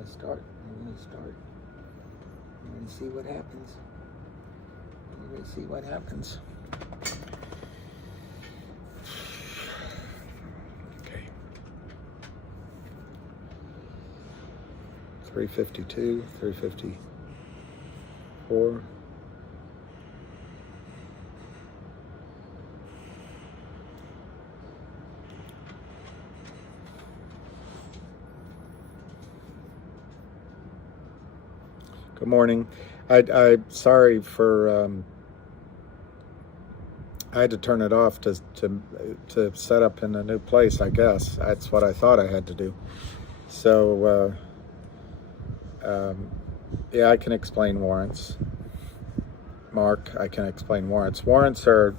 gonna start. I'm gonna start. I'm gonna see what happens. I'm gonna see what happens. Okay. 352, 354. Good morning. I'm sorry for I had to turn it off to set up in a new place. I guess that's what I thought I had to do. So yeah, I can explain warrants. Mark, I can explain warrants. Warrants are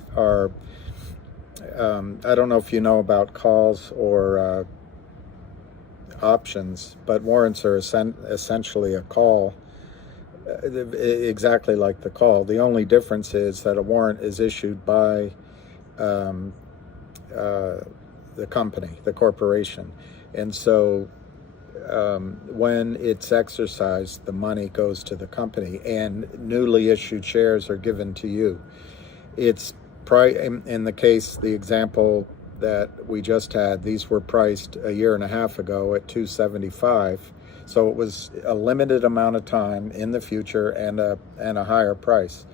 I don't know if you know about calls or options, but warrants are essentially a call. Exactly like the call. The only difference is that a warrant is issued by the company, the corporation. And so when it's exercised, the money goes to the company and newly issued shares are given to you. It's in the case, the example that we just had, these were priced a year and a half ago at $275. So it was a limited amount of time in the future and a higher price.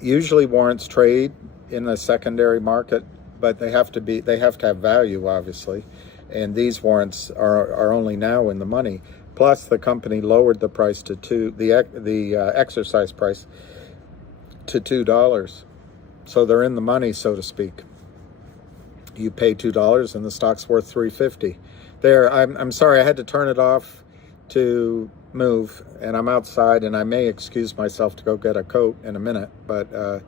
Usually warrants trade in the secondary market, but they have to have value, obviously. And these warrants are only now in the money. Plus, the company lowered the price to the exercise price to $2. So they're in the money, so to speak. You pay $2 and the stock's worth $3.50. There, I'm sorry, I had to turn it off to move, and I'm outside, and I may excuse myself to go get a coat in a minute, but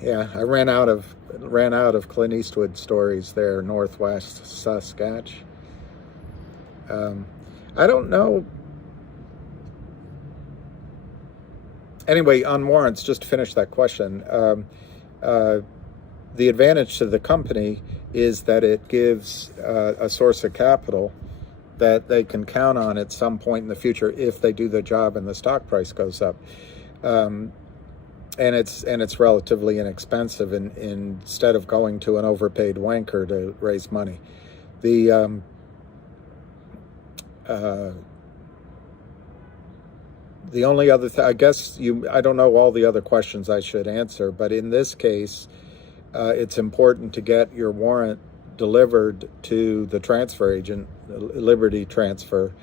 yeah, I ran out of Clint Eastwood stories there, Northwest Saskatchewan. I don't know. Anyway, on warrants, just to finish that question, the advantage to the company is that it gives a source of capital that they can count on at some point in the future if they do their job and the stock price goes up. And it's relatively inexpensive instead of going to an overpaid wanker to raise money. The only other thing, I guess I don't know all the other questions I should answer, but in this case, it's important to get your warrant delivered to the transfer agent, Liberty Transfer,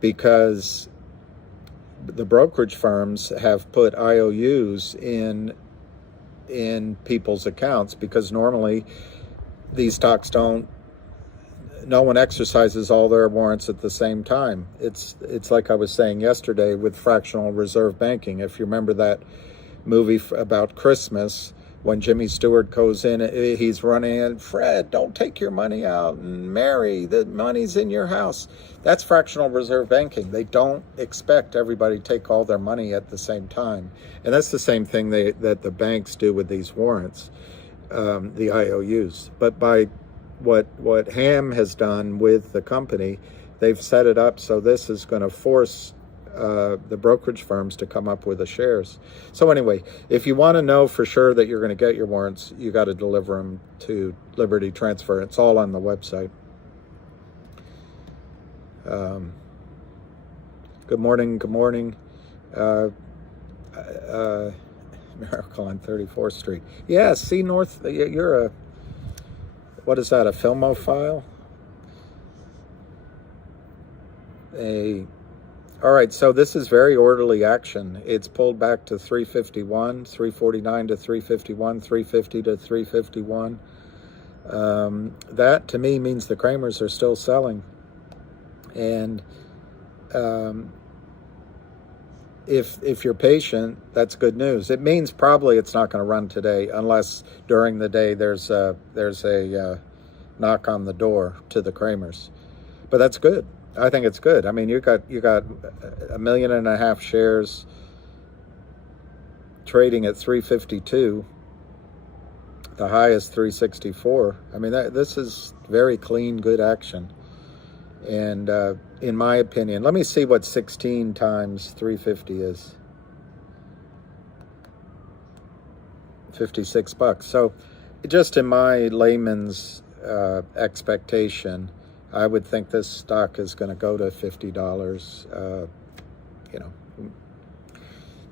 because the brokerage firms have put IOUs in people's accounts, because normally these stocks no one exercises all their warrants at the same time. It's like I was saying yesterday with fractional reserve banking. If you remember that movie about Christmas, when Jimmy Stewart goes in, he's running in, Fred, don't take your money out, and Mary, the money's in your house. That's fractional reserve banking. They don't expect everybody to take all their money at the same time. And that's the same thing that the banks do with these warrants, the IOUs. But by what Ham has done with the company, they've set it up so this is going to force the brokerage firms to come up with the shares. So anyway, if you want to know for sure that you're going to get your warrants, you got to deliver them to Liberty Transfer. It's all on the website. Good morning. Miracle on 34th Street. Yeah, see, you're what is that, a filmophile? All right, so this is very orderly action. It's pulled back to 351, 349 to 351, 350 to 351. That to me means the Kramers are still selling. And if you're patient, that's good news. It means probably it's not going to run today unless during the day there's a knock on the door to the Kramers. But that's good. I think it's good. I mean, you got 1.5 million shares trading at 352. The high is 364. I mean, this is very clean, good action. And in my opinion, let me see what 16 times 350 is. $56. So just in my layman's expectation, I would think this stock is going to go to $50. You know,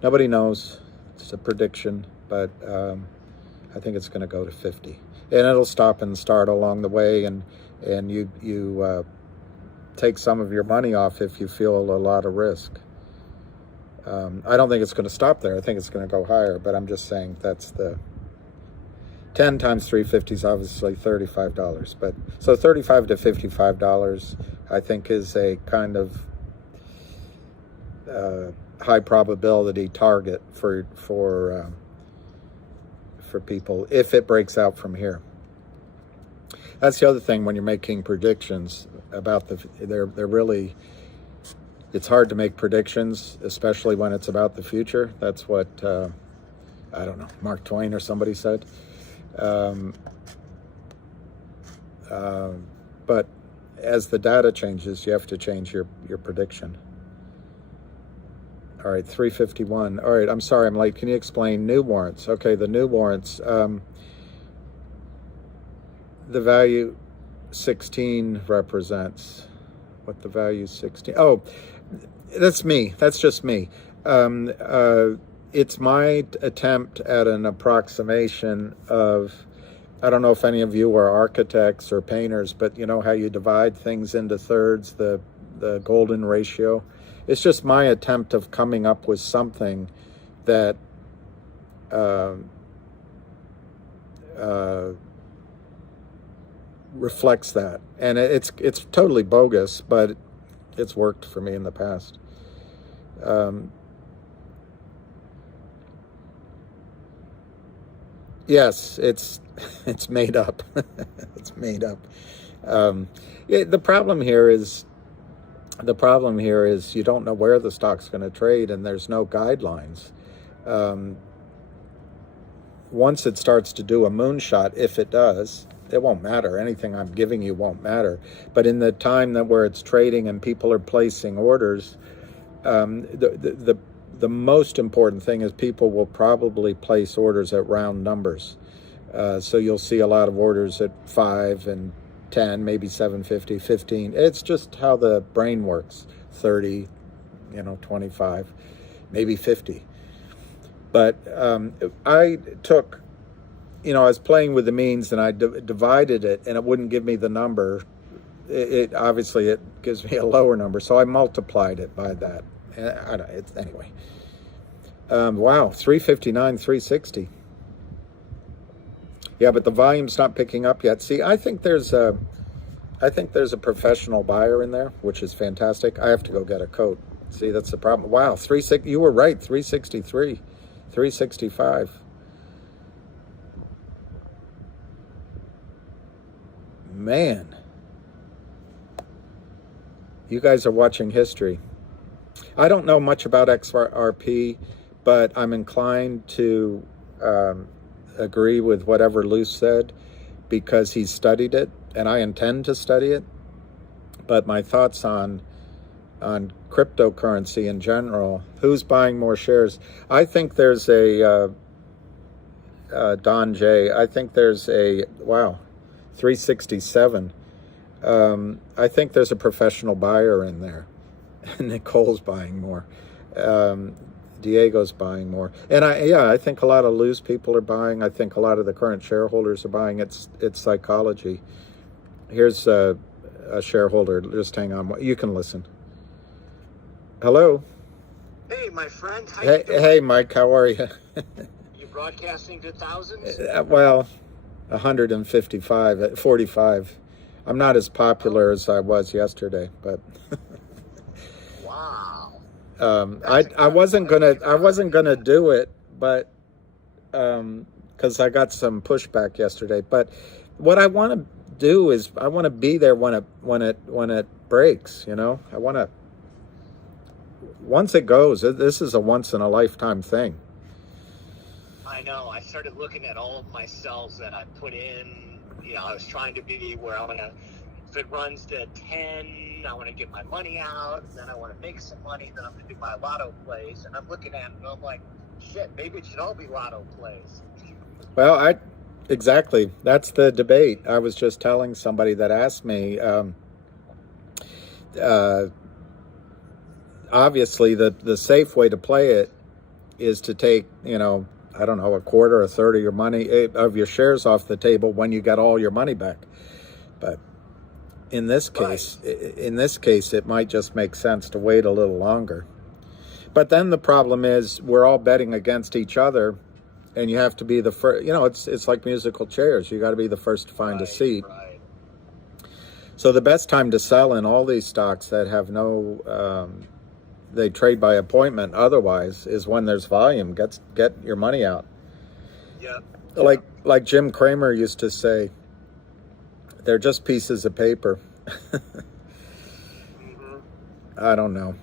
nobody knows. It's a prediction, but I think it's going to go to 50, and it'll stop and start along the way, and you take some of your money off if you feel a lot of risk. I don't think it's going to stop there. I think it's going to go higher, but I'm just saying that's the 10 times 350 is obviously $35, but so $35 to $55, I think, is a kind of high probability target for people if it breaks out from here. That's the other thing when you're making predictions about they're really, it's hard to make predictions, especially when it's about the future. That's what I don't know, Mark Twain or somebody said. But as the data changes, you have to change your prediction. All right, 351. All right, I'm sorry I'm late. Can you explain new warrants? Okay, the new warrants. The value 16 represents what the value 16. Oh, that's me. That's just me. It's my attempt at an approximation of, I don't know if any of you are architects or painters, but you know how you divide things into thirds, the golden ratio. It's just my attempt of coming up with something that reflects that. And it's totally bogus, but it's worked for me in the past. Yes, it's made up. It's made up. The problem here is you don't know where the stock's going to trade, and there's no guidelines. Once it starts to do a moonshot, if it does, it won't matter. Anything I'm giving you won't matter. But in the time where it's trading and people are placing orders, the most important thing is people will probably place orders at round numbers. So you'll see a lot of orders at 5 and 10, maybe 750, 15. It's just how the brain works. 30, 25, maybe 50. But I took, I was playing with the means, and I divided it, and it wouldn't give me the number. It obviously it gives me a lower number, so I multiplied it by that. Anyway. Wow, 359, 360. Yeah, but the volume's not picking up yet. See, I think there's a professional buyer in there, which is fantastic. I have to go get a coat. See, that's the problem. Wow, you were right, 363, 365. Man, you guys are watching history. I don't know much about XRP, but I'm inclined to agree with whatever Luce said because he studied it, and I intend to study it. But my thoughts on cryptocurrency in general, who's buying more shares? I think there's a, Don J, I think there's a, wow, 367. I think there's a professional buyer in there. Nicole's buying more. Diego's buying more. And I think a lot of loose people are buying. I think a lot of the current shareholders are buying. It's psychology. Here's a shareholder. Just hang on. You can listen. Hello. Hey, my friend. Hey, Mike. How are you? You broadcasting to thousands? Well, 155 at 45. I'm not as popular as I was yesterday, but wow. I wasn't gonna do it, but because I got some pushback yesterday. But what I want to do is I want to be there when it breaks. I want to. Once it goes, this is a once in a lifetime thing. I know. I started looking at all of my cells that I put in. You know, I was trying to be where I'm gonna. If it runs to 10, I want to get my money out. And then I want to make some money. Then I'm gonna do my lotto plays. And I'm looking at it, and I'm like, shit. Maybe it should all be lotto plays. Well, exactly. That's the debate. I was just telling somebody that asked me. Obviously, the safe way to play it is to take, I don't know, a quarter, a third of your money, of your shares off the table when you get all your money back. But in this case, it might just make sense to wait a little longer. But then the problem is we're all betting against each other, and you have to be the first. It's like musical chairs. You got to be the first to find a seat. Right. So the best time to sell in all these stocks that have no, they trade by appointment otherwise, is when there's volume. Get your money out. Yeah. Like Jim Cramer used to say, they're just pieces of paper. Mm-hmm. I don't know.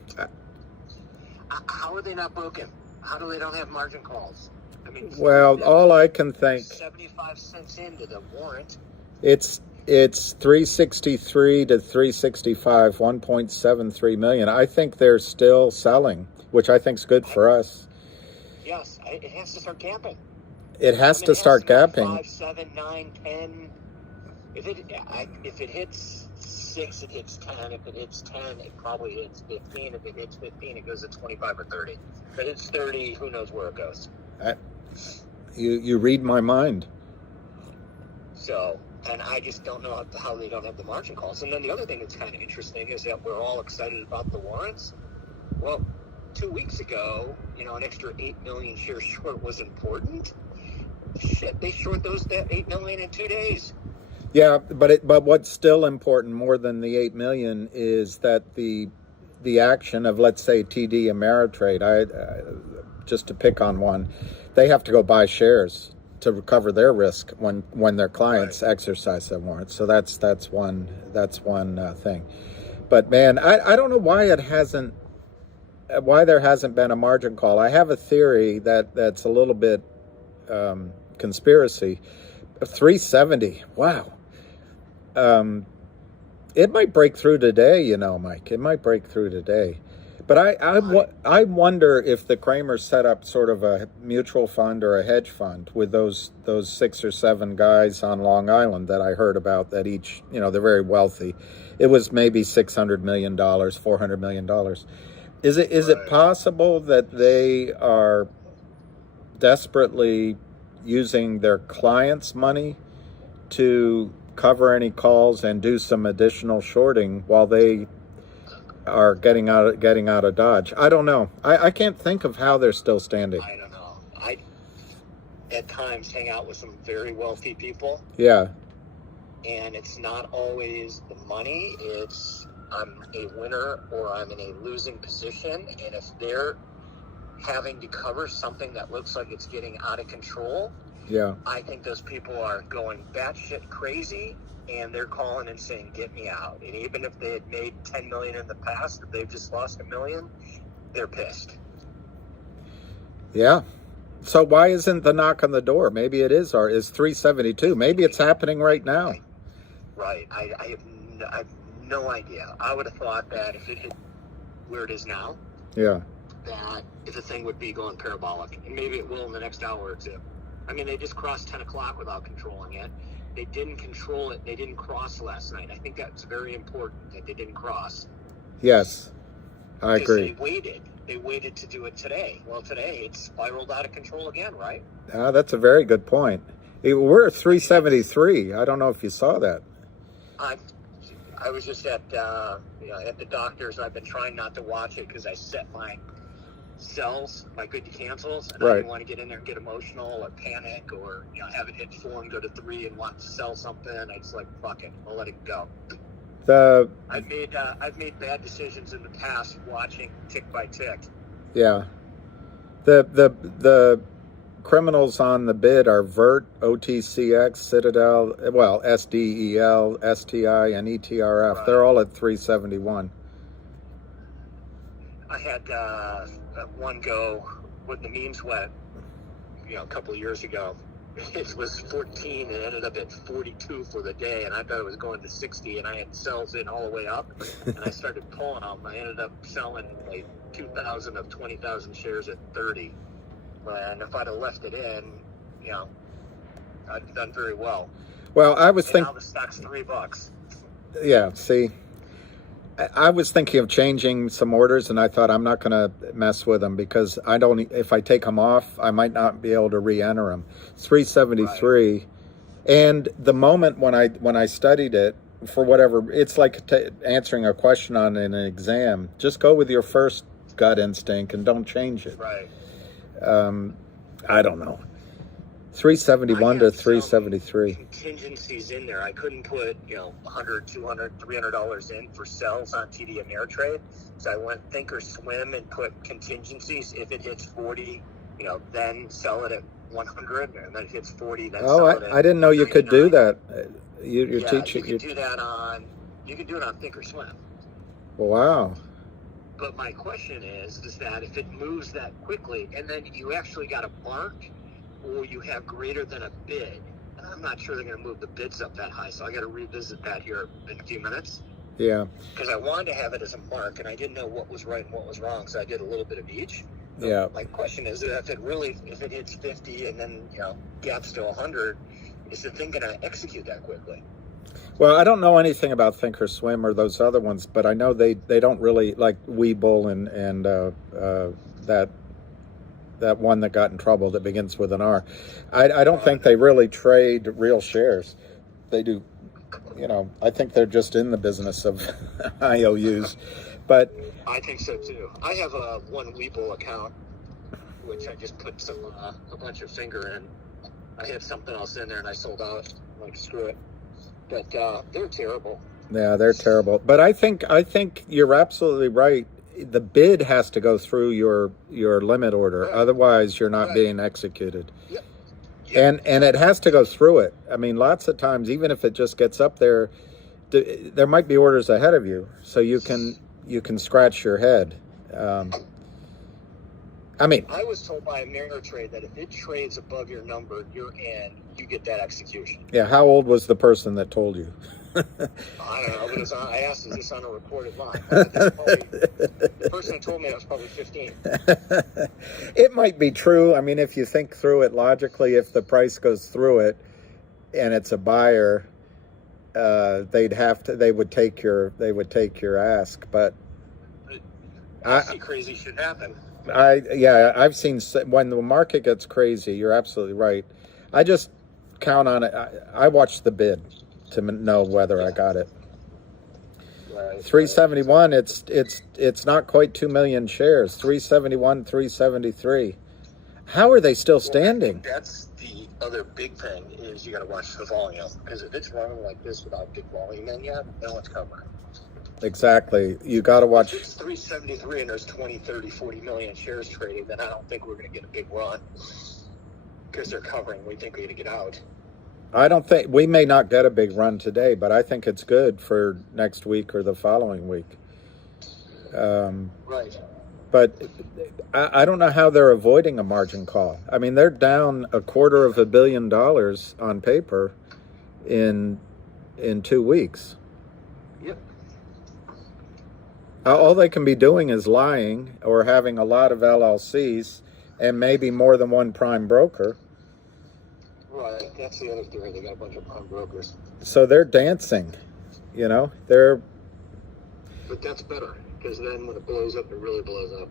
How are they not broken? How do they don't have margin calls? I mean, Well, all I can think, 75 cents into the warrant. it's 363 to 365, 1.73 million. I think they're still selling, which I think is good for us. Yes, it has to start gapping. It has to start gapping. 5, 7, 9, 10. If it hits 6, it hits 10. If it hits 10, it probably hits 15. If it hits 15, it goes to 25 or 30. If it hits 30, who knows where it goes? You read my mind. So, and I just don't know how they don't have the margin calls. And then the other thing that's kind of interesting is that we're all excited about the warrants. Well, 2 weeks ago, an extra 8 million shares short was important. Shit, they short that 8 million in 2 days. Yeah, but what's still important more than the 8 million is that the action of, let's say, TD Ameritrade, just to pick on one, they have to go buy shares to recover their risk when their clients exercise their warrants. So that's one thing. But man, I don't know why there hasn't been a margin call. I have a theory that's a little bit conspiracy. 370. Wow. It might break through today, Mike. It might break through today. But I wonder if the Kramers set up sort of a mutual fund or a hedge fund with those 6 or 7 guys on Long Island that I heard about, that each, they're very wealthy. It was maybe $600 million, $400 million. Is it possible that they are desperately using their clients' money to cover any calls and do some additional shorting while they are getting out of Dodge? I don't know. I can't think of how they're still standing. I don't know. I at times hang out with some very wealthy people. Yeah. And it's not always the money. It's I'm a winner or I'm in a losing position. And if they're having to cover something that looks like it's getting out of control, yeah, I think those people are going batshit crazy, and they're calling and saying, "Get me out." And even if they had made 10 million in the past, if they've just lost $1 million, they're pissed. Yeah. So why isn't the knock on the door? Maybe it is 372. Maybe it's happening right now. Right. I have no idea. I would have thought that if it hit where it is now, yeah, that the thing would be going parabolic, and maybe it will in the next hour or two. I mean, they just crossed 10 o'clock without controlling it. They didn't control it. They didn't cross last night. I think that's very important that they didn't cross. Yes, I agree. They waited to do it today. Well, today it's spiraled out of control again, right? That's a very good point. We're at 373. I don't know if you saw that. I was just at the doctor's. I've been trying not to watch it because I set my cells, my good to cancels, and I didn't want to get in there and get emotional or panic or have it hit 4 and go to 3 and want to sell something. I just fuck it, I'll let it go. I've made bad decisions in the past watching tick by tick. Yeah, the criminals on the bid are Vert, OTCX, Citadel, well, SDEL, STI, and ETRF. Right. They're all at 371. I had one go when the memes went a couple of years ago. It was 14 and ended up at 42 for the day, and I thought it was going to 60, and I had sells in all the way up, and I started pulling them. I ended up selling like 2,000 of 20,000 shares at 30, and if I'd have left it in, I'd have done very well. Well, I was thinking now the stock's $3. Yeah, see, I was thinking of changing some orders, and I thought I'm not going to mess with them because I don't. If I take them off, I might not be able to re-enter them. 373, right. And the moment when I studied it for whatever, it's like answering a question on an exam. Just go with your first gut instinct and don't change it. Right. I don't know. 371 to 373. Contingencies in there. I couldn't put, $100, $200, $300 in for sells on TD Ameritrade. So I went think or swim and put contingencies. If it hits 40, then sell it at 100, and then it hits 40, then sell it at I didn't know you 99. could do that. You're teaching. You can do that on. You can do it on think or swim. Wow. But my question is that if it moves that quickly, and then you actually got a mark, or you have greater than a bid, and I'm not sure they're going to move the bids up that high, so I got to revisit that here in a few minutes. Yeah. Because I wanted to have it as a mark, and I didn't know what was right and what was wrong, so I did a little bit of each. Yeah. My question is, if it hits 50 and then gaps to 100, is the thing going to execute that quickly? Well, I don't know anything about Thinkorswim or those other ones, but I know they don't really like Webull and that one that got in trouble that begins with an R. I don't think they really trade real shares. They do, I think they're just in the business of IOUs. But I think so too. I have a one Webull account, which I just put a bunch of finger in. I had something else in there and I sold out. I'm like, screw it. But they're terrible. Yeah, they're terrible. But I think you're absolutely right. The bid has to go through your limit order. Right. Otherwise, you're not being executed. Yep. Yep. And it has to go through it. I mean, lots of times, even if it just gets up there, there might be orders ahead of you, so you can scratch your head. I was told by Ameritrade that if it trades above your number, you're in. You get that execution. Yeah. How old was the person that told you? I don't know. But I asked, is this on a recorded line? The person who told me I was probably 15. It might be true. I mean, if you think through it logically, if the price goes through it and it's a buyer, they would take your ask. But I see crazy shit happen. I've seen when the market gets crazy. You're absolutely right. I just count on it. I watch the bid to know whether I got it. Right. 371. It's not quite 2 million shares. 371, 373. How are they still standing? That's the other big thing is you got to watch the volume, because if it's running like this without big volume, then no one's covering. Exactly. You got to watch. If it's 373 and there's 20, 30, 40 million shares trading, then I don't think we're going to get a big run because they're covering. We think we're going to get out. I don't think we may not get a big run today, but I think it's good for next week or the following week. Right. But I don't know how they're avoiding a margin call. I mean, they're down $250 million on paper in 2 weeks. Yep. All they can be doing is lying or having a lot of LLCs and maybe more than one prime broker. Right, that's the other theory. They got a bunch of prime brokers. So they're dancing, they're... But that's better, because then when it blows up, it really blows up.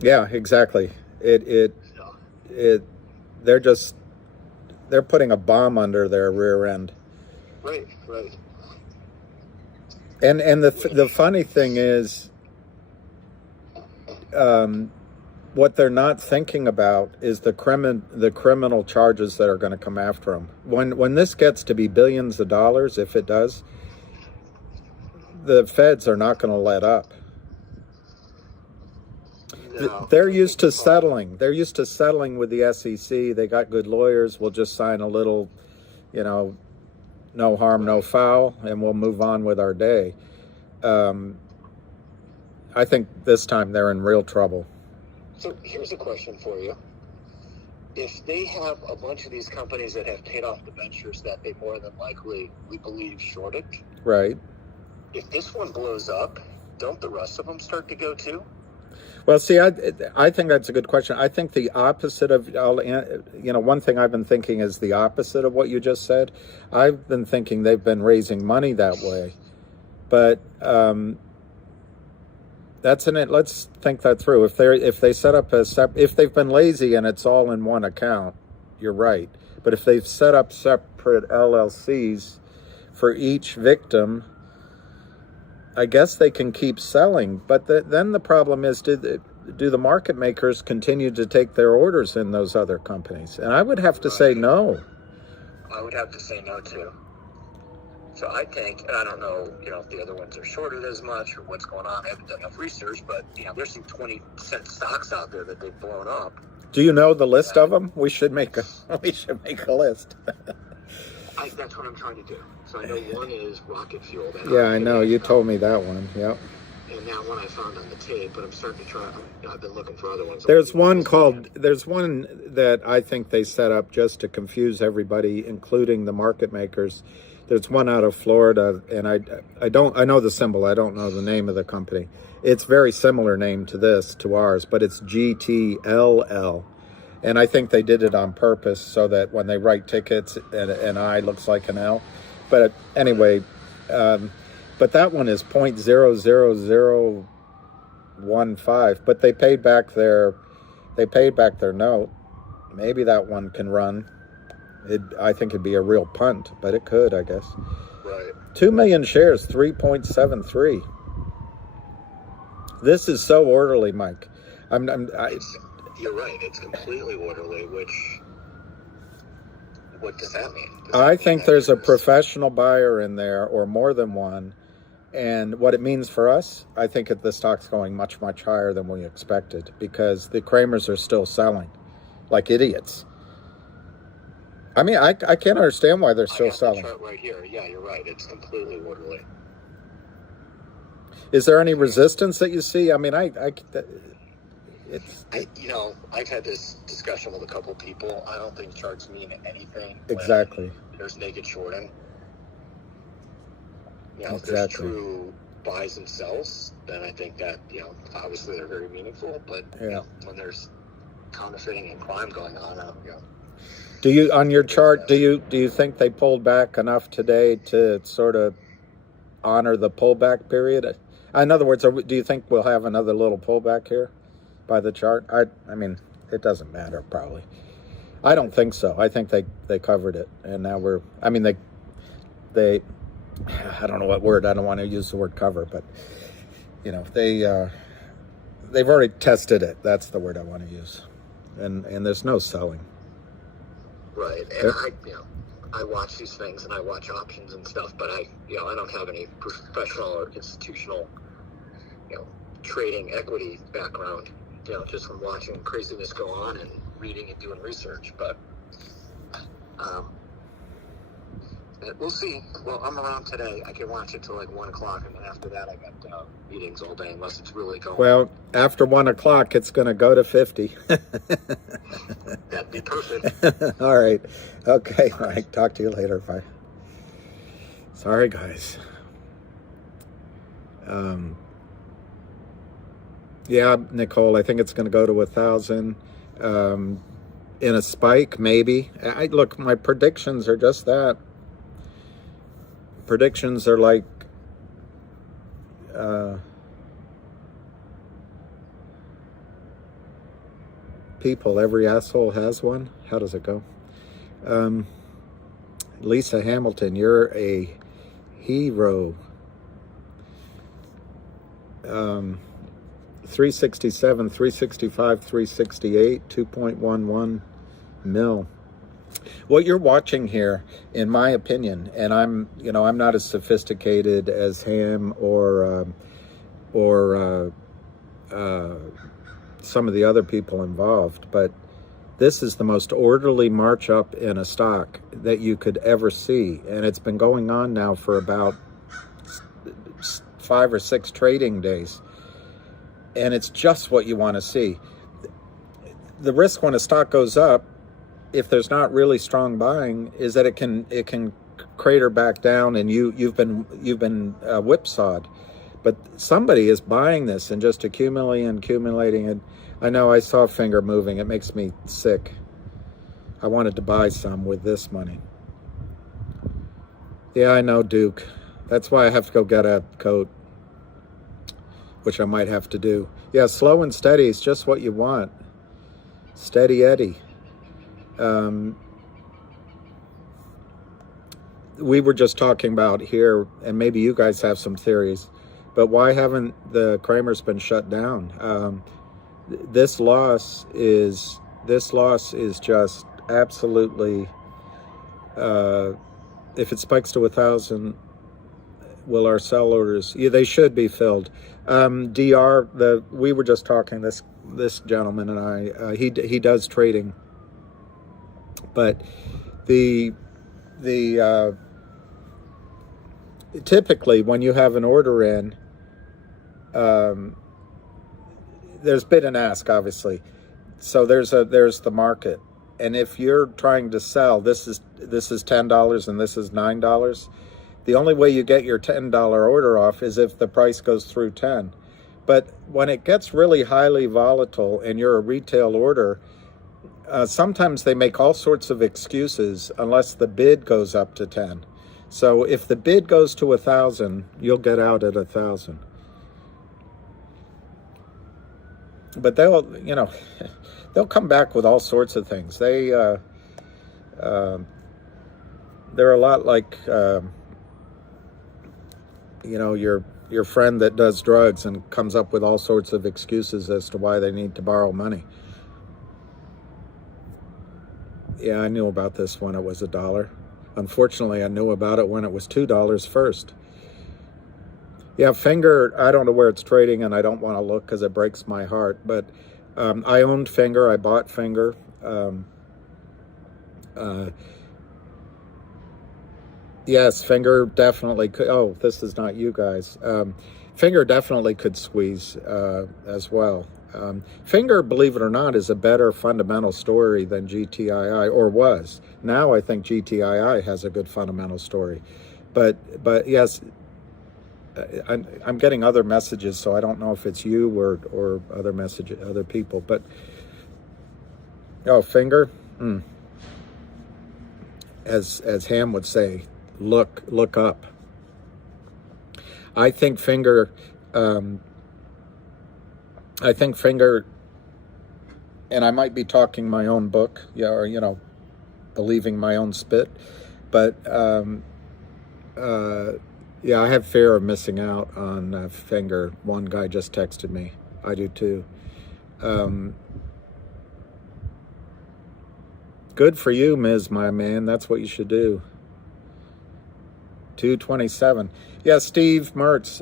Yeah, exactly. They're putting a bomb under their rear end. Right. And the funny thing is, what they're not thinking about is the criminal charges that are going to come after them. When this gets to be billions of dollars, if it does, the feds are not going to let up. No. They're used to settling. They're used to settling with the SEC. They got good lawyers. We'll just sign a little, no harm, no foul, and we'll move on with our day. I think this time they're in real trouble. So here's a question for you. if they have a bunch of these companies that have paid off debentures that they more than likely, we believe, shorted, Right. if this one blows up, don't the rest of them start to go too? Well, see, I think that's a good question. I think the opposite of, one thing I've been thinking is the opposite of what you just said. I've been thinking they've been raising money that way. But let's think that through. If they set up if they've been lazy and it's all in one account, you're right. But if they've set up separate LLCs for each victim, I guess they can keep selling. But then the problem is, do the market makers continue to take their orders in those other companies? And I would have to say no. I would have to say no too. So I think, and I don't know, if the other ones are shorted as much or what's going on. I haven't done enough research, but there's some 20-cent stocks out there that they've blown up. Do you know the list of them? We should make a list. That's what I'm trying to do. So I know one is rocket fuel. Yeah, I know. You told me that one. Yep. And that one I found on the tape, but I'm starting to try. I've been looking for other ones. There's one that I think they set up just to confuse everybody, including the market makers. There's one out of Florida, and I know the symbol. I don't know the name of the company. It's very similar name to ours, but it's GTLL. And I think they did it on purpose so that when they write tickets, an I looks like an L. But anyway, but that one is 0.00015. But they paid back their note. Maybe that one can run. I think it'd be a real punt, but it could, I guess. Right. 2 million shares, 3.73. This is so orderly, Mike. You're right. It's completely orderly, what does that mean? I think there's a professional buyer in there, or more than one. And what it means for us, I think the stock's going much, much higher than we expected, because the Kramers are still selling like idiots. I mean, I can't understand why they're still selling. The chart right here. Yeah, you're right. It's completely orderly. Is there any resistance that you see? I mean, I've had this discussion with a couple people. I don't think charts mean anything. Exactly. There's naked shorting. If Exactly. there's true buys and sells, then I think that, obviously they're very meaningful. But when there's counterfeiting and crime going on, Do you, on your chart, do you think they pulled back enough today to sort of honor the pullback period? In other words, do you think we'll have another little pullback here by the chart? I mean, it doesn't matter, probably. I don't think so. I think they covered it, and now they I don't know what word, I don't want to use the word cover, but they've already tested it. That's the word I want to use. And there's no selling. Right. And I watch these things, and I watch options and stuff, but I don't have any professional or institutional trading equity background, just from watching craziness go on and reading and doing research. But we'll see. Well, I'm around today. I can watch it till like 1 o'clock, and then after that I got meetings all day, unless it's really going. Well, after 1 o'clock, it's going to go to 50. That'd be perfect. All right. Okay. All right. Talk to you later. Bye. Sorry, guys. Yeah, Nicole, I think it's going to go to 1,000 in a spike, maybe. Look, my predictions are just that. Predictions are like people. Every asshole has one. How does it go? Lisa Hamilton, you're a hero. 367, 365, 368, 2.11 mil. What you're watching here, in my opinion, and I'm not as sophisticated as Ham or some of the other people involved, but this is the most orderly march up in a stock that you could ever see, and it's been going on now for about 5 or 6 trading days, and it's just what you want to see. The risk when a stock goes up if there's not really strong buying, is that it can crater back down, and you've been whipsawed. But somebody is buying this and just accumulating it. I know, I saw finger moving. It makes me sick. I wanted to buy some with this money. Yeah, I know, Duke. That's why I have to go get a coat, which I might have to do. Yeah, slow and steady is just what you want. Steady Eddie. We were just talking about here, and maybe you guys have some theories, but why haven't the Kramers been shut down? This loss is just absolutely. If it spikes to 1,000, will our sell orders? Yeah, they should be filled. We were just talking, this gentleman and I. He does trading, but the typically when you have an order in, there's bid and ask, obviously. So there's the market, and if you're trying to sell, this is $10 and this is $9. The only way you get your $10 order off is if the price goes through 10. But when it gets really highly volatile and you're a retail order, sometimes they make all sorts of excuses unless the bid goes up to 10. So if the bid goes to 1,000, you'll get out at 1,000. But they'll come back with all sorts of things. They're a lot like your friend that does drugs and comes up with all sorts of excuses as to why they need to borrow money. Yeah, I knew about this when it was $1. Unfortunately, I knew about it when it was $2 first. Yeah, Finger, I don't know where it's trading, and I don't want to look because it breaks my heart. But I owned Finger. I bought Finger. Yes, Finger definitely could. Oh, this is not you guys. Finger definitely could squeeze as well. Finger, believe it or not, is a better fundamental story than GTII, or was. Now I think GTII has a good fundamental story. But yes, I'm getting other messages, so I don't know if it's you or other people. But Finger, as Ham would say, look up. I think Finger, and I might be talking my own book, or believing my own spit, but yeah, I have fear of missing out on Finger. One guy just texted me. I do too. Good for you, Ms. My man. That's what you should do. 227. Yeah, Steve Mertz.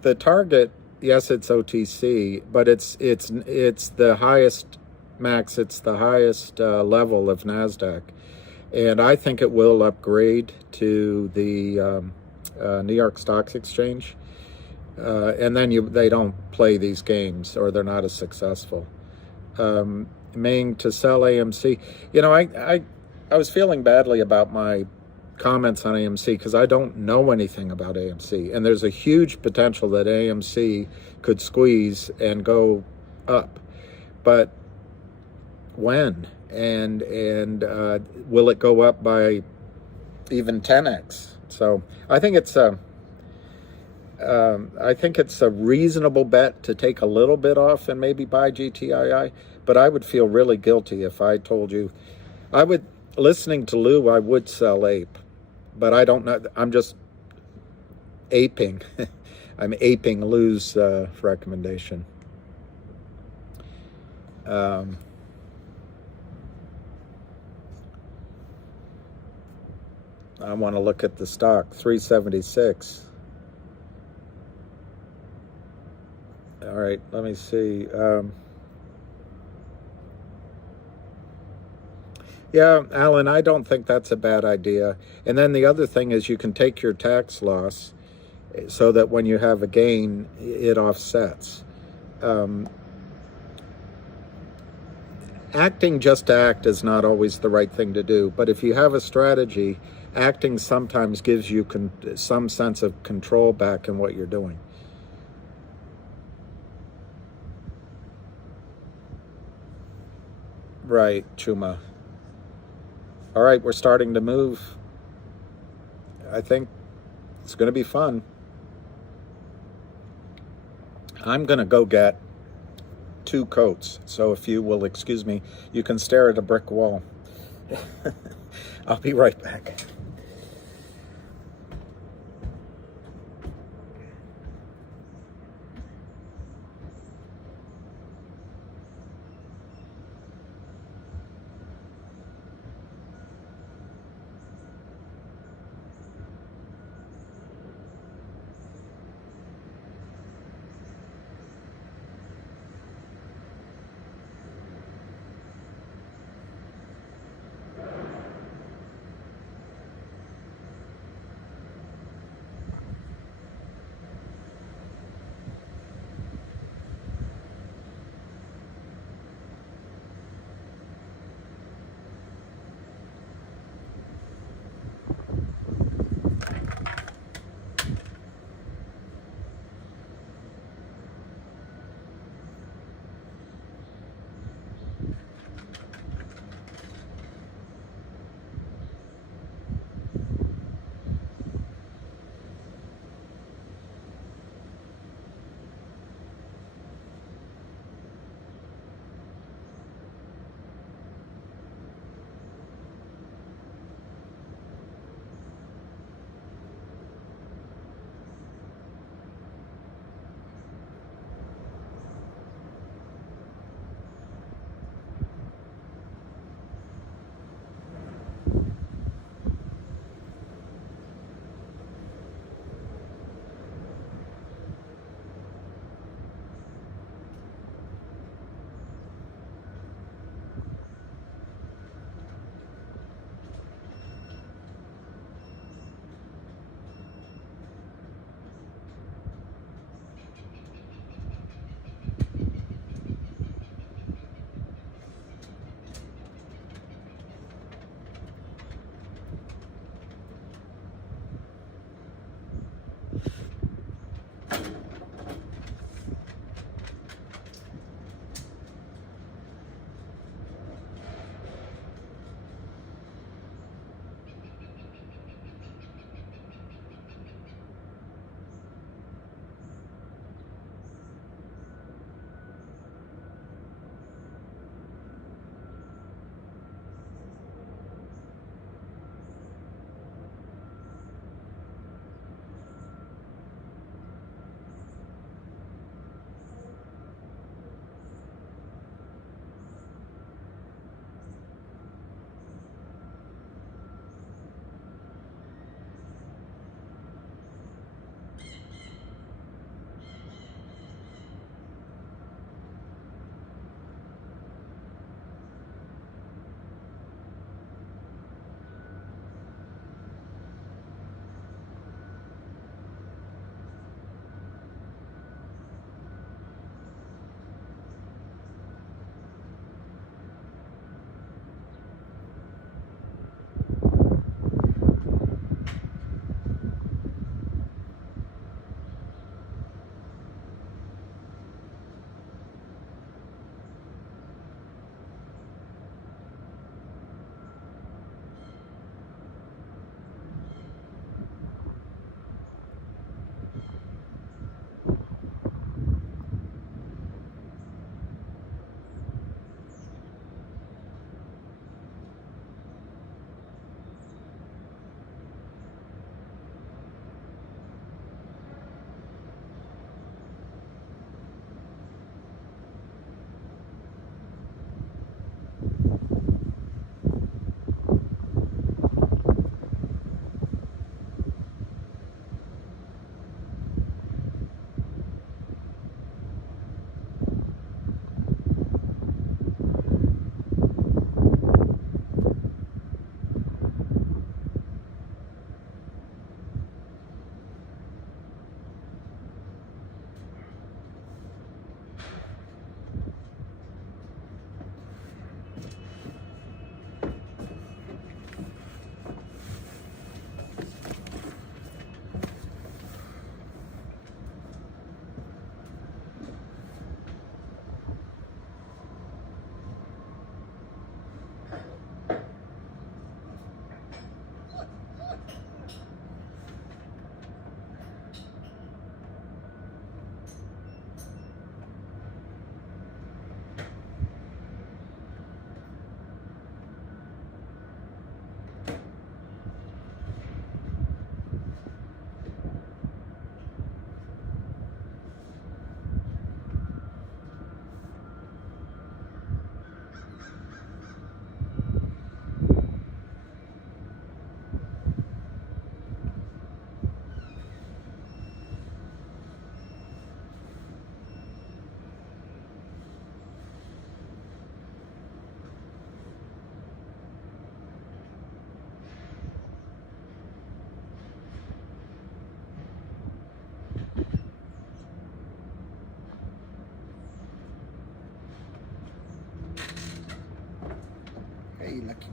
The target, yes, it's OTC, but it's the highest, Max. It's the highest level of NASDAQ, and I think it will upgrade to the New York Stock Exchange, and then they don't play these games, or they're not as successful. Ming to sell AMC. I was feeling badly about my comments on AMC because I don't know anything about AMC, and there's a huge potential that AMC could squeeze and go up, but when and will it go up by even 10x? So I think it's a reasonable bet to take a little bit off and maybe buy GTII, but I would feel really guilty if I told you. Listening to Lou, I would sell Ape, but I don't know. I'm just aping. I'm aping Lou's recommendation. I want to look at the stock, 376. All right, let me see. Yeah, Alan, I don't think that's a bad idea. And then the other thing is you can take your tax loss so that when you have a gain, it offsets. acting just to act is not always the right thing to do. But if you have a strategy, acting sometimes gives you some sense of control back in what you're doing. Right, Chuma. All right, we're starting to move. I think it's going to be fun. I'm going to go get 2 coats. So if you will excuse me, you can stare at a brick wall. I'll be right back.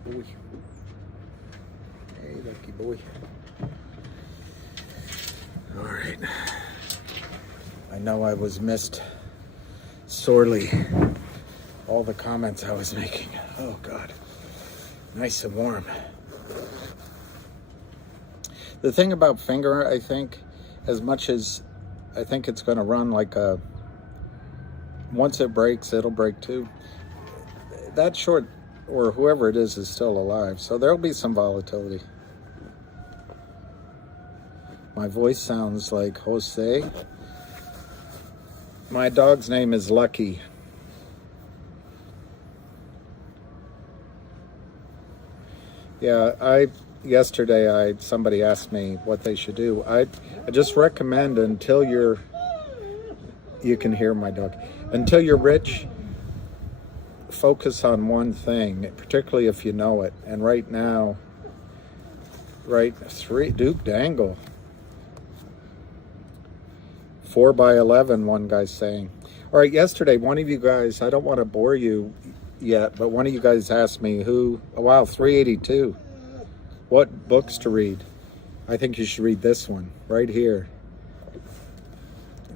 boy. Hey, lucky boy. All right. I know I was missed sorely. All the comments I was making. Oh, God. Nice and warm. The thing about finger, I think, as much as I think it's going to run like a... Once it breaks, it'll break too. That short, or whoever it is still alive. So there'll be some volatility. My voice sounds like Jose. My dog's name is Lucky. Yeah, yesterday somebody asked me what they should do. I just recommend until you can hear my dog. Until you're rich, focus on one thing, particularly if you know it. And right now, Duke Dangle. 4 by 11, one guy's saying. All right, yesterday, one of you guys, I don't want to bore you yet, but one of you guys asked me wow, 382. What books to read? I think you should read this one, right here.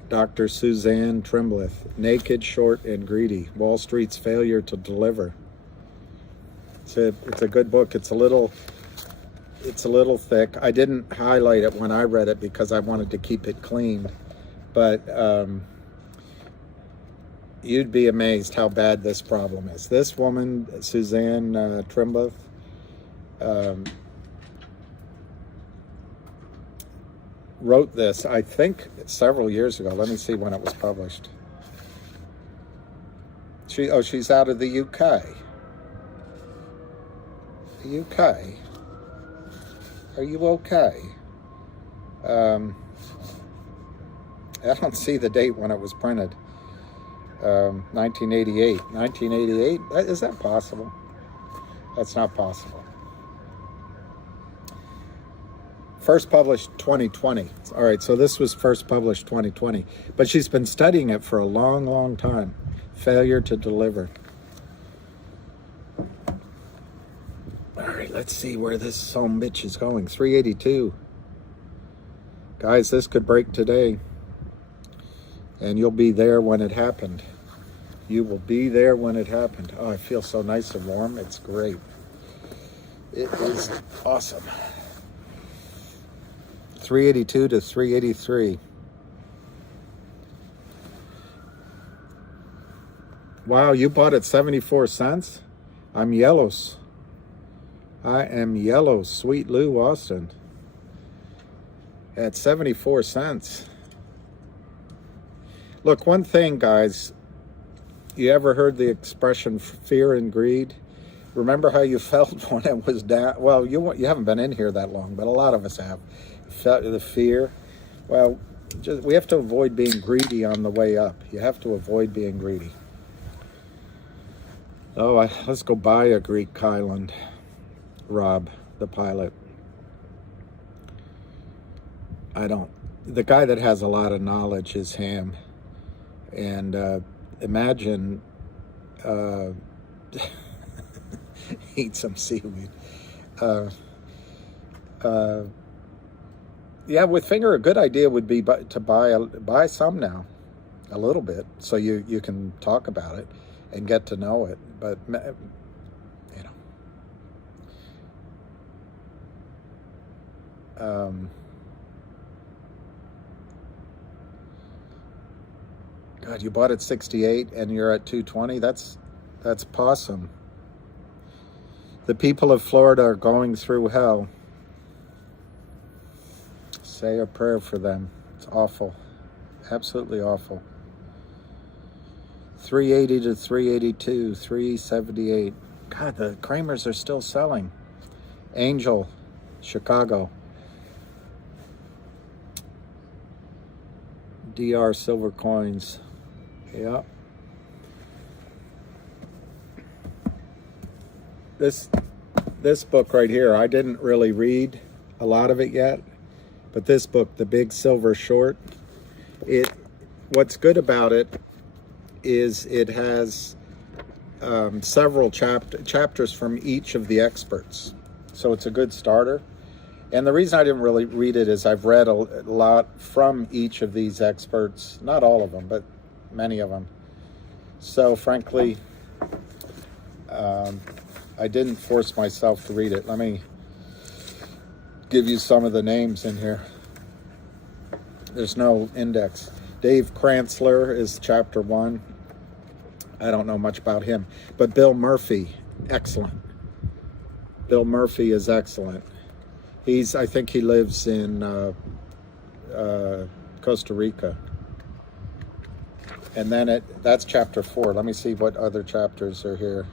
Dr. Suzanne Trimbleth, Naked, Short, and Greedy, Wall Street's Failure to Deliver. It's a good book. It's a little thick. I didn't highlight it when I read it because I wanted to keep it clean. But you'd be amazed how bad this problem is. This woman, Suzanne Trimbleth, wrote this, I think, several years ago. Let me see when it was published. She's out of the UK. The UK? Are you okay? I don't see the date when it was printed. 1988. 1988? Is that possible? That's not possible. First published 2020. All right, so this was first published 2020. But she's been studying it for a long, long time. Failure to Deliver. All right, let's see where this son bitch is going. 382. Guys, this could break today. And you'll be there when it happened. You will be there when it happened. Oh, I feel so nice and warm. It's great. It is awesome. 382 to 383. Wow, you bought it 74 cents? I'm yellows. I am yellow. Sweet Lou Austin. At 74 cents. Look, one thing, guys, you ever heard the expression fear and greed? Remember how you felt when it was down? Well, you haven't been in here that long, but a lot of us have. Felt the fear. Well, we have to avoid being greedy on the way up. You have to avoid being greedy. Oh, let's go buy a Greek island. Rob, the pilot. The guy that has a lot of knowledge is Ham. And imagine eat some seaweed. Yeah, with finger, a good idea would be to buy some now, a little bit, so you can talk about it and get to know it. But you know. God, you bought at 68 and you're at 220. That's possum. The people of Florida are going through hell. Say a prayer for them. It's awful. Absolutely awful. 380 to 382, 378. God, the Kramers are still selling. Angel, Chicago. DR silver coins. Yeah. This book right here, I didn't really read a lot of it yet, but this book, The Big Silver Short, what's good about it is it has several chapters from each of the experts. So it's a good starter. And the reason I didn't really read it is I've read a lot from each of these experts. Not all of them, but many of them. So frankly, I didn't force myself to read it. Let me give you some of the names in here. There's no index. Dave Kranzler is chapter 1. I don't know much about him. But Bill Murphy, excellent. Bill Murphy is excellent. I think he lives in Costa Rica. And then that's chapter 4. Let me see what other chapters are here.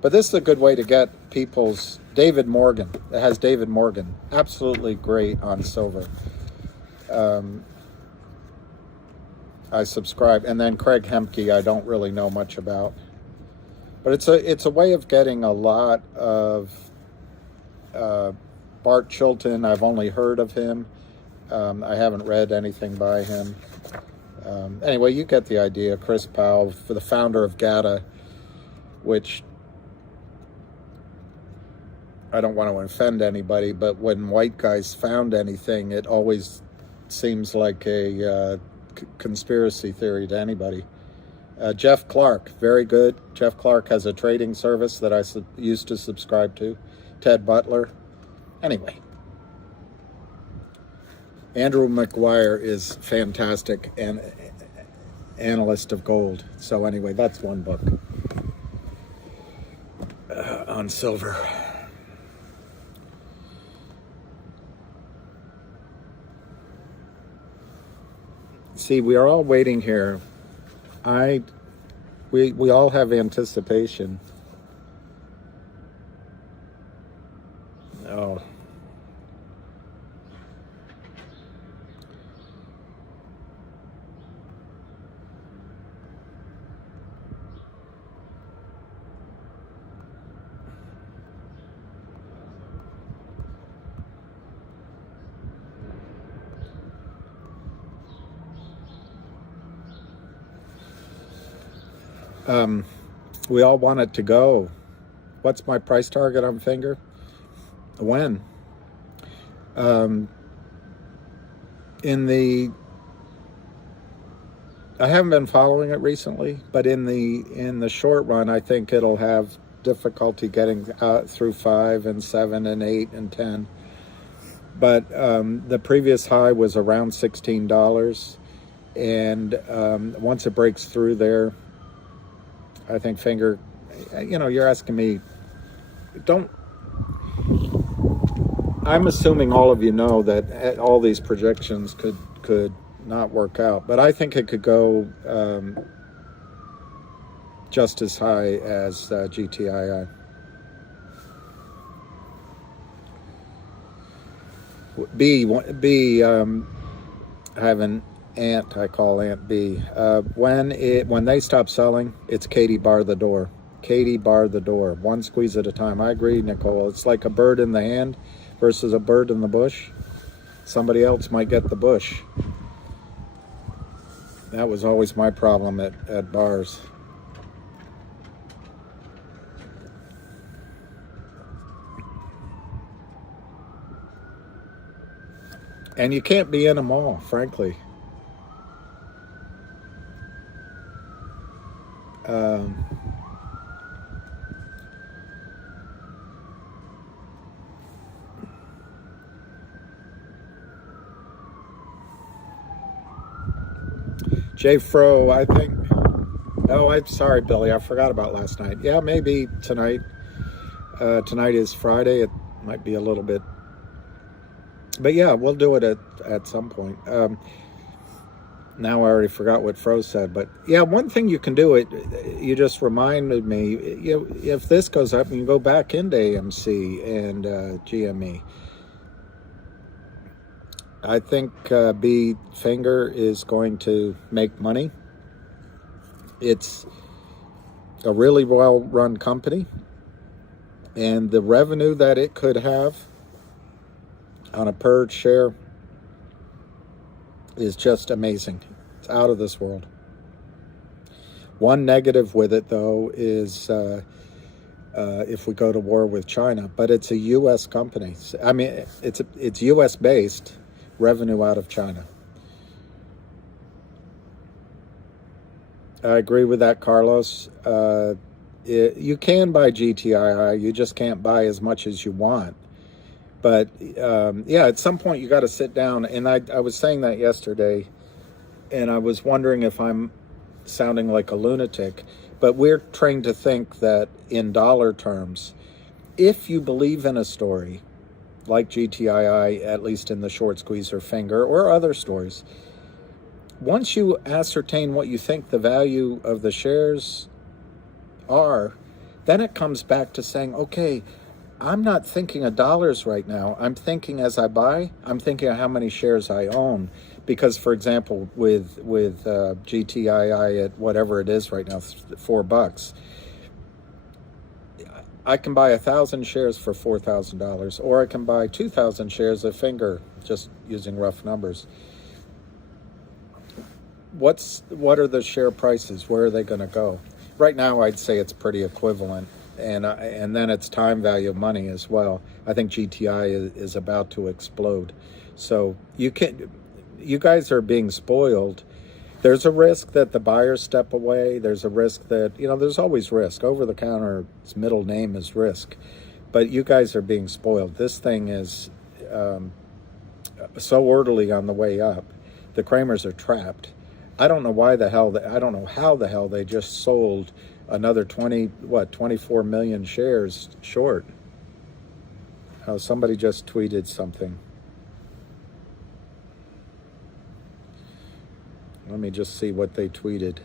But this is a good way to get people's... David Morgan. It has David Morgan. Absolutely great on silver. I subscribe. And then Craig Hemke, I don't really know much about. But it's a way of getting a lot of... Bart Chilton, I've only heard of him. I haven't read anything by him. Anyway, you get the idea. Chris Powell, for the founder of GTII, which I don't want to offend anybody, but when white guys found anything, it always seems like a conspiracy theory to anybody. Jeff Clark, very good. Jeff Clark has a trading service that I used to subscribe to. Ted Butler. Anyway. Andrew McGuire is fantastic and analyst of gold. So anyway, that's one book on silver. See, we are all waiting here. We all have anticipation. Oh. We all want it to go. What's my price target on Finger? When? I haven't been following it recently, but in the short run, I think it'll have difficulty getting through 5 and 7 and 8 and 10. But the previous high was around $16, and once it breaks through there, I think Finger, you're asking me, I'm assuming all of you know that all these projections could not work out, but I think it could go just as high as GTII. B, I have an aunt I call Aunt B. When they stop selling, it's Katie bar the door. Katie bar the door. One squeeze at a time. I agree, Nicole. It's like a bird in the hand versus a bird in the bush. Somebody else might get the bush. That was always my problem at bars. And you can't be in them all, frankly. Jay Fro, I think. Oh, I'm sorry, Billy. I forgot about last night. Yeah, maybe tonight. Tonight is Friday. It might be a little bit. But yeah, we'll do it at some point. Now I already forgot what Fro said. But yeah, one thing you can do, you just reminded me, if this goes up, you can go back into AMC and GME. I think B Finger is going to make money. It's a really well-run company, and the revenue that it could have on a per share is just amazing. It's out of this world. One negative with it, though, is if we go to war with China, but it's a U.S. company. I mean, it's U.S. based, revenue out of China. I agree with that, Carlos. You can buy GTII, you just can't buy as much as you want. But yeah, at some point you got to sit down, and I was saying that yesterday, and I was wondering if I'm sounding like a lunatic, but we're trained to think that in dollar terms, if you believe in a story like GTII, at least in the short squeezer finger or other stories, once you ascertain what you think the value of the shares are, then it comes back to saying, okay, I'm not thinking of dollars right now. I'm thinking as I buy, I'm thinking of how many shares I own. Because, for example, with GTII at whatever it is right now, $4, I can buy 1,000 shares for $4,000, or I can buy 2,000 shares of finger, just using rough numbers. What are the share prices? Where are they going to go? Right now, I'd say it's pretty equivalent, and then it's time value of money as well. I think GTI is about to explode. So you guys are being spoiled. There's a risk that the buyers step away. There's a risk that, there's always risk. Over the counter, its middle name is risk. But you guys are being spoiled. This thing is so orderly on the way up. The Kramers are trapped. I don't know how the hell they just sold another 24 million shares short. Somebody just tweeted something. Let me just see what they tweeted.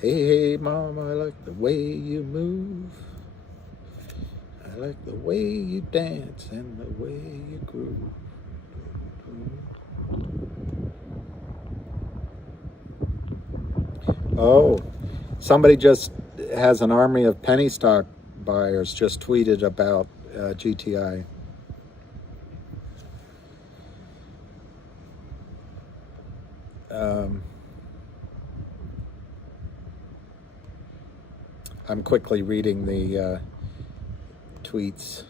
Hey, Mom, I like the way you move. I like the way you dance and the way you groove. Oh, somebody just has an army of penny stock buyers just tweeted about GTI. I'm quickly reading the tweets.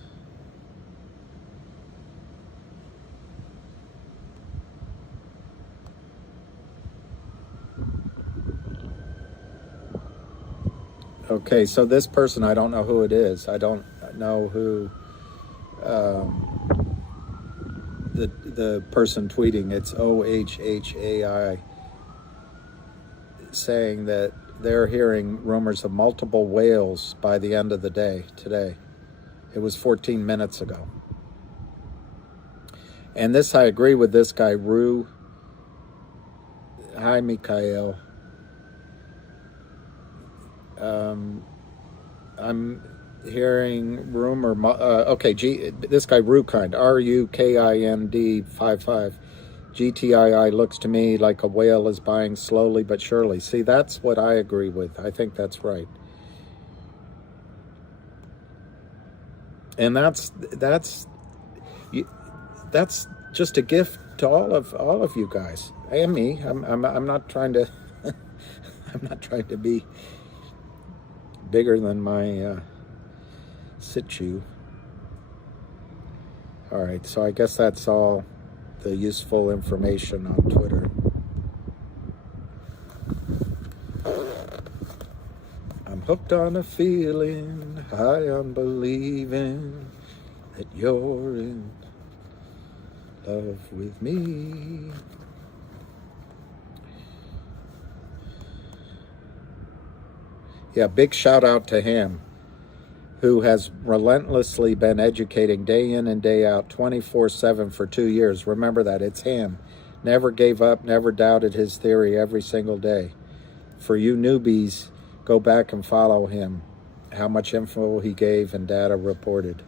Okay, so this person, I don't know who it is. I don't know who the person tweeting. It's OHHAI saying that they're hearing rumors of multiple whales by the end of the day today. It was 14 minutes ago. And this, I agree with this guy, Rue. Hi, Mikhail. I'm hearing rumor. This guy Rukind, RUKIND 55. GTII looks to me like a whale is buying slowly but surely. See, that's what I agree with. I think that's right. And that's just a gift to all of you guys and me. I'm not trying to I'm not trying to be bigger than my situ. All right, so I guess that's all the useful information on Twitter. I'm hooked on a feeling, high on believing that you're in love with me. Yeah, big shout out to him, who has relentlessly been educating day in and day out, 24/7 for 2 years. Remember that, it's him. Never gave up, never doubted his theory every single day. For you newbies, go back and follow him, how much info he gave and data reported.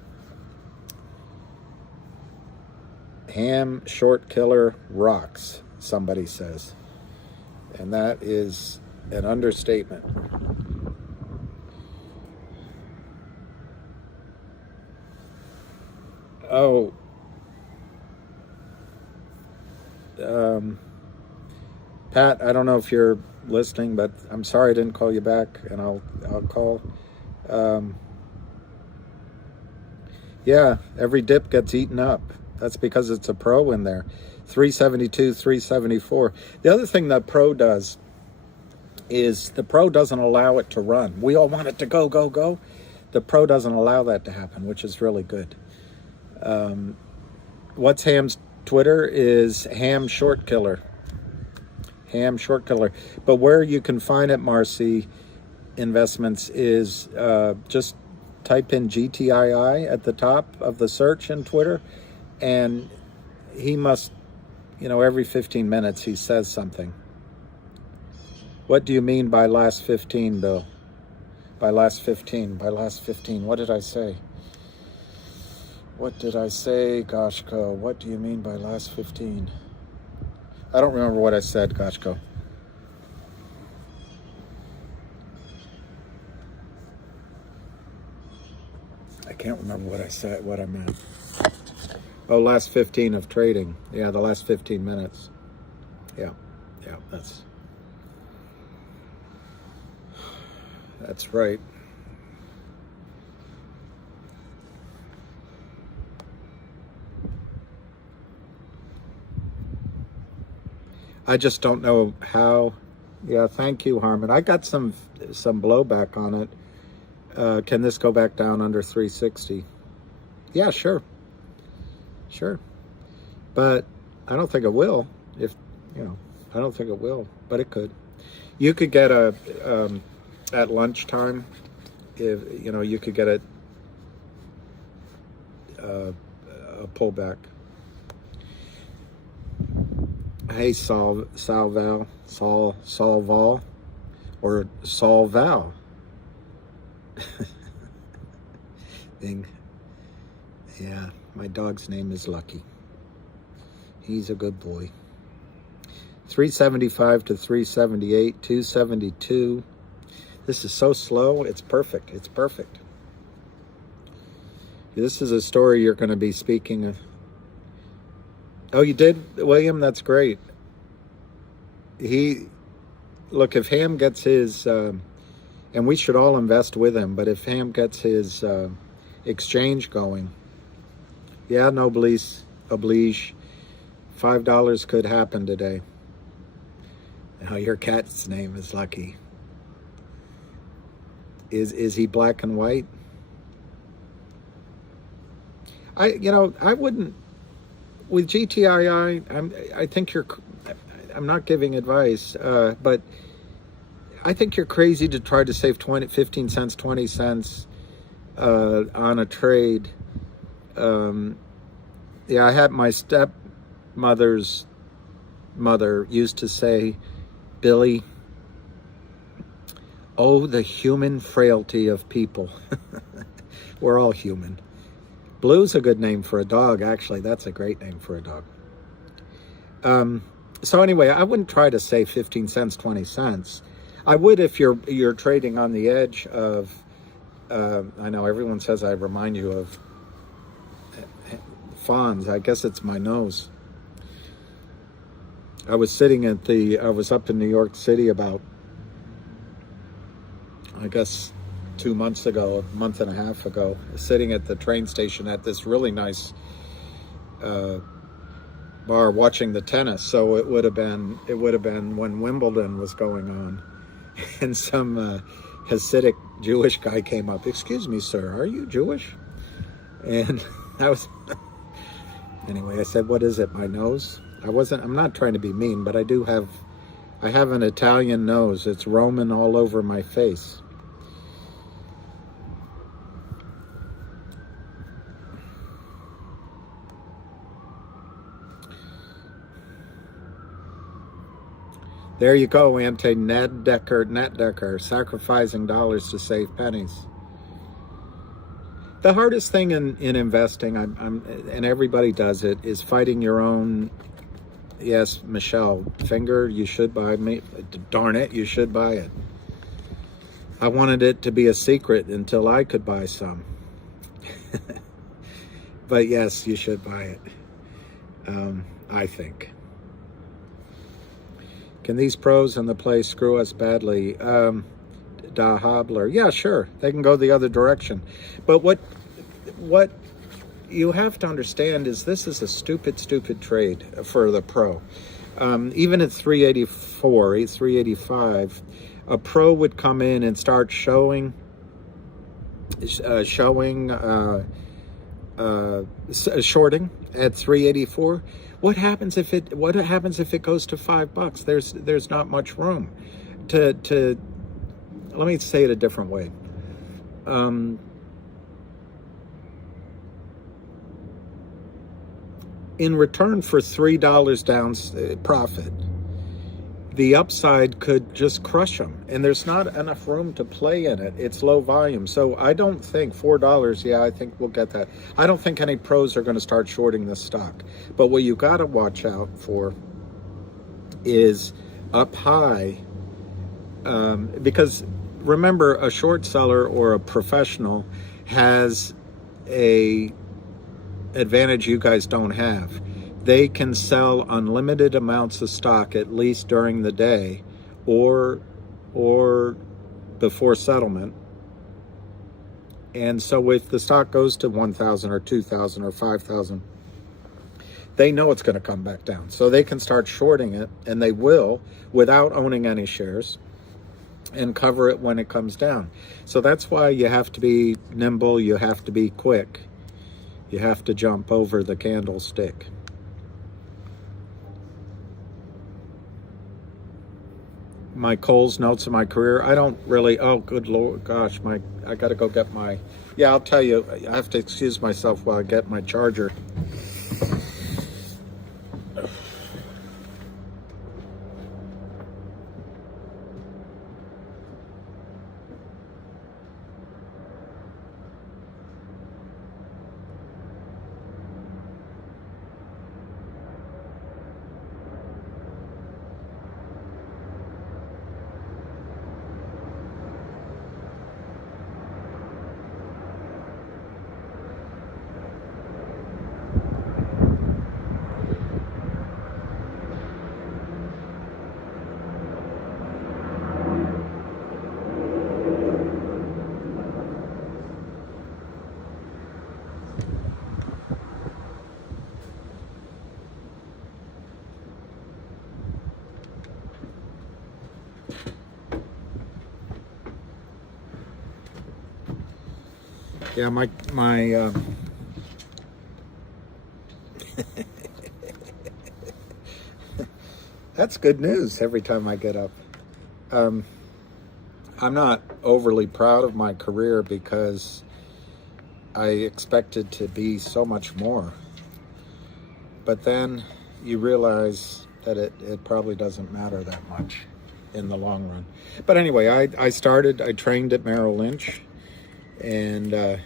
Ham short killer rocks, somebody says. And that is an understatement. Oh, Pat, I don't know if you're listening, but I'm sorry I didn't call you back, and I'll call. Yeah, every dip gets eaten up. That's because it's a pro in there. 372, 374. The other thing that pro does is the pro doesn't allow it to run. We all want it to go, go, go. The pro doesn't allow that to happen, which is really good. What's Ham's Twitter is Ham Short Killer. Ham Short Killer. But where you can find it, Marcy Investments, is just type in GTII at the top of the search in Twitter, and he must, every 15 minutes he says something. What do you mean by last 15, Bill? By last 15, what did I say? What did I say, Goshko? What do you mean by last 15? I don't remember what I said, Goshko. I can't remember what I said, what I meant. Oh, last 15 of trading. Yeah, the last 15 minutes. Yeah, that's right. I just don't know how. Yeah, thank you, Harmon. I got some blowback on it. Can this go back down under 360? Yeah, sure. But I don't think it will. I don't think it will, but it could. You could get at lunchtime, if you could get a pullback. Hey, Salval, or Solval. Thing. Yeah, my dog's name is Lucky. He's a good boy. 375 to 378, 272. This is so slow. It's perfect. This is a story you're going to be speaking of. Oh, you did, William? That's great. Look, if Ham gets his, and we should all invest with him, but if Ham gets his exchange going, yeah, oblige. $5 could happen today. Now your cat's name is Lucky. Is he black and white? I wouldn't. With GTII, I think I'm not giving advice, but I think you're crazy to try to save 15 cents, 20 cents on a trade. Yeah, I had my stepmother's mother used to say, Billy, oh, the human frailty of people. We're all human. Blue's a good name for a dog, actually. That's a great name for a dog. So anyway, I wouldn't try to save 15 cents, 20 cents. I would if you're trading on the edge of, I know everyone says I remind you of Fonz. I guess it's my nose. I was up in New York City about, I guess, 2 months ago, a month and a half ago, sitting at the train station at this really nice bar watching the tennis. So it would have been when Wimbledon was going on, and some Hasidic Jewish guy came up. Excuse me, sir, are you Jewish? And anyway, I said, what is it, my nose? I'm not trying to be mean, but I have an Italian nose. It's Roman all over my face. There you go, Ned Decker, sacrificing dollars to save pennies. The hardest thing in investing, and everybody does it, is fighting your own. Yes, Michelle, Finger, you should buy me. Darn it, you should buy it. I wanted it to be a secret until I could buy some. But yes, you should buy it. I think. Can these pros in the play screw us badly? Da Hobler. Yeah, sure. They can go the other direction. But what you have to understand is this is a stupid trade for the pro. Even at 384, 385, a pro would come in and start shorting at 384. What happens if it goes to $5? There's not much room to let me say it a different way. In return for $3 down profit, the upside could just crush them, and there's not enough room to play in it. It's low volume, so I don't think $4. Yeah, I think we'll get that. I don't think any pros are going to start shorting this stock. But what you got to watch out for is up high, because remember, a short seller or a professional has a advantage you guys don't have. They can sell unlimited amounts of stock, at least during the day or before settlement. And so if the stock goes to 1,000 or 2,000 or 5,000, they know it's going to come back down. So they can start shorting it, and they will, without owning any shares, and cover it when it comes down. So that's why you have to be nimble, you have to be quick. You have to jump over the candlestick. My Coles notes of my career, I don't really, oh, good Lord, gosh, I got to go get my, yeah, I'll tell you, I have to excuse myself while I get my charger. Yeah, my that's good news every time I get up. I'm not overly proud of my career because I expected to be so much more. But then you realize that it probably doesn't matter that much in the long run. But anyway, I trained at Merrill Lynch and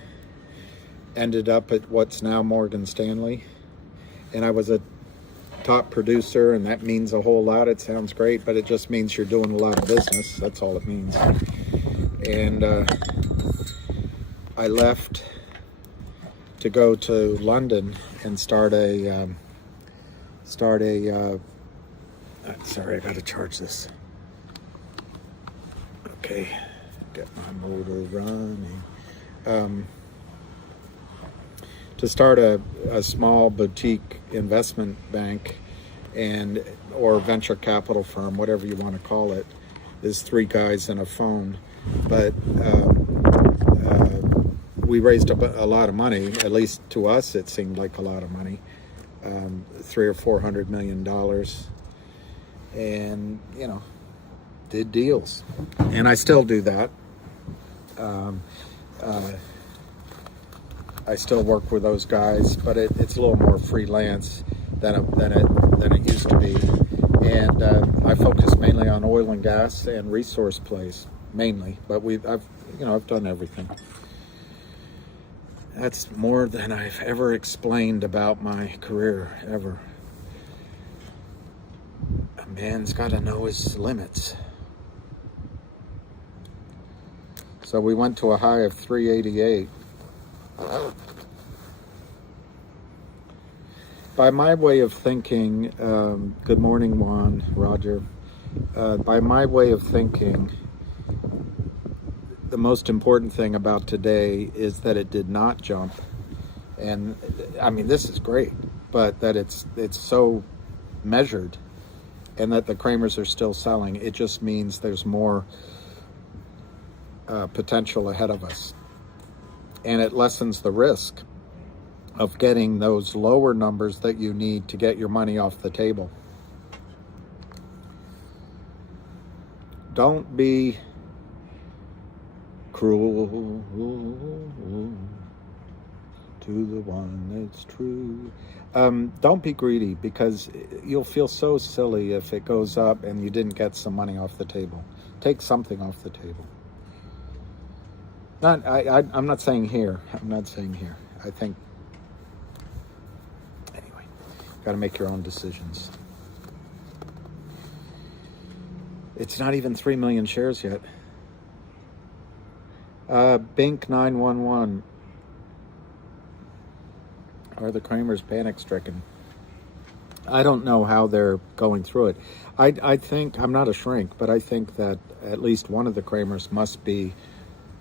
ended up at what's now Morgan Stanley. And I was a top producer, and that means a whole lot. It sounds great, but it just means you're doing a lot of business. That's all it means. And I left to go to London and start a sorry, I gotta charge this. Okay, get my motor running. To start a small boutique investment bank or venture capital firm, whatever you want to call it. There's 3 guys and a phone, but we raised a lot of money. At least to us, it seemed like a lot of money, $300 or $400 million, and did deals, and I still do that. I still work with those guys, but it's a little more freelance than it used to be. And I focus mainly on oil and gas and resource plays, mainly. But I've done everything. That's more than I've ever explained about my career, ever. A man's got to know his limits. So we went to a high of 388. By my way of thinking, good morning, Juan, Roger. By my way of thinking, the most important thing about today is that it did not jump. And I mean, this is great, but that it's so measured, and that the Kramers are still selling. It just means there's more potential ahead of us. And it lessens the risk of getting those lower numbers that you need to get your money off the table. Don't be cruel to the one that's true. Don't be greedy, because you'll feel so silly if it goes up and you didn't get some money off the table. Take something off the table. I'm not saying here. I'm not saying here. I think, anyway, got to make your own decisions. It's not even 3 million shares yet. Bink 911. Are the Kramers panic-stricken? I don't know how they're going through it. I think, I'm not a shrink, but I think that at least one of the Kramers must be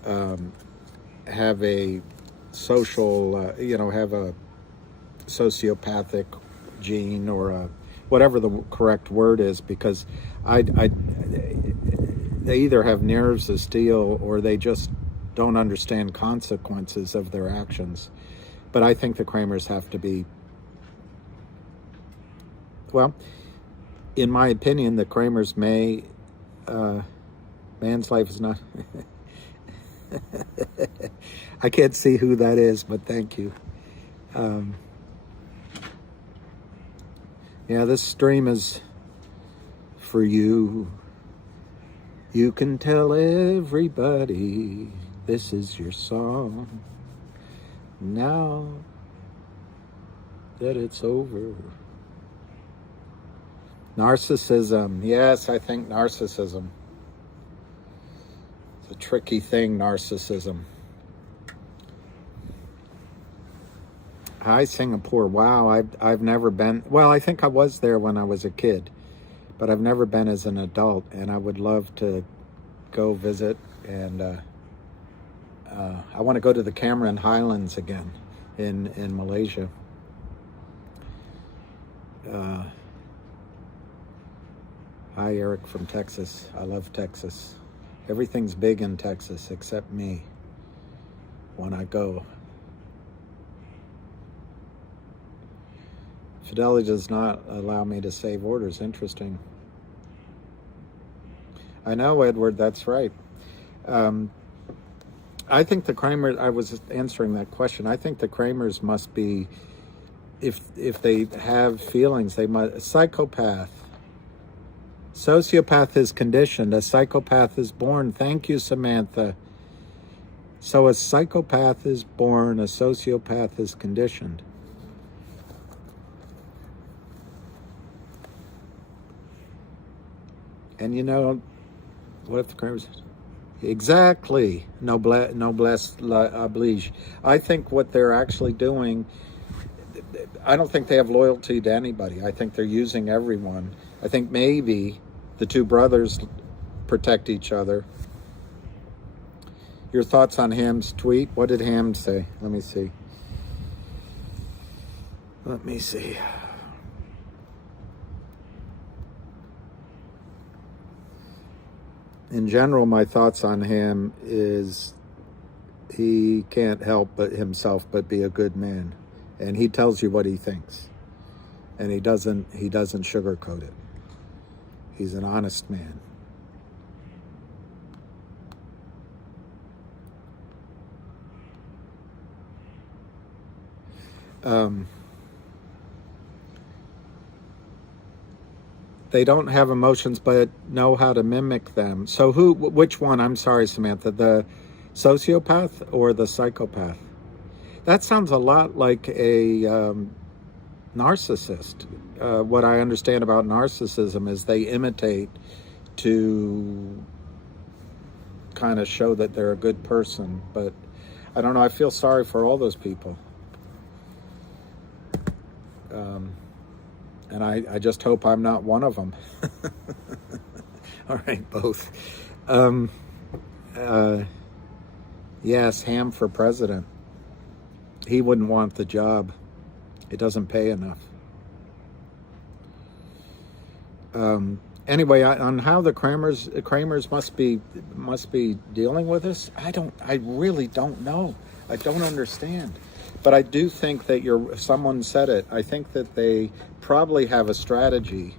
have a social, have a sociopathic gene, or whatever the correct word is, because they either have nerves of steel or they just don't understand consequences of their actions. But I think the Kramers have to be, well, in my opinion, the Kramers may, man's life is not, I can't see who that is, but thank you. Yeah, this stream is for you. You can tell everybody this is your song. Now that it's over. Narcissism. Yes, I think narcissism. It's a tricky thing, narcissism. Hi, Singapore. Wow, I've never been. Well, I think I was there when I was a kid, but I've never been as an adult, and I would love to go visit. And I want to go to the Cameron Highlands again in Malaysia. Hi, Eric from Texas. I love Texas. Everything's big in Texas except me when I go. Fidelity does not allow me to save orders. Interesting. I know, Edward, that's right. I think the Kramers, I was answering that question. I think the Kramers must be, if they have feelings, they must, a psychopath. Sociopath is conditioned. A psychopath is born. Thank you, Samantha. So a psychopath is born, a sociopath is conditioned. And what if the Kramers... Exactly. Noblesse oblige. I think what they're actually doing, I don't think they have loyalty to anybody. I think they're using everyone. I think maybe the two brothers protect each other. Your thoughts on Ham's tweet? What did Ham say? Let me see. In general, my thoughts on Ham is he can't help but himself but be a good man. And he tells you what he thinks. And he doesn't sugarcoat it. He's an honest man. They don't have emotions, but know how to mimic them. So which one? I'm sorry, Samantha, the sociopath or the psychopath? That sounds a lot like a narcissist. What I understand about narcissism is they imitate to kind of show that they're a good person. But I don't know, I feel sorry for all those people. And I just hope I'm not one of them. All right, both. Yes, Ham for president. He wouldn't want the job. It doesn't pay enough. Anyway, on how the Kramers must be dealing with this, I really don't know. I don't understand. But I do think that someone said it. I think that they probably have a strategy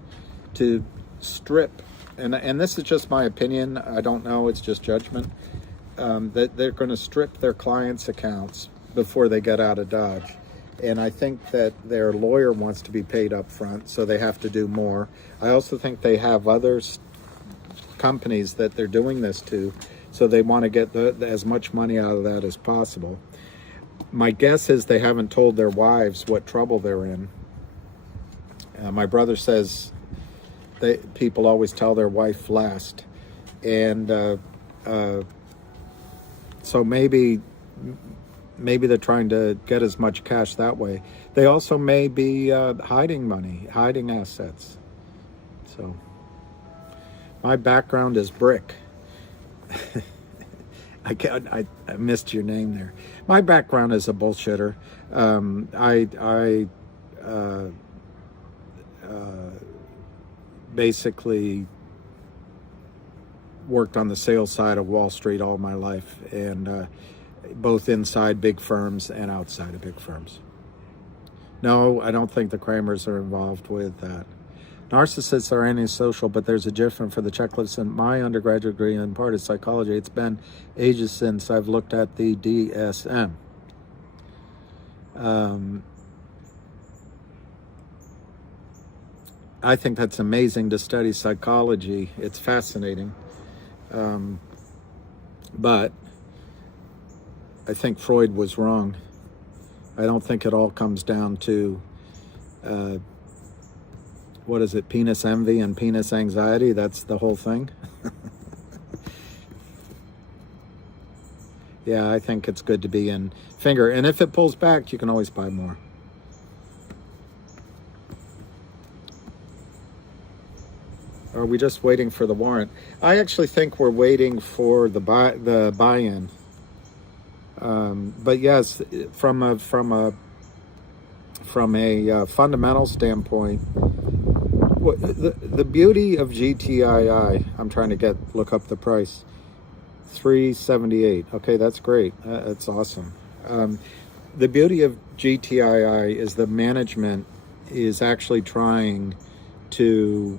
to strip, and this is just my opinion. I don't know. It's just judgment. That they're going to strip their clients' accounts before they get out of Dodge. And I think that their lawyer wants to be paid up front, so they have to do more. I also think they have other companies that they're doing this to, so they want to get as much money out of that as possible. My guess is they haven't told their wives what trouble they're in. My brother says people always tell their wife last. And so maybe they're trying to get as much cash that way. They also may be hiding money, hiding assets. So my background is brick. I missed your name there. My background is a bullshitter. I basically worked on the sales side of Wall Street all my life, and both inside big firms and outside of big firms. No, I don't think the Kramers are involved with that. Narcissists are antisocial, but there's a difference for the checklist. In my undergraduate degree in part of psychology, it's been ages since I've looked at the DSM. I think that's amazing to study psychology. It's fascinating. But I think Freud was wrong. I don't think it all comes down to what is it, penis envy and penis anxiety? That's the whole thing. Yeah, I think it's good to be in finger. And if it pulls back, you can always buy more. Are we just waiting for the warrant? I actually think we're waiting for the buy-in. But yes, from a fundamental standpoint, the beauty of GTII, I'm trying to look up the price, $378. Okay, that's great. That's awesome. The beauty of GTII is the management is actually trying to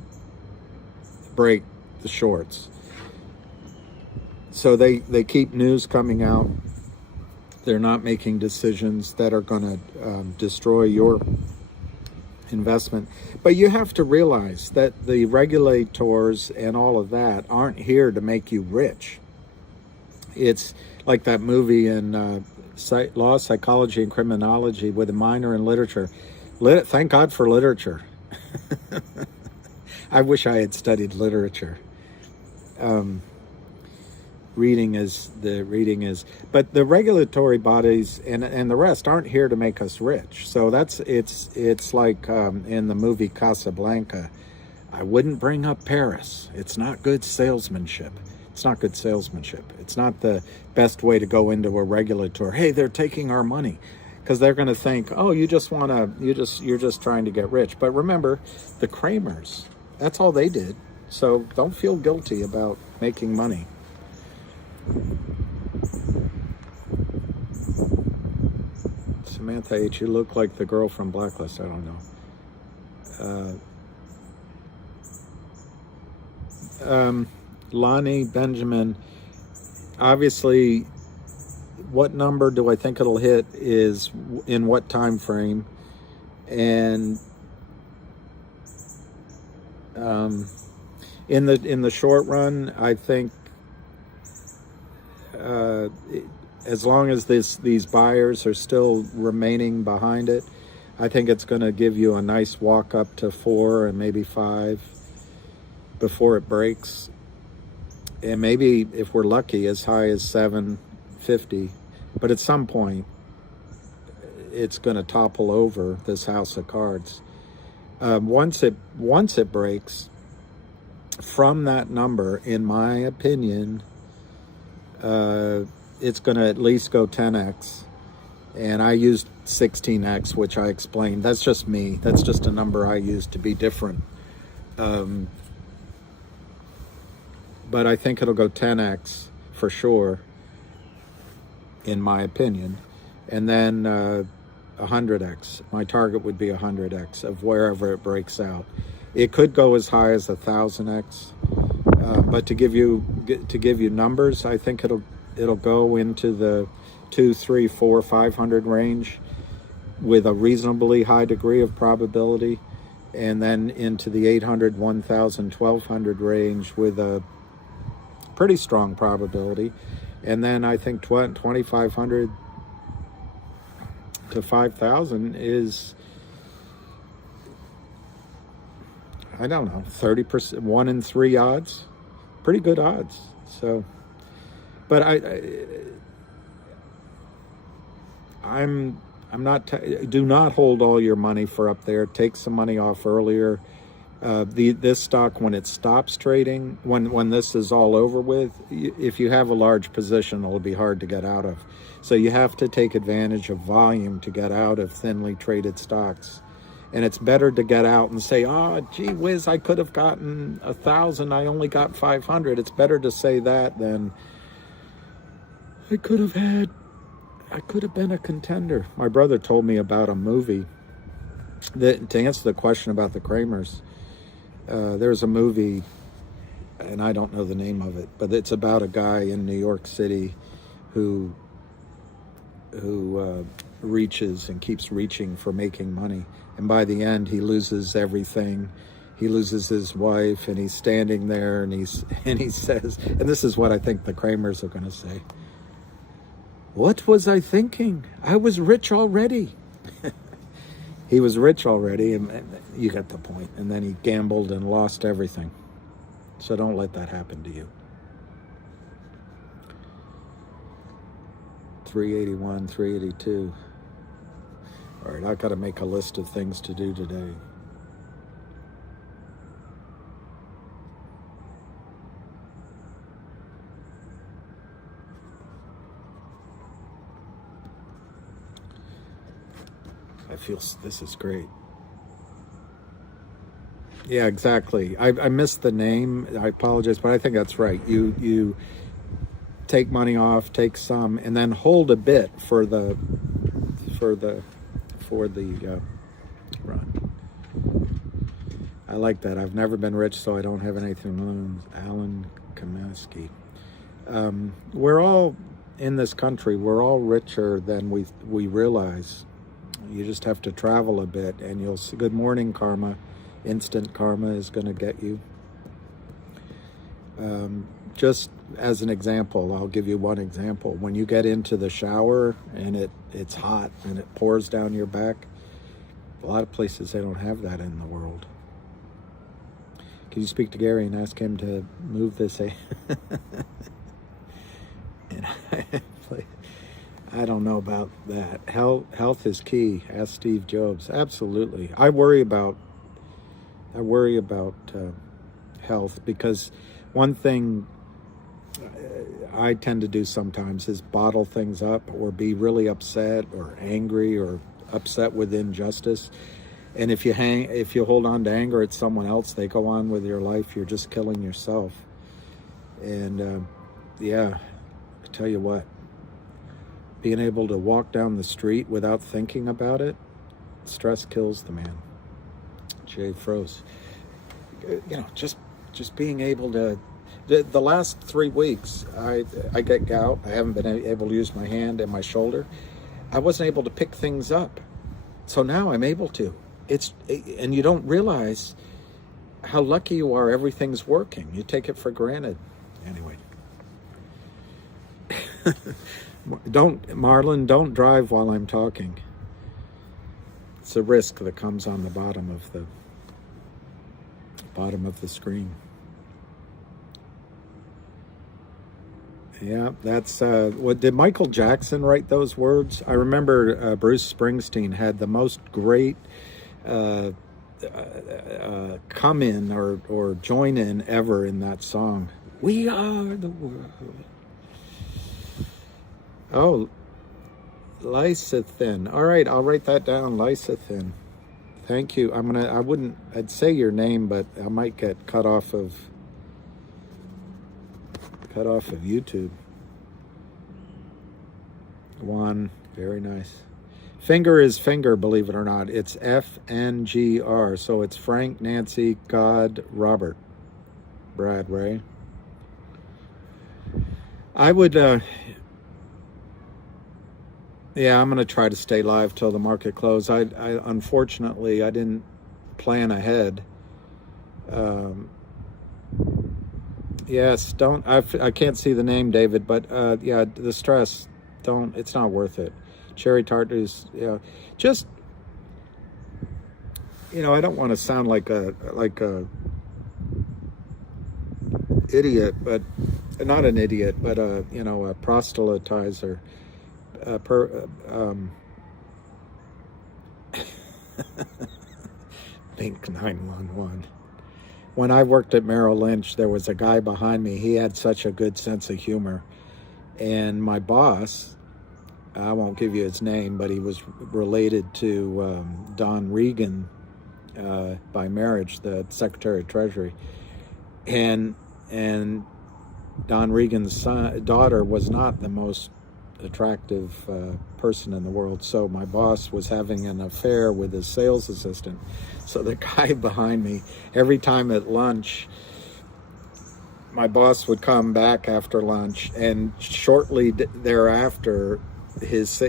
break the shorts. So they keep news coming out. They're not making decisions that are going to destroy your investment. But you have to realize that the regulators and all of that aren't here to make you rich. It's like that movie in Law, Psychology, and Criminology with a minor in literature. Thank God for literature. I wish I had studied literature. Reading is, but the regulatory bodies and the rest aren't here to make us rich. So it's like in the movie Casablanca. I wouldn't bring up Paris. It's not good salesmanship. It's not good salesmanship. It's not the best way to go into a regulatory. Hey, they're taking our money, because they're going to think, oh, you're just trying to get rich. But remember, the Kramers, that's all they did. So don't feel guilty about making money. Samantha H., you look like the girl from Blacklist. I don't know. Lonnie Benjamin, obviously, what number do I think it'll hit is in what time frame, and in the short run, I think as long as these buyers are still remaining behind it, I think it's going to give you a nice walk up to 4 and maybe 5 before it breaks. And maybe, if we're lucky, as high as 750. But at some point, it's going to topple over this house of cards. Once it breaks, from that number, in my opinion, it's going to at least go 10x. And I used 16x, which I explained. That's just me. That's just a number I used to be different. But I think it'll go 10x for sure, in my opinion. And then 100x. My target would be 100x of wherever it breaks out. It could go as high as 1000x. But to give you numbers, I think it'll go into the 2, 3, 4, 500 range with a reasonably high degree of probability, and then into the 800, 1000, 1200 range with a pretty strong probability, and then I think 2500 to 5000 is, I don't know, 30%, 1 in 3 odds, pretty good odds. So, but I'm not. Do not hold all your money for up there. Take some money off earlier. This stock, when it stops trading, when this is all over with, if you have a large position, it'll be hard to get out of. So you have to take advantage of volume to get out of thinly traded stocks. And it's better to get out and say, "Oh, gee whiz, I could have gotten 1,000. I only got 500." It's better to say that than I could have been a contender. My brother told me about a movie that, to answer the question about the Kramers, there's a movie, and I don't know the name of it, but it's about a guy in New York City who reaches and keeps reaching for making money. And by the end, he loses everything. He loses his wife, and he's standing there, and he says, and this is what I think the Kramers are going to say: "What was I thinking? I was rich already." He was rich already, and you get the point. And then he gambled and lost everything. So don't let that happen to you. 381, 382. All right, I've got to make a list of things to do today. I feel this is great. Yeah, exactly. I missed the name. I apologize, but I think that's right. You take money off, take some, and then hold a bit for the run. I like that. I've never been rich, so I don't have anything loans. Alan Kaminsky. We're all in this country. We're all richer than we realize. You just have to travel a bit, and you'll see. Good morning, karma. Instant karma is going to get you. Just as an example, I'll give you one example. When you get into the shower and it's hot and it pours down your back, a lot of places they don't have that in the world. Can you speak to Gary and ask him to move this? I don't know about that. Health is key. Ask Steve Jobs. Absolutely. I worry about health, because one thing I tend to do sometimes is bottle things up or be really upset or angry or upset with injustice. And if you hold on to anger at someone else, they go on with your life. You're just killing yourself. And yeah, I tell you what, being able to walk down the street without thinking about it, stress kills the man. Jay Froese. You know, just being able to. The last 3 weeks, I get gout. I haven't been able to use my hand and my shoulder. I wasn't able to pick things up, so now I'm able to. And you don't realize how lucky you are. Everything's working. You take it for granted. Anyway, Marlon, don't drive while I'm talking. It's a risk that comes on the bottom of the screen. Yeah, that's what did Michael Jackson write those words? I remember Bruce Springsteen had the most great come in or join in ever in that song. We are the world. Oh, Lysithin. All right, I'll write that down. Lysithin. Thank you. I'd say your name, but I might get cut off of YouTube. Juan, very nice. Finger is finger, believe it or not. It's FNGR. So it's Frank, Nancy, God, Robert, Brad, Ray. I would, yeah, I'm going to try to stay live till the market close. Unfortunately, I didn't plan ahead. Yes, I can't see the name, David, but yeah, the stress, it's not worth it. Cherry tart is, just, I don't want to sound like a idiot, but not an idiot, but a proselytizer. Think 911. When I worked at Merrill Lynch, there was a guy behind me. He had such a good sense of humor, and my boss, I won't give you his name, but he was related to Don Regan by marriage, the Secretary of Treasury. And Don Regan's daughter was not the most attractive person in the world. So my boss was having an affair with his sales assistant. So the guy behind me, every time at lunch, my boss would come back after lunch, and shortly thereafter,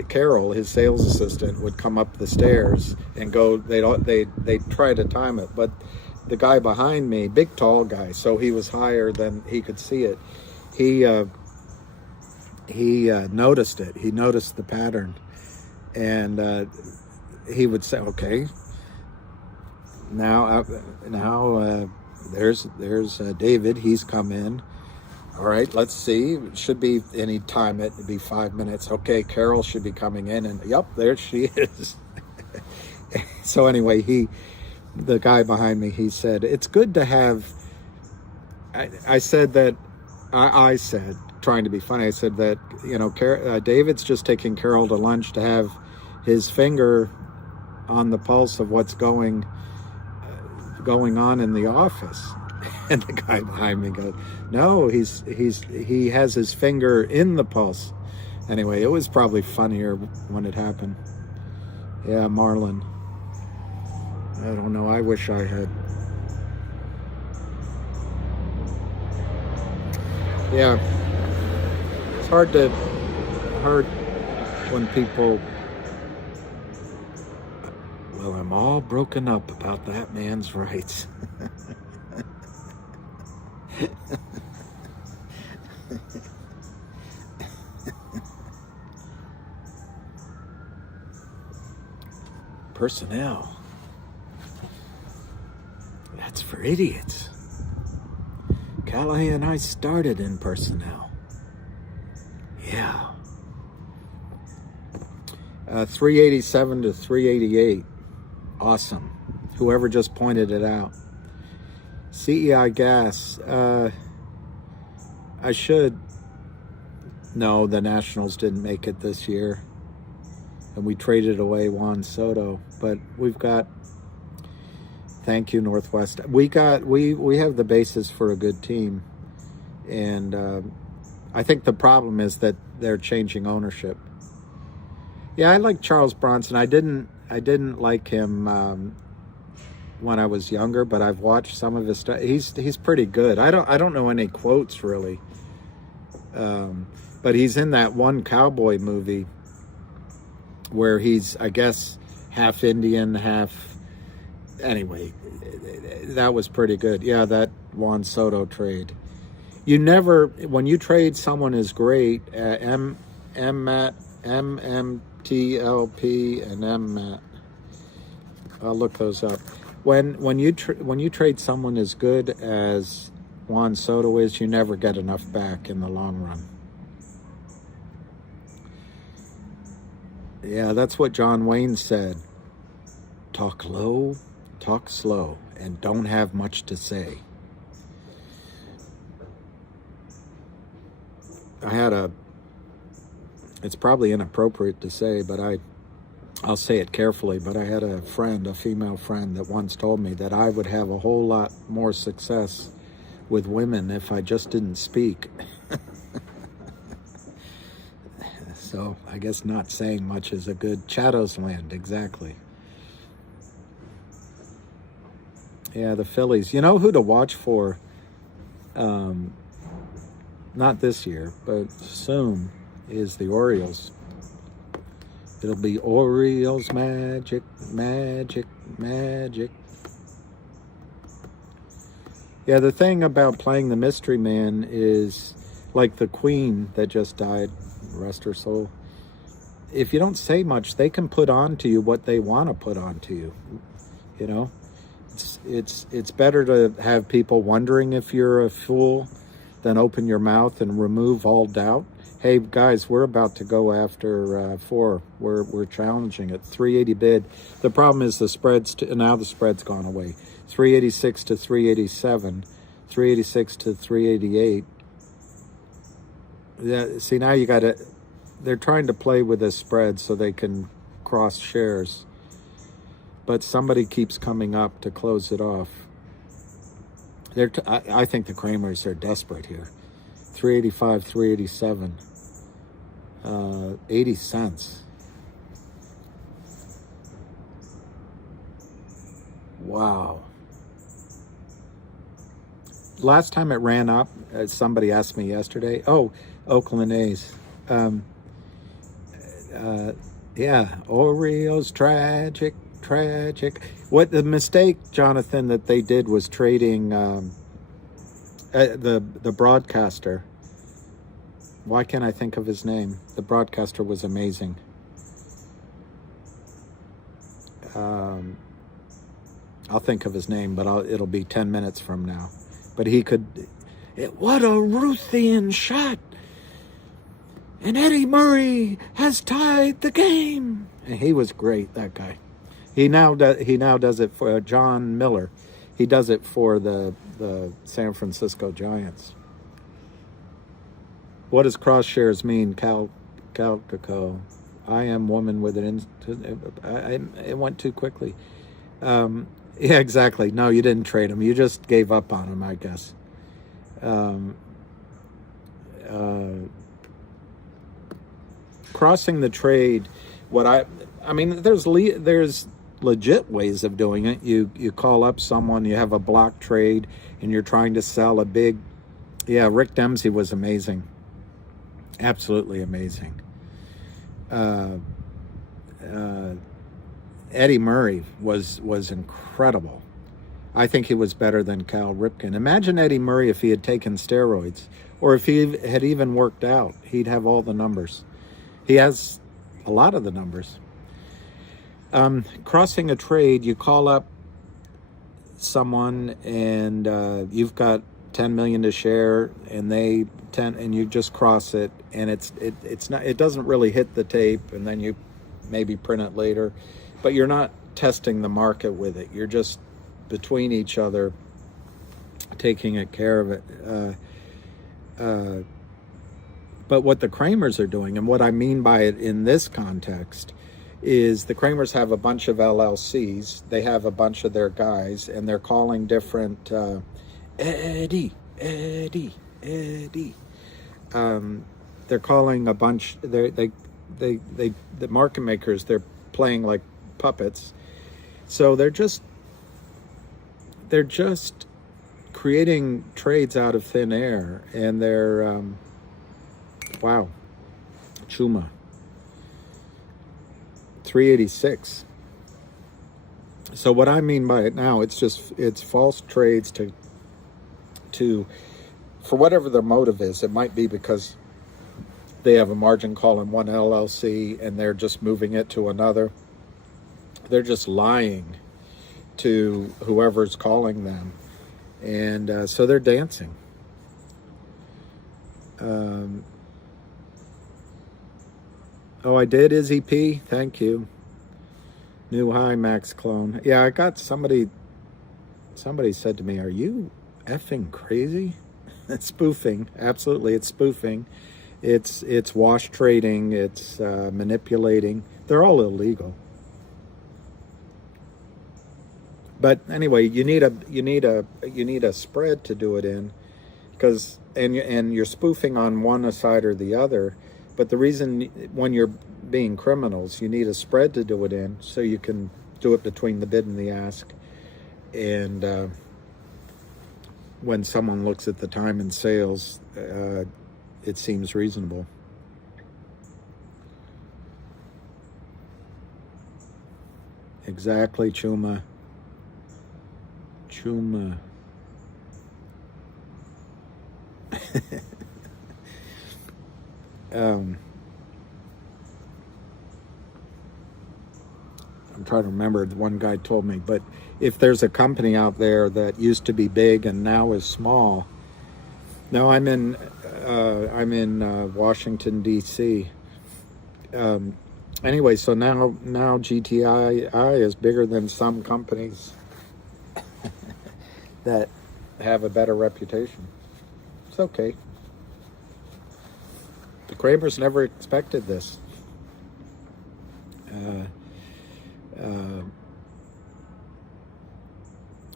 Carol, his sales assistant, would come up the stairs and go. They'd try to time it, but the guy behind me, big tall guy, so he was higher than he could see it. He noticed it. He noticed the pattern, and he would say, "Okay, now there's David. He's come in. All right, let's see. It should be any time. It'd be 5 minutes. Okay, Carol should be coming in, and yep, there she is." So anyway, the guy behind me, he said, "It's good to have." I said that. I said, trying to be funny, I said that David's just taking Carol to lunch to have his finger on the pulse of what's going on in the office. And the guy behind me goes, "No, he has his finger in the pulse." Anyway, it was probably funnier when it happened. Yeah, Marlon. I don't know. I wish I had. Yeah, it's hard when people. Well, I'm all broken up about that man's rights. Personnel. That's for idiots. Callahan and I started in personnel. Yeah. 387 to 388. Awesome. Whoever just pointed it out. CEI gas. I should. No, the Nationals didn't make it this year. And we traded away Juan Soto. But we've got. Thank you, Northwest. We have the basis for a good team. And I think the problem is that they're changing ownership. Yeah, I like Charles Bronson. I didn't like him when I was younger, but I've watched some of his stuff. He's pretty good. I don't know any quotes really, but he's in that one cowboy movie where he's, I guess, half Indian, half. Anyway, that was pretty good. Yeah, that Juan Soto trade. You never, when you trade someone is great. MMTLP and MMAT. I'll look those up. When you trade someone as good as Juan Soto is, you never get enough back in the long run. Yeah, that's what John Wayne said. Talk low talk slow, and don't have much to say. It's probably inappropriate to say, but I'll say it carefully, but I had a friend, a female friend, that once told me that I would have a whole lot more success with women if I just didn't speak. So I guess not saying much is a good Chatto's land, exactly. Yeah, the Phillies. You know who to watch for? Not this year, but soon, is the Orioles. It'll be Orioles magic, magic, magic. Yeah, the thing about playing the mystery man is, like the Queen that just died, rest her soul, if you don't say much, they can put on to you what they want to put on to you. You know, it's better to have people wondering if you're a fool than open your mouth and remove all doubt. Hey guys, we're about to go after 4. We're challenging it. 380 bid. The problem is the spread's now the spread's gone away. 386 to 387, 386 to 388. Yeah, see, now you got to. They're trying to play with this spread so they can cross shares, but somebody keeps coming up to close it off. I think the Kramers are desperate here. 385, 387, 80 cents. Wow. Last time it ran up, somebody asked me yesterday, oh, Oakland A's. Yeah, Oreos, tragic. What the mistake, Jonathan, that they did was trading the broadcaster. Why can't I think of his name? The broadcaster was amazing. I'll think of his name, but it'll be 10 minutes from now. But he could. What a Ruthian shot! And Eddie Murray has tied the game. And he was great, that guy. He now does it for John Miller. He does it for the San Francisco Giants. What does cross shares mean, Calcaco? I am woman with an. It went too quickly. Yeah, exactly. No, you didn't trade him. You just gave up on him, I guess. Crossing the trade. I mean, there's legit ways of doing it. You call up someone, you have a block trade, and you're trying to sell a big. Yeah, Rick Dempsey was amazing. Absolutely amazing. Eddie Murray was incredible. I think he was better than Cal Ripken. Imagine Eddie Murray if he had taken steroids, or if he had even worked out. He'd have all the numbers. He has a lot of the numbers. Crossing a trade, you call up someone and you've got 10 million to share, and they 10, and you just cross it, and it doesn't really hit the tape, and then you maybe print it later, but you're not testing the market with it. You're just between each other taking care of it. But what the Kramers are doing, and what I mean by it in this context, is the Kramers have a bunch of LLCs. They have a bunch of their guys, and they're calling different Eddie. They're calling a bunch. The market makers. They're playing like puppets. So they're just creating trades out of thin air, and they're wow, Chuma 386. So what I mean by it now, it's false trades to for whatever their motive is. It might be because they have a margin call in one LLC and they're just moving it to another. They're just lying to whoever's calling them, and so they're dancing. Oh, I did, Izzy P. Thank you. New high, Max Clone. Yeah, I got somebody said to me, "Are you effing crazy?" It's spoofing. Absolutely, it's spoofing. It's wash trading. It's manipulating. They're all illegal. But anyway, you need a spread to do it in, because and you're spoofing on one side or the other. But the reason, when you're being criminals, you need a spread to do it in, so you can do it between the bid and the ask. And when someone looks at the time and sales, it seems reasonable. Exactly, Chuma. I'm trying to remember, one guy told me, but if there's a company out there that used to be big and now is small. No, I'm in Washington, D.C. Anyway, so now GTII is bigger than some companies that have a better reputation. It's okay. The Kramers never expected this.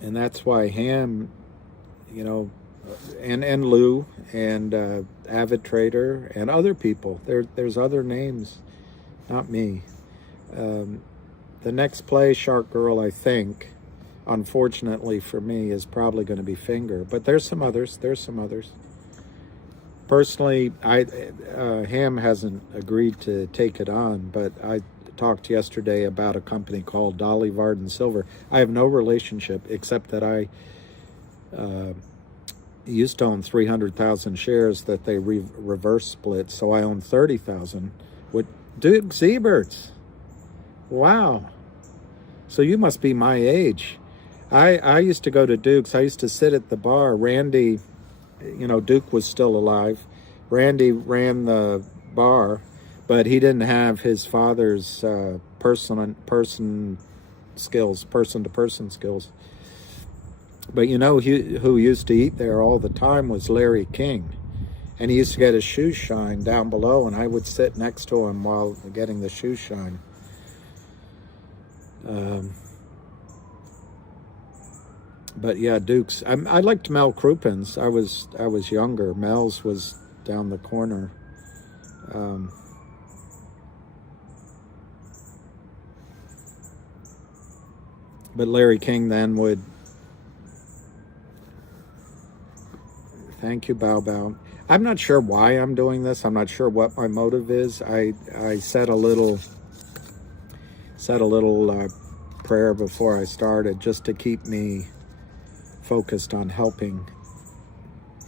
And that's why Ham, and Lou and Avid Trader and other people. There's other names, not me. The next play, Shark Girl, I think, unfortunately for me, is probably going to be Finger. But there's some others. Personally, Ham hasn't agreed to take it on, but I talked yesterday about a company called Dolly Varden Silver. I have no relationship, except that I used to own 300,000 shares that they reverse split, so I own 30,000 with Duke Zeberts. Wow. So you must be my age. I used to go to Duke's. I used to sit at the bar. Randy, Duke was still alive. Randy ran the bar, but he didn't have his father's person-to-person skills. But who used to eat there all the time was Larry King. And he used to get his shoes shine down below, and I would sit next to him while getting the shoes shine. But yeah, Duke's. I liked Mel Croupen's. I was younger. Mel's was down the corner. But Larry King then would. Thank you, Bao Bao. I'm not sure why I'm doing this. I'm not sure what my motive is. I said a little prayer before I started, just to keep me focused on helping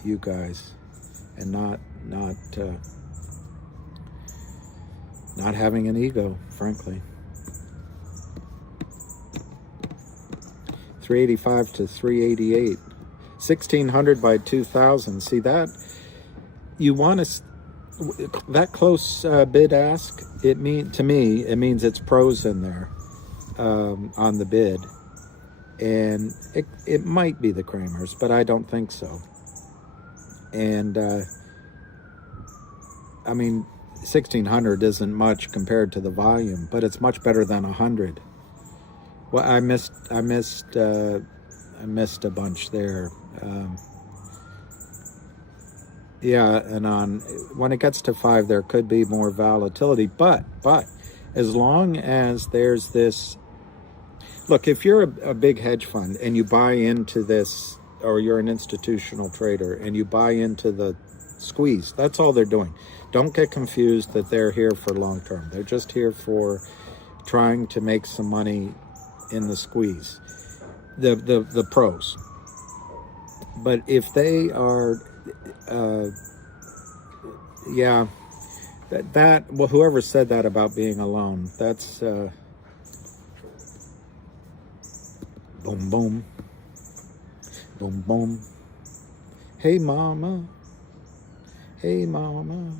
you guys, and not having an ego, frankly. 385 to 388. 1,600 by 2,000. See that? You want to that close bid ask? To me it means it's pros in there on the bid, and it might be the Kramers, but I don't think so. And 1,600 isn't much compared to the volume, but it's much better than 100. Well, I missed a bunch there. Yeah, and when it gets to 5, there could be more volatility, but as long as there's this, look, if you're a big hedge fund and you buy into this, or you're an institutional trader and you buy into the squeeze, that's all they're doing. Don't get confused that they're here for long term. They're just here for trying to make some money in the squeeze, the pros. But if they are, whoever said that about being alone, that's boom, boom, boom, boom. Hey, mama. Hey, mama.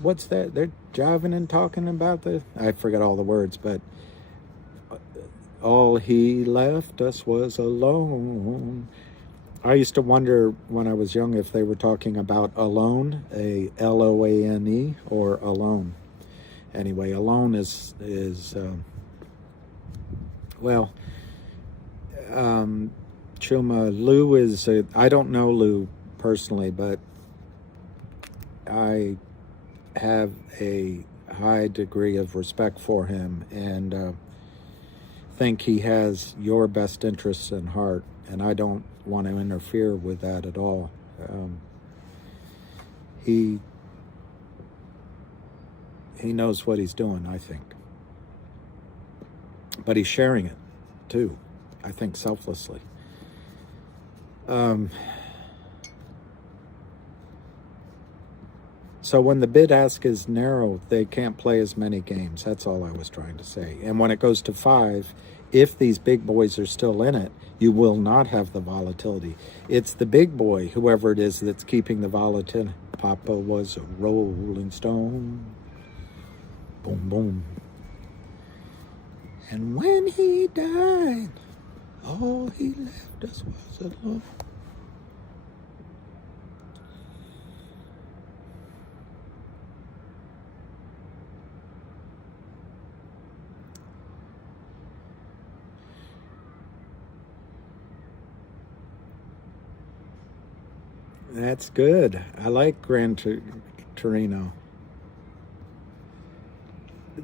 what's that? They're jiving and talking about I forget all the words, but all he left us was alone. I used to wonder when I was young if they were talking about alone, a L-O-A-N-E, or alone. Anyway, alone is well, Chuma, Lou is, I don't know Lou personally, but I have a high degree of respect for him, and think he has your best interests in heart, and I don't want to interfere with that at all. He knows what he's doing, I think. But he's sharing it, too, I think, selflessly. So when the bid-ask is narrow, they can't play as many games. That's all I was trying to say. And when it goes to 5, if these big boys are still in it, you will not have the volatility. It's the big boy, whoever it is, that's keeping the volatility. Papa was a rolling stone. Boom, boom. And when he died, all he left us was alone. That's good. I like Gran Torino.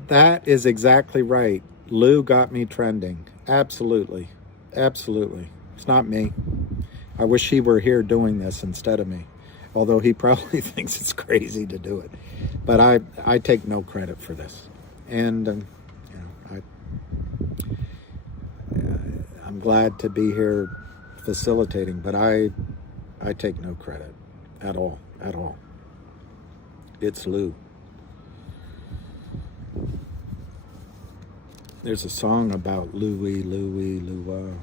That is exactly right. Lou got me trending. Absolutely. Absolutely. It's not me. I wish he were here doing this instead of me. Although he probably thinks it's crazy to do it. But I take no credit for this. And, I'm glad to be here facilitating, but I take no credit at all, at all. It's Lou. There's a song about Louie, Lua.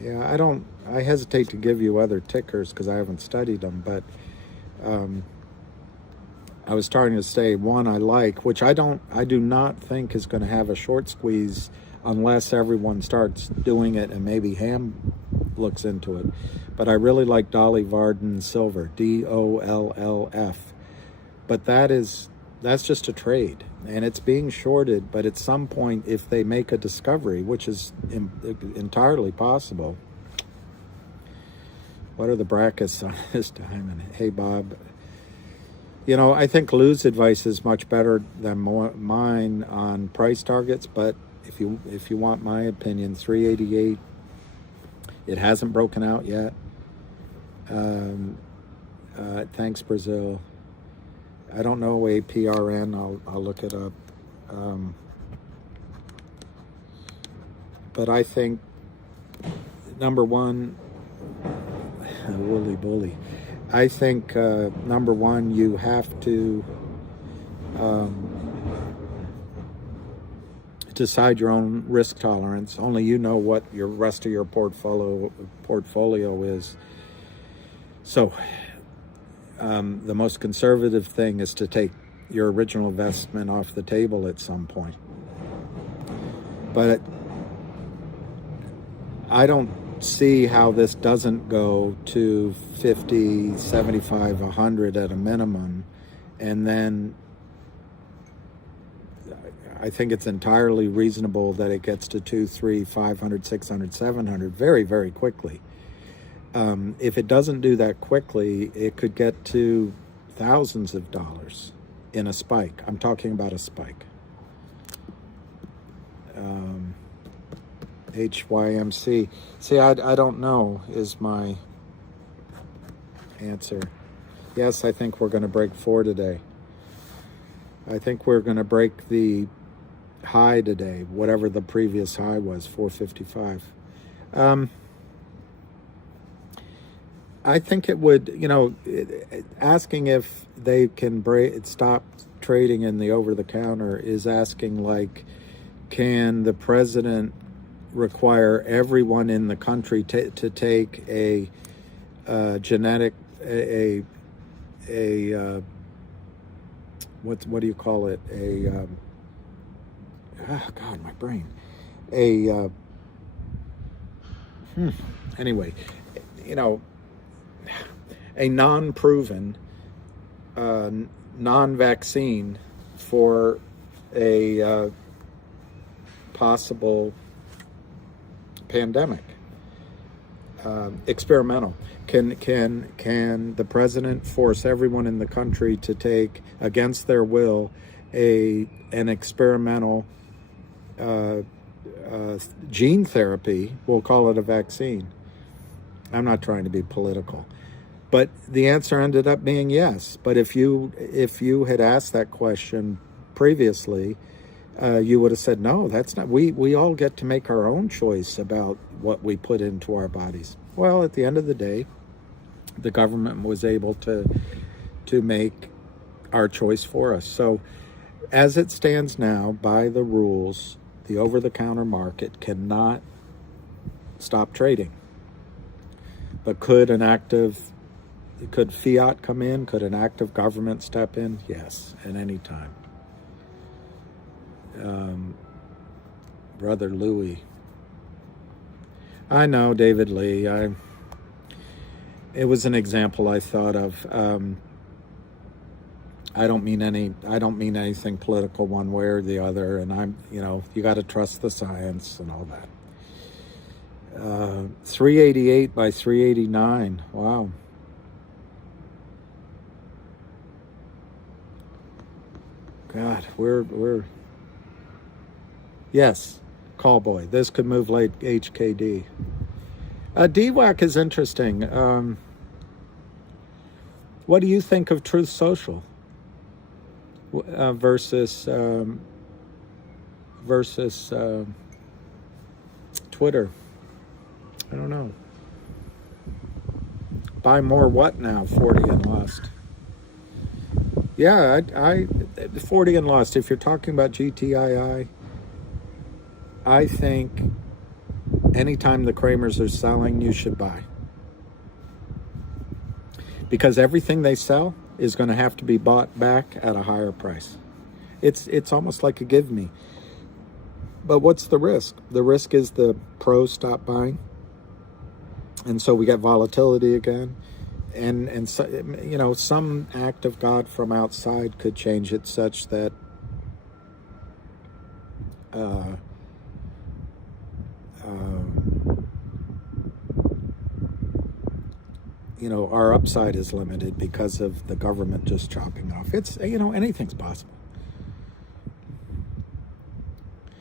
Yeah, I hesitate to give you other tickers because I haven't studied them, but I was starting to say one I like, which I do not think is going to have a short squeeze unless everyone starts doing it and maybe Ham looks into it. But I really like Dolly Varden Silver, DOLLF. But that's just a trade, and it's being shorted. But at some point, if they make a discovery, which is entirely possible, what are the brackets on this diamond? Hey, Bob. I think Lou's advice is much better than mine on price targets. But if you want my opinion, 388. It hasn't broken out yet. Thanks, Brazil. I don't know APRN. I'll look it up. But I think number one, woolly bully. I think number one, you have to decide your own risk tolerance. Only you know what your rest of your portfolio is. So the most conservative thing is to take your original investment off the table at some point. But I don't see how this doesn't go to 50, 75, 100 at a minimum, and then I think it's entirely reasonable that it gets to 200, 300, 500, 600, 700 very, very quickly. If it doesn't do that quickly, it could get to thousands of dollars in a spike. I'm talking about a spike. HYMC. See, I don't know is my answer. Yes, I think we're going to break 4 today. I think we're going to break the high today, whatever the previous high was, 455. I think it would, asking if they can stop trading in the over-the-counter is asking, like, can the president require everyone in the country to take a genetic, what do you call it? God, my brain. Anyway, a non-proven, non-vaccine for a possible pandemic. Experimental. Can the president force everyone in the country to take, against their will, an experimental gene therapy? We'll call it a vaccine. I'm not trying to be political, but the answer ended up being yes. But if you had asked that question previously, you would have said, no, that's not. We all get to make our own choice about what we put into our bodies. Well, at the end of the day, the government was able to make our choice for us. So as it stands now, by the rules, the over-the-counter market cannot stop trading. But could fiat come in? Could an active government step in? Yes, at any time. Brother Louis. I know, David Lee. It was an example I thought of. I don't mean anything political one way or the other, and you got to trust the science and all that. 388 by 389. Wow. God, we're yes, Callboy. This could move late HKD. DWAC is interesting. What do you think of Truth Social versus Twitter? I don't know. Buy more what now? 40 and lost. Yeah, I 40 and lost. If you're talking about GTII, I think anytime the Kramers are selling, you should buy. Because everything they sell is going to have to be bought back at a higher price. It's almost like a give me. But what's the risk? The risk is the pros stop buying. And so we get volatility again. And so, some act of God from outside could change it such that our upside is limited because of the government just chopping off. It's, anything's possible.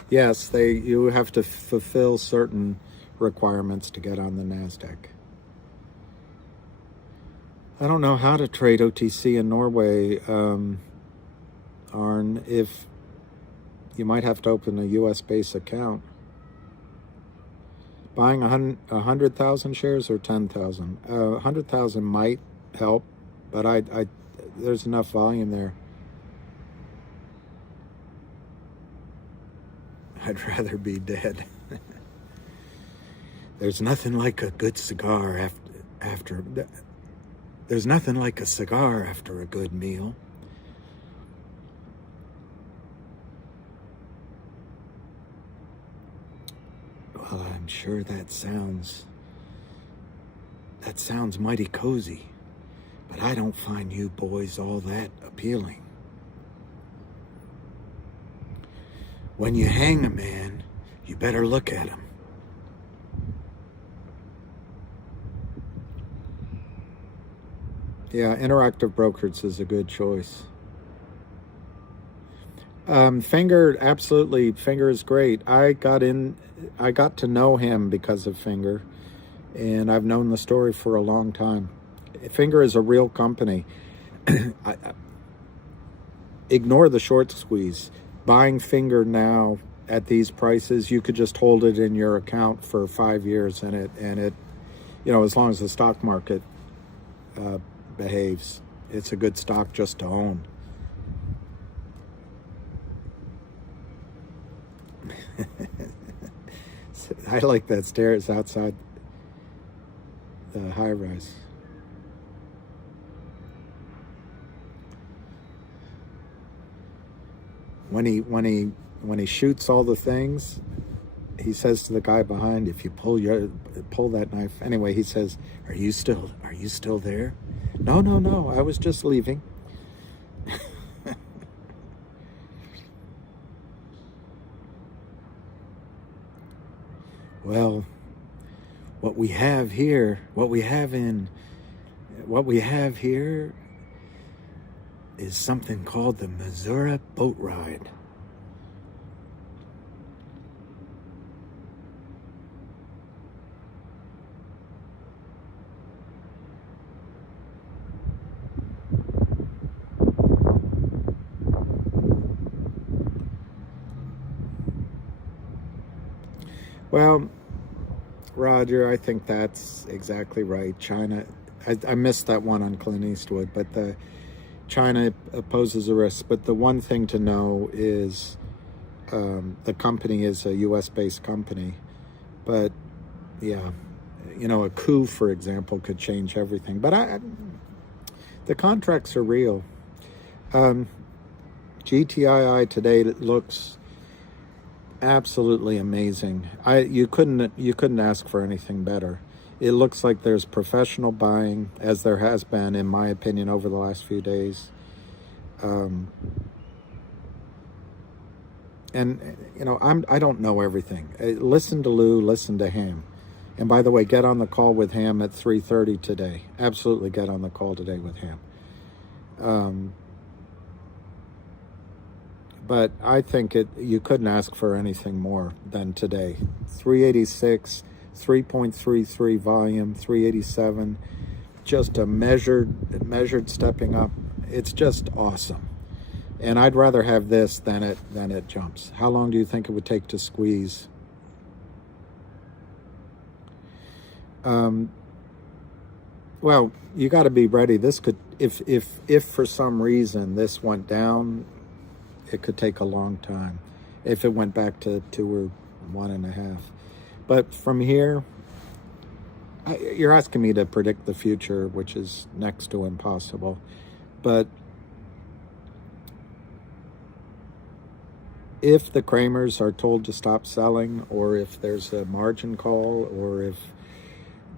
Yes, you have to fulfill certain requirements to get on the NASDAQ. I don't know how to trade OTC in Norway, Arn. If you might have to open a US-based account. Buying 100,000 shares or 10,000? 100,000 might help, but there's enough volume there. I'd rather be dead. There's nothing like a good cigar after. There's nothing like a cigar after a good meal. Well, I'm sure that sounds mighty cozy, but I don't find you boys all that appealing. When you hang a man, you better look at him. Yeah, Interactive Brokers is a good choice. Finger, absolutely. Finger is great. I got to know him because of Finger, and I've known the story for a long time. Finger is a real company. Ignore the short squeeze. Buying Finger now at these prices, you could just hold it in your account for 5 years, and it, as long as the stock market behaves, it's a good stock just to own. I like that stairs outside the high rise. when he shoots all the things, he says to the guy behind, if you pull that knife, anyway, he says, are you still there? No, I was just leaving. Well, what we have here is something called the Missouri Boat Ride. Well, Roger, I think that's exactly right. China, I missed that one on Clint Eastwood, but China poses a risk. But the one thing to know is the company is a U.S.-based company. But, yeah, a coup, for example, could change everything. But the contracts are real. GTII today looks absolutely amazing. You couldn't ask for anything better. It looks like there's professional buying, as there has been, in my opinion, over the last few days. And I don't know everything. Listen to Lou, listen to Ham. And by the way, get on the call with Ham at 3:30 today. Absolutely get on the call today with Ham. But I think you couldn't ask for anything more than today. 386, 3.33 volume, 387, just a measured stepping up. It's just awesome. And I'd rather have this than it jumps. How long do you think it would take to squeeze? Well, you got to be ready. This could, if for some reason this went down, it could take a long time. If it went back to 2 or 1.5, but from here, you're asking me to predict the future, which is next to impossible. But if the Kramers are told to stop selling, or if there's a margin call, or if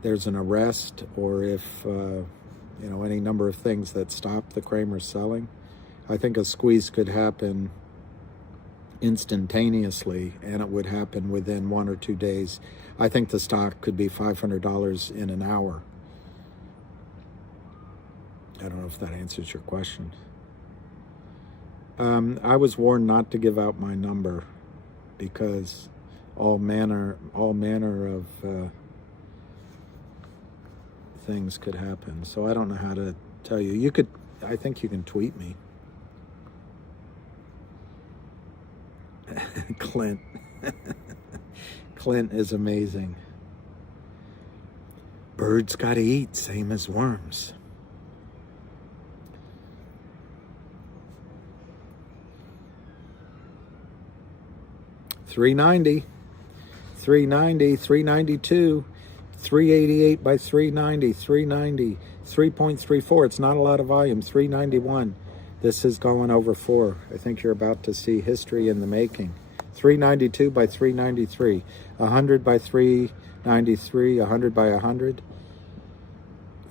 there's an arrest, or if any number of things that stop the Kramers selling, I think a squeeze could happen instantaneously, and it would happen within 1 or 2 days. I think the stock could be $500 in an hour. I don't know if that answers your question. I was warned not to give out my number because all manner of things could happen. So I don't know how to tell you. I think you can tweet me. Clint. Clint is amazing. Birds gotta eat, same as worms. $390, $390, $392, $388 by $390, $390, $3.34. It's not a lot of volume. $391. This is going over 4. I think you're about to see history in the making. $392 by $393. $100 by $393. $100 by $100.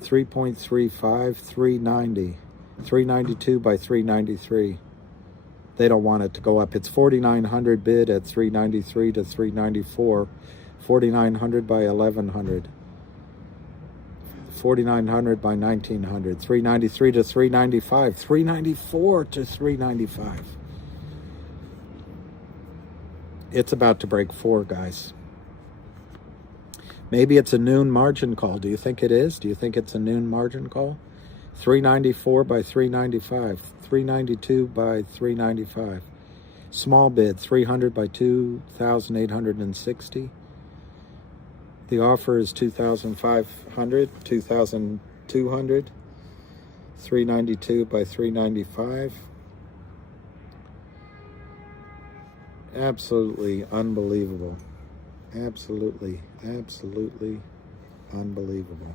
3.35. $390. $392 by $393. They don't want it to go up. It's 4,900 bid at 393 to 394. 4,900 by 1,100. 4,900 by 1,900. 393 to 395. 394 to 395. It's about to break 4, guys. Maybe it's a noon margin call. Do you think it is? Do you think it's a noon margin call? 394 by 395. 392 by 395. Small bid, 300 by 2,860. The offer is 2,500, 2,200. 392 by 395. Absolutely unbelievable. Absolutely unbelievable.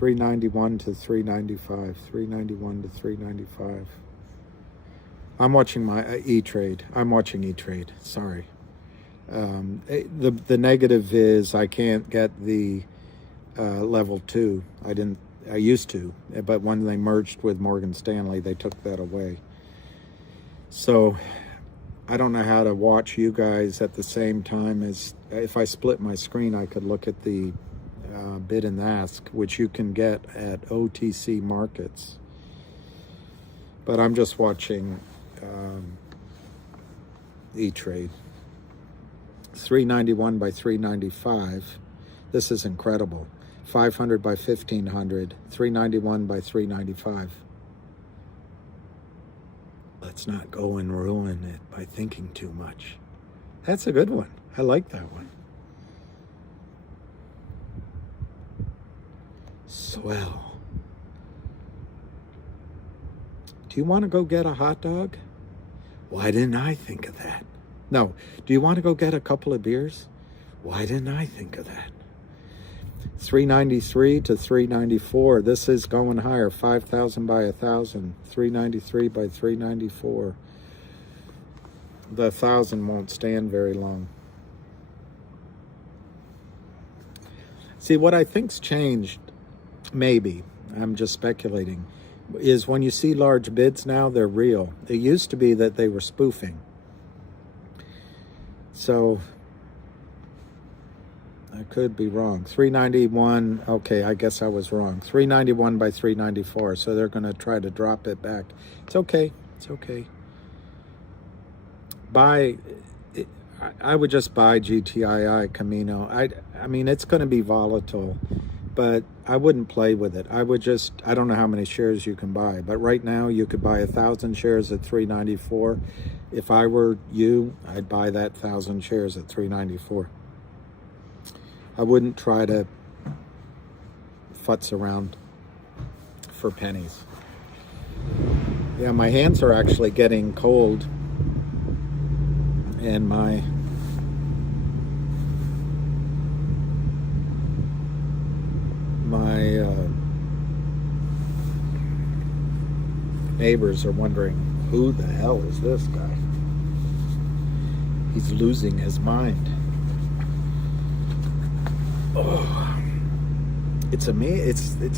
391 to 395. 391 to 395. I'm watching my E-Trade. I'm watching E-Trade. Sorry. The negative is I can't get the level 2. I used to, but when they merged with Morgan Stanley, they took that away. So I don't know how to watch you guys at the same time as, if I split my screen, I could look at the bid and ask, which you can get at OTC markets. But I'm just watching E-Trade. 391 by 395. This is incredible. 500 by 1500. 391 by 395. Let's not go and ruin it by thinking too much. That's a good one. I like that one. Swell. Do you want to go get a hot dog? Why didn't I think of that? No. Do you want to go get a couple of beers? Why didn't I think of that? 393 to 394. This is going higher. 5,000 by 1,000. 393 by 394. The 1,000 won't stand very long. See, what I think's changed, maybe, I'm just speculating, is when you see large bids now, they're real. It used to be that they were spoofing. So I could be wrong. 391, okay, I guess I was wrong. 391 by 394, so they're going to try to drop it back. It's okay. It's okay. I would just buy GTII Camino. I mean, it's going to be volatile, but I wouldn't play with it. I don't know how many shares you can buy, but right now you could buy 1,000 shares at 394. If I were you, I'd buy that 1,000 shares at 394. I wouldn't try to futz around for pennies. Yeah, my hands are actually getting cold, and my neighbors are wondering, who the hell is this guy? He's losing his mind. Oh, it's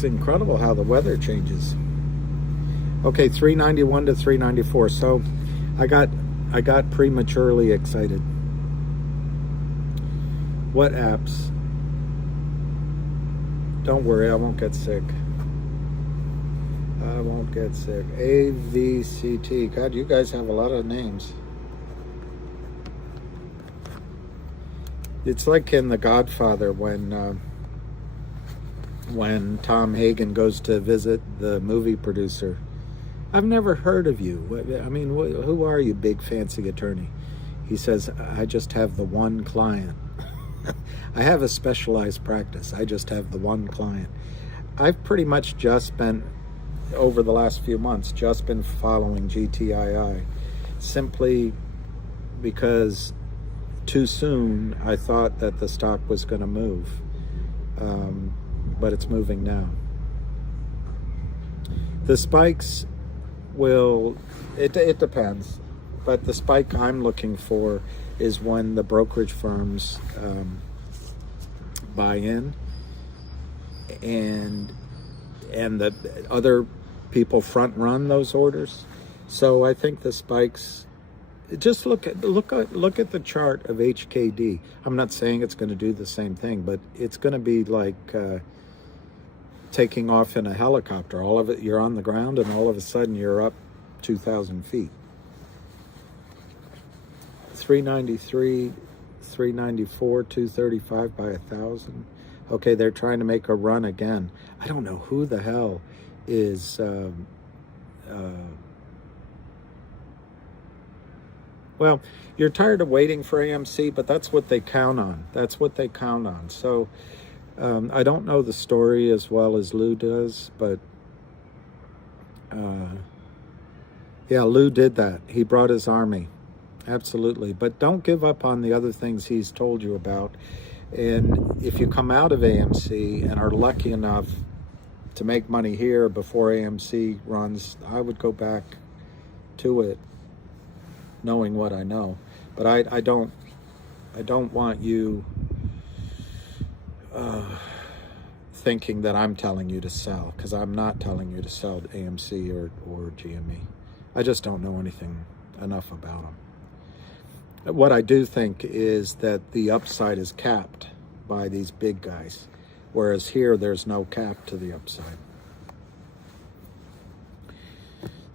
incredible how the weather changes. Okay, 391 to 394. So I got prematurely excited. What apps? Don't worry, I won't get sick. I won't get sick. AVCT. God, you guys have a lot of names. It's like in The Godfather when Tom Hagen goes to visit the movie producer. I've never heard of you. I mean, who are you, big fancy attorney? He says, I just have the one client. I have a specialized practice. I just have the one client. I've pretty much just been, over the last few months, just been following GTII simply because too soon I thought that the stock was going to move, but it's moving now. The spikes will, it depends, but the spike I'm looking for is when the brokerage firms buy in and the other people front run those orders. So I think the spikes, just look at the chart of HKD. I'm not saying it's going to do the same thing, but it's going to be like taking off in a helicopter. All of it, you're on the ground, and all of a sudden you're up 2,000 feet. 393, 394, 235 by 1,000. Okay, they're trying to make a run again. I don't know who the hell is well, you're tired of waiting for AMC, but that's what they count on. That's what they count on. So I don't know the story as well as Lou does, but yeah, Lou did that. He brought his army. Absolutely. But don't give up on the other things he's told you about. And if you come out of AMC and are lucky enough to make money here before AMC runs, I would go back to it knowing what I know. But I don't want you thinking that I'm telling you to sell, because I'm not telling you to sell AMC or GME. I just don't know anything enough about them. What I do think is that the upside is capped by these big guys, whereas here there's no cap to the upside.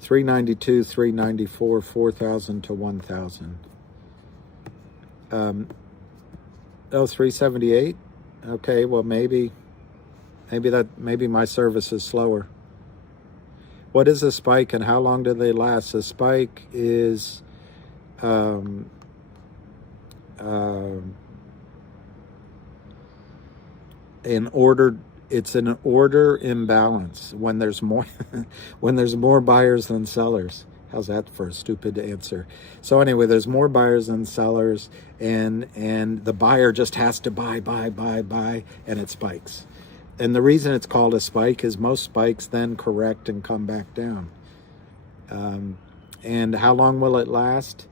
392, 394, 4,000 to 1,000. 378. Okay, well maybe my service is slower. What is a spike and how long do they last? A spike is an order. It's an order imbalance when there's more when there's more buyers than sellers. How's that for a stupid answer? So anyway, there's more buyers than sellers, and the buyer just has to buy, and it spikes. And the reason it's called a spike is most spikes then correct and come back down. And how long will it last?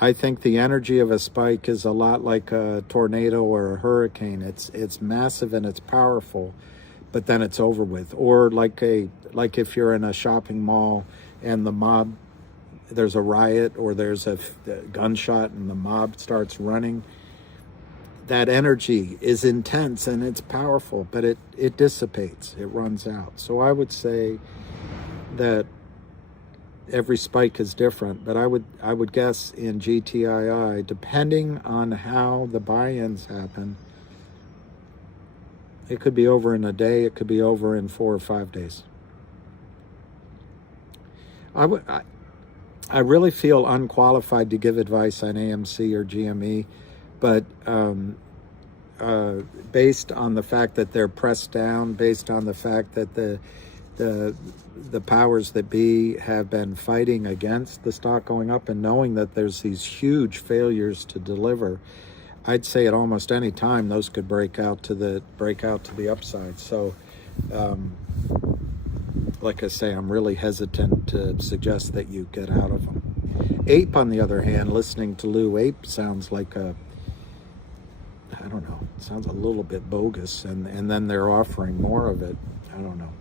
I think the energy of a spike is a lot like a tornado or a hurricane. It's massive and it's powerful, but then it's over with. Or like if you're in a shopping mall and the mob, there's a riot or there's a gunshot and the mob starts running. That energy is intense and it's powerful, but it dissipates, it runs out. So I would say that every spike is different, but I would guess in GTII, depending on how the buy-ins happen, it could be over in a day, it could be over in 4 or 5 days. I really feel unqualified to give advice on AMC or GME, but based on the fact that they're pressed down, based on the fact that the powers that be have been fighting against the stock going up, and knowing that there's these huge failures to deliver, I'd say at almost any time those could break out to the upside. So like I say, I'm really hesitant to suggest that you get out of them. Ape, on the other hand, listening to Lou, Ape sounds like I don't know, it sounds a little bit bogus, and then they're offering more of it. I don't know.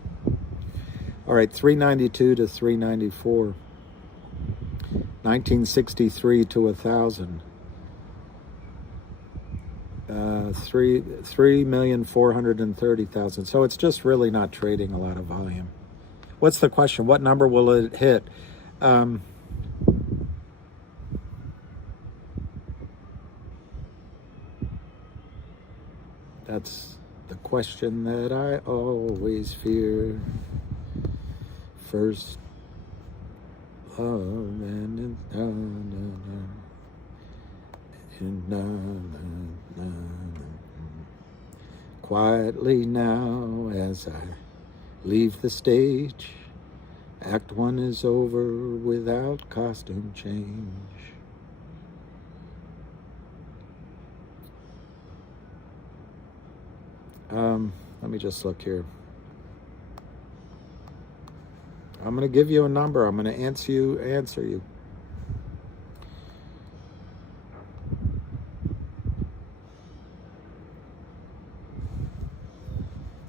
All right, 392 to 394. 1963 to 1,000. 3,430,000. So it's just really not trading a lot of volume. What's the question? What number will it hit? That's the question that I always fear. First love and quietly now as I leave the stage, Act 1 is over without costume change. Let me just look here. I'm going to give you a number. I'm going to answer you.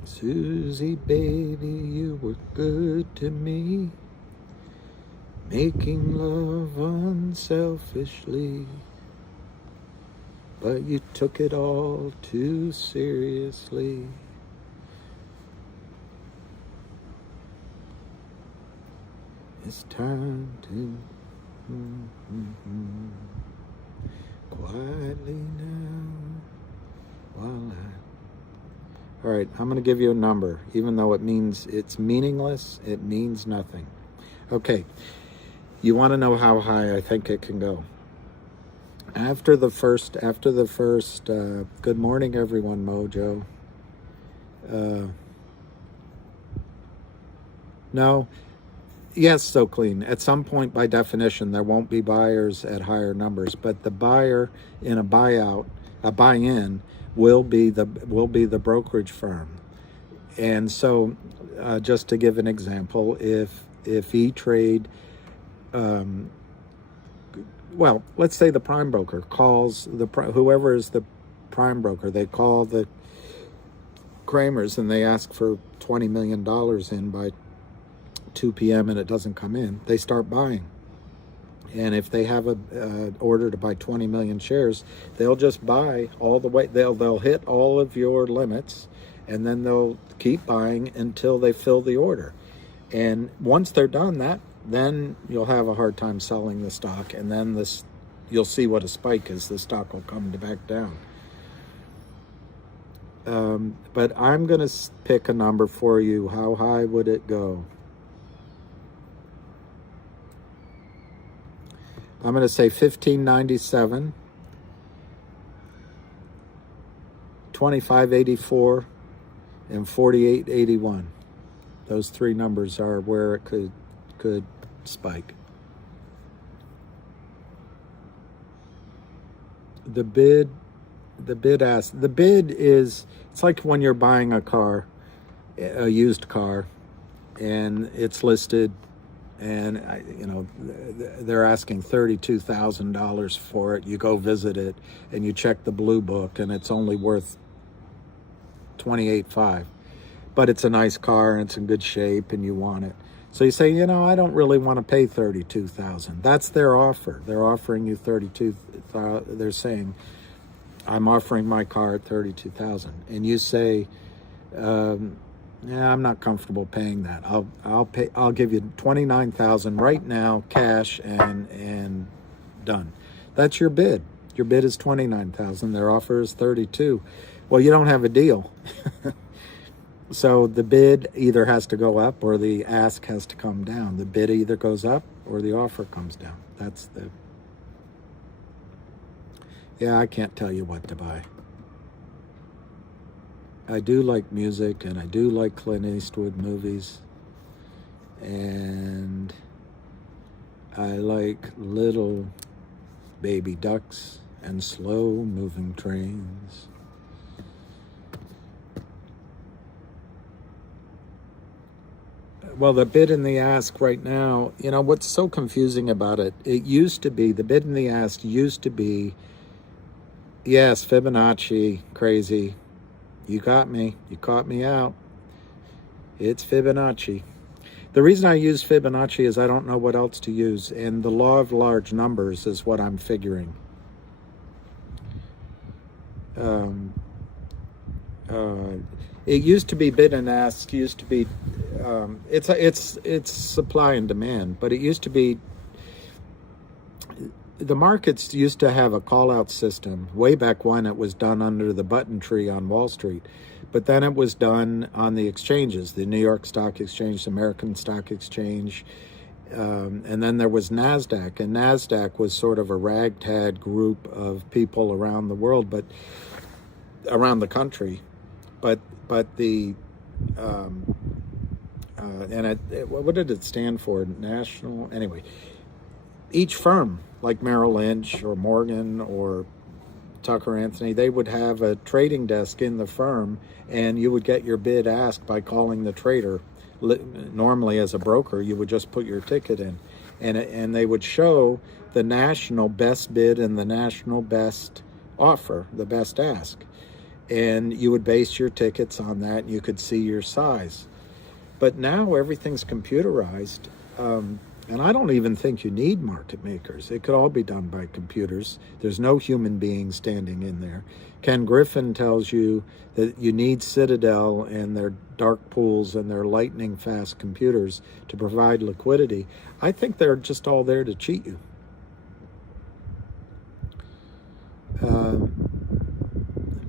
Susie, baby, you were good to me, making love unselfishly, but you took it all too seriously. It's time to quietly now while All right, I'm going to give you a number. Even though it's meaningless, it means nothing. Okay, you want to know how high I think it can go. After the first, good morning everyone, Mojo. No. Yes, so clean. At some point, by definition, there won't be buyers at higher numbers, but the buyer in a buy-in will be the brokerage firm, And so, just to give an example, if E-Trade, well, let's say the prime broker calls whoever is the prime broker, they call the Kramers and they ask for $20 million in by 2 p.m. and it doesn't come in, they start buying. And if they have a order to buy 20 million shares, they'll just buy all the way. They'll hit all of your limits, and then they'll keep buying until they fill the order. And once they're done, then you'll have a hard time selling the stock, and then you'll see what a spike is. The stock will come back down. But I'm going to pick a number for you. How high would it go? I'm going to say 1597, 2584, and 4881. Those three numbers are where it could spike. The bid is, it's like when you're buying a car, a used car, and it's listed, and they're asking $32,000 for it. You go visit it, and you check the blue book, and it's only worth $28,500. But it's a nice car, and it's in good shape, and you want it. So you say, I don't really want to pay $32,000. That's their offer. They're offering you $32,000. They're saying, I'm offering my car at $32,000, and you say, yeah, I'm not comfortable paying that. I'll give you $29,000 right now, cash, and done. That's your bid. Your bid is $29,000. Their offer is $32,000. Well, you don't have a deal. So the bid either has to go up or the ask has to come down. The bid either goes up or the offer comes down. Yeah, I can't tell you what to buy. I do like music, and I do like Clint Eastwood movies, and I like little baby ducks and slow moving trains. Well, the bid and the ask right now, what's so confusing about it, the bid and the ask used to be, yes, Fibonacci, crazy. You got me. You caught me out. It's Fibonacci. The reason I use Fibonacci is I don't know what else to use, and the law of large numbers is what I'm figuring. It used to be bid and ask. Used to be, it's supply and demand, but it used to be. The markets used to have a call-out system way back when it was done under the button tree on Wall Street, but then it was done on the exchanges, the New York Stock Exchange, the American Stock Exchange, and then there was NASDAQ, and NASDAQ was sort of a ragtag group of people around the world, but around the country, but the what did it stand for? National, anyway. Each firm, like Merrill Lynch or Morgan or Tucker Anthony, they would have a trading desk in the firm, and you would get your bid asked by calling the trader. Normally, as a broker, you would just put your ticket in, and they would show the national best bid and the national best offer, the best ask, and you would base your tickets on that, and you could see your size. But now everything's computerized. And I don't even think you need market makers. It could all be done by computers. There's no human being standing in there. Ken Griffin tells you that you need Citadel and their dark pools and their lightning fast computers to provide liquidity. I think they're just all there to cheat you.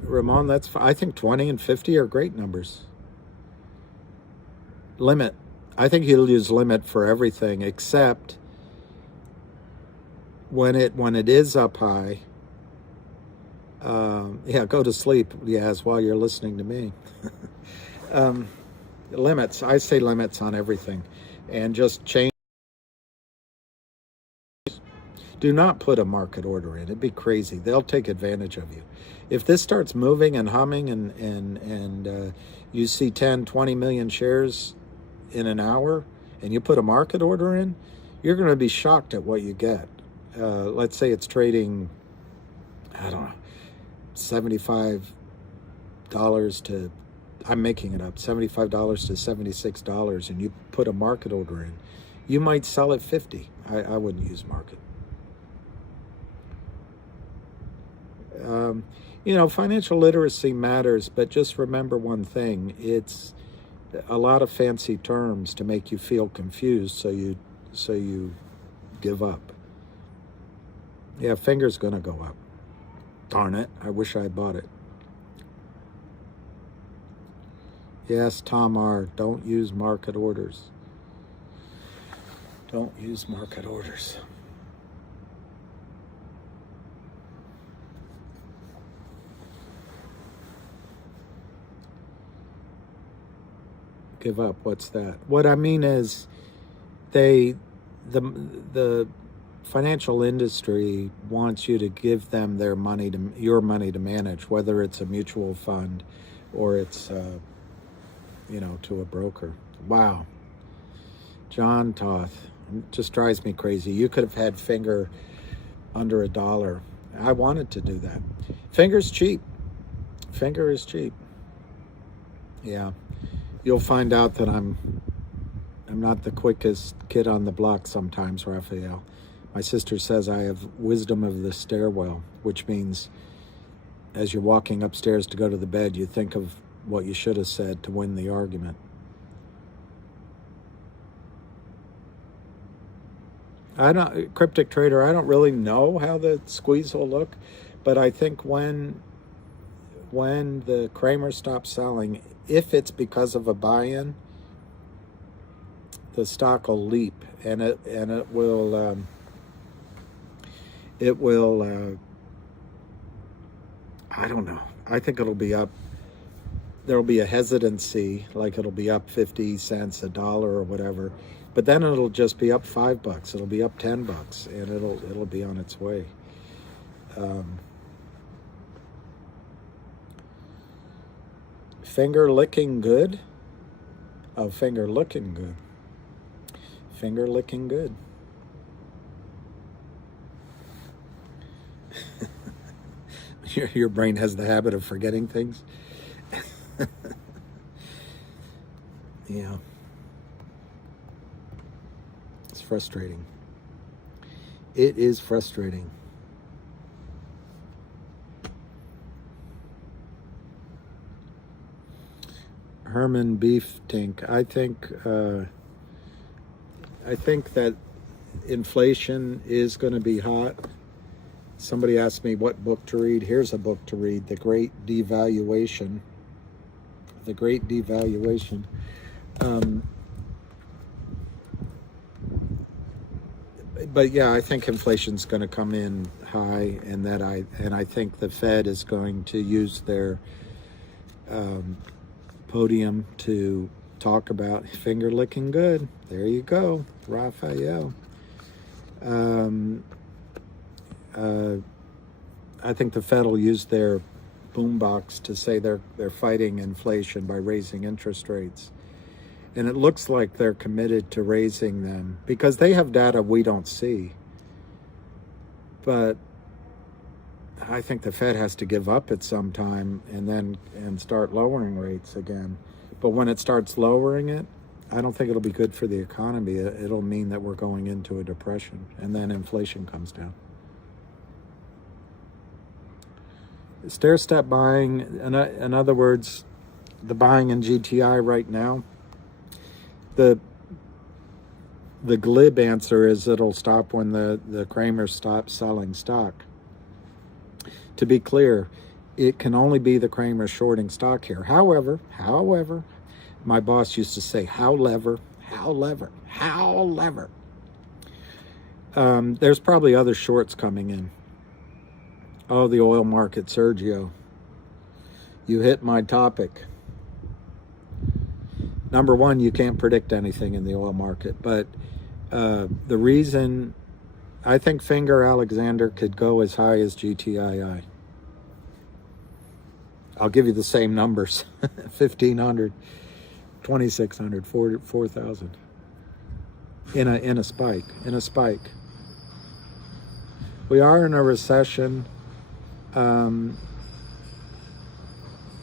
Ramon, I think 20 and 50 are great numbers. Limit. I think he'll use limit for everything except when it is up high. Yeah, go to sleep, Yaz, while you're listening to me. Limits. I say limits on everything, and just change. Do not put a market order in. It'd be crazy. They'll take advantage of you. If this starts moving and humming and you see 10, 20 million shares in an hour, and you put a market order in, you're going to be shocked at what you get. Let's say it's trading, I don't know, $75 to, I'm making it up, $75 to $76, and you put a market order in, you might sell at 50. I wouldn't use market. Financial literacy matters, but just remember one thing. It's a lot of fancy terms to make you feel confused, so you give up. Yeah, finger's going to go up. Darn it, I wish I had bought it. Yes, Tom R., don't use market orders. Don't use market orders. Give up, what's that? What I mean is the financial industry wants you to give them your money to manage, whether it's a mutual fund or it's to a broker. Wow. John Toth, it just drives me crazy. You could have had Finger under $1. I wanted to do that. Finger's cheap. Finger is cheap. Yeah. You'll find out that I'm not the quickest kid on the block sometimes, Raphael. My sister says I have wisdom of the stairwell, which means as you're walking upstairs to go to the bed, you think of what you should have said to win the argument. Cryptic trader, I don't really know how the squeeze will look, but I think when the Kramer stops selling, if it's because of a buy-in, the stock will leap, and it will I don't know. I think it'll be up. There'll be a hesitancy, like it'll be up 50 cents, $1 or whatever, but then it'll just be up $5. It'll be up $10, and it'll be on its way. Finger licking good? Oh, finger looking good. Finger licking good. Your brain has the habit of forgetting things. Yeah. It's frustrating. It is frustrating. Herman Beef Tink, I think that inflation is going to be hot. Somebody asked me what book to read. Here's a book to read, The Great Devaluation. The Great Devaluation. But yeah, I think inflation's going to come in high, and I think the Fed is going to use their podium to talk about finger licking good. There you go, Raphael. I think the Fed will use their boombox to say they're fighting inflation by raising interest rates. And it looks like they're committed to raising them because they have data we don't see. But I think the Fed has to give up at some time and start lowering rates again. But when it starts lowering it, I don't think it'll be good for the economy. It'll mean that we're going into a depression, and then inflation comes down. Stair-step buying, in other words, the buying in GTI right now, the glib answer is it'll stop when the Kramer stops selling stock. To be clear, it can only be the Kramer shorting stock here. However, my boss used to say, however. There's probably other shorts coming in. Oh, the oil market, Sergio. You hit my topic. Number one, you can't predict anything in the oil market, but the reason I think Finger Alexander could go as high as GTII. I'll give you the same numbers. 1,500, 2,600, 4,000 in a spike. We are in a recession.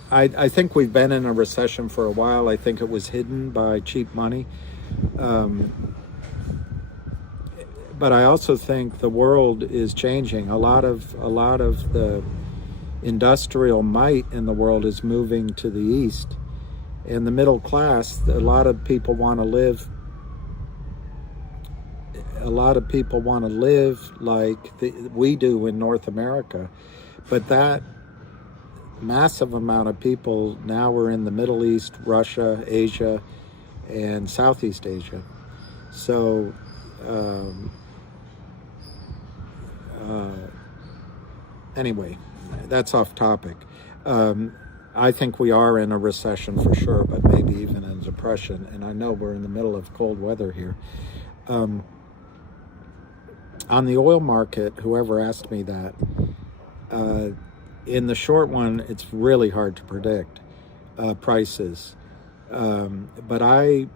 I think we've been in a recession for a while. I think it was hidden by cheap money. But I also think the world is changing. A lot of the industrial might in the world is moving to the east. In the middle class, a lot of people want to live like we do in North America. But that massive amount of people now are in the Middle East, Russia, Asia, and Southeast Asia. So anyway, that's off topic. I think we are in a recession for sure, but maybe even in a depression. And I know we're in the middle of cold weather here. On the oil market, whoever asked me that, in the short one, it's really hard to predict prices. But I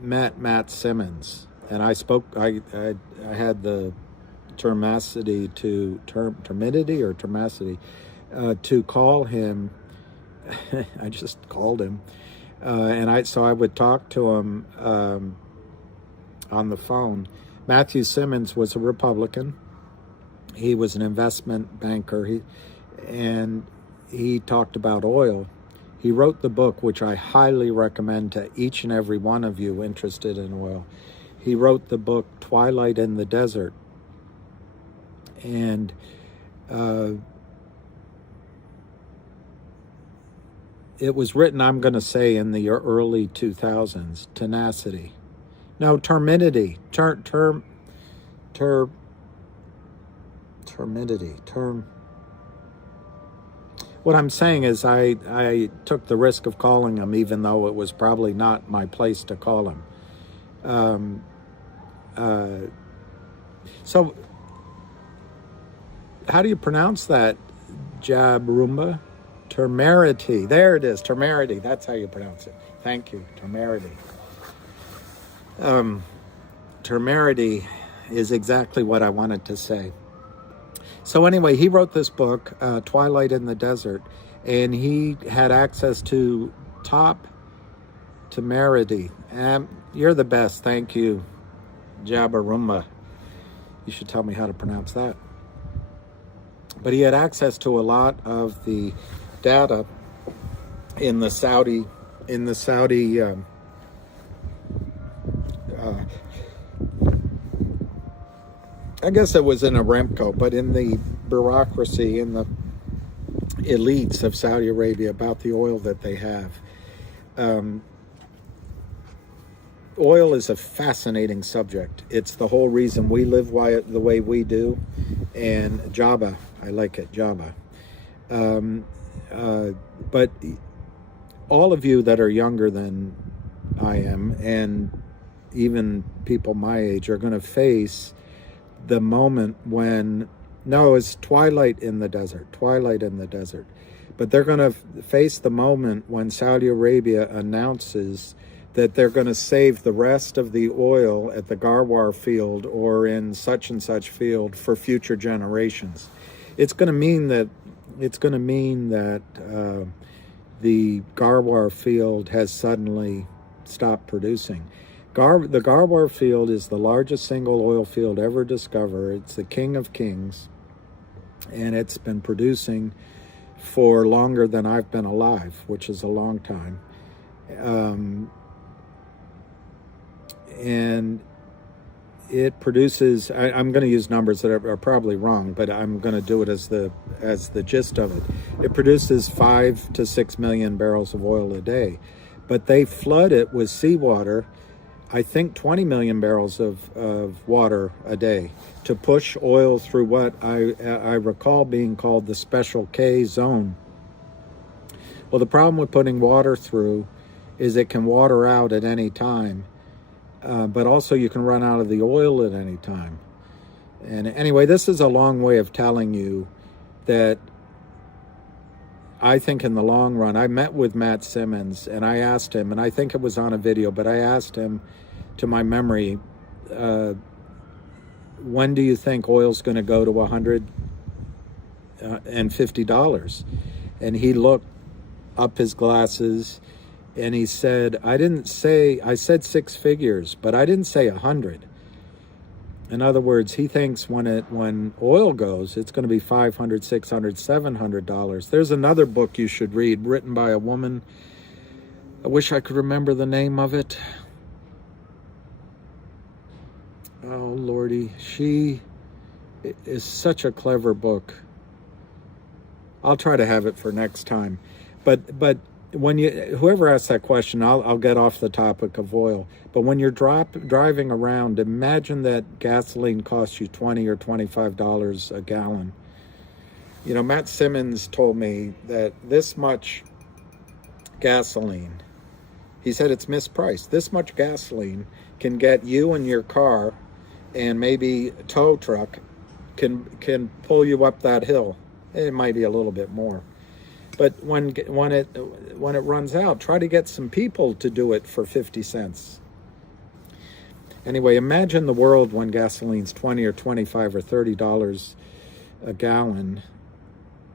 met Matt Simmons, and I spoke. I had the termacity to call him. I just called him, and I would talk to him on the phone. Matthew Simmons was a Republican. He was an investment banker. He talked about oil. He wrote the book, which I highly recommend to each and every one of you interested in oil. He wrote the book Twilight in the Desert. And it was written, I'm going to say, in the early 2000s. Tenacity. No, termidity. What I'm saying is I took the risk of calling him, even though it was probably not my place to call him. So how do you pronounce that, Jabrumba? Temerity. There it is, temerity. That's how you pronounce it. Thank you, temerity. Temerity is exactly what I wanted to say. So anyway, he wrote this book, Twilight in the Desert, and he had access to top temerity. You're the best. Thank you, Jabarumba. You should tell me how to pronounce that. But he had access to a lot of the data in the Saudi I guess it was in Aramco, but in the bureaucracy, in the elites of Saudi Arabia about the oil that they have. Oil is a fascinating subject. It's the whole reason we live the way we do. And Jabba, I like it, Jabba. But all of you that are younger than I am, and even people my age, are going to face the moment when, no, it's twilight in the desert, but they're going to face the moment when Saudi Arabia announces that they're going to save the rest of the oil at the Garwar field or in such and such field for future generations. It's going to mean that the Garwar field has suddenly stopped producing. The Garwar field is the largest single oil field ever discovered. It's the king of kings, and it's been producing for longer than I've been alive, which is a long time. And it produces, I'm going to use numbers that are probably wrong, but I'm going to do it as the gist of it. It produces 5 to 6 million barrels of oil a day, but they flood it with seawater, I think 20 million barrels of water a day, to push oil through what I recall being called the Special K zone. Well, the problem with putting water through is it can water out at any time, but also you can run out of the oil at any time. And anyway, this is a long way of telling you that I think in the long run, I met with Matt Simmons and I asked him, and I think it was on a video, but I asked him, to my memory, when do you think oil's going to go to $150? And he looked up his glasses and he said, I said six figures, but I didn't say 100. In other words, he thinks when oil goes, it's going to be $500, $600, $700. There's another book you should read, written by a woman. I wish I could remember the name of it. Oh, Lordy. She is such a clever book. I'll try to have it for next time. But when whoever asked that question, I'll get off the topic of oil. But when you're driving around, imagine that gasoline costs you $20 or $25 a gallon. You know, Matt Simmons told me that this much gasoline, he said it's mispriced. This much gasoline can get you and your car and maybe a tow truck can pull you up that hill. It might be a little bit more. But when it runs out, try to get some people to do it for 50 cents. Anyway, imagine the world when gasoline's $20 or $25 or $30 a gallon.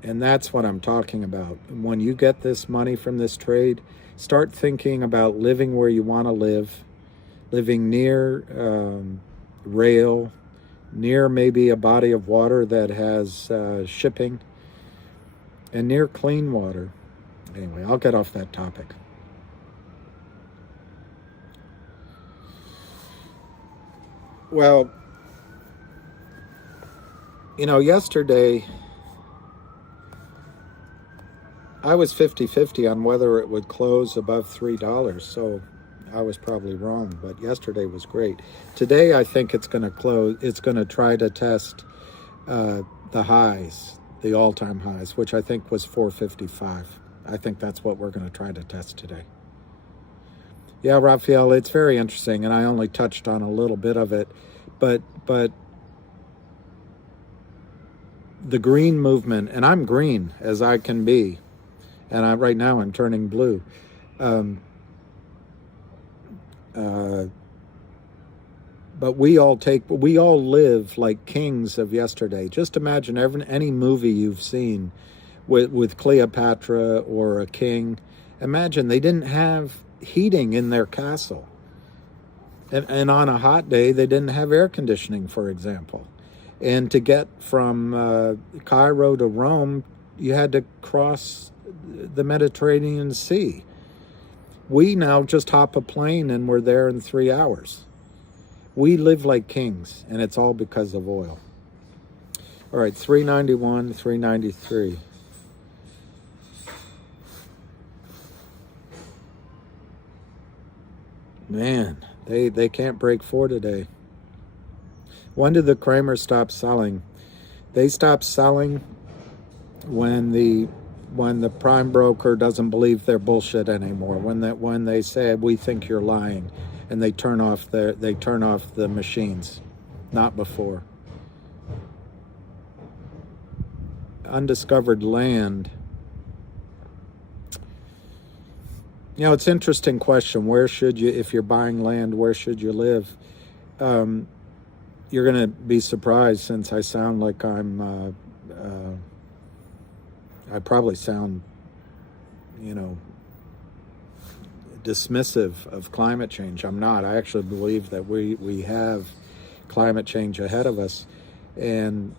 And that's what I'm talking about. When you get this money from this trade, start thinking about living where you want to live, living near rail, near maybe a body of water that has shipping, and near clean water. Anyway, I'll get off that topic. Well, you know, yesterday I was 50-50 on whether it would close above $3, so I was probably wrong, but yesterday was great. Today I think it's going to close, it's going to try to test the highs, the all-time highs, which I think was 455. I think that's what we're going to try to test today. Yeah, Raphael, it's very interesting, and I only touched on a little bit of it, but the green movement, and I'm green as I can be, and right now I'm turning blue. But we all live like kings of yesterday. Just imagine any movie you've seen with Cleopatra or a king. Imagine they didn't have heating in their castle. And on a hot day, they didn't have air conditioning, for example. And to get from Cairo to Rome, you had to cross the Mediterranean Sea. We now just hop a plane and we're there in 3 hours. We live like kings, and it's all because of oil. All right, 391, 393. Man, they can't break 4 today. When did the Kramers stop selling? They stopped selling when the prime broker doesn't believe their bullshit anymore. When they say, we think you're lying, and they turn off the machines. Not before. Undiscovered land. You know, it's an interesting question. Where should you, if you're buying land, where should you live? You're going to be surprised, since I sound like I probably sound, dismissive of climate change. I'm not. I actually believe that we have climate change ahead of us. And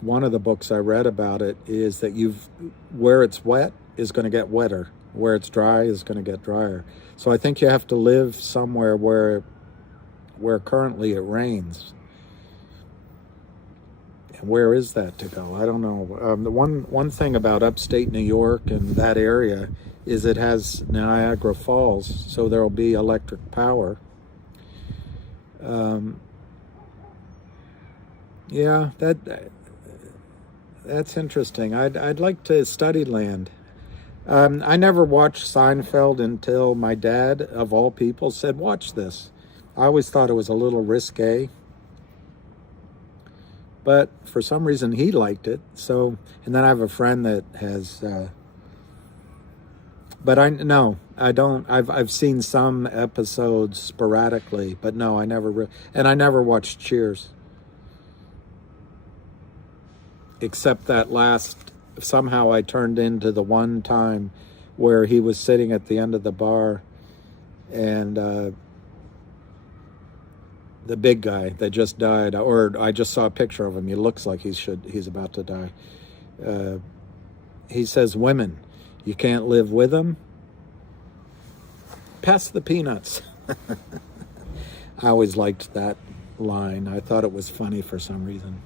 one of the books I read about it is that where it's wet is going to get wetter. Where it's dry is going to get drier. So I think you have to live somewhere where currently it rains. And where is that to go? I don't know. The one thing about upstate New York and that area is it has Niagara Falls, so there'll be electric power. Yeah, that's interesting. I'd like to study land. I never watched Seinfeld until my dad, of all people, said, watch this. I always thought it was a little risque. But for some reason, he liked it. So, and then I have a friend that has But no, I don't. I've seen some episodes sporadically, but no, I never and I never watched Cheers, except that last. Somehow I turned into the one time where he was sitting at the end of the bar, and the big guy that just died, or I just saw a picture of him. He looks like he's about to die. He says, "Women, you can't live with them. Pass the peanuts." I always liked that line. I thought it was funny for some reason.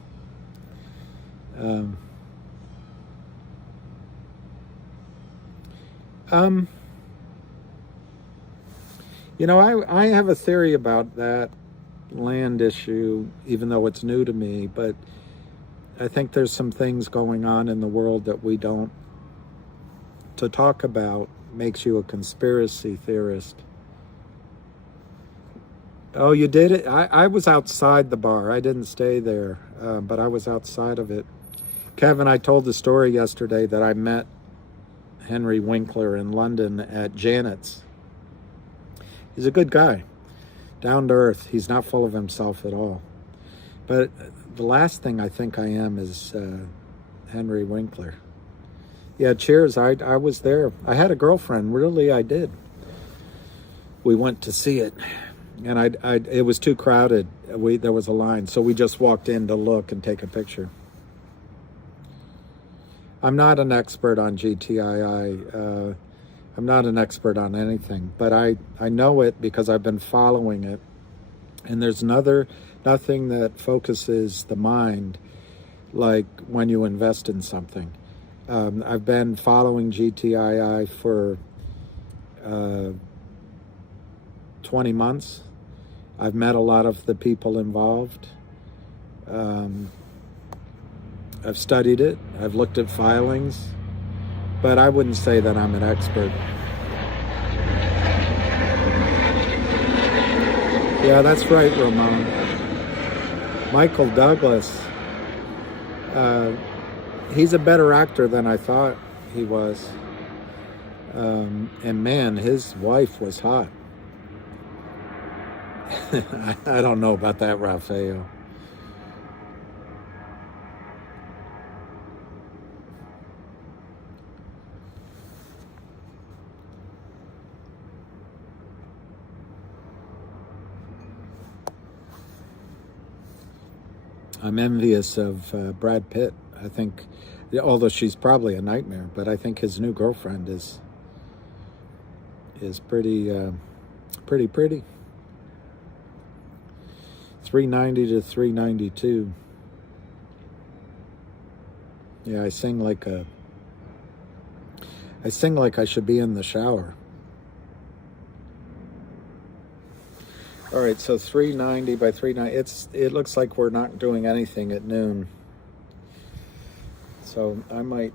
You know, I have a theory about that land issue, even though it's new to me, but I think there's some things going on in the world that we don't. To talk about makes you a conspiracy theorist. Oh, you did it? I was outside the bar. I didn't stay there, but I was outside of it. Kevin, I told the story yesterday that I met Henry Winkler in London at Janet's. He's a good guy, down to earth. He's not full of himself at all. But the last thing I think I am is Henry Winkler. Yeah, Cheers. I was there. I had a girlfriend. Really, I did. We went to see it, and it was too crowded. There was a line, so we just walked in to look and take a picture. I'm not an expert on GTII. I'm not an expert on anything, but I know it because I've been following it. And there's nothing that focuses the mind like when you invest in something. I've been following GTII for 20 months. I've met a lot of the people involved. I've studied it. I've looked at filings, but I wouldn't say that I'm an expert. Yeah, that's right, Ramon. Michael Douglas. He's a better actor than I thought he was. And man, his wife was hot. I don't know about that, Raphael. I'm envious of Brad Pitt. I think, although she's probably a nightmare, but I think his new girlfriend is pretty pretty. 390 to 392. Yeah, I sing like I should be in the shower. All right, so 390 by 390. It looks like we're not doing anything at noon. So I might.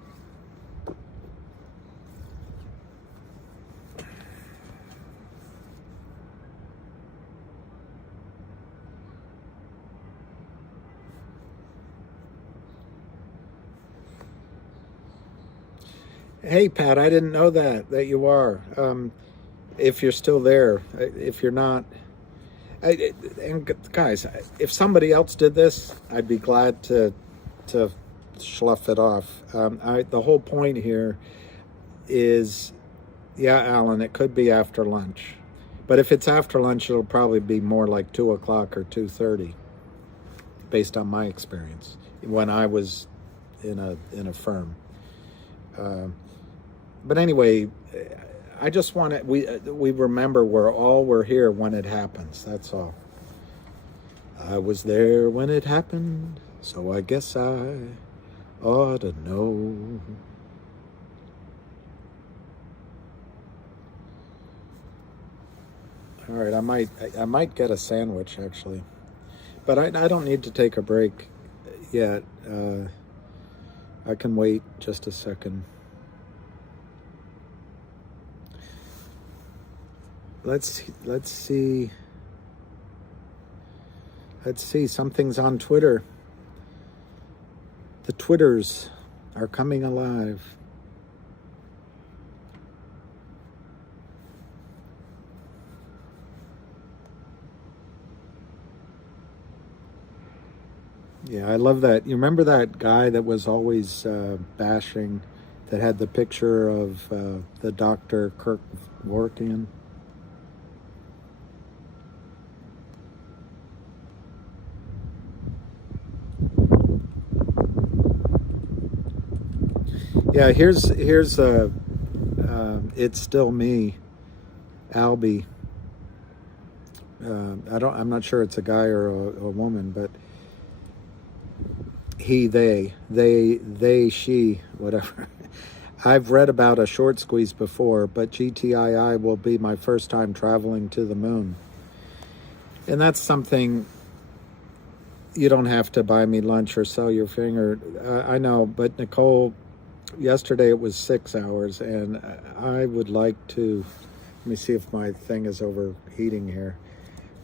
Hey, Pat, I didn't know that you are. If you're still there, if you're not. And guys, if somebody else did this, I'd be glad to slough it off. The whole point here is, yeah, Alan, it could be after lunch, but if it's after lunch, it'll probably be more like 2 o'clock or 2:30, based on my experience when I was in a firm. But anyway. I just want to, we remember we're here when it happens. That's all. I was there when it happened, so I guess I ought to know. All right, I might get a sandwich actually, but I don't need to take a break yet. I can wait just a second. Let's see. Something's on Twitter. The Twitters are coming alive. Yeah, I love that. You remember that guy that was always bashing, that had the picture of the Dr. Kirk Workian? Yeah, here's it's still me, Albie. I'm not sure it's a guy or a woman, but he, they, she, whatever. I've read about a short squeeze before, but GTII will be my first time traveling to the moon. And that's something, you don't have to buy me lunch or sell your finger. I know, but Nicole, yesterday it was 6 hours, and I would like to, let me see if my thing is overheating here.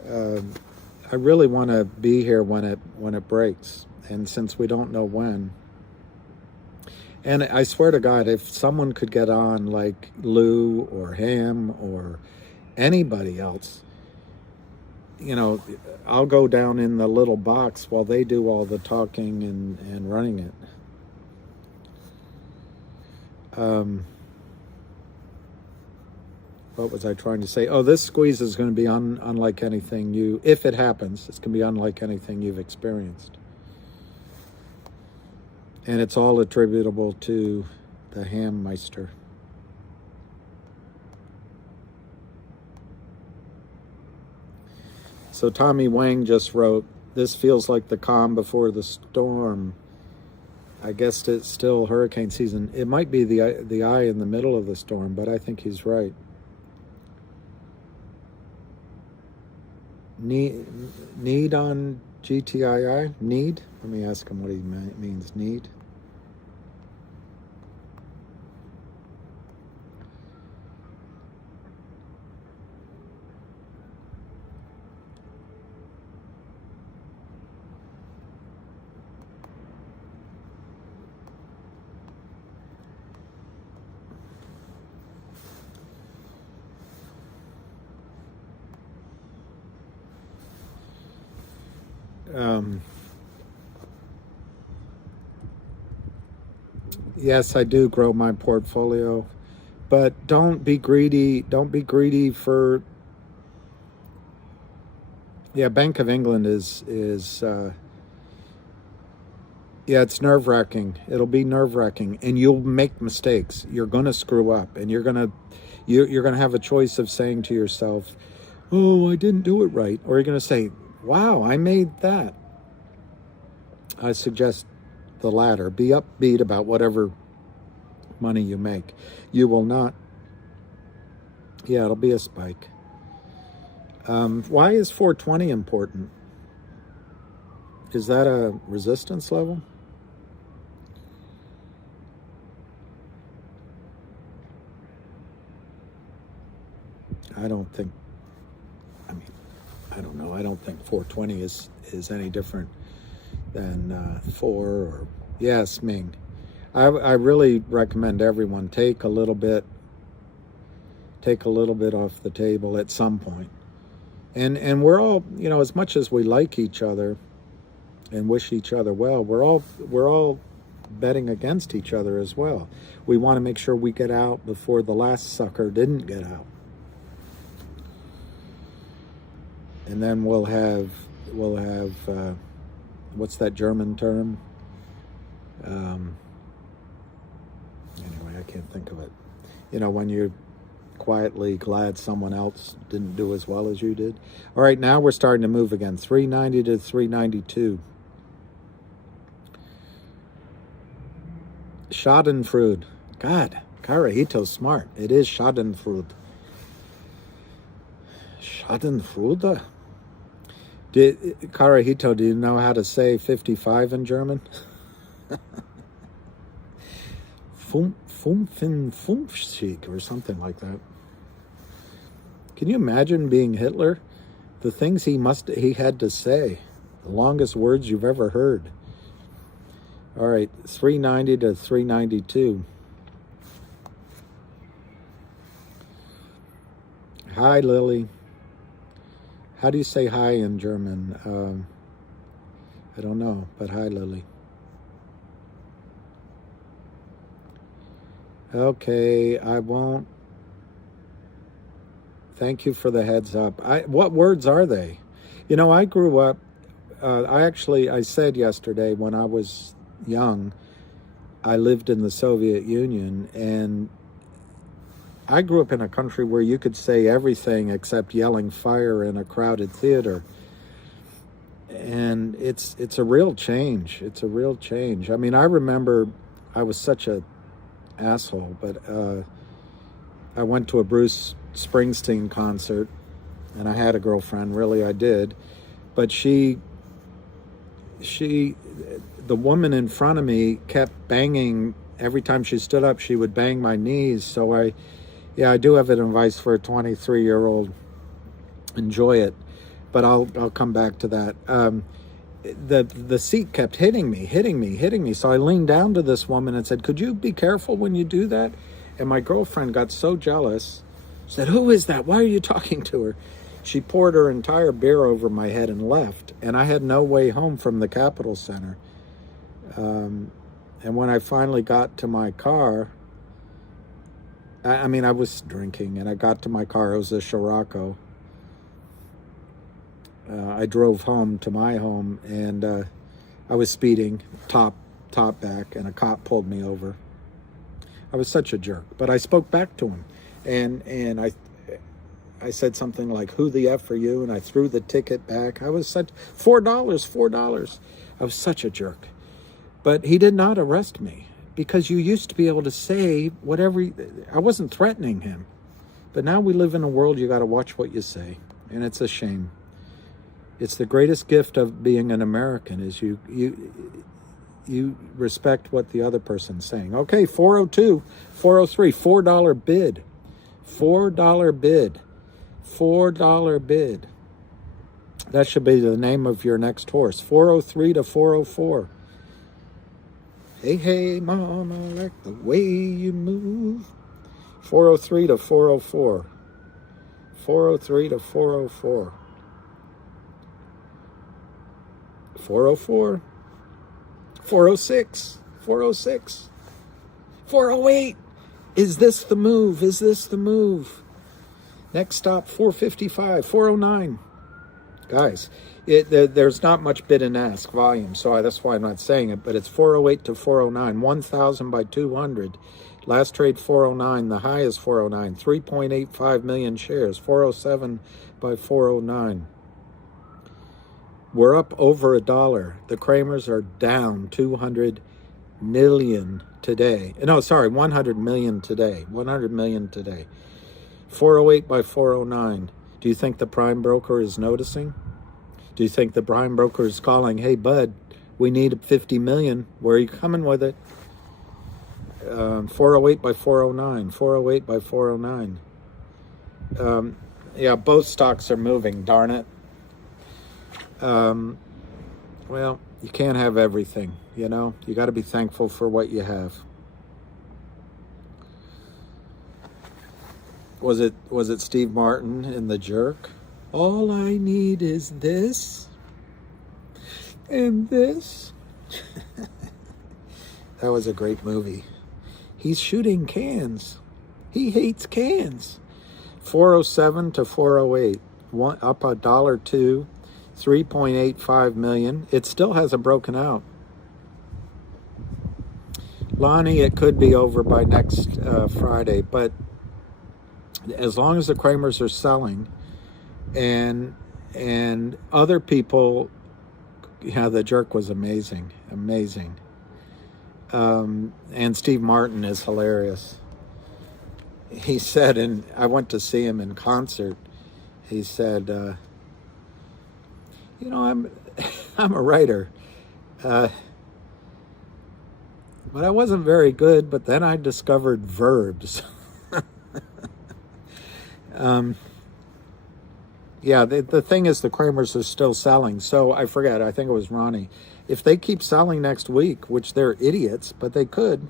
I really want to be here when it breaks, and since we don't know when. And I swear to God, if someone could get on, like Lou or Ham or anybody else, I'll go down in the little box while they do all the talking and running it. What was I trying to say? Oh, this squeeze is going to be unlike anything if it happens, it's going to be unlike anything you've experienced. And it's all attributable to the Hammeister. So Tommy Wang just wrote, "This feels like the calm before the storm." I guess it's still hurricane season. It might be the eye in the middle of the storm, but I think he's right. Need on GTII? Need? Let me ask him what he means, need. Yes, I do grow my portfolio, but don't be greedy. Don't be greedy for. Yeah, Bank of England is yeah, it's nerve-wracking. It'll be nerve-wracking, and you'll make mistakes. You're going to screw up, and you're going to have a choice of saying to yourself, "Oh, I didn't do it right," or you're going to say, "Wow, I made that." I suggest the latter. Be upbeat about whatever money you make. You will not. Yeah, it'll be a spike. Why is 420 important? Is that a resistance level? I don't think. I mean, I don't know. I don't think 420 is any different than 4 or yes, Ming. I really recommend everyone take a little bit off the table at some point. And we're all, as much as we like each other and wish each other well, we're all betting against each other as well. We want to make sure we get out before the last sucker didn't get out. And then we'll have what's that German term? Anyway, I can't think of it. When you're quietly glad someone else didn't do as well as you did. All right, now we're starting to move again. 390 to 392. Schadenfreude. God, Karahito's smart. It is Schadenfreude. Schadenfreude? Karahito, do you know how to say 55 in German? Fünfzig or something like that. Can you imagine being Hitler? The things he had to say. The longest words you've ever heard. All right, 390 to 392. Hi, Lily. How do you say hi in German? I don't know, but hi, Lily. Okay, I won't. Thank you for the heads up. What words are they? You know, I grew up, I said yesterday when I was young, I lived in the Soviet Union, and I grew up in a country where you could say everything except yelling fire in a crowded theater. And it's a real change. It's a real change. I mean, I remember I was such a asshole, but I went to a Bruce Springsteen concert, and I had a girlfriend, really I did, but the woman in front of me kept banging. Every time she stood up, she would bang my knees. So I do have an advice for a 23-year-old. Enjoy it, but I'll come back to that. The seat kept hitting me. So I leaned down to this woman and said, "Could you be careful when you do that?" And my girlfriend got so jealous, said, "Who is that? Why are you talking to her?" She poured her entire beer over my head and left. And I had no way home from the Capitol Center. And when I finally got to my car, I was drinking, and I got to my car. It was a Scirocco. I drove home to my home, and I was speeding, top back, and a cop pulled me over. I was such a jerk, but I spoke back to him, and I said something like, "Who the F are you?" And I threw the ticket back. I was such $4. I was such a jerk. But he did not arrest me, because you used to be able to say whatever. I wasn't threatening him. But now we live in a world you got to watch what you say, and it's a shame. It's the greatest gift of being an American is you respect what the other person's saying. Okay, 402, 403, $4 bid. $4 bid. $4 bid. That should be the name of your next horse. 403 to 404. Hey, mama, I like the way you move. 403 to 404. 403 to 404. 404. 406. 406. 408. Is this the move? Is this the move? Next stop, 455. 409. Guys, there's not much bid and ask volume, so that's why I'm not saying it, but it's 408 to 409. 1,000 by 200. Last trade 409. The high is 409. 3.85 million shares. 407 by 409. We're up over $1. The Kramers are down 200 million today. No, sorry, 100 million today. 100 million today. 408 by 409. Do you think the prime broker is noticing? Do you think the prime broker is calling, "Hey, bud, we need 50 million. Where are you coming with it?" 408 by 409. 408 by 409. Yeah, both stocks are moving, darn it. Well, you can't have everything, you know? You got to be thankful for what you have. Was it Steve Martin in The Jerk? All I need is this and this. That was a great movie. He's shooting cans. He hates cans. 407 to 408. Up $1.02. 3.85 million. It still hasn't broken out. Lonnie, it could be over by next Friday, but as long as the Kramers are selling, and other people, yeah, The Jerk was amazing. And Steve Martin is hilarious. He said, and I went to see him in concert, he said, you know, I'm a writer, but I wasn't very good, but then I discovered verbs. Yeah, the thing is, the Kramers are still selling. So I forget, I think it was Ronnie. If they keep selling next week, which they're idiots, but they could.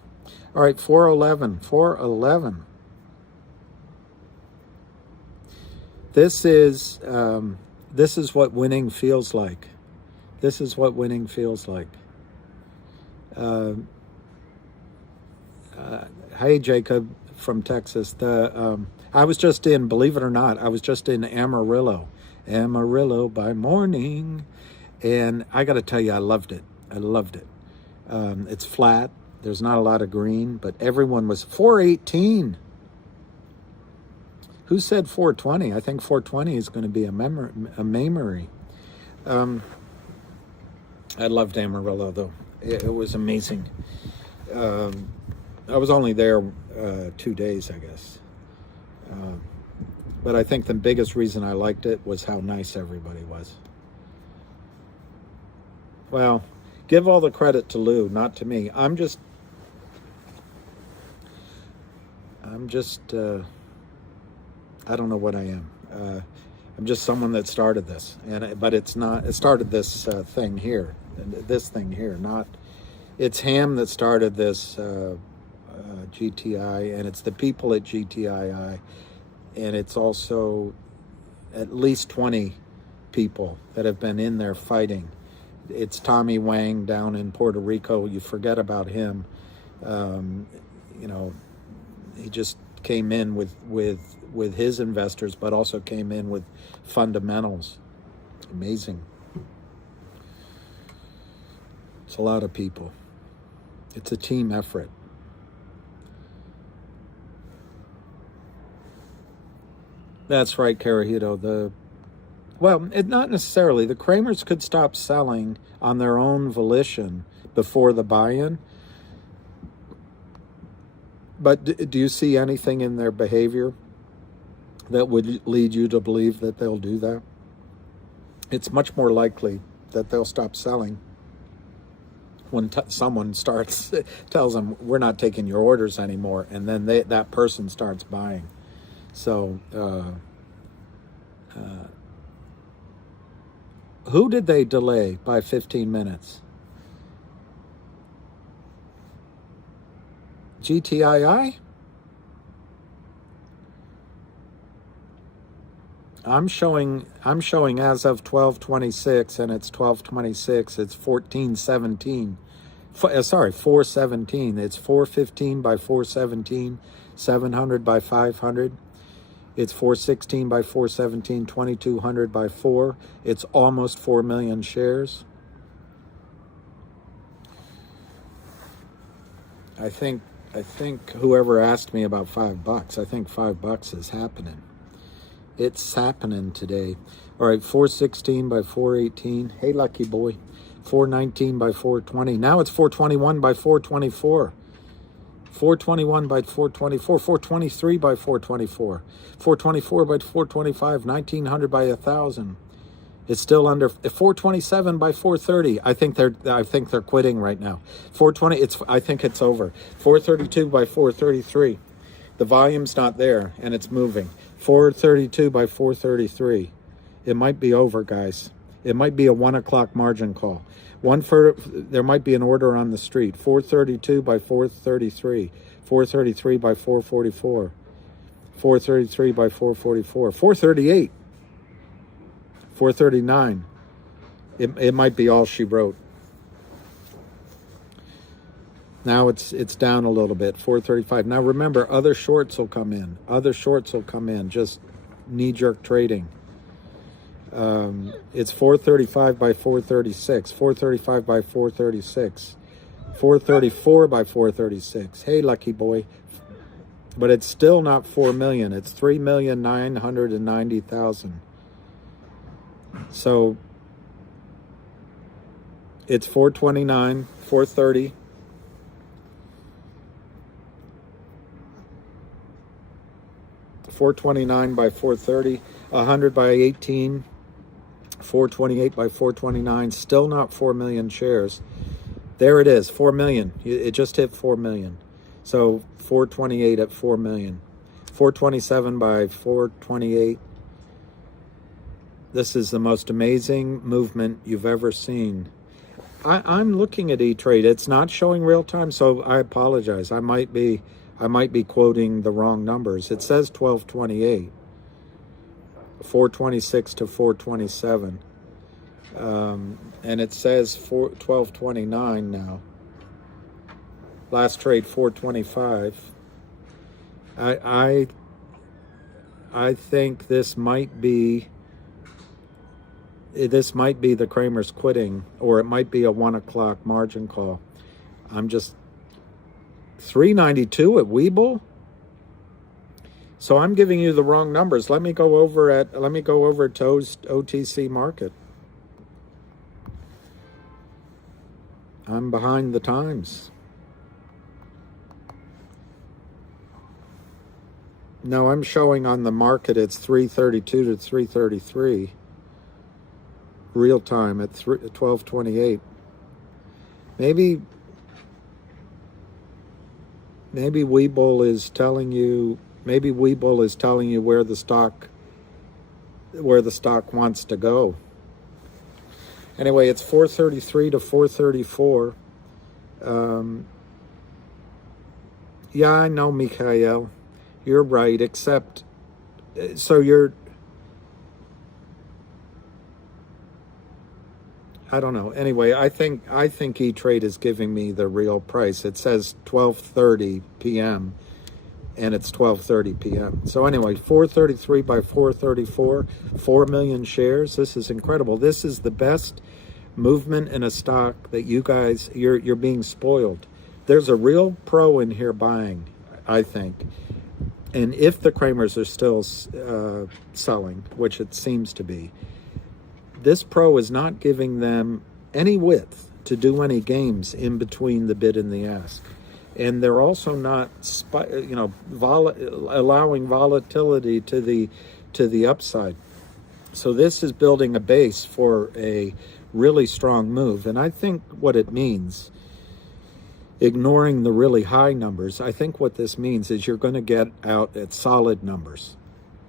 All right, 411. 411. This is what winning feels like. This is what winning feels like. Hey, Jacob from Texas. I was just in, believe it or not, I was just in Amarillo by morning. And I got to tell you, I loved it. I loved it. It's flat. There's not a lot of green, but everyone was 418. Who said 420? I think 420 is going to be a memory. I loved Amarillo, though. It was amazing. I was only there 2 days, I guess. But I think the biggest reason I liked it was how nice everybody was. Well, give all the credit to Lou, not to me. I'm just I don't know what I am. I'm just someone that started this, but it's not. It started this thing here, not. It's Ham that started this GTI, and it's the people at GTII, and it's also at least 20 people that have been in there fighting. It's Tommy Wang down in Puerto Rico. You forget about him. He just came in with his investors, but also came in with fundamentals. Amazing. It's a lot of people. It's a team effort. That's right, Carajito. Not necessarily. The Kramers could stop selling on their own volition before the buy-in. But do you see anything in their behavior that would lead you to believe that they'll do that? It's much more likely that they'll stop selling when someone tells them, we're not taking your orders anymore, and then that person starts buying. So, who did they delay by 15 minutes? GTII? I'm showing as of 12:26, and it's 12:26. It's 14:17. 417. It's 415 by 417, 700 by 500. It's 416 by 417, 2200 by 4. It's almost 4 million shares. I think whoever asked me about $5, I think $5 is happening. It's happening today. All right, 416 by 418. Hey, lucky boy. 419 by 420. Now it's 421 by 424. 421 by 424. 423 by 424. 424 by 425. 1900 by 1000. It's still under 427 by 430. I think they're quitting right now. 420. I think it's over. 432 by 433. The volume's not there, and it's moving. 432 by 433. It might be over, guys. It might be a 1 o'clock margin call. There might be an order on the street. 432 by 433. 433 by 444. 433 by 444. 438. 439. It might be all she wrote. Now it's down a little bit, 435. Now remember, other shorts will come in. Just knee-jerk trading. It's 435 by 436, 435 by 436, 434 by 436. Hey, lucky boy. But it's still not 4 million. It's 3,990,000. So it's 429, 430. $429 by 430, 100 by 18, 428 by 429, still not 4 million shares. There it is, 4 million. It just hit 4 million. So 428 at 4 million. 427 by 428. This is the most amazing movement you've ever seen. I'm looking at E-Trade. It's not showing real time, so I apologize. I might be quoting the wrong numbers. It says 1228, 426 to 427. And it says 12.29 now. Last trade 4.25. I think this might be the Kramer's quitting, or it might be a 1 o'clock margin call. I'm just 392 at Webull. So I'm giving you the wrong numbers. Let me go over to OTC market. I'm behind the times. No, I'm showing on the market it's 332 to 333. Real time at 1228. Maybe Webull is telling you. Maybe Webull is telling you where the stock wants to go. Anyway, it's 433 to 434. Yeah, I know, Mikhail. You're right, except I don't know. Anyway, I think E-Trade is giving me the real price. It says 12:30 p.m. and it's 12:30 p.m. So anyway, 433 by 434, 4 million shares. This is incredible. This is the best movement in a stock that you guys, you're being spoiled. There's a real pro in here buying, I think. And if the Kramers are still selling, which it seems to be, this pro is not giving them any width to do any games in between the bid and the ask. And they're also not, allowing volatility to the upside. So this is building a base for a really strong move. And I think what it means, ignoring the really high numbers, I think what this means is you're going to get out at solid numbers,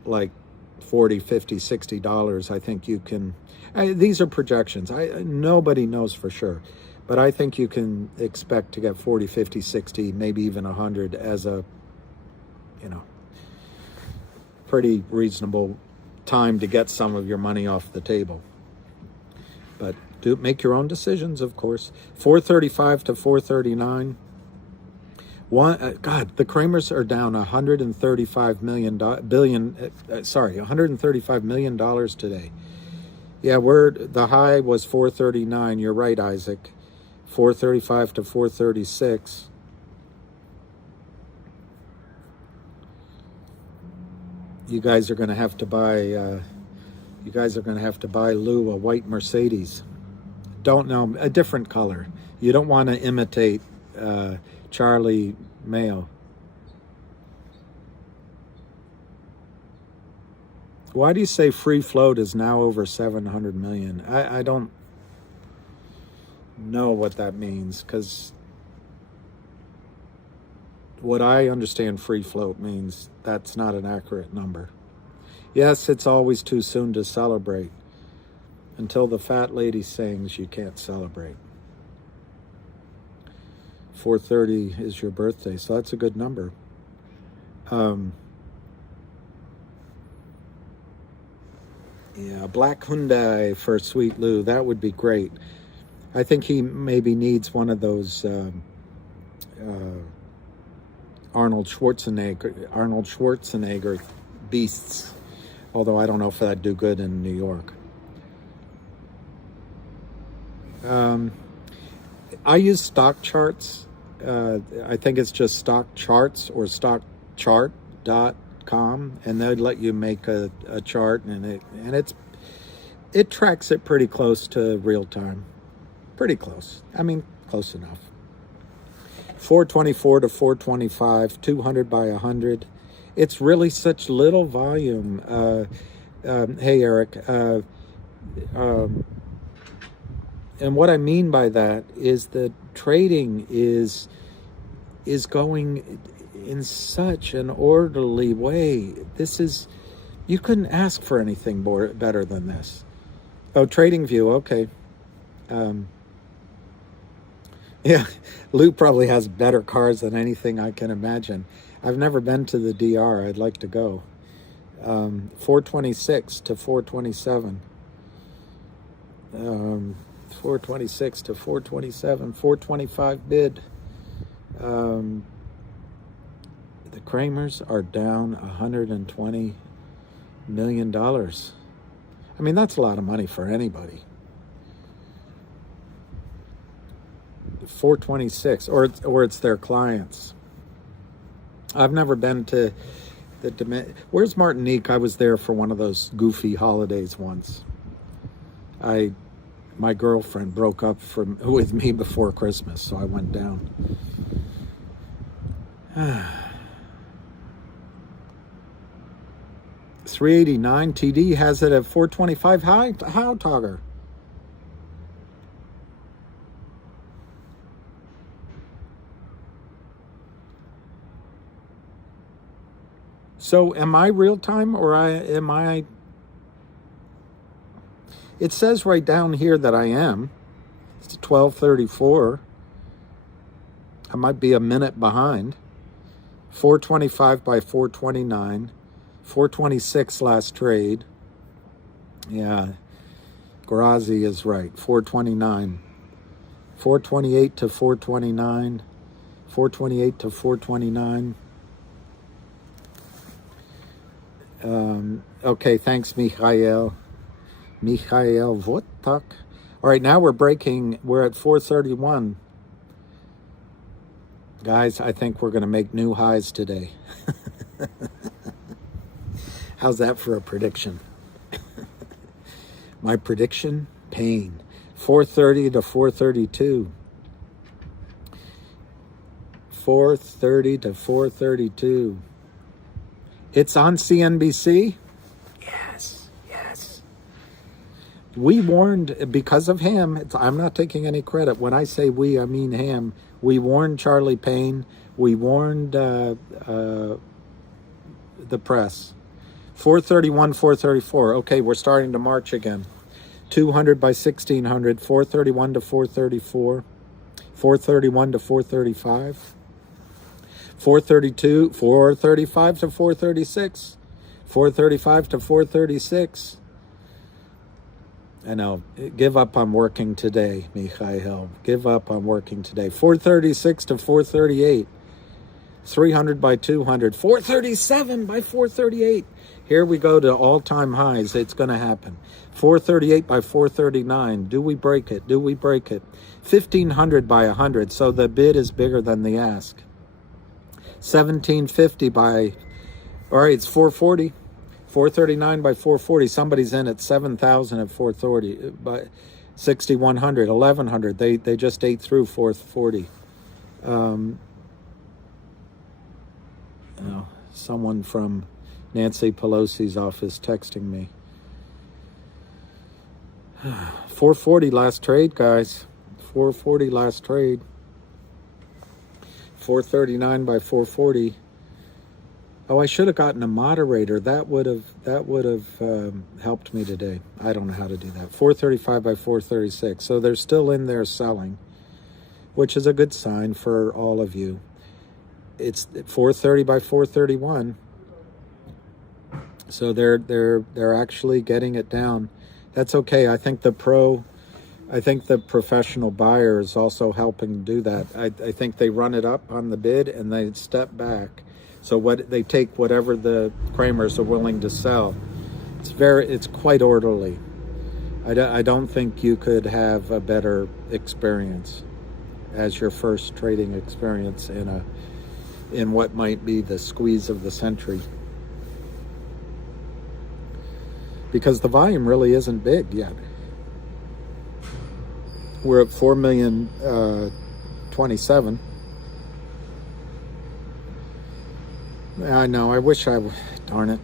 like $40, $50, $60. I think you can. These are projections. Nobody knows for sure. But I think you can expect to get 40, 50, 60, maybe even 100 as a, pretty reasonable time to get some of your money off the table. But make your own decisions, of course. 435 to 439. The Kramers are down $135 million today. Yeah, the high was 439. You're right, Isaac. 435 to 436. You guys are going to have to buy. Lou a white Mercedes. Don't know, a different color. You don't want to imitate Charlie Mayo. Why do you say free float is now over 700 million? I don't know what that means, because what I understand free float means, that's not an accurate number. Yes, it's always too soon to celebrate. Until the fat lady sings, you can't celebrate. 4:30 is your birthday, so that's a good number. Yeah, black Hyundai for Sweet Lou, that would be great. I think he maybe needs one of those Arnold Schwarzenegger beasts, although I don't know if that'd do good in New York. I use stock charts. I think it's just stock charts or stockchart.com, and they'd let you make a chart, and it tracks it pretty close to real time. Pretty close. I mean, close enough. 424 to 425, 200 by 100. It's really such little volume. Hey, Eric. And what I mean by that is that trading is going in such an orderly way. You couldn't ask for anything better than this. Oh, TradingView, okay. Yeah, Lou probably has better cars than anything I can imagine. I've never been to the DR. I'd like to go. 426 to 427. 426 to 427, 425 bid. The Kramers are down $120 million. I mean, that's a lot of money for anybody. 426, or it's their clients. I've never been to where's Martinique? I was there for one of those goofy holidays once. My girlfriend broke up with me before Christmas, so I went down. 389 TD has it at 425 high. How, Togger? So am I real time, or am I? It says right down here that I am. It's 12:34. I might be a minute behind. 425 by 429. 426 last trade. Yeah, Grazi is right. 429. 428 to 429. 428 to 429. Okay, thanks, Mikhail. Mikhail Votak. All right, now we're at 431. Guys, I think we're going to make new highs today. How's that for a prediction? My prediction? Pain. 430 to 432. 430 to 432. It's on CNBC? Yes, yes. We warned, because of him, I'm not taking any credit. When I say we, I mean him. We warned Charlie Payne. We warned the press. 431, 434. Okay, we're starting to march again. 200 by 1600, 431 to 434. 431 to 435. 432, 435 to 436. 435 to 436. I know. Give up on working today, Mikhail. Give up on working today. 436 to 438. 300 by 200. 437 by 438. Here we go to all-time highs. It's going to happen. 438 by 439. Do we break it? Do we break it? 1500 by 100. So the bid is bigger than the ask. 1750 by, all right, it's 440. 439 by 440. Somebody's in at 7,000 at 430. By 6,100, 1,100. They just ate through 440. Someone from Nancy Pelosi's office texting me. 440 last trade, guys. 440 last trade. 439 by 440. Oh, I should have gotten a moderator. That would have helped me today. I don't know how to do that. 435 by 436. So they're still in there selling, which is a good sign for all of you. It's 430 by 431. So they're actually getting it down. That's okay. I think the professional buyer is also helping do that. I think they run it up on the bid and they step back. So they take whatever the Kramers are willing to sell. It's quite orderly. I don't think you could have a better experience as your first trading experience in what might be the squeeze of the century. Because the volume really isn't big yet. We're at 4,027,000. I know. I wish darn it.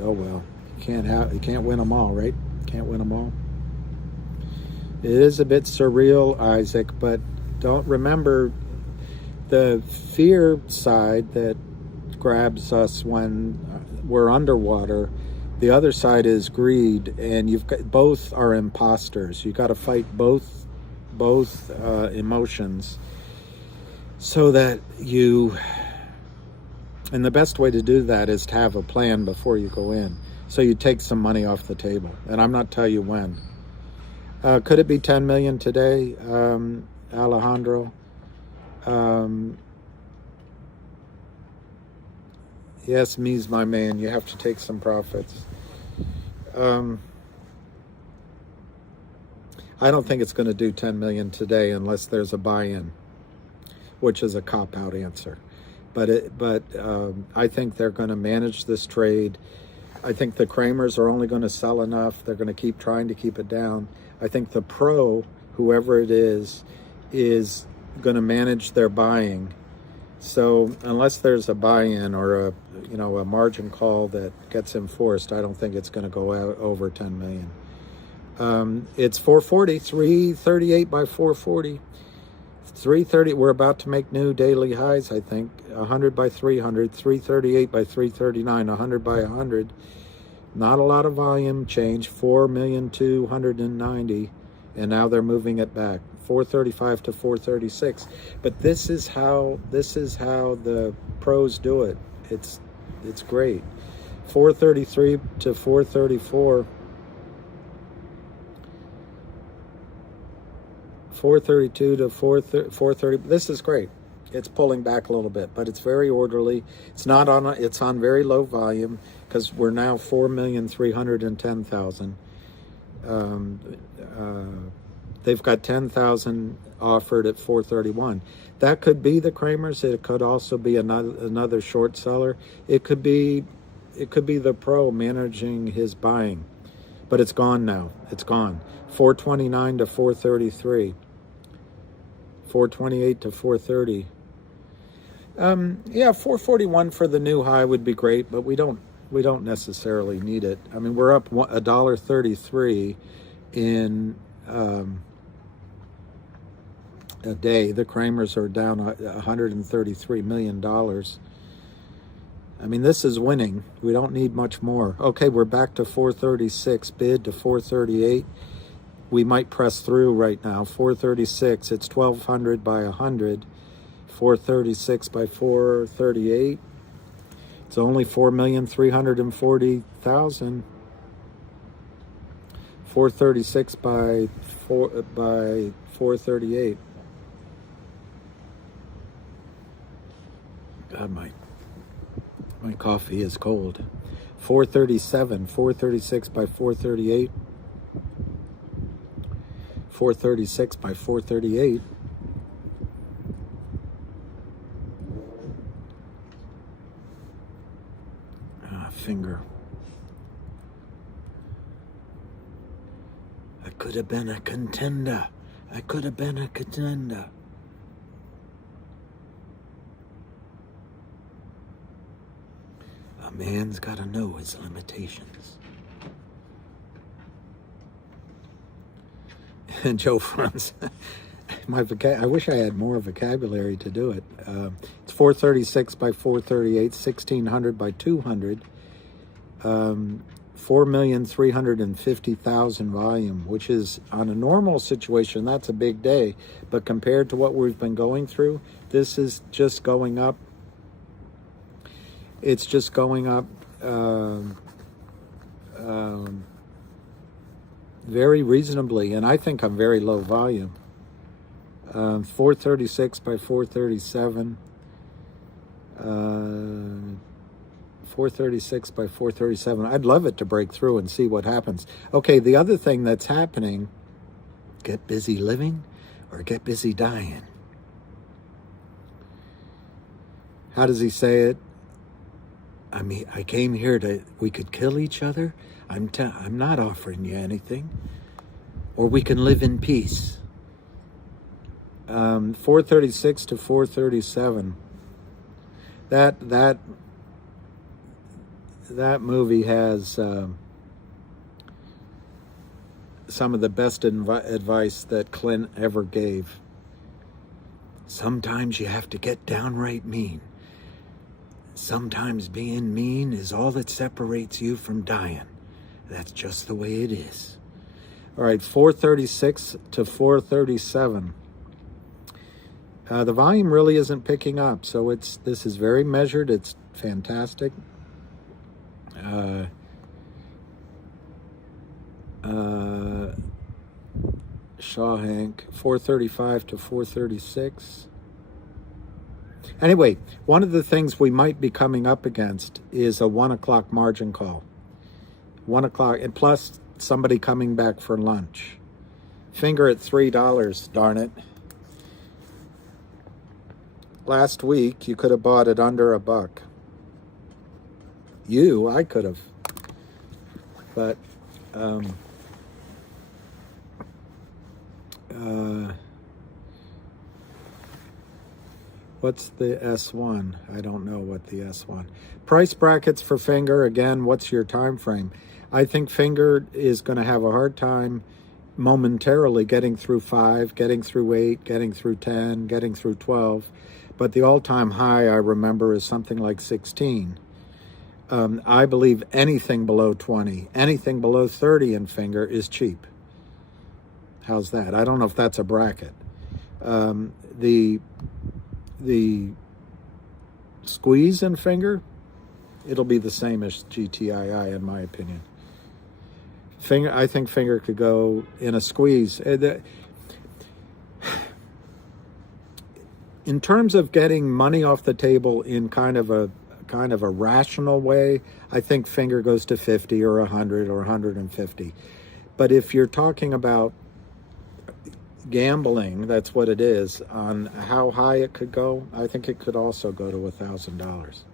Oh well. You can't win them all, right? Can't win them all. It is a bit surreal, Isaac, but don't remember the fear side that grabs us when we're underwater. The other side is greed, and both are imposters. You got to fight both emotions, so that and the best way to do that is to have a plan before you go in. So you take some money off the table, and I'm not telling you when. Could it be 10 million today, Alejandro? Yes, me's my man. You have to take some profits. I don't think it's going to do 10 million today unless there's a buy-in, which is a cop-out answer. But I think they're going to manage this trade. I think the Kramers are only going to sell enough. They're going to keep trying to keep it down. I think the pro, whoever it is going to manage their buying. So unless there's a buy-in or a margin call that gets enforced, I don't think it's going to go out over 10 million. It's 440, 338 by 440. 330, we're about to make new daily highs, I think. 100 by 300, 338 by 339, 100 by 100. Not a lot of volume change, 4,290,000, and now they're moving it back, 435 to 436. But this is how the pros do it. It's great. 433 to 434. 432 to 430. This is great. It's pulling back a little bit, but it's very orderly. It's on very low volume because we're now 4,310,000. They've got 10,000 offered at 431. That could be the Kramers. It could also be another short seller. It could be the pro managing his buying, but it's gone now. It's gone. 429 to 433. 428 to 430. 441 for the new high would be great, but we don't necessarily need it. I mean, we're up $1.33 in a day. The Kramers are down $133 million. I mean, this is winning. We don't need much more. Okay, we're back to 436, bid to 438. We might press through right now. 436, it's 1,200 by 100. 436 by 438. It's only 4,340,000. 436 by 438. God, my coffee is cold. 437, 436 by 438. 436 by 438. Finger. I could have been a contender. I could have been a contender. A man's got to know his limitations. And Joe Franz, I wish I had more vocabulary to do it. It's 436 by 438, 1,600 by 200, 4,350,000 volume, which is, on a normal situation, that's a big day. But compared to what we've been going through, this is just going up. It's just going up very reasonably, and I think I'm very low volume. 436 by 437. 436 by 437. I'd love it to break through and see what happens. Okay, the other thing that's happening, get busy living or get busy dying. How does he say it? I mean, I came here we could kill each other. I'm not offering you anything. Or we can live in peace. 436 to 437. That movie has some of the best advice that Clint ever gave. Sometimes you have to get downright mean. Sometimes being mean is all that separates you from dying. That's just the way it is. All right, 436 to 437. The volume really isn't picking up, so this is very measured. It's fantastic. Shaw Hank, 435 to 436. Anyway, one of the things we might be coming up against is a 1 o'clock margin call. 1 o'clock, and plus somebody coming back for lunch. Finger at $3, darn it. Last week, you could have bought it under $1. I could have. But, what's the S1? I don't know what the S1. Price brackets for Finger. Again, what's your time frame? I think Finger is going to have a hard time momentarily getting through 5, getting through 8, getting through 10, getting through 12. But the all-time high, I remember, is something like 16. I believe anything below 20, anything below 30 in Finger is cheap. How's that? I don't know if that's a bracket. The squeeze in Finger, it'll be the same as GTII in my opinion. I think Finger could go in a squeeze. In terms of getting money off the table in kind of a rational way, I think Finger goes to 50 or 100 or 150. But if you're talking about gambling, that's what it is, on how high it could go, I think it could also go to $1,000.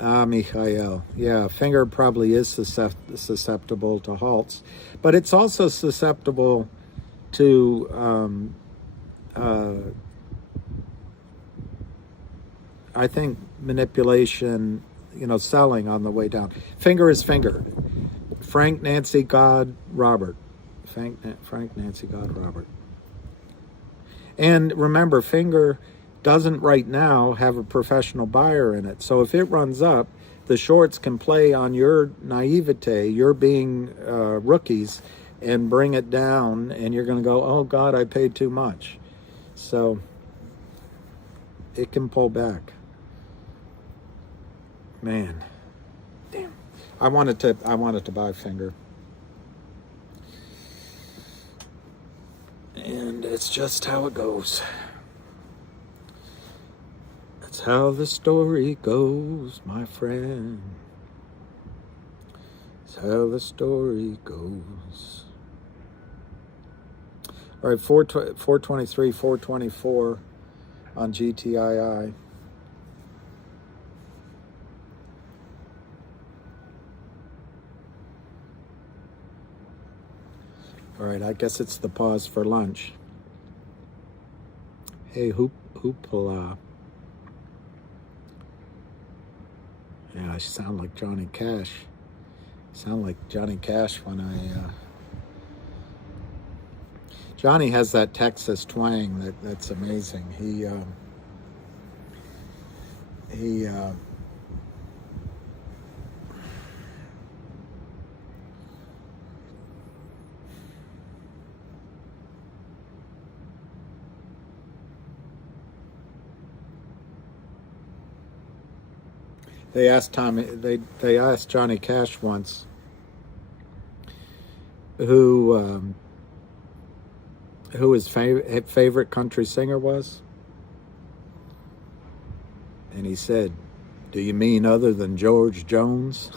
Michael, yeah, Finger probably is susceptible to halts, but it's also susceptible to, I think, manipulation, selling on the way down. Finger is Finger. Frank, Nancy, God, Robert. Frank, Nancy, God, Robert. And remember, Finger doesn't right now have a professional buyer in it. So if it runs up, the shorts can play on your naivete, your being rookies, and bring it down, and you're going to go, oh God, I paid too much. So it can pull back. Man, damn. I wanted to buy Finger. And it's just how it goes. That's how the story goes, my friend. That's how the story goes. All right, 423, 424 on GTII. All right, I guess it's the pause for lunch. Hey, hoopla. Yeah, I sound like Johnny Cash. Sound like Johnny Cash when Johnny has that Texas twang that's amazing. They asked Johnny Cash once who his favorite country singer was, and he said, "Do you mean other than George Jones?"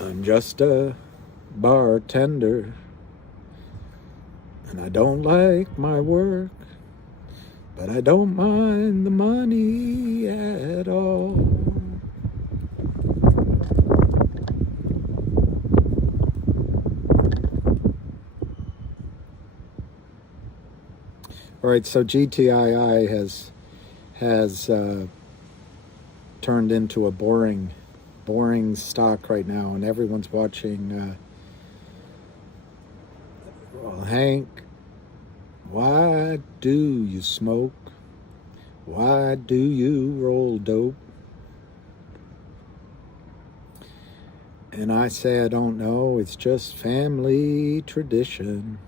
I'm just a bartender, and I don't like my work, but I don't mind the money at all. All right, so GTII has turned into a boring stock right now, and everyone's watching. Well, Hank, why do you smoke? Why do you roll dope? And I say, I don't know, it's just family tradition.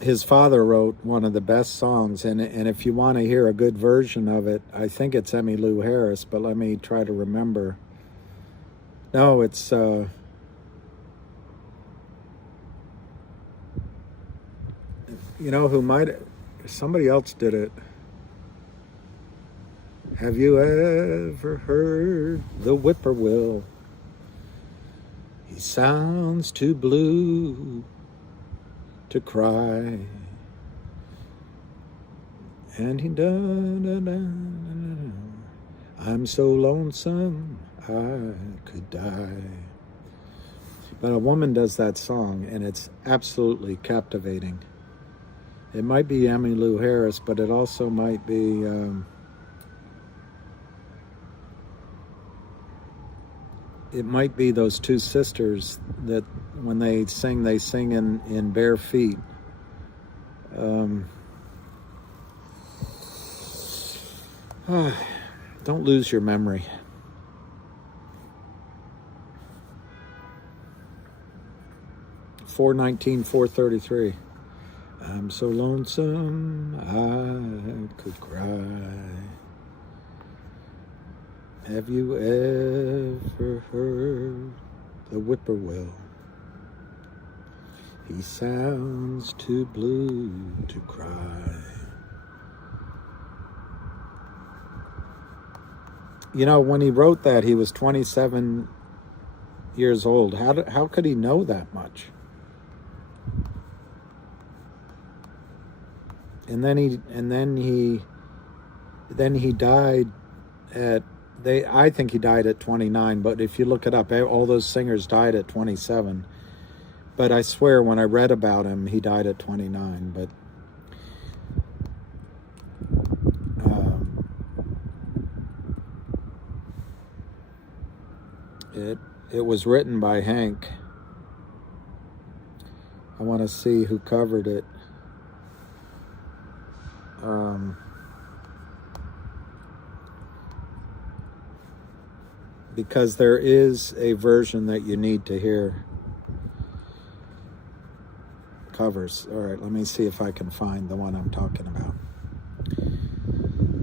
his father wrote one of the best songs, and if you want to hear a good version of it, I think it's Emmylou Harris, but let me try to remember. No, it's you know who might, somebody else did it. Have you ever heard the whippoorwill? He sounds too blue to cry, and he I'm so lonesome I could die. But a woman does that song, and it's absolutely captivating. It might be Emmylou Harris, but it also might be it might be those two sisters that when they sing in bare feet. Don't lose your memory. $419,433. I'm so lonesome I could cry. Have you ever heard the whippoorwill? He sounds too blue to cry. You know, when he wrote that, he was 27 years old. How could he know that much? And then he died at I think he died at 29, but if you look it up, all those singers died at 27. But I swear when I read about him, he died at 29. But it was written by Hank. I want to see who covered it. Because there is a version that you need to hear. Covers. All right, let me see if I can find the one I'm talking about.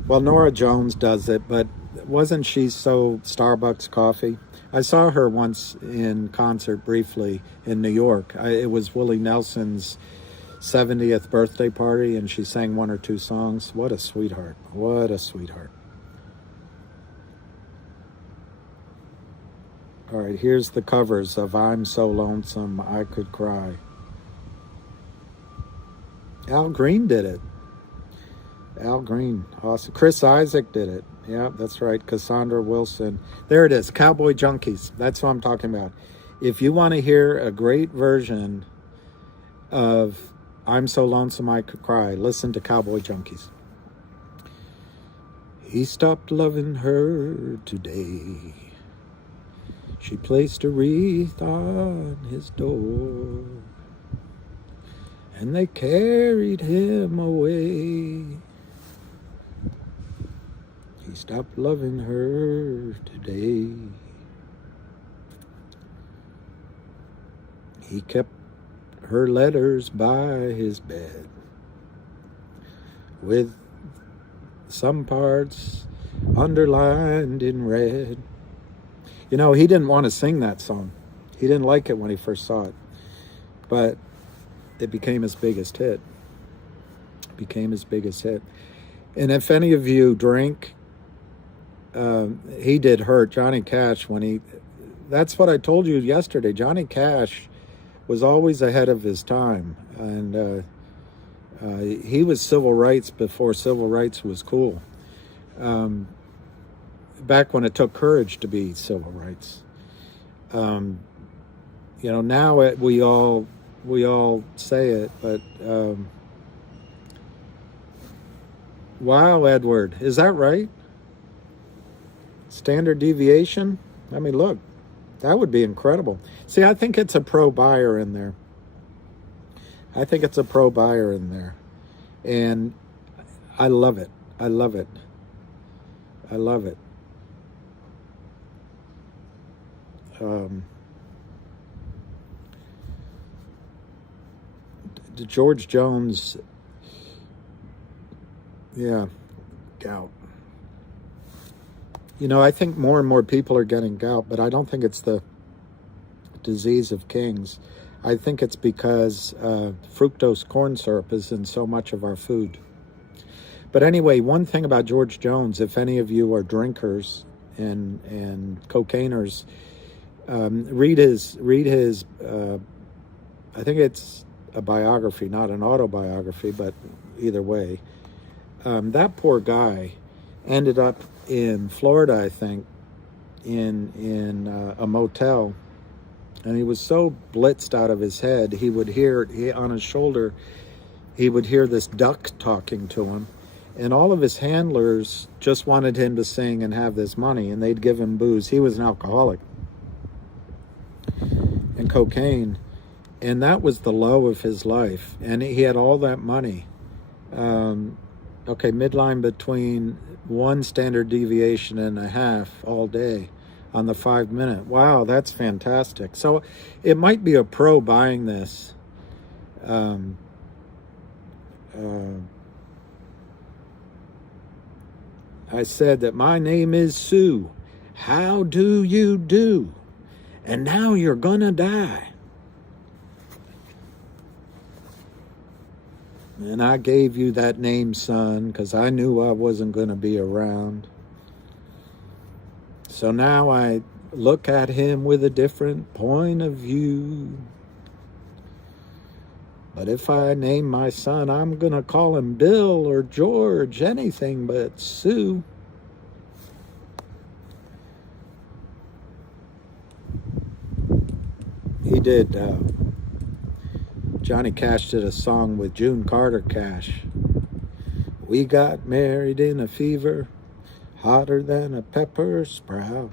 Well, Norah Jones does it, but wasn't she so Starbucks coffee? I saw her once in concert briefly in New York. It was Willie Nelson's 70th birthday party, and she sang one or two songs. What a sweetheart. What a sweetheart. All right, here's the covers of I'm So Lonesome I Could Cry. Al Green did it. Al Green, awesome. Chris Isaak did it. Yeah, that's right. Cassandra Wilson. There it is, Cowboy Junkies. That's what I'm talking about. If you want to hear a great version of I'm So Lonesome I Could Cry, listen to Cowboy Junkies. He stopped loving her today. She placed a wreath on his door, and they carried him away. He stopped loving her today. He kept her letters by his bed, with some parts underlined in red. You know, he didn't want to sing that song. He didn't like it when he first saw it. But it became his biggest hit. Became his biggest hit. And if any of you drink, he did hurt Johnny Cash when he... That's what I told you yesterday. Johnny Cash was always ahead of his time. And he was civil rights before civil rights was cool. Back when it took courage to be civil rights. You know, now we all say it, but wow, Edward, is that right? Standard deviation? I mean, look, that would be incredible. See, I think it's a pro buyer in there. I think it's a pro buyer in there. And I love it. I love it. I love it. George Jones, yeah, gout. You know, I think more and more people are getting gout, but I don't think it's the disease of kings. I think it's because fructose corn syrup is in so much of our food. But anyway, one thing about George Jones, if any of you are drinkers and cocainers, read his. I think it's a biography, not an autobiography, but either way, that poor guy ended up in Florida, I think, in a motel, and he was so blitzed out of his head, he would hear on his shoulder, he would hear this duck talking to him. And all of his handlers just wanted him to sing and have this money, and they'd give him booze. He was an alcoholic and cocaine, and that was the low of his life. And he had all that money. Okay, midline between 1 standard deviation and a half all day on the 5 minute. Wow, that's fantastic. So it might be a pro buying this. I said that my name is Sue. How do you do? And now you're gonna die. And I gave you that name, son, because I knew I wasn't gonna be around. So now I look at him with a different point of view. But if I name my son, I'm going to call him Bill or George, anything but Sue. He did, Johnny Cash did a song with June Carter Cash. We got married in a fever, hotter than a pepper sprout.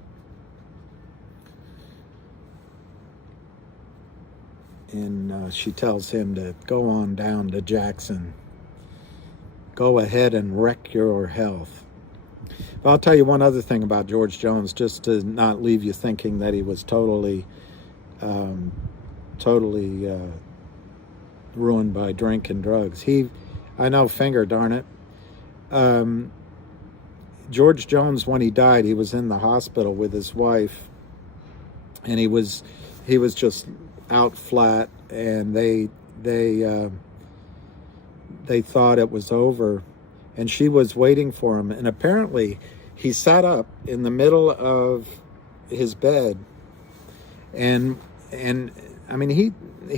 And she tells him to go on down to Jackson. Go ahead and wreck your health. But I'll tell you one other thing about George Jones, just to not leave you thinking that he was totally ruined by drink and drugs. I know, finger, darn it. George Jones, when he died, he was in the hospital with his wife, and he was just out flat, and they thought it was over, and she was waiting for him, and apparently he sat up in the middle of his bed, and I mean, he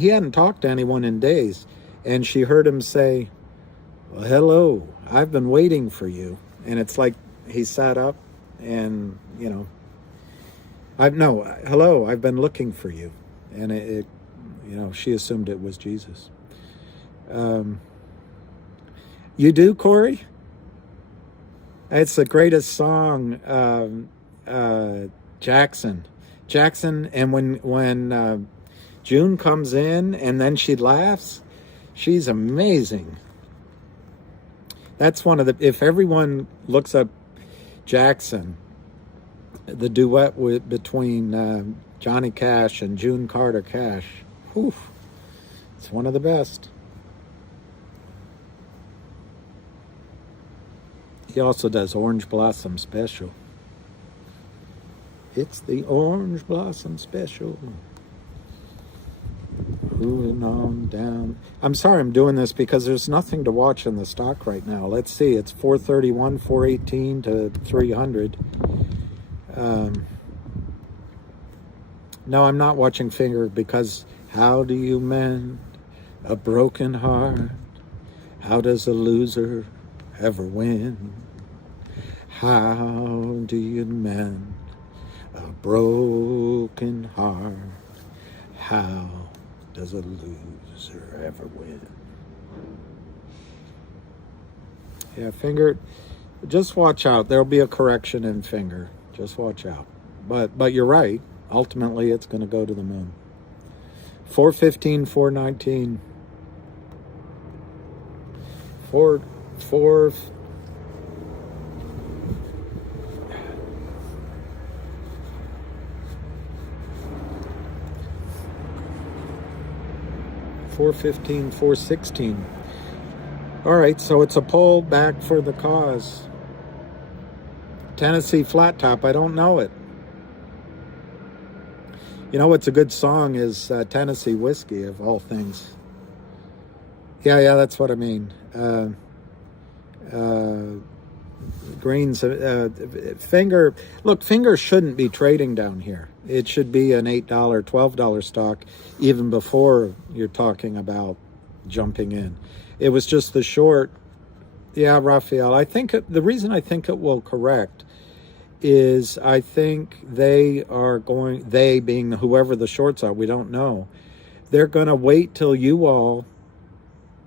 hadn't talked to anyone in days, and she heard him say, well, hello, I've been waiting for you. And it's like he sat up and, you know, hello, I've been looking for you. And it you know, she assumed it was Jesus. You do, Corey? It's the greatest song, Jackson, and when June comes in and then she laughs, she's amazing. That's one of the, if everyone looks up Jackson, the duet between Johnny Cash and June Carter Cash, whew, it's one of the best. He also does Orange Blossom Special. It's the Orange Blossom Special. Moving on down. I'm sorry I'm doing this because there's nothing to watch in the stock right now. Let's see, it's 431, 418 to 300. No, I'm not watching Finger because how do you mend a broken heart? How does a loser ever win? How do you mend a broken heart? How does a loser ever win? Yeah, Finger, just watch out. There'll be a correction in Finger. Just watch out. But you're right. Ultimately, it's going to go to the moon. 415, 419. 4 4 415, 416. All right, so it's a poll back for the cause. Tennessee Flat Top, I don't know it. You know what's a good song is Tennessee Whiskey, of all things. Yeah, that's what I mean. Greens, Finger, look, Finger shouldn't be trading down here. It should be an $8, $12 stock even before you're talking about jumping in. It was just the short. Yeah, Raphael, I think the reason I think it will correct is I think they being whoever the shorts are, we don't know. They're going to wait till you all,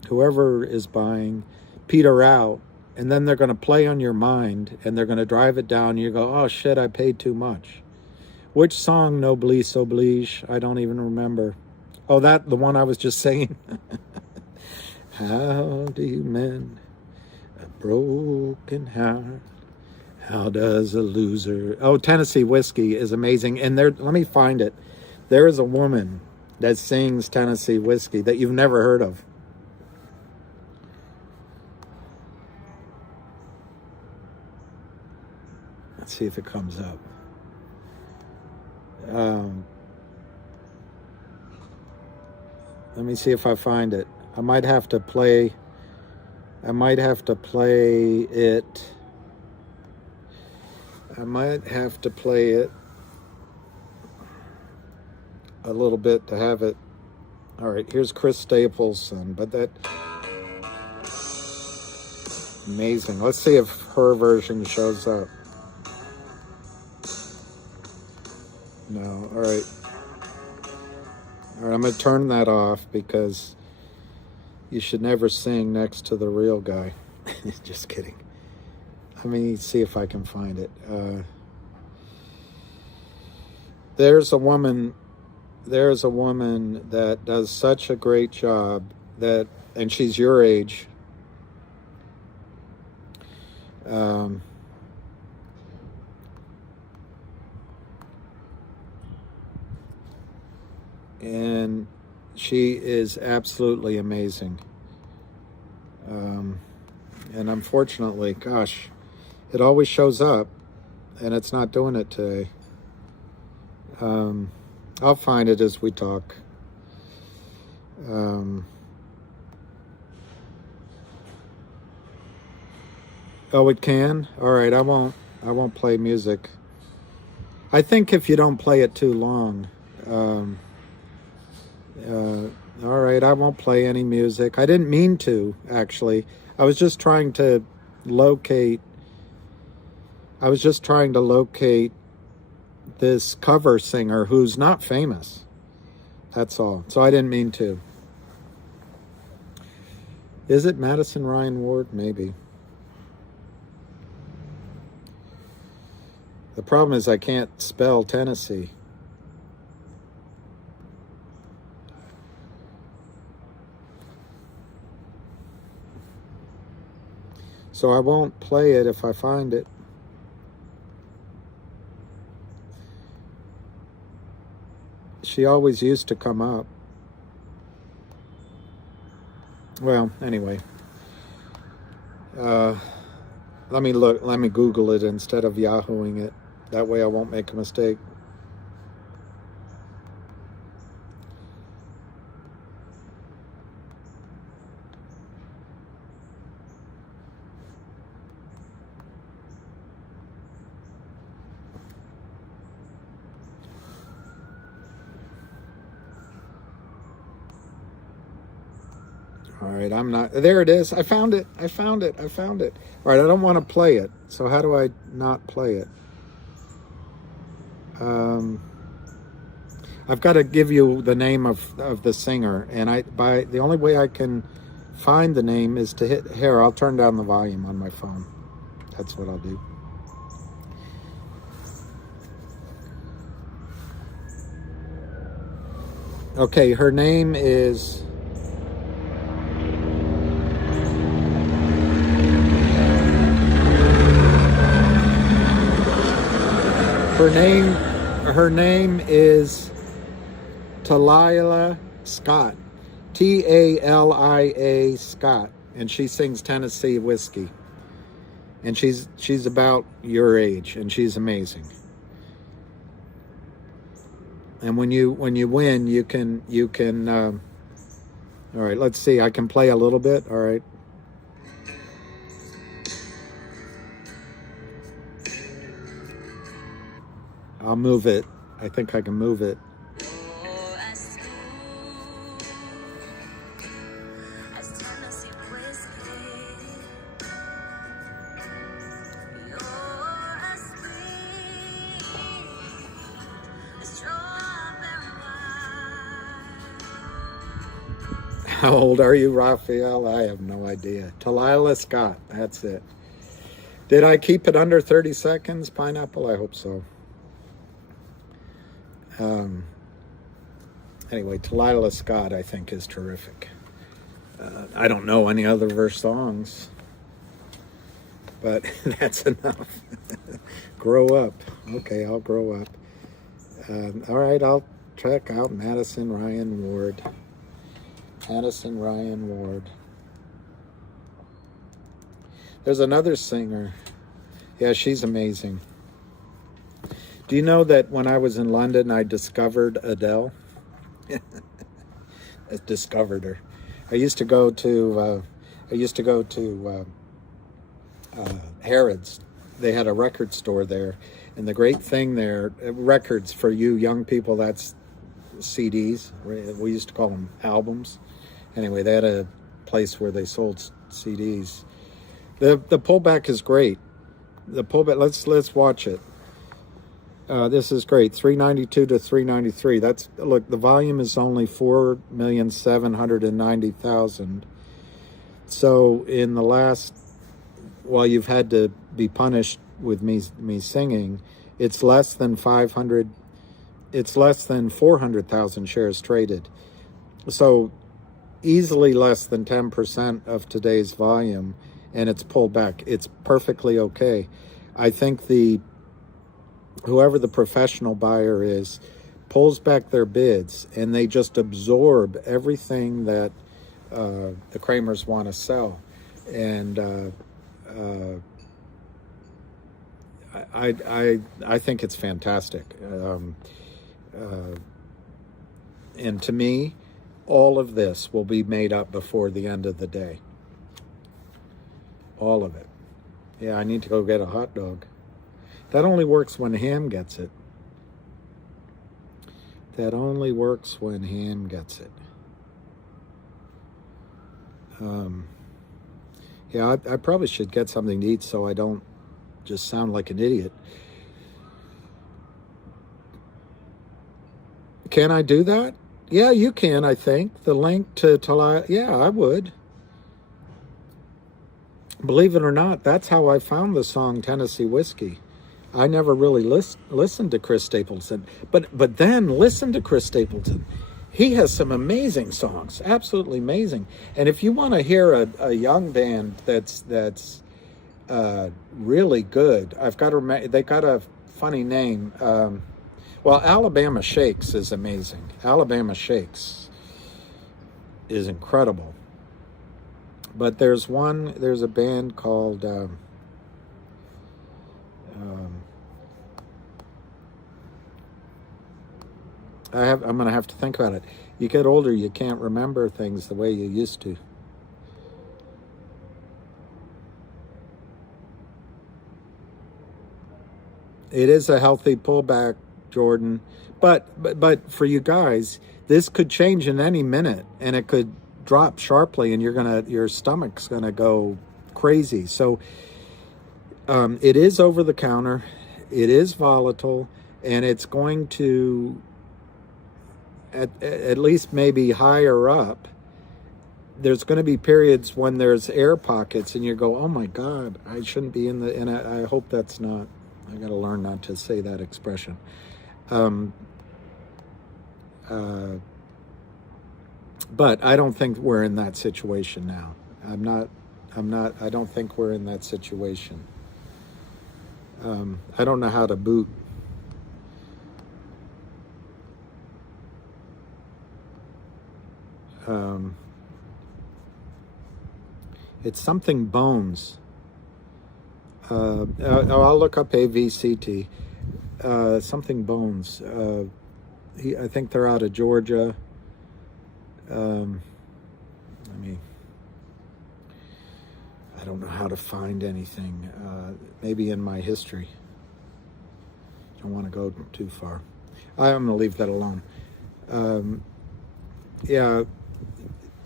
whoever is buying, peter out, and then they're going to play on your mind, and they're going to drive it down. You go, oh shit, I paid too much. Which song, Noblesse Oblige? I don't even remember. Oh, the one I was just singing. How do you mend a broken heart? How does a loser... Oh, Tennessee Whiskey is amazing. And let me find it. There is a woman that sings Tennessee Whiskey that you've never heard of. Let's see if it comes up. Let me see if I find it. I might have to play it I might have to play it a little bit to have it. All right, here's Chris Stapleson, but that amazing. Let's see if her version shows up. No, all right. All right, I'm going to turn that off because you should never sing next to the real guy. Just kidding. Let me see if I can find it. There's a woman that does such a great job and she's your age. And she is absolutely amazing. And unfortunately, gosh, it always shows up, and it's not doing it today. I'll find it as we talk. Oh, it can? All right, I won't play music. I think if you don't play it too long, all right, I won't play any music. I didn't mean to, actually. I was just trying to locate this cover singer who's not famous. That's all. So I didn't mean to. Is it Madison Ryan Ward? Maybe. The problem is I can't spell Tennessee. So I won't play it if I find it. She always used to come up. Well, anyway. Let me Google it instead of Yahooing it. That way I won't make a mistake. All right, there it is. I found it. All right, I don't want to play it. So how do I not play it? I've got to give you the name of the singer, and the only way I can find the name is to hit here. I'll turn down the volume on my phone. That's what I'll do. Okay, her name is Her name is Talila Scott. Talia Scott, and she sings Tennessee Whiskey. And she's about your age, and she's amazing. And when you win, you can all right, let's see. I can play a little bit. All right. I'll move it. I think I can move it. How old are you, Raphael? I have no idea. Talia Scott, that's it. Did I keep it under 30 seconds, Pineapple? I hope so. Anyway, Talia Scott, I think, is terrific. I don't know any other of her songs, but that's enough. Grow up. Okay, I'll grow up. All right, I'll check out Madison Ryan Ward. Madison Ryan Ward. There's another singer. Yeah, she's amazing. Do you know that when I was in London, I discovered Adele? I discovered her. I used to go to Harrods. They had a record store there, and the great thing there, records for you young people, that's CDs. We used to call them albums. Anyway, they had a place where they sold CDs. The pullback is great. The pullback. Let's watch it. This is great. 392 to 393. That's, look. The volume is only 4,790,000. So in the last, while you've had to be punished with me singing, it's less than 500. It's less than 400,000 shares traded. So easily less than 10% of today's volume, and it's pulled back. It's perfectly okay. I think whoever the professional buyer is pulls back their bids, and they just absorb everything that the Kramers want to sell. And I think it's fantastic. And to me, all of this will be made up before the end of the day. All of it. Yeah, I need to go get a hot dog. That only works when Ham gets it. That only works when Ham gets it. Yeah, I probably should get something to eat so I don't just sound like an idiot. Can I do that? Yeah, you can, I think. The link to Talia, yeah, I would. Believe it or not, that's how I found the song Tennessee Whiskey. I never really listened to Chris Stapleton, but then listen to Chris Stapleton. He has some amazing songs, absolutely amazing. And if you want to hear a young band that's really good, they got a funny name. Well, Alabama Shakes is amazing. Alabama Shakes is incredible. But there's a band called I'm going to have to think about it. You get older, you can't remember things the way you used to. It is a healthy pullback, Jordan, but for you guys, this could change in any minute, and it could drop sharply, and your stomach's gonna go crazy. So it is over the counter, it is volatile, and it's going to at least maybe higher up. There's going to be periods when there's air pockets, and you go, "Oh my God, I shouldn't be in the." And I hope that's not. I got to learn not to say that expression. But I don't think we're in that situation now. I don't think we're in that situation. I don't know how to boot. It's something Bones. I'll look up AVCT. Something Bones. I think they're out of Georgia. I don't know how to find anything. Maybe in my history. Don't want to go too far. I'm going to leave that alone. Yeah,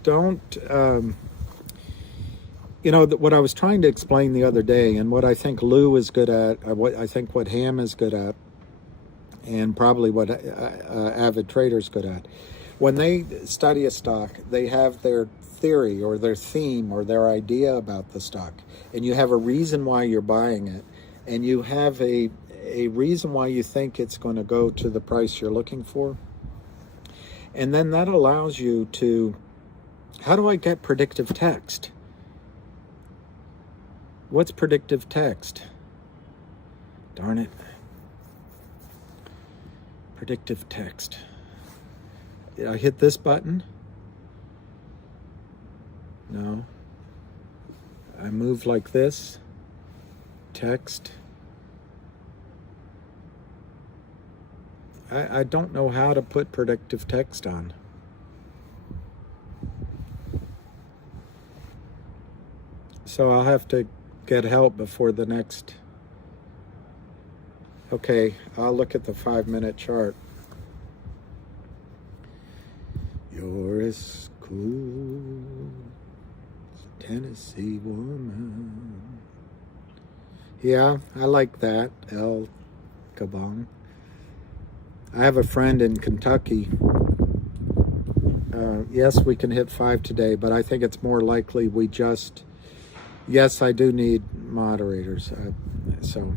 don't. What I was trying to explain the other day, and what I think Lou is good at, what Ham is good at, and probably what Avid Trader's good at. When they study a stock, they have their theory or their theme or their idea about the stock, and you have a reason why you're buying it, and you have a reason why you think it's going to go to the price you're looking for. And then that allows you to, how do I get predictive text? What's predictive text? Darn it. Predictive text. I hit this button? No. I move like this. Text. I don't know how to put predictive text on. So I'll have to get help before the next. Okay, I'll look at the 5-minute chart. You're as cool as a Tennessee woman. Yeah, I like that, El Kabong. I have a friend in Kentucky. Yes, we can hit 5 today, but I think it's more likely we just... Yes, I do need moderators, so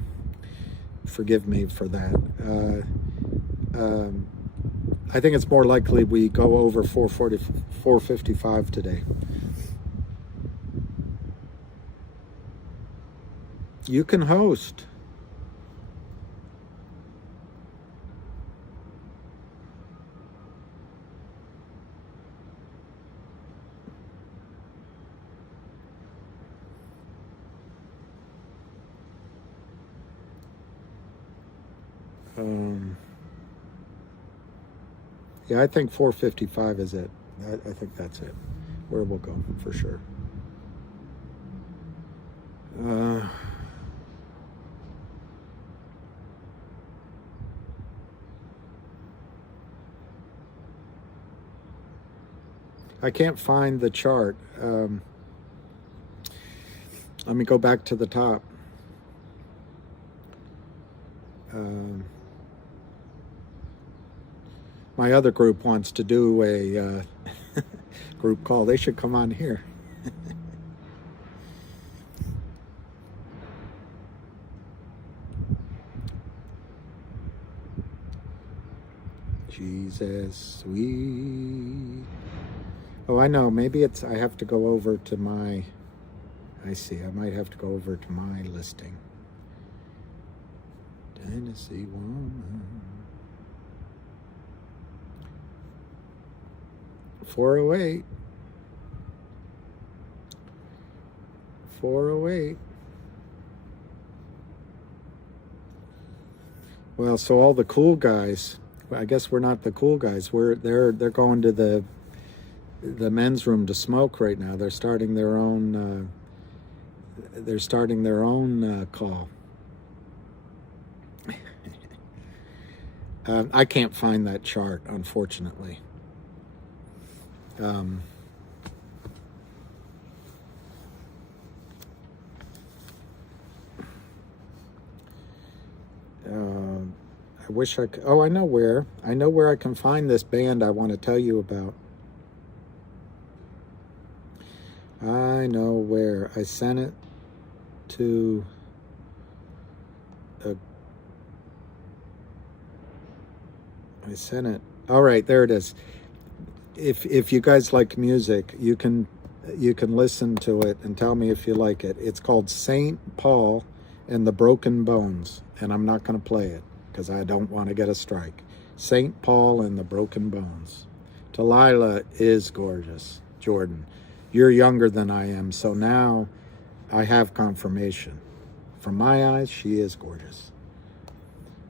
forgive me for that. I think it's more likely we go over 455 today. You can host. Yeah, I think 455 is it. I think that's it. Where we'll go for sure. I can't find the chart. Let me go back to the top. My other group wants to do a group call. They should come on here. Jesus, sweet. Oh, I know. Maybe it's, I have to go over to my, I see. I might have to go over to my listing. Tennessee woman. 408. 408. Well, so all the cool guys, I guess we're not the cool guys. They're going to the men's room to smoke right now. They're starting their own call. I can't find that chart, unfortunately. I wish I could. Oh, I know where. I know where I can find this band I want to tell you about. I know where. I sent it to I sent it. All right, there it is. If you guys like music, you can listen to it and tell me if you like it. It's called St. Paul and the Broken Bones, and I'm not going to play it because I don't want to get a strike. St. Paul and the Broken Bones. Delilah is gorgeous, Jordan. You're younger than I am, so now I have confirmation. From my eyes, she is gorgeous.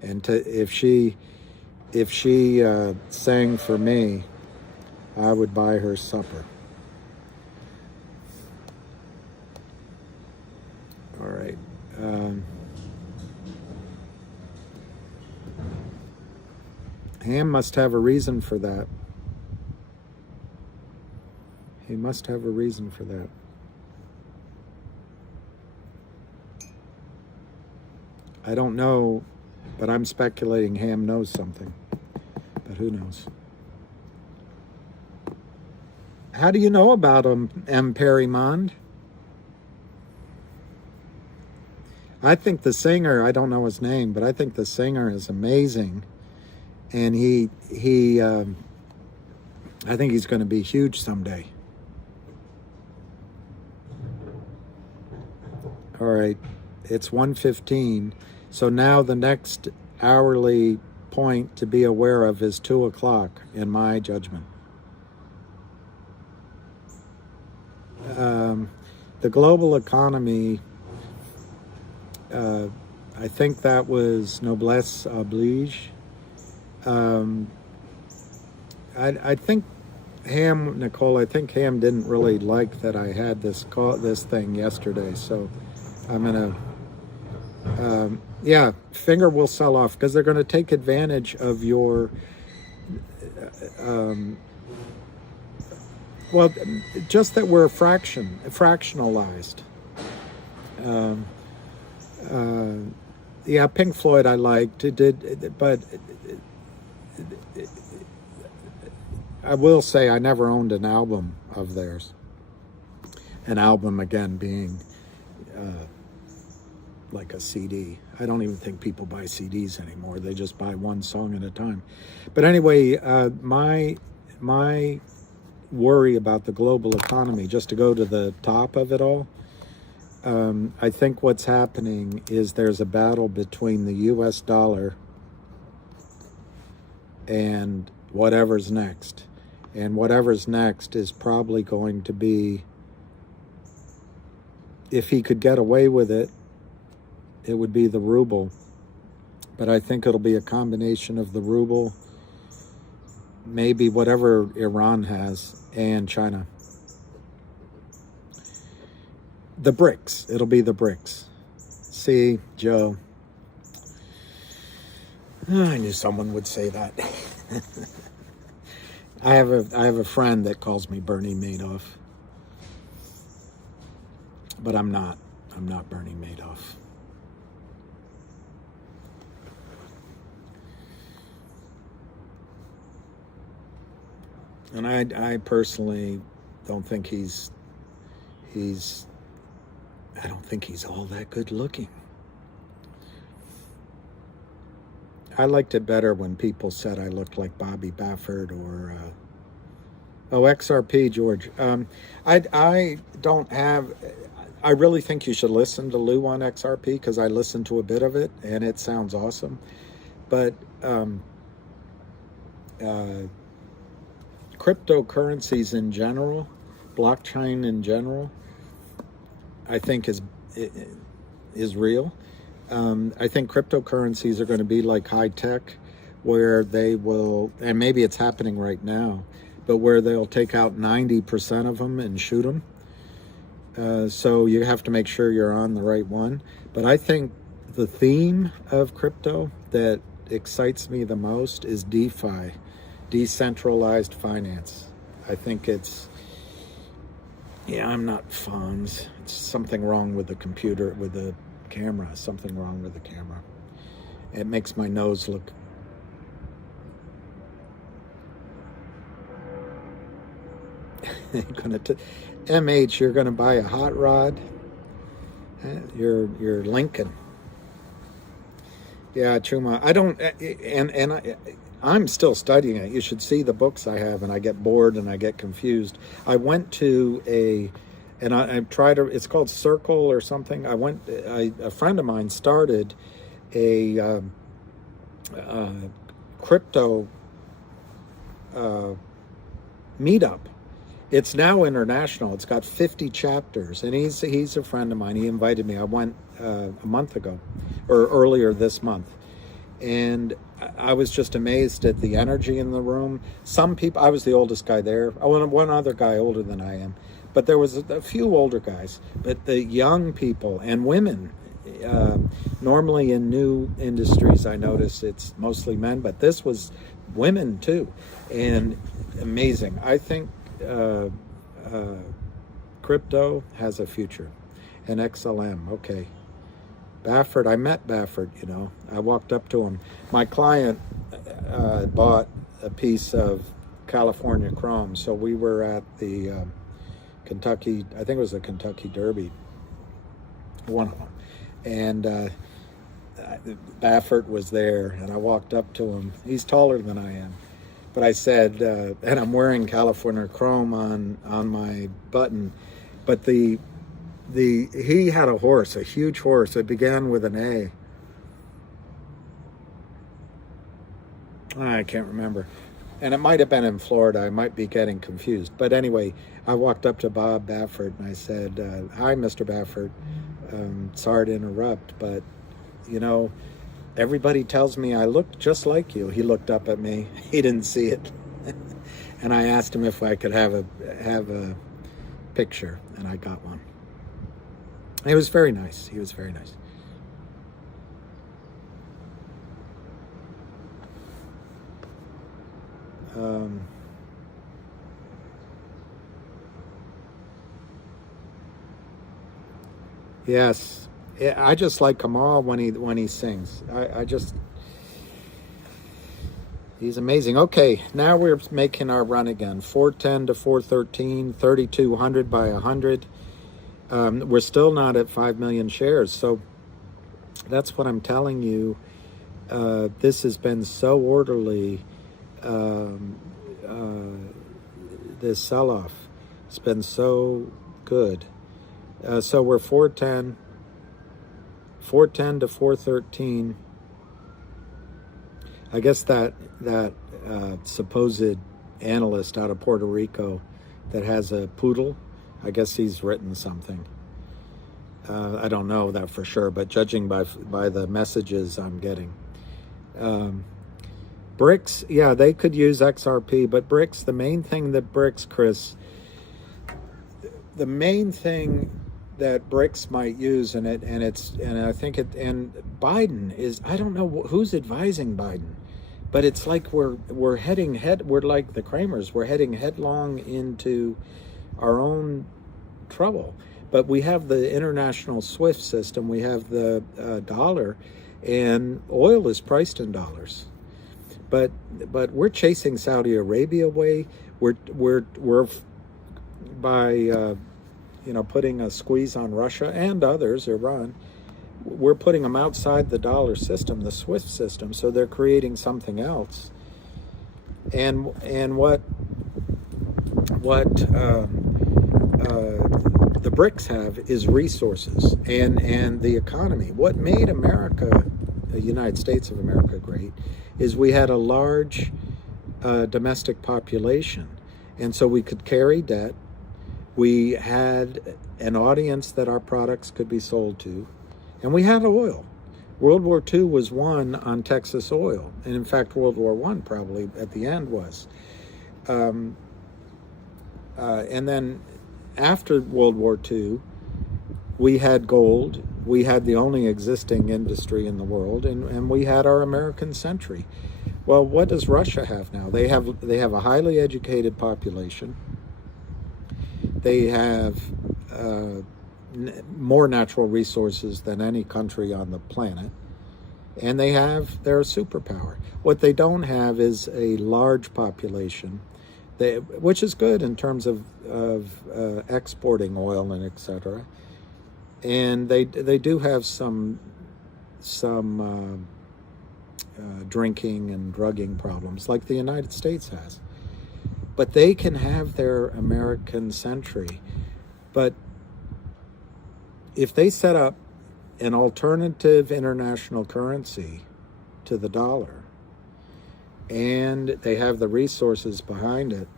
And if she sang for me, I would buy her supper. All right. Ham must have a reason for that. He must have a reason for that. I don't know, but I'm speculating Ham knows something. But who knows? How do you know about him, M. Perrimond? I think the singer, I don't know his name, but I think the singer is amazing. And I think he's going to be huge someday. All right, it's 1:15. So now the next hourly point to be aware of is 2 o'clock, in my judgment. The global economy, I think that was noblesse oblige. I think Nicole, I think Ham didn't really like that I had this thing yesterday, so I'm gonna, Finger will sell off because they're going to take advantage of your, well, just that we're fractionalized. Pink Floyd I liked, but I will say I never owned an album of theirs. An album, again, being like a CD. I don't even think people buy CDs anymore. They just buy one song at a time. But anyway, my worry about the global economy, just to go to the top of it all, I think what's happening is there's a battle between the US dollar and whatever's next. And whatever's next is probably going to be, if he could get away with it, it would be the ruble. But I think it'll be a combination of the ruble, maybe whatever Iran has, and China. The BRICS. It'll be the BRICS. See, Joe. I knew someone would say that. I have a friend that calls me Bernie Madoff. But I'm not. I'm not Bernie Madoff. And I personally don't think he's I don't think he's all that good looking. I liked it better when people said I looked like Bobby Baffert or XRP, George. I don't have. I really think you should listen to Lou on XRP because I listened to a bit of it and it sounds awesome. But cryptocurrencies in general, blockchain in general, I think is real. I think cryptocurrencies are going to be like high tech, where they will, and maybe it's happening right now, but where they'll take out 90% of them and shoot them. So you have to make sure you're on the right one. But I think the theme of crypto that excites me the most is DeFi, decentralized finance. I think it's, I'm not Fonz. It's something wrong with the computer, with the camera. Something wrong with the camera. It makes my nose look. MH, you're gonna buy a hot rod. You're Lincoln. Yeah, Chuma. I don't, I'm still studying it. You should see the books I have, and I get bored and I get confused. I went to I tried it's called Circle or something. A friend of mine started a crypto meetup. It's now international. It's got 50 chapters, and he's a friend of mine. He invited me. I went a month ago, or earlier this month, and I was just amazed at the energy in the room. Some people, I was the oldest guy there. Oh, and one other guy older than I am, but there was a few older guys. But the young people and women, normally in new industries, I notice it's mostly men, but this was women too, and amazing. I think crypto has a future, and XLM. Okay. Baffert, I met Baffert, I walked up to him. My client bought a piece of California Chrome, so we were at the Kentucky, I think it was the Kentucky Derby, one of them. And Baffert was there, and I walked up to him. He's taller than I am. But I said, and I'm wearing California Chrome on my button, but he had a horse, a huge horse. It began with an A. I can't remember. And it might have been in Florida. I might be getting confused. But anyway, I walked up to Bob Baffert and I said, hi, Mr. Baffert. Sorry to interrupt, but, everybody tells me I look just like you. He looked up at me. He didn't see it. And I asked him if I could have a picture, and I got one. He was very nice. He was very nice. Yes, I just like Kamal when he sings. He's amazing. Okay, now we're making our run again. 410 to 413, 3,200 by 100. We're still not at 5 million shares. So that's what I'm telling you. This has been so orderly, this sell-off. It's been so good. So we're 410 to 413. I guess that supposed analyst out of Puerto Rico that has a poodle, I guess he's written something. I don't know that for sure, but judging by the messages I'm getting. BRICS, yeah, they could use XRP, but BRICS, the main thing that BRICS, Chris, the main thing that BRICS might use, and I think Biden is, I don't know who's advising Biden, but it's like we're like the Kramers, we're heading headlong into our own trouble. But we have the international SWIFT system, we have the dollar, and oil is priced in dollars. But we're chasing Saudi Arabia away. We're by putting a squeeze on Russia and others, Iran. We're putting them outside the dollar system, the SWIFT system, so they're creating something else. And what the BRICS have is resources and the economy. What made America, the United States of America, great is we had a large domestic population, and so we could carry debt. We had an audience that our products could be sold to, and we had oil. World War II was won on Texas oil, and in fact, World War I probably at the end was. And then after World War II, we had gold. We had the only existing industry in the world, and we had our American century. Well, what does Russia have now? They have a highly educated population. They have more natural resources than any country on the planet, and they're a superpower. What they don't have is a large population, which is good in terms of exporting oil and etc. And they do have some drinking and drugging problems like the United States has. But they can have their American century. But if they set up an alternative international currency to the dollar, and they have the resources behind it,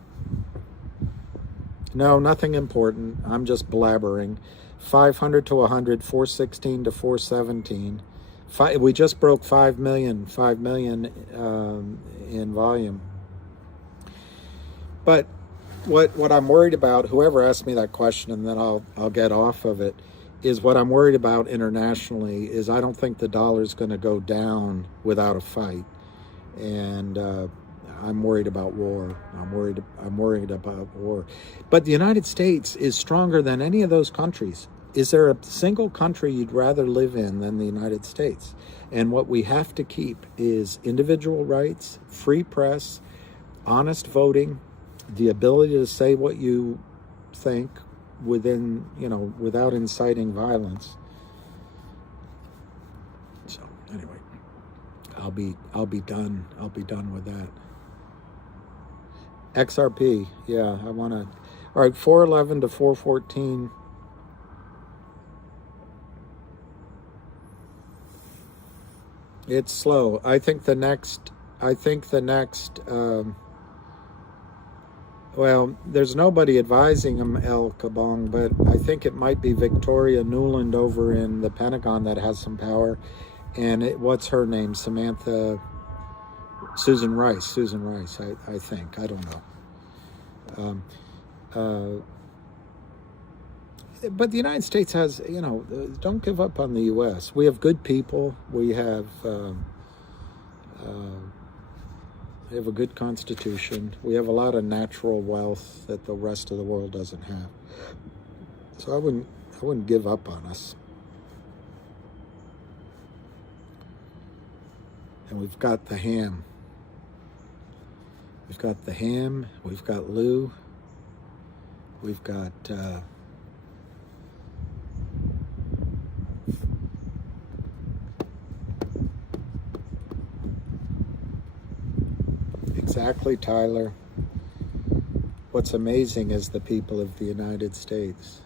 No, nothing important. I'm just blabbering. 500 to 100, 416 to 417. We just broke 5 million, 5 million in volume. But what I'm worried about, whoever asked me that question, and then I'll get off of it, is what I'm worried about internationally is I don't think the dollar is going to go down without a fight. And I'm worried about war. I'm worried about war. But the United States is stronger than any of those countries. Is there a single country you'd rather live in than the United States? And what we have to keep is individual rights, free press, honest voting, the ability to say what you think within, without inciting violence. So anyway, I'll be done. I'll be done with that. XRP, yeah, I want to. All right, 411 to 414. It's slow. I think the next. Well, there's nobody advising him, El Kabong, but I think it might be Victoria Nuland over in the Pentagon that has some power. And what's her name? Susan Rice, I think. I don't know. But the United States has, don't give up on the U.S. We have good people. We have a good constitution. We have a lot of natural wealth that the rest of the world doesn't have. So I wouldn't give up on us. And we've got the ham. We've got the ham. We've got Lou. We've got exactly, Tyler. What's amazing is the people of the United States.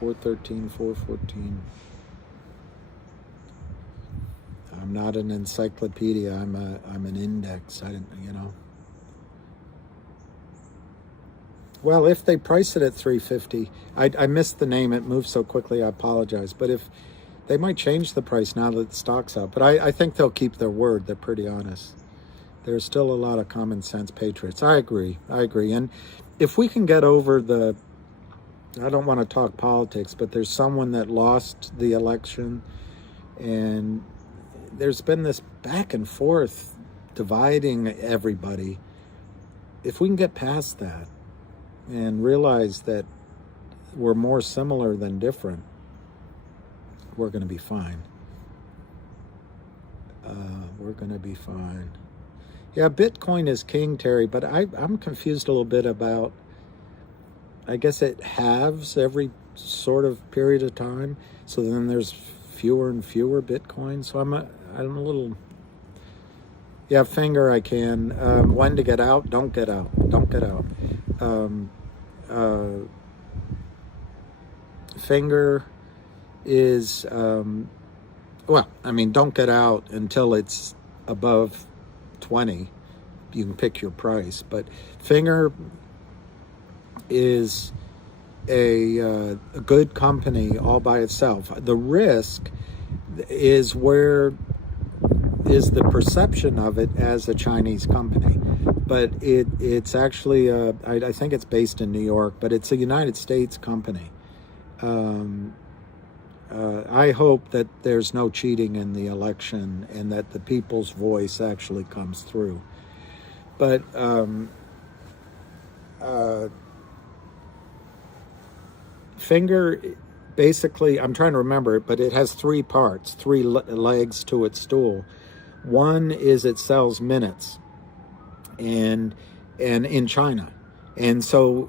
$4.14. I'm not an encyclopedia. I'm an index. I didn't. Well, if they price it at $3.50, I missed the name. It moved so quickly. I apologize. But if they might change the price now that the stock's up. But I think they'll keep their word. They're pretty honest. There's still a lot of common sense patriots. I agree. And if we can get over I don't want to talk politics, but there's someone that lost the election, and there's been this back and forth dividing everybody. If we can get past that and realize that we're more similar than different, we're going to be fine. We're going to be fine. Yeah, Bitcoin is king, Terry, but I'm confused a little bit about, I guess it halves every sort of period of time. So then there's fewer and fewer Bitcoins. So I'm a little, yeah, finger I can. When to get out? Don't get out. Finger is, don't get out until it's above 20. You can pick your price, but finger is a good company all by itself. The risk is the perception of it as a Chinese company, but it's actually I think it's based in New York, but it's a United States company. I hope that there's no cheating in the election and that the people's voice actually comes through. But Finger, basically, I'm trying to remember it, but it has three parts, three legs to its stool. One is it sells minutes, and in China, and so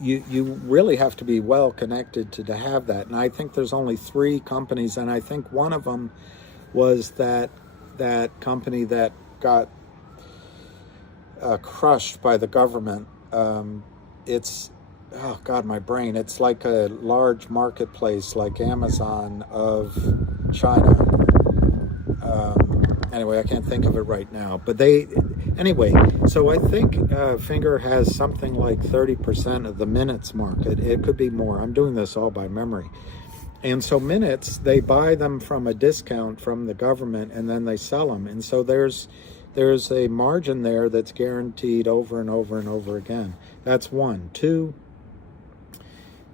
you really have to be well connected to have that. And I think there's only three companies, and I think one of them was that company that got crushed by the government. It's, oh God, my brain. It's like a large marketplace like Amazon of China. Anyway, I can't think of it right now. But anyway, so I think Finger has something like 30% of the minutes market. It could be more. I'm doing this all by memory. And so minutes, they buy them from a discount from the government, and then they sell them. And so there's a margin there that's guaranteed over and over and over again. That's one. Two,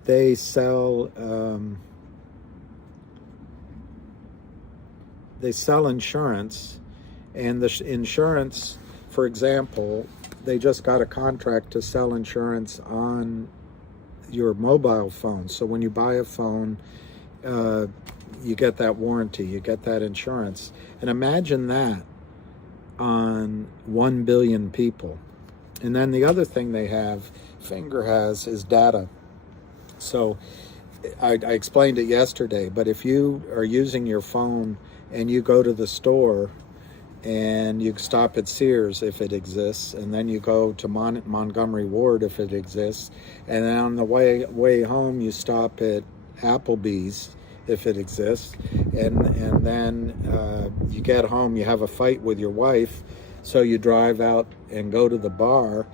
they sell insurance, and the insurance, for example, they just got a contract to sell insurance on your mobile phone. So when you buy a phone, you get that warranty, you get that insurance. And imagine that on 1 billion people. And then the other thing Finger has, is data. So I explained it yesterday, but if you are using your phone and you go to the store and you stop at Sears if it exists, and then you go to Montgomery Ward if it exists, and then on the way home you stop at Applebee's if it exists, and then you get home, you have a fight with your wife, so you drive out and go to the bar.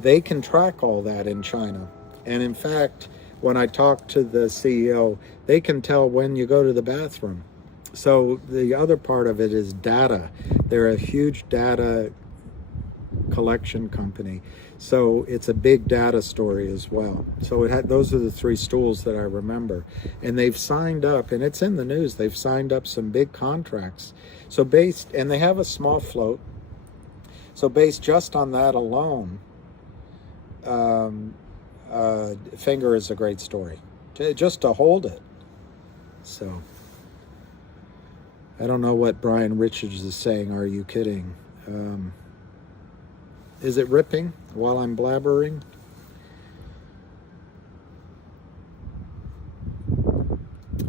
They can track all that in China. And in fact, when I talked to the CEO, they can tell when you go to the bathroom. So the other part of it is data. They're a huge data collection company. So it's a big data story as well. So those are the three stools that I remember. And they've signed up, and it's in the news, they've signed up some big contracts. So and they have a small float. So based just on that alone, Finger is a great story. Just to hold it. So I don't know what Brian Richards is saying. Are you kidding? Is it ripping while I'm blabbering?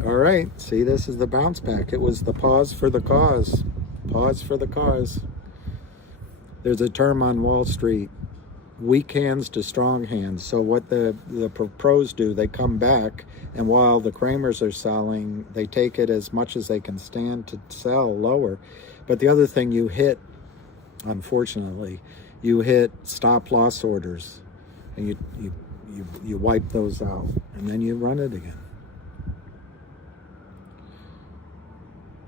All right. See, this is the bounce back. It was the pause for the cause. Pause for the cause. There's a term on Wall Street, weak hands to strong hands. So what the pros do, they come back, and while the Kramers are selling, they take it as much as they can stand to sell lower. But the other thing you hit, unfortunately, you hit stop loss orders, and you wipe those out, and then you run it again.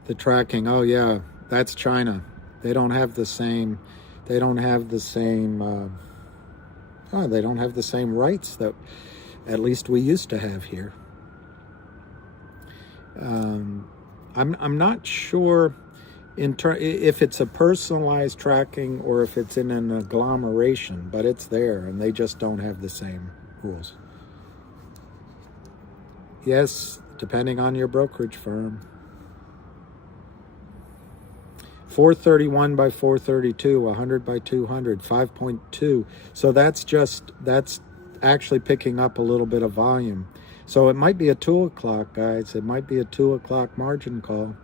The tracking, oh yeah, that's China. They don't have the same rights that at least we used to have here. I'm not sure if it's a personalized tracking or if it's in an agglomeration, but it's there, and they just don't have the same rules. Yes, depending on your brokerage firm. 431 by 432, 100 by 200, 5.2. So that's actually picking up a little bit of volume. So it might be a 2 o'clock, guys. It might be a 2 o'clock margin call.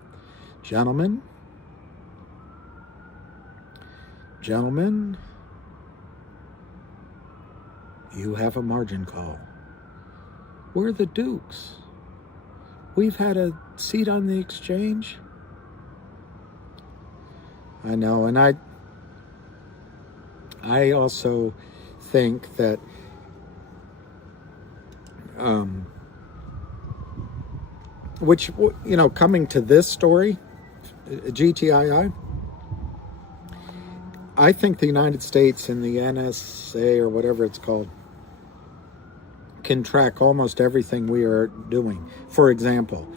Gentlemen, you have a margin call. We're the Dukes. We've had a seat on the exchange. I know, and I also think that coming to this story, GTII, I think the United States and the NSA, or whatever it's called, can track almost everything we are doing. For example,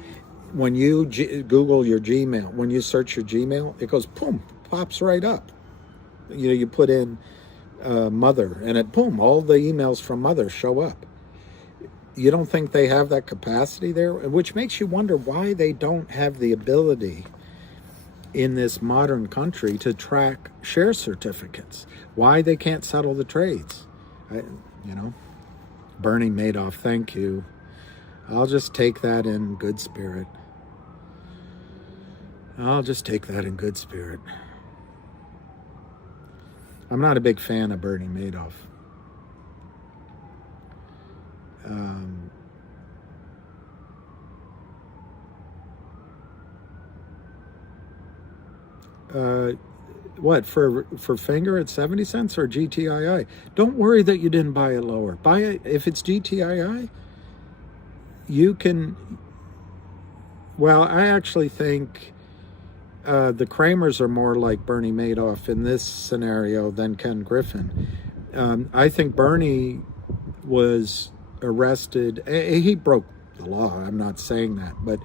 when you Google your Gmail, when you search your Gmail, it goes, boom, pops right up. You put in mother, and it, boom, all the emails from mother show up. You don't think they have that capacity there? Which makes you wonder why they don't have the ability in this modern country to track share certificates. Why they can't settle the trades. Bernie Madoff, thank you. I'll just take that in good spirit. I'm not a big fan of Bernie Madoff. What, for finger at 70 cents or GTII? Don't worry that you didn't buy it lower. Buy it if it's GTII. You can. Well, I actually think the Kramers are more like Bernie Madoff in this scenario than Ken Griffin. I think Bernie was arrested. He broke the law. I'm not saying that, but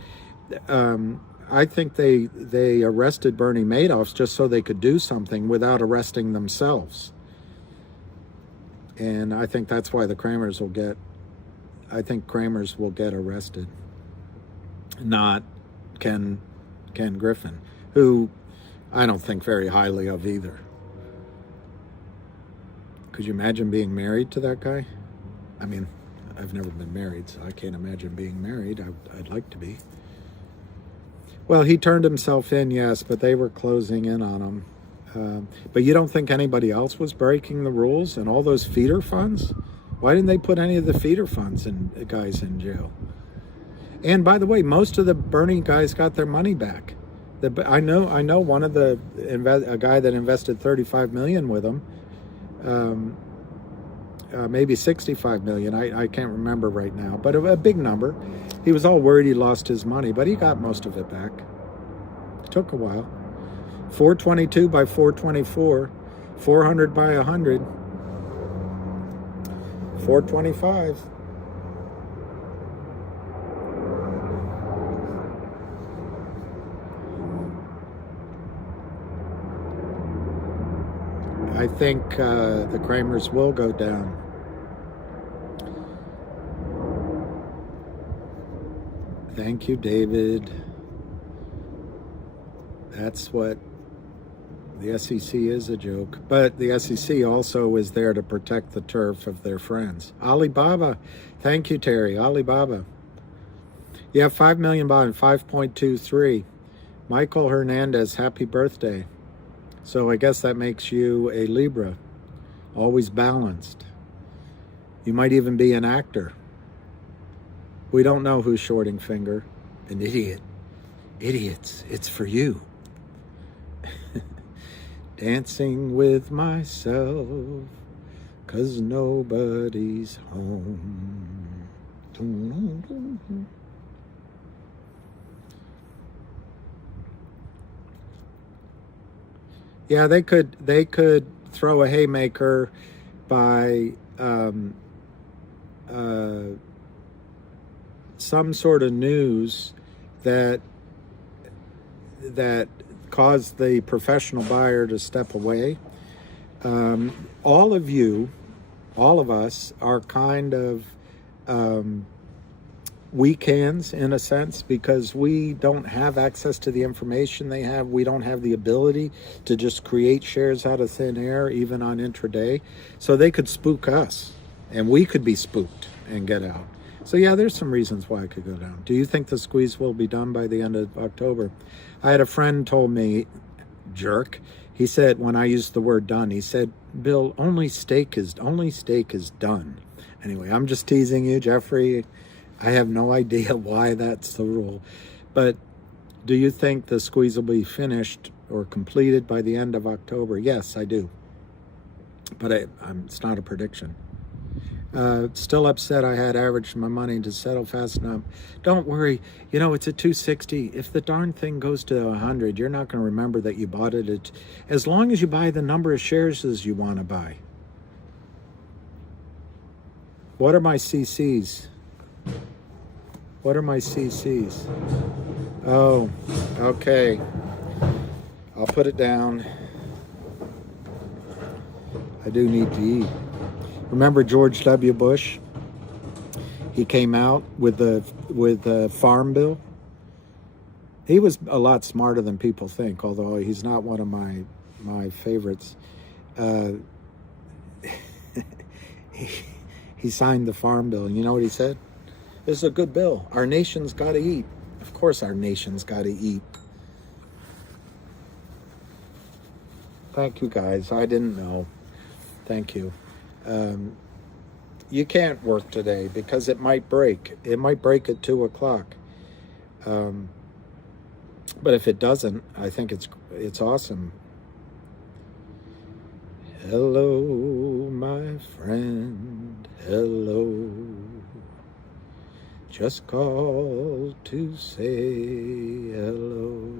I think they arrested Bernie Madoff just so they could do something without arresting themselves. And I think that's why the Kramers will get. I think Kramers will get arrested, not Ken Griffin, who I don't think very highly of either. Could you imagine being married to that guy? I mean, I've never been married, so I can't imagine being married. I'd like to be. Well, he turned himself in, yes, but they were closing in on him. But you don't think anybody else was breaking the rules and all those feeder funds? Why didn't they put any of the feeder funds and guys in jail? And by the way, most of the Bernie guys got their money back. I know one of a guy that invested $35 million with him, maybe $65 million. I can't remember right now, but a big number. He was all worried he lost his money, but he got most of it back. It took a while. 422 by 424, 400 by 100, 425. I think the Kramers will go down. Thank you, David. That's what the SEC is, a joke. But the SEC also is there to protect the turf of their friends. Alibaba. Thank you, Terry. Alibaba. You have 5 million bond, 5.23. Michael Hernandez, happy birthday. So I guess that makes you a Libra, always balanced. You might even be an actor. We don't know who's shorting finger. An idiot. Idiots, it's for you. Dancing with myself, 'cause nobody's home. Yeah, they could throw a haymaker by some sort of news that caused the professional buyer to step away. All of us are kind of weak hands in a sense, because we don't have access to the information they have. We don't have the ability to just create shares out of thin air, even on intraday. So they could spook us, and we could be spooked and get out. So yeah, there's some reasons why it could go down. Do you think the squeeze will be done by the end of October? I had a friend told me, jerk, he said, when I used the word done, he said, Bill, only steak is done. Anyway, I'm just teasing you, Jeffrey. I have no idea why that's the rule. But do you think the squeeze will be finished or completed by the end of October? Yes, I do. But it's not a prediction. Still upset I had averaged my money to settle fast enough. Don't worry. You know, it's at 260. If the darn thing goes to 100, you're not going to remember that you bought it at, as long as you buy the number of shares as you want to buy. What are my CCs? What are my CCs? Oh, okay. I'll put it down. I do need to eat. Remember George W. Bush? He came out with the Farm Bill. He was a lot smarter than people think, although he's not one of my favorites. He signed the Farm Bill, and you know what he said? This is a good bill. Our nation's got to eat. Of course our nation's got to eat. Thank you, guys. I didn't know. Thank you. You can't work today because it might break. It might break at 2 o'clock. But if it doesn't, I think it's awesome. Hello, my friend, hello. Just called to say hello.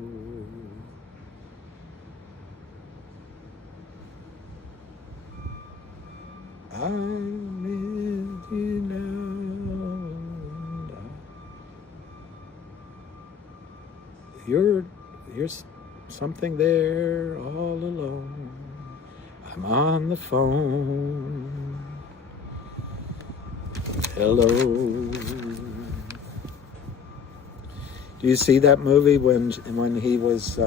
I miss you now. You're something there all alone. I'm on the phone. Hello. Do you see that movie when he was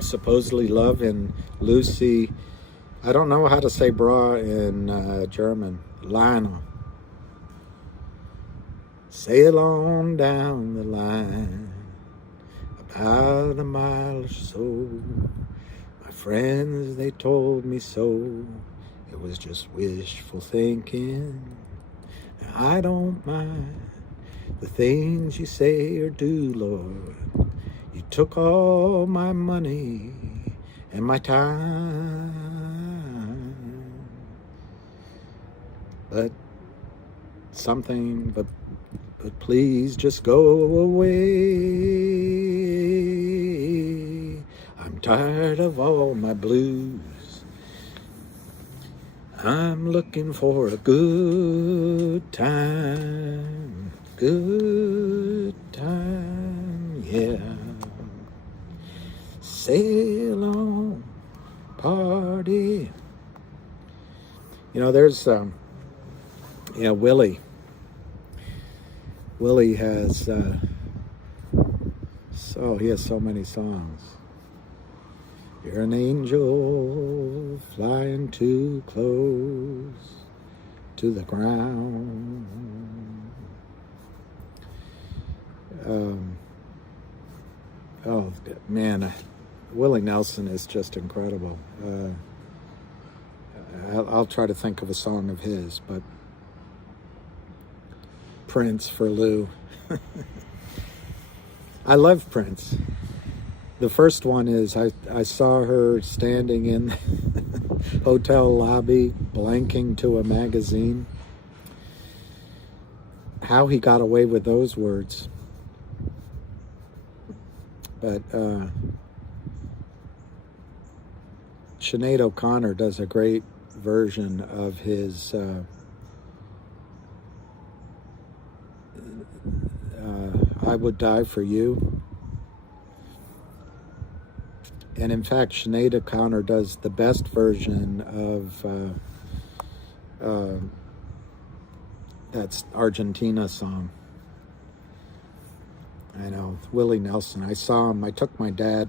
supposedly loving Lucy? I don't know how to say bra in German. Lionel. Sail on down the line, about a mile or so. My friends, they told me so. It was just wishful thinking. I don't mind the things you say or do, Lord. You took all my money and my time. But please just go away. I'm tired of all my blues. I'm looking for a good time, yeah. Sail on, party. You know, there's, Willie. Willie has, he has so many songs. You're an angel flying too close to the ground. Oh man, Willie Nelson is just incredible. I'll try to think of a song of his, but Prince for Lou. I love Prince. The first one is I saw her standing in the hotel lobby blanking to a magazine. How he got away with those words. But Sinead O'Connor does a great version of his I Would Die for You. And in fact, Sinead O'Connor does the best version of that's Argentina song. I know, Willie Nelson. I saw him. I took my dad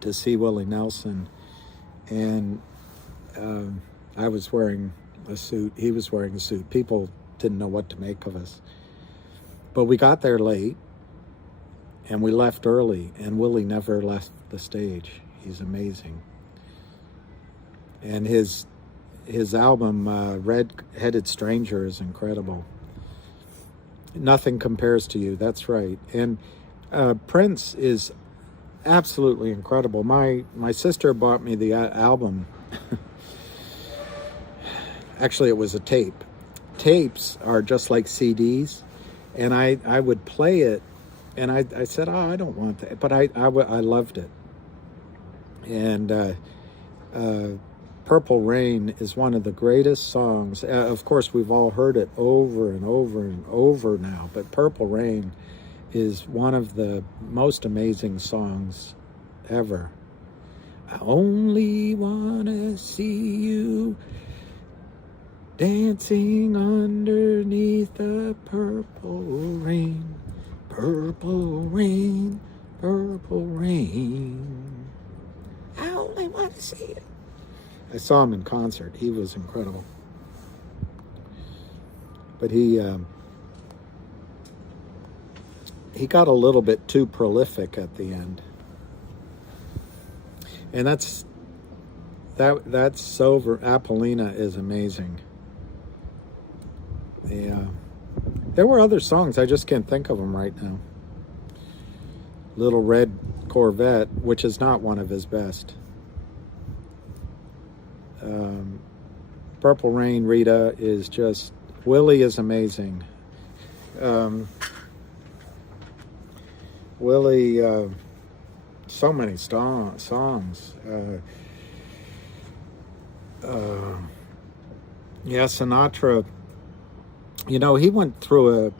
to see Willie Nelson, and I was wearing a suit. He was wearing a suit. People didn't know what to make of us. But we got there late, and we left early, and Willie never left the stage. He's amazing. And his album, Red-Headed Stranger, is incredible. Nothing Compares to You, that's right. And Prince is absolutely incredible. My sister bought me the album. Actually, it was a tape. Tapes are just like CDs, and I would play it, and I said, oh, I don't want that, but I loved it. And Purple Rain is one of the greatest songs. Of course, we've all heard it over and over and over now, but Purple Rain is one of the most amazing songs ever. I only want to see you dancing underneath the purple rain, purple rain, purple rain. I only want to see it. I saw him in concert. He was incredible. But he got a little bit too prolific at the end. And that's over. Apollina is amazing. Yeah. There were other songs. I just can't think of them right now. Little Red Corvette, which is not one of his best. Purple Rain, Rita is just, Willie is amazing. Willie, so many songs. Yeah, Sinatra, you know, he went through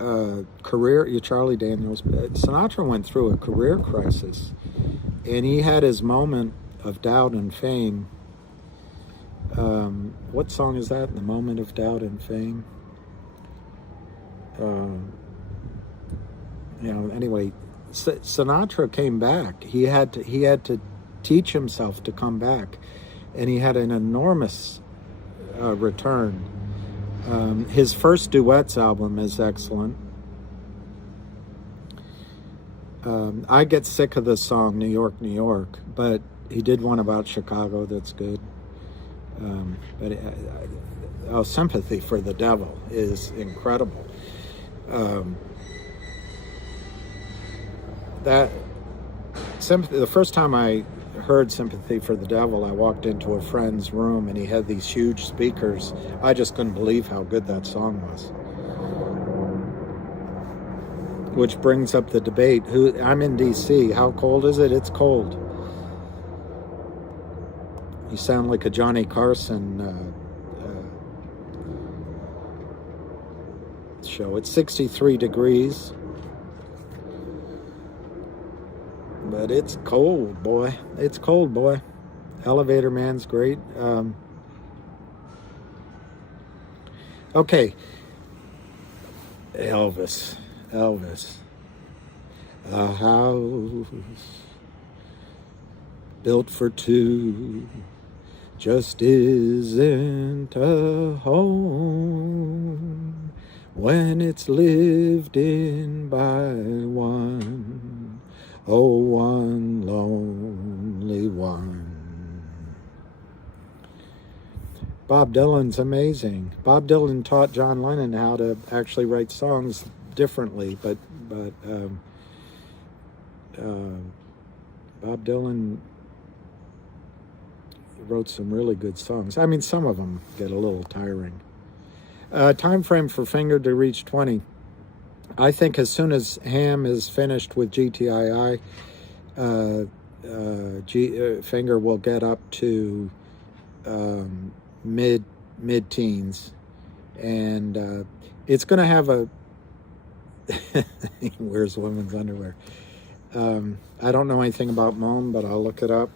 a career, Charlie Daniels, Sinatra went through a career crisis, and he had his moment of doubt and fame. What song is that? The Moment of Doubt and Fame. You know, anyway, Sinatra came back. He had to teach himself to come back, and he had an enormous return. His first duets album is excellent. I get sick of the song New York, New York, but he did one about Chicago that's good. Sympathy for the Devil is incredible. The first time I heard Sympathy for the Devil, I walked into a friend's room and he had these huge speakers. I just couldn't believe how good that song was. Which brings up the debate. I'm in DC. How cold is it? It's cold. You sound like a Johnny Carson show. It's 63 degrees. But it's cold, boy. It's cold, boy. Elevator Man's great. Okay. Elvis. A house built for two just isn't a home when it's lived in by one. Oh, one lonely one. Bob Dylan's amazing. Bob Dylan taught John Lennon how to actually write songs differently, but Bob Dylan wrote some really good songs. I mean, some of them get a little tiring. Time frame for Finger to reach 20. I think as soon as Ham is finished with GTII, Finger will get up to mid-teens, and it's going to have a he wears women's underwear. I don't know anything about Moan, but I'll look it up.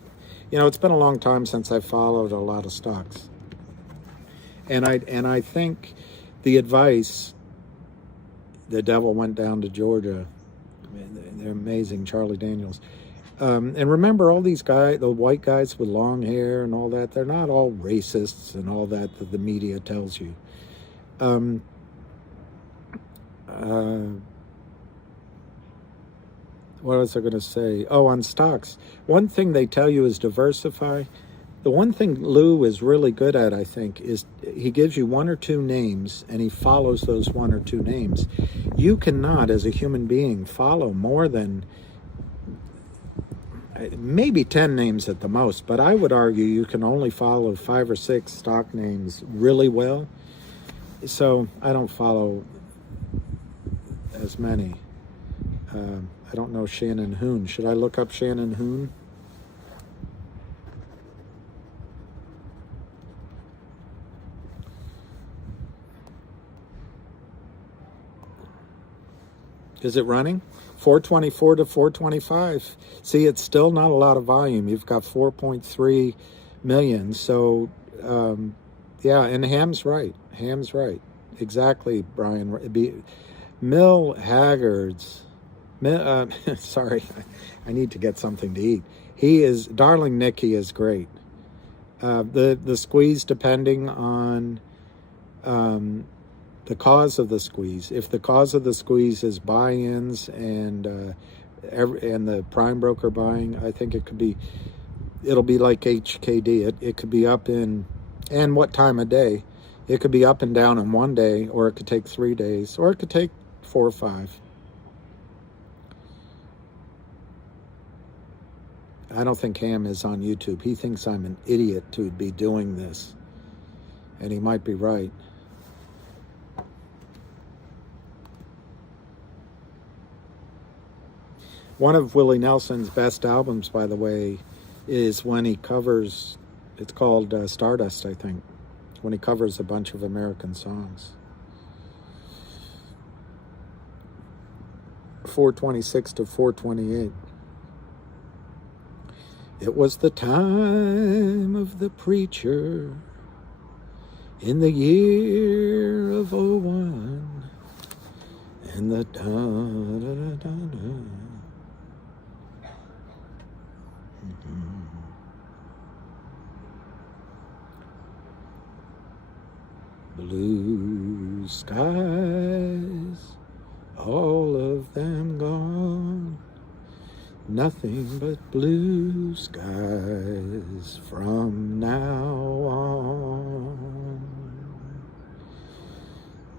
You know, it's been a long time since I followed a lot of stocks, and I think the advice. The Devil Went Down to Georgia. I mean, they're amazing, Charlie Daniels. And remember, all these guys, the white guys with long hair and all that, they're not all racists and all that the media tells you. What was I going to say? Oh, on stocks. One thing they tell you is diversify. The one thing Lou is really good at, I think, is he gives you one or two names and he follows those one or two names. You cannot, as a human being, follow more than maybe 10 names at the most, but I would argue you can only follow 5 or 6 stock names really well. So I don't follow as many. I don't know Shannon Hoon. Should I look up Shannon Hoon? Is it running? 424 to 425. See, it's still not a lot of volume. You've got 4.3 million. So, yeah, and Ham's right. Ham's right. Exactly, Brian. Mill Haggard's. Sorry, I need to get something to eat. Darling Nikki is great. The squeeze, depending on the cause of the squeeze. If the cause of the squeeze is buy-ins and the prime broker buying, I think it'll be like HKD. It could be up and what time of day. It could be up and down in one day, or it could take 3 days, or it could take 4 or 5. I don't think Ham is on YouTube. He thinks I'm an idiot to be doing this. And he might be right. One of Willie Nelson's best albums, by the way, is when he covers, it's called Stardust, I think, when he covers a bunch of American songs. 426 to 428. It was the time of the preacher in the year of '01, and the da-da-da-da-da. Blue skies, all of them gone, nothing but blue skies from now on.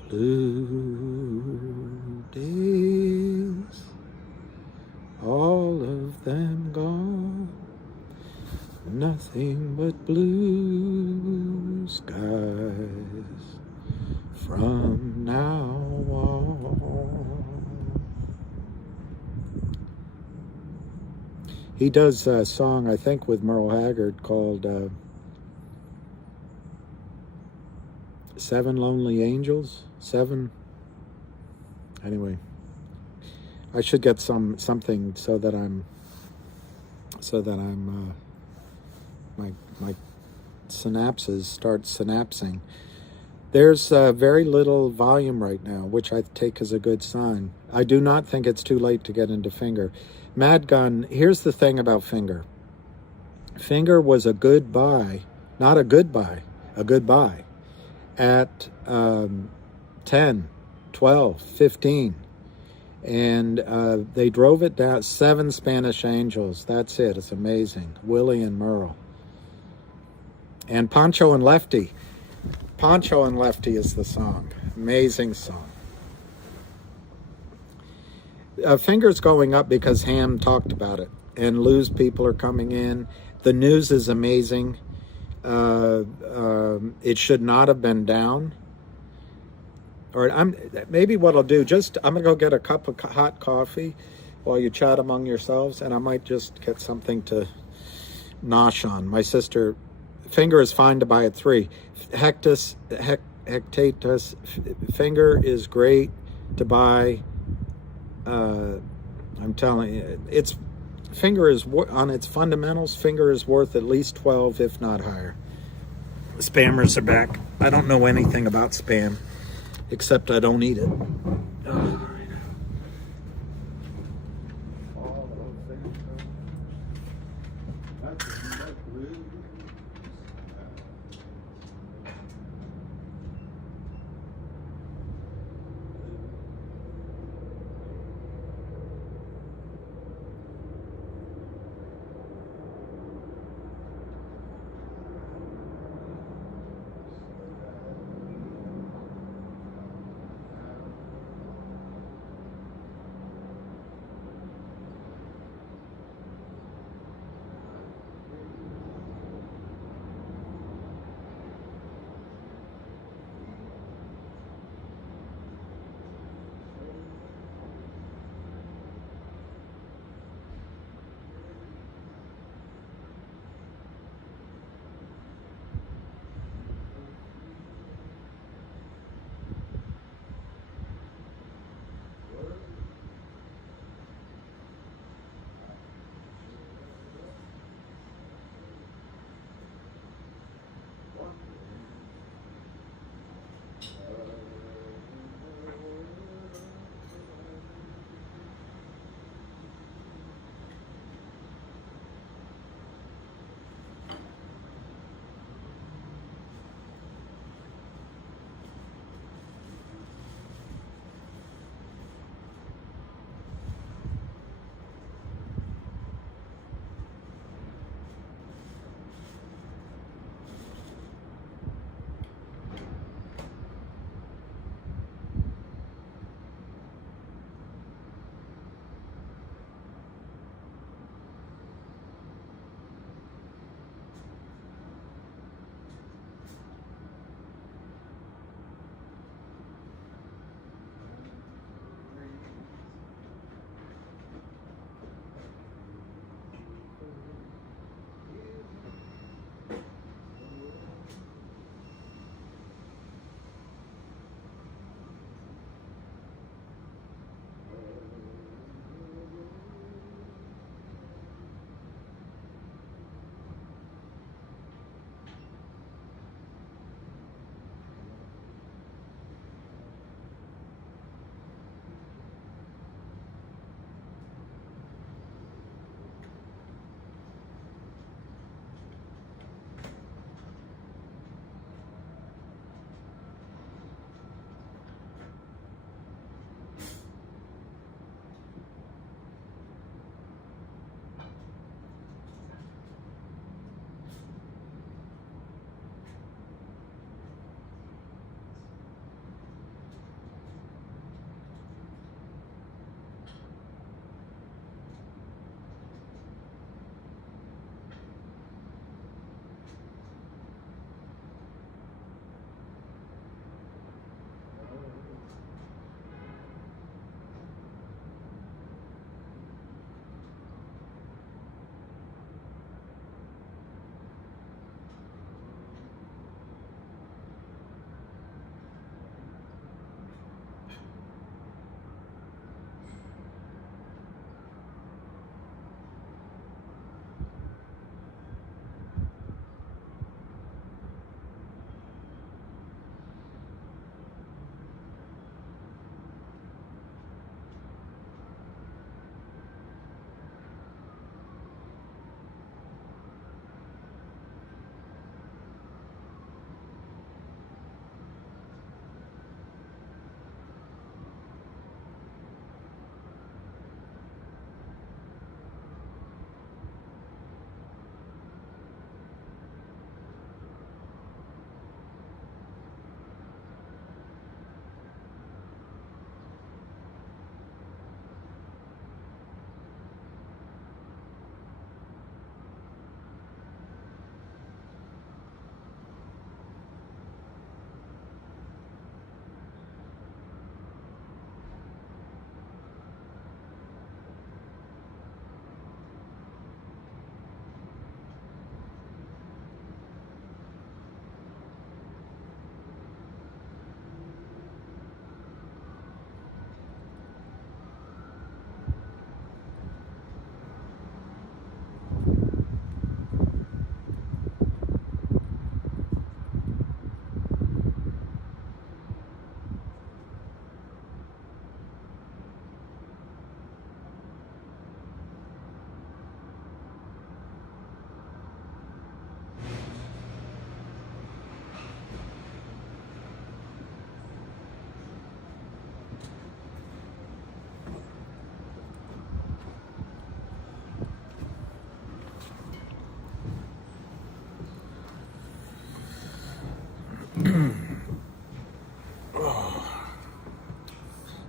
Blue days, all of them gone, nothing but blue skies from now on. He does a song, I think, with Merle Haggard called Seven Lonely Angels. Seven. Anyway, I should get something so that I'm my synapses start synapsing. There's very little volume right now, which I take as a good sign. I do not think it's too late to get into Finger. Mad Gun, here's the thing about Finger. Finger was a good buy, not a goodbye, a good buy at 10, 12, 15. And they drove it down. 7 Spanish Angels. That's it. It's amazing. Willie and Merle. And Pancho and Lefty. Pancho and Lefty is the song. Amazing song. Fingers going up because Ham talked about it. And Lou's people are coming in. The news is amazing. It should not have been down. All right, maybe what I'll do, I'm going to go get a cup of hot coffee while you chat among yourselves, and I might just get something to nosh on. My sister, Finger is fine to buy at 3. Hectatus, Finger is great to buy. I'm telling you, Finger is, on its fundamentals, Finger is worth at least 12, if not higher. Spammers are back. I don't know anything about spam, except I don't eat it.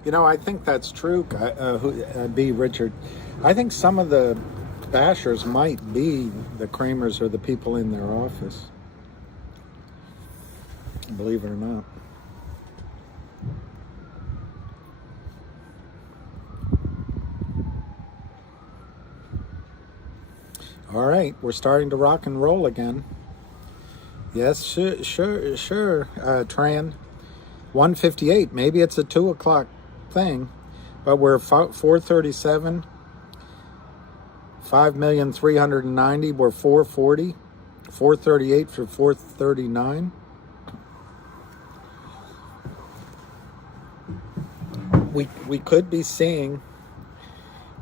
You know, I think that's true, B. Richard. I think some of the bashers might be the Kramers or the people in their office. Believe it or not. All right, we're starting to rock and roll again. Yes, sure, Tran. 158. Maybe it's a 2 o'clock thing, but we're 437. 5,390,000. We're 440. 438 for 439. We could be seeing.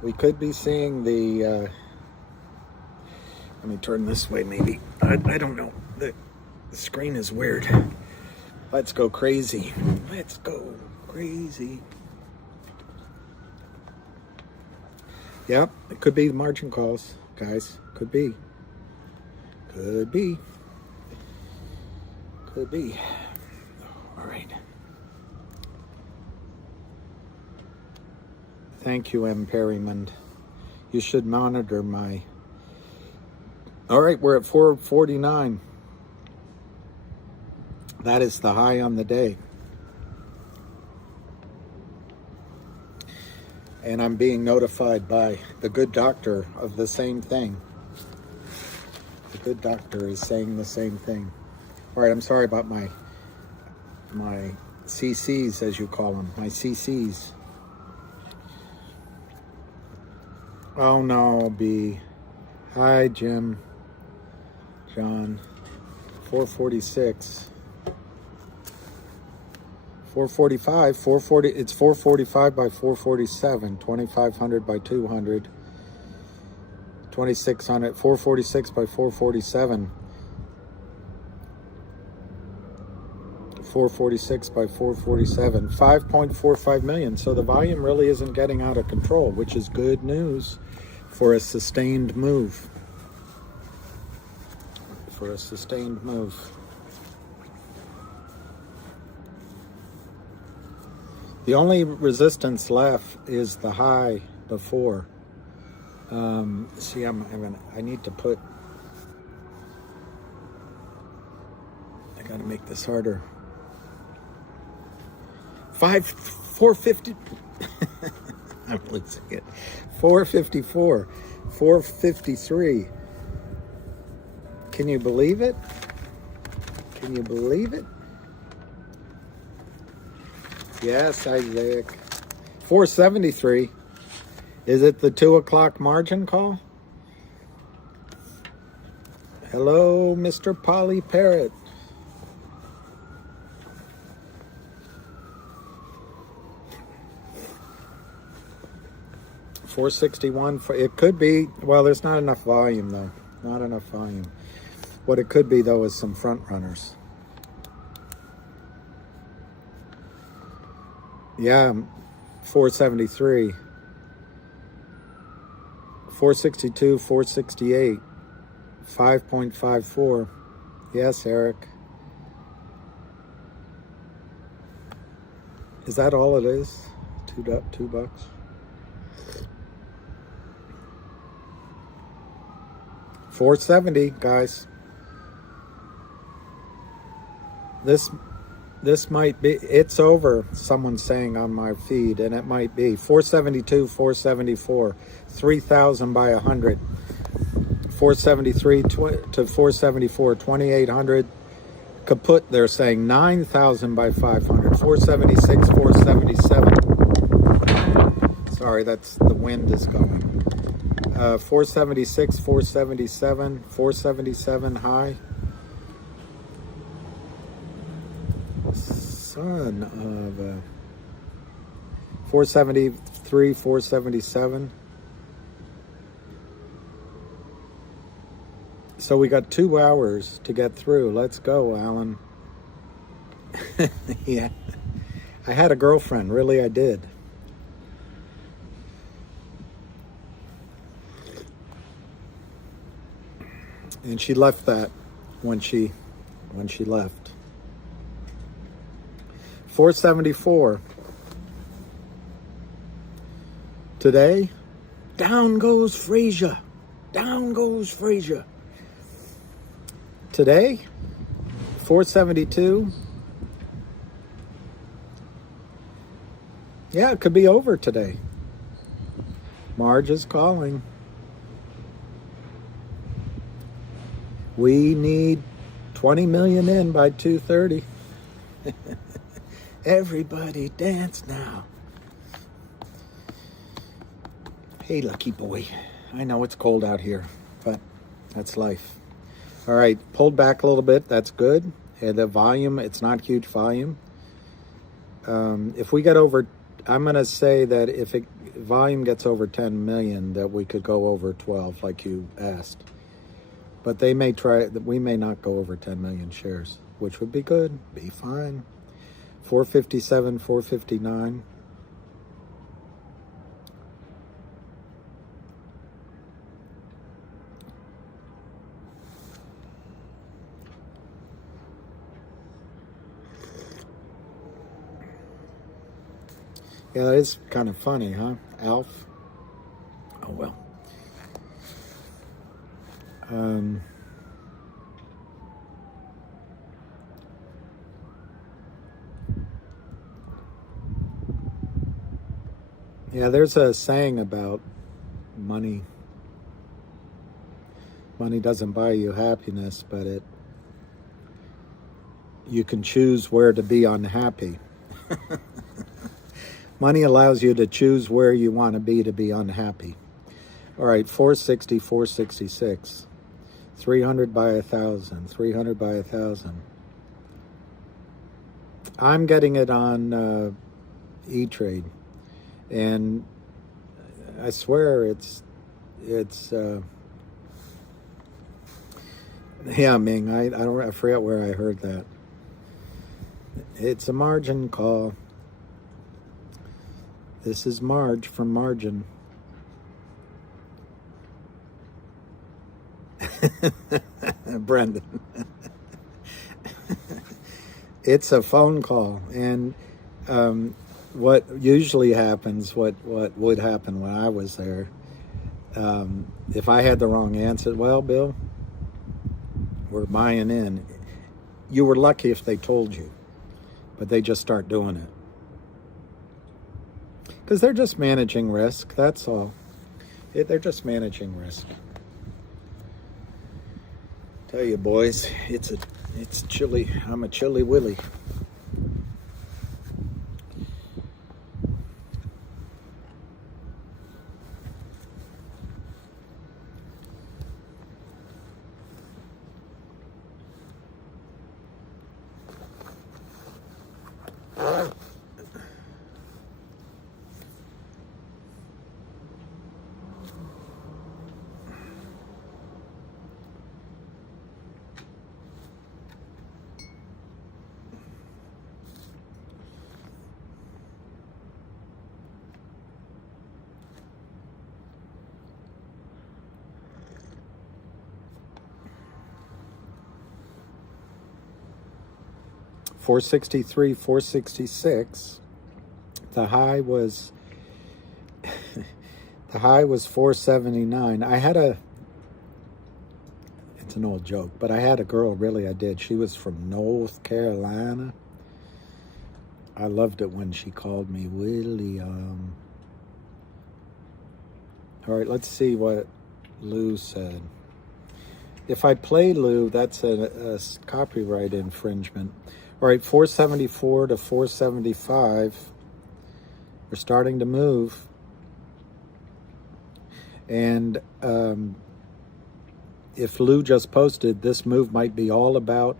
We could be seeing the. Let me turn this way, maybe. I don't know. The screen is weird. Let's go crazy. Let's go crazy. Yep, it could be margin calls, guys. Could be. Could be. Could be. All right. Thank you, M. Perryman. You should monitor my... All right, we're at 449. That is the high on the day. And I'm being notified by the good doctor of the same thing. The good doctor is saying the same thing. All right, I'm sorry about my CCs, as you call them, my CCs. Oh no, B. Hi, Jim. John. 446. 445, 440, it's 445 by 447, 2,500 by 200, 2,600, 446 by 447, 446 by 447, 5.45 million. So the volume really isn't getting out of control, which is good news for a sustained move. For a sustained move. The only resistance left is the high before. See, I need to put, I gotta make this harder. 450, I'm losing it. 454, 453. Can you believe it? Can you believe it? Yes, Isaac. 473. Is it the 2 o'clock margin call? Hello, Mr. Polly Parrot. $461. It could be, well, there's not enough volume, though. Not enough volume. What it could be, though, is some front runners. Yeah, 473, 462, 468, 5.54. Yes, Eric. Is that all it is? $2? $470, guys. This might be, it's over, someone's saying on my feed, and it might be 472, 474, 3,000 by 100, 473 to 474, 2,800, kaput, they're saying 9,000 by 500, 476, 477, sorry, that's, the wind is going, 476, 477, 477 high. Son of a 473, 477. So we got 2 hours to get through. Let's go, Alan. Yeah. I had a girlfriend, really I did. And she left that when she left. 474. Today, down goes Frazier. Down goes Frazier. Today, 472. Yeah, it could be over today. Marge is calling. We need 20 million in by 2:30. Everybody dance now. Hey, lucky boy. I know it's cold out here, but that's life. All right, pulled back a little bit. That's good. And the volume, it's not huge volume. If we get over, I'm going to say that if volume gets over 10 million, that we could go over 12, like you asked. But they may try, we may not go over 10 million shares, which would be good, be fine. 457, 459. Yeah, that is kind of funny, huh? Alf. Oh, well. Yeah, there's a saying about money. Money doesn't buy you happiness, but you can choose where to be unhappy. Money allows you to choose where you want to be unhappy. All right, 460, 466. 300 by 1,000. 300 by 1,000. I'm getting it on E-Trade. And I swear it's yeah, Ming, I forget where I heard that. It's a margin call. This is Marge from Margin. Brendan. It's a phone call, and what usually happens, what would happen when I was there, if I had the wrong answer, well, Bill, we're buying in. You were lucky if they told you, but they just start doing it. Because they're just managing risk, that's all. They're just managing risk. Tell you boys, it's chilly. I'm a chilly willy. $463, $466. The high was $479. It's an old joke, but I had a girl, really I did. She was from North Carolina. I loved it when she called me William. All right, let's see what Lou said. If I play Lou, that's a copyright infringement. All right, 474 to 475. We're starting to move. And if Lou just posted, this move might be all about,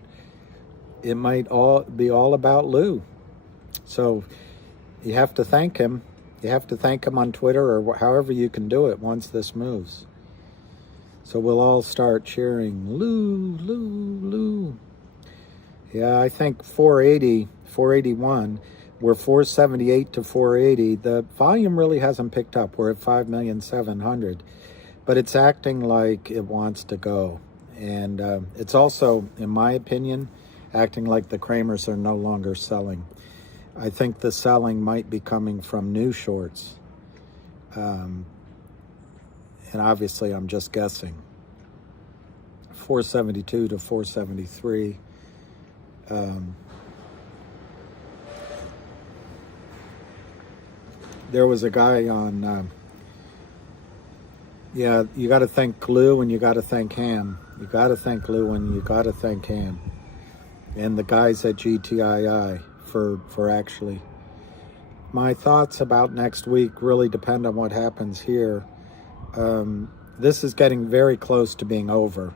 it might be all about Lou. So you have to thank him. You have to thank him on Twitter or however you can do it once this moves. So we'll all start cheering, Lou, Lou, Lou. Yeah, I think 480, 481, we're 478 to 480. The volume really hasn't picked up. We're at 5,700,000, but it's acting like it wants to go. And it's also, in my opinion, acting like the Kramers are no longer selling. I think the selling might be coming from new shorts. and obviously I'm just guessing. 472 to 473. There was a guy on, yeah, you got to thank glue and you got to thank ham. You got to thank glue and you got to thank ham. And the guys at GTII for actually. My thoughts about next week really depend on what happens here. This is getting very close to being over.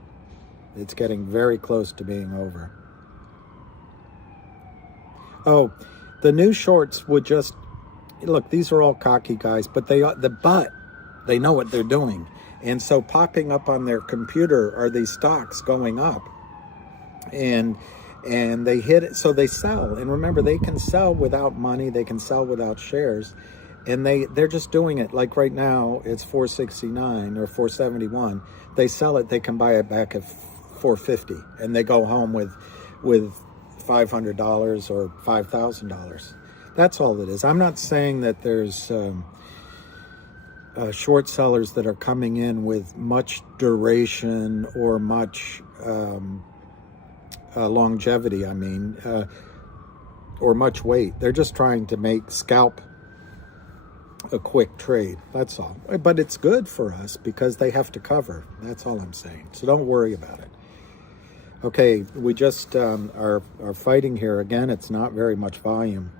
It's getting very close to being over. Oh, the new shorts would just, look, these are all cocky guys, but they know what they're doing. And so popping up on their computer are these stocks going up. And they hit it, so they sell. And remember, they can sell without money, they can sell without shares. And they're just doing it. Like right now, it's 469 or 471. They sell it, they can buy it back at 450, and they go home with $500 or $5,000. That's all it is. I'm not saying that there's short sellers that are coming in with much duration or much longevity, or much weight. They're just trying to scalp a quick trade. That's all. But it's good for us because they have to cover. That's all I'm saying. So don't worry about it. Okay, we just are fighting here. Again, it's not very much volume.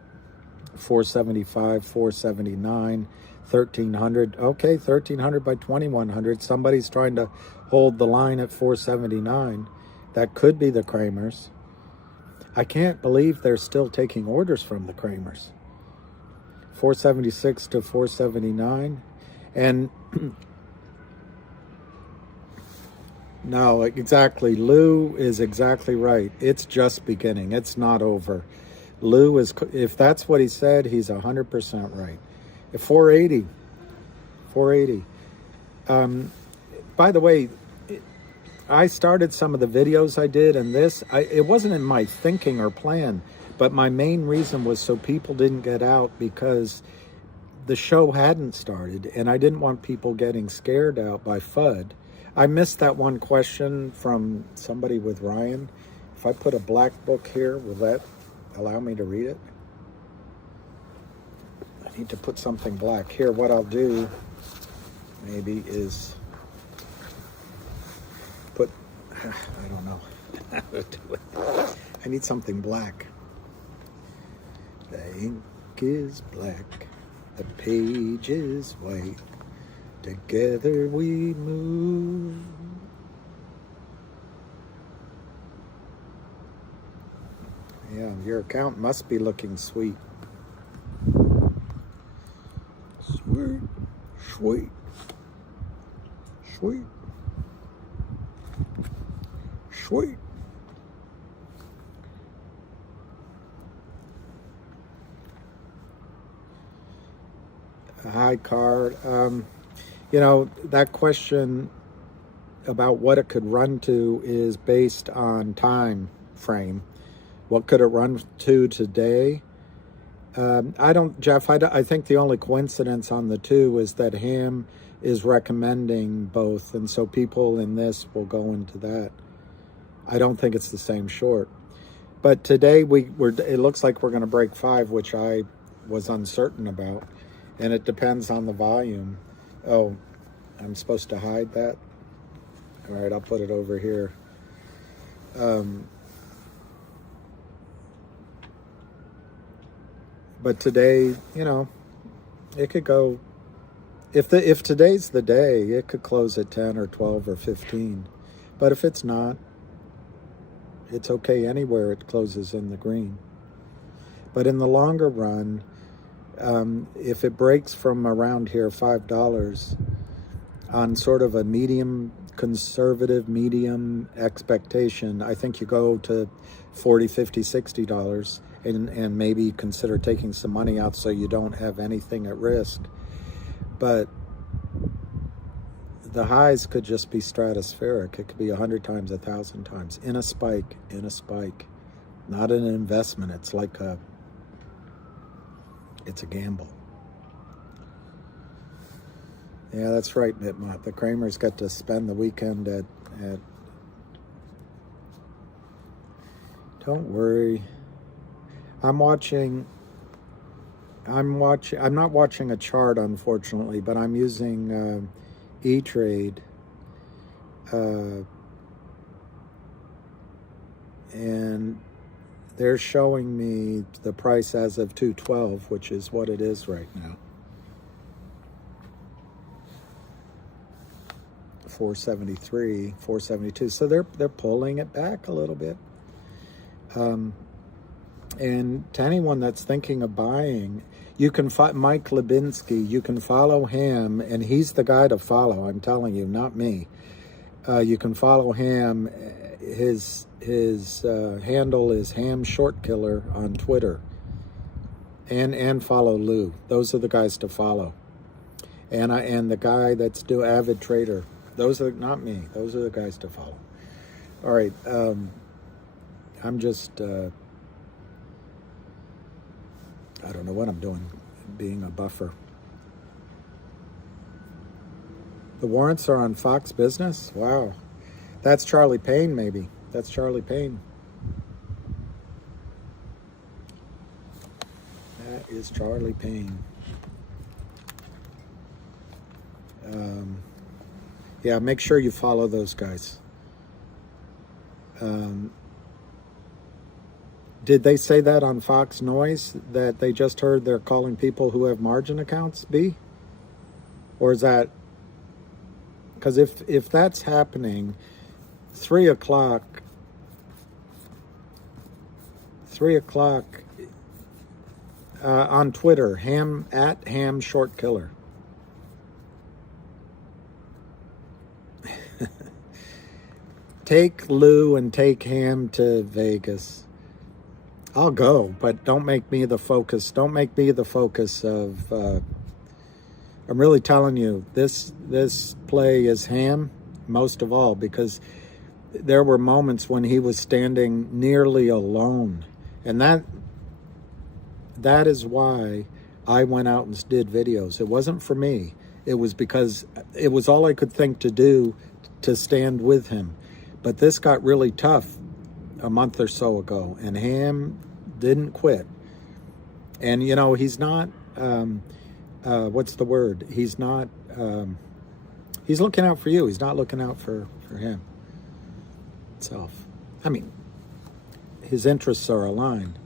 475, 479, 1300. Okay, 1300 by 2100. Somebody's trying to hold the line at 479. That could be the Kramers. I can't believe they're still taking orders from the Kramers. 476 to 479. And no, exactly. Lou is exactly right. It's just beginning. It's not over. Lou is, if that's what he said, he's 100% right. 480. 480. By the way, I started some of the videos I did, and it wasn't in my thinking or plan, but my main reason was so people didn't get out, because the show hadn't started, and I didn't want people getting scared out by FUD. I missed that one question from somebody with Ryan. If I put a black book here, will that allow me to read it? I need to put something black. Here, what I'll do maybe is put, I don't know how to do it. I need something black. The ink is black, the page is white. Together we move. Yeah, your account must be looking sweet. Sweet, sweet, sweet, sweet. Hi, Card. That question about what it could run to is based on time frame. What could it run to today? I think the only coincidence on the two is that Ham is recommending both, and so people in this will go into that. I don't think it's the same short. But today it looks like we're going to break 5, which I was uncertain about, and it depends on the volume. Oh, I'm supposed to hide that? All right, I'll put it over here. But today, it could go, if today's the day, it could close at 10 or 12 or 15. But if it's not, it's okay anywhere it closes in the green. But in the longer run, if it breaks from around here, $5, on sort of a conservative medium expectation, I think you go to $40, $50, $60 and maybe consider taking some money out so you don't have anything at risk. But the highs could just be stratospheric. It could be 100 times, 1,000 times in a spike, not an investment. It's a gamble. Yeah, that's right, Nitmont. The Kramers got to spend the weekend at Don't worry. I'm not watching a chart, unfortunately, but I'm using E-Trade. And they're showing me the price as of 212, which is what it is right now. 473, 472. So they're pulling it back a little bit. And to anyone that's thinking of buying, you can find Mike Lebinsky. You can follow him, and he's the guy to follow. I'm telling you, not me. You can follow him. His handle is Ham Short Killer on Twitter, and follow Lou. Those are the guys to follow. And the guy that's Avid Trader. Those are not me. Those are the guys to follow. All right. I'm just I don't know what I'm doing, being a buffer. The warrants are on Fox Business. Wow. That's Charlie Payne, maybe. That's Charlie Payne. That is Charlie Payne. Yeah, make sure you follow those guys. Did they say that on Fox Noise, that they just heard they're calling people who have margin accounts B? Or is that... Because if that's happening, 3 o'clock on Twitter, Ham Short Killer. Take Lou and take Ham to Vegas. I'll go, but don't make me the focus. Don't make me the focus of... I'm really telling you, this play is Ham most of all, because there were moments when he was standing nearly alone. And that is why I went out and did videos. It wasn't for me. It was because it was all I could think to do to stand with him. But this got really tough a month or so ago, and Ham didn't quit. And, you know, he's not, what's the word? He's not, he's looking out for you. He's not looking out for him himself. I mean, his interests are aligned.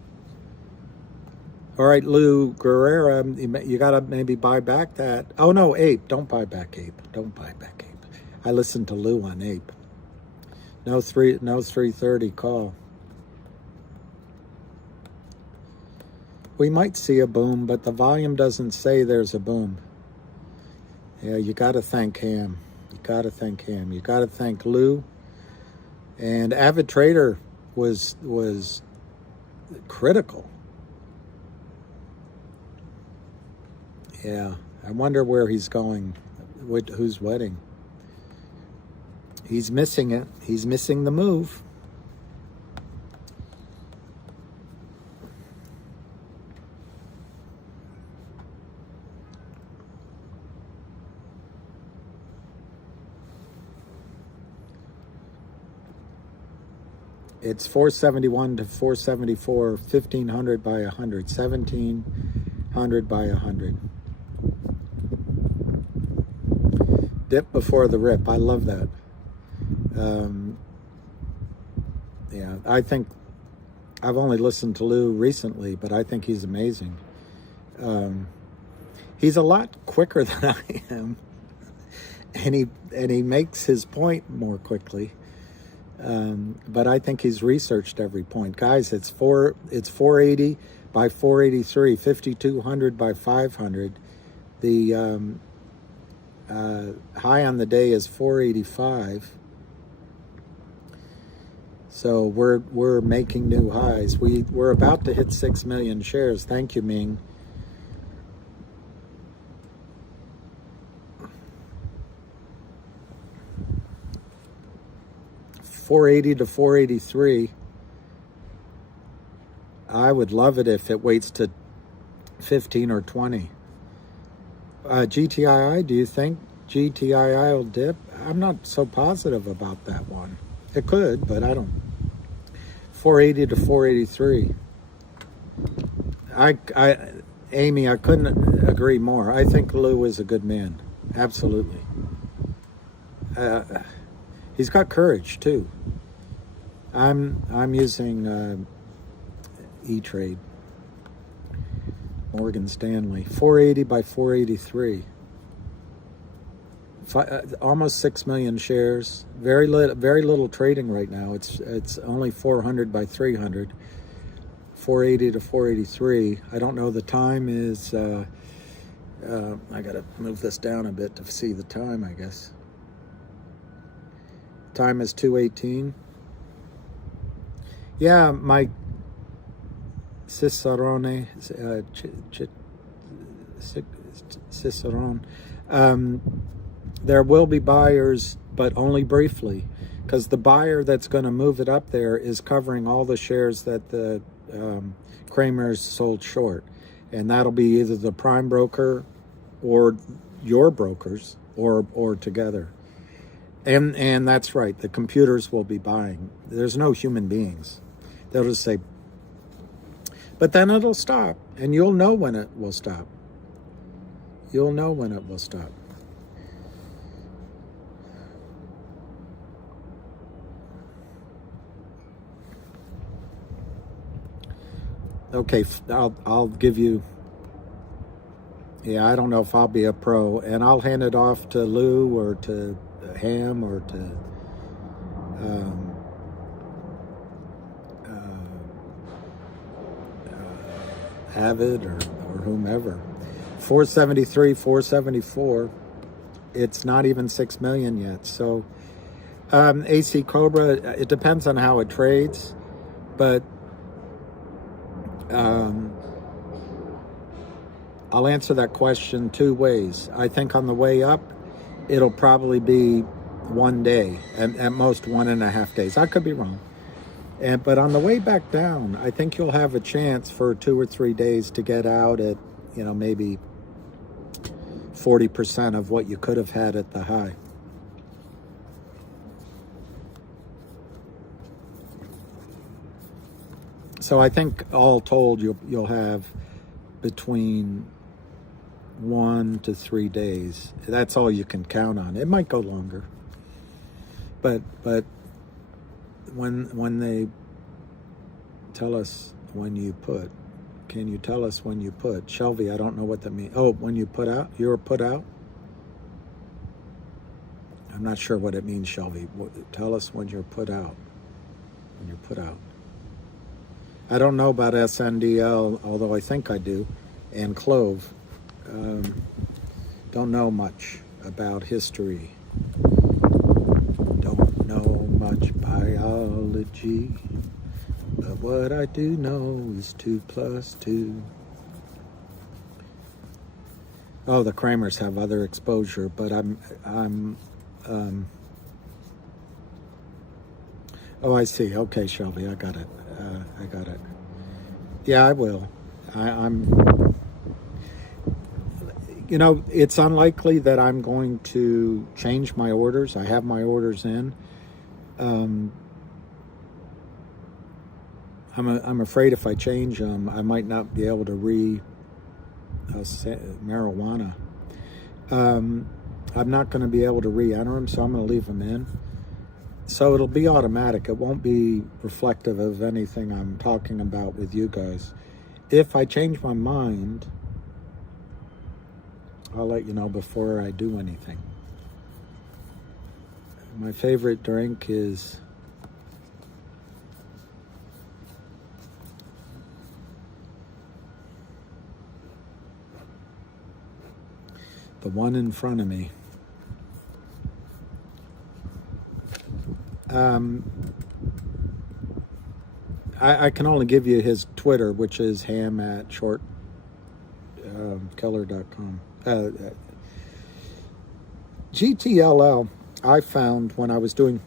All right, Lou Guerrera, you got to maybe buy back that. Oh, no, Ape. Don't buy back Ape. Don't buy back Ape. I listened to Lou on Ape. No 330 call. We might see a boom, but the volume doesn't say there's a boom. Yeah, you got to thank Ham. You got to thank Ham. You got to thank Lou. And Avid Trader was critical. Yeah, I wonder where he's going, whose wedding. He's missing it. He's missing the move. It's 471 to 474, 1500 by 100, 1700 by 100. Dip before the rip. I love that. Yeah, I think I've only listened to Lou recently, but I think he's amazing. He's a lot quicker than I am, and he makes his point more quickly. But I think he's researched every point. Guys, it's 480 by 483, 5200 by 500. The high on the day is 485. So we're making new highs. We're about to hit 6 million shares. Thank you, Ming. $480 to 483. I would love it if it waits to 15 or 20. GTII, do you think GTII will dip. I'm not so positive about that one. It could, but I don't. 480 to 483. Amy, I couldn't agree more. I think Lou is a good man. Absolutely. He's got courage too. I'm using E-Trade, Morgan Stanley, 480 by 483. Almost 6 million shares. Very little trading right now. It's only 400 by 300. 480 to 483. I don't know. The time is. I gotta move this down a bit to see the time, I guess. Time is 2:18. Yeah, my Cicerone, Cicerone. There will be buyers, but only briefly, because the buyer that's going to move it up there is covering all the shares that the Kramers sold short, and that'll be either the prime broker or your brokers or together. And that's right, the computers will be buying. There's no human beings. They'll just say, but then it'll stop, and you'll know when it will stop. You'll know when it will stop. Okay, I'll give you. Yeah, I don't know if I'll be a pro, and I'll hand it off to Lou or to Ham or to Avid or whomever. 473, 474. It's not even 6 million yet. So AC Cobra, it depends on how it trades, but I'll answer that question two ways. I think on the way up, it'll probably be 1 day, at most 1.5 days. I could be wrong. But on the way back down, I think you'll have a chance for 2 or 3 days to get out at, maybe 40% of what you could have had at the high. So I think all told, you'll have between 1 to 3 days. That's all you can count on. It might go longer, but when they tell us when you put, can you tell us when you put? Shelby, I don't know what that means. Oh, when you put out, you're put out? I'm not sure what it means, Shelby. Tell us when you're put out. When you're put out. I don't know about SNDL, although I think I do, and Clove. Don't know much about history. Don't know much biology. But what I do know is 2 + 2. Oh, the Kramers have other exposure, but oh, I see. Okay, Shelby, I got it. Yeah, I will. It's unlikely that I'm going to change my orders. I have my orders in. I'm afraid if I change them, I might not be able to marijuana. I'm not going to be able to re-enter them, so I'm going to leave them in. So it'll be automatic. It won't be reflective of anything I'm talking about with you guys. If I change my mind, I'll let you know before I do anything. My favorite drink is the one in front of me. I can only give you his Twitter, which is ham@shortkiller.com. GTLL, I found when I was doing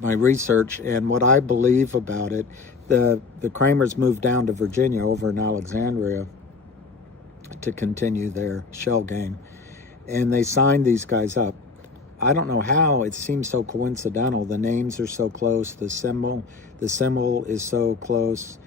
my research and what I believe about it, the Kramers moved down to Virginia over in Alexandria to continue their shell game. and they signed these guys up. I don't know how, it seems so coincidental. The names are so close, the symbol is so close,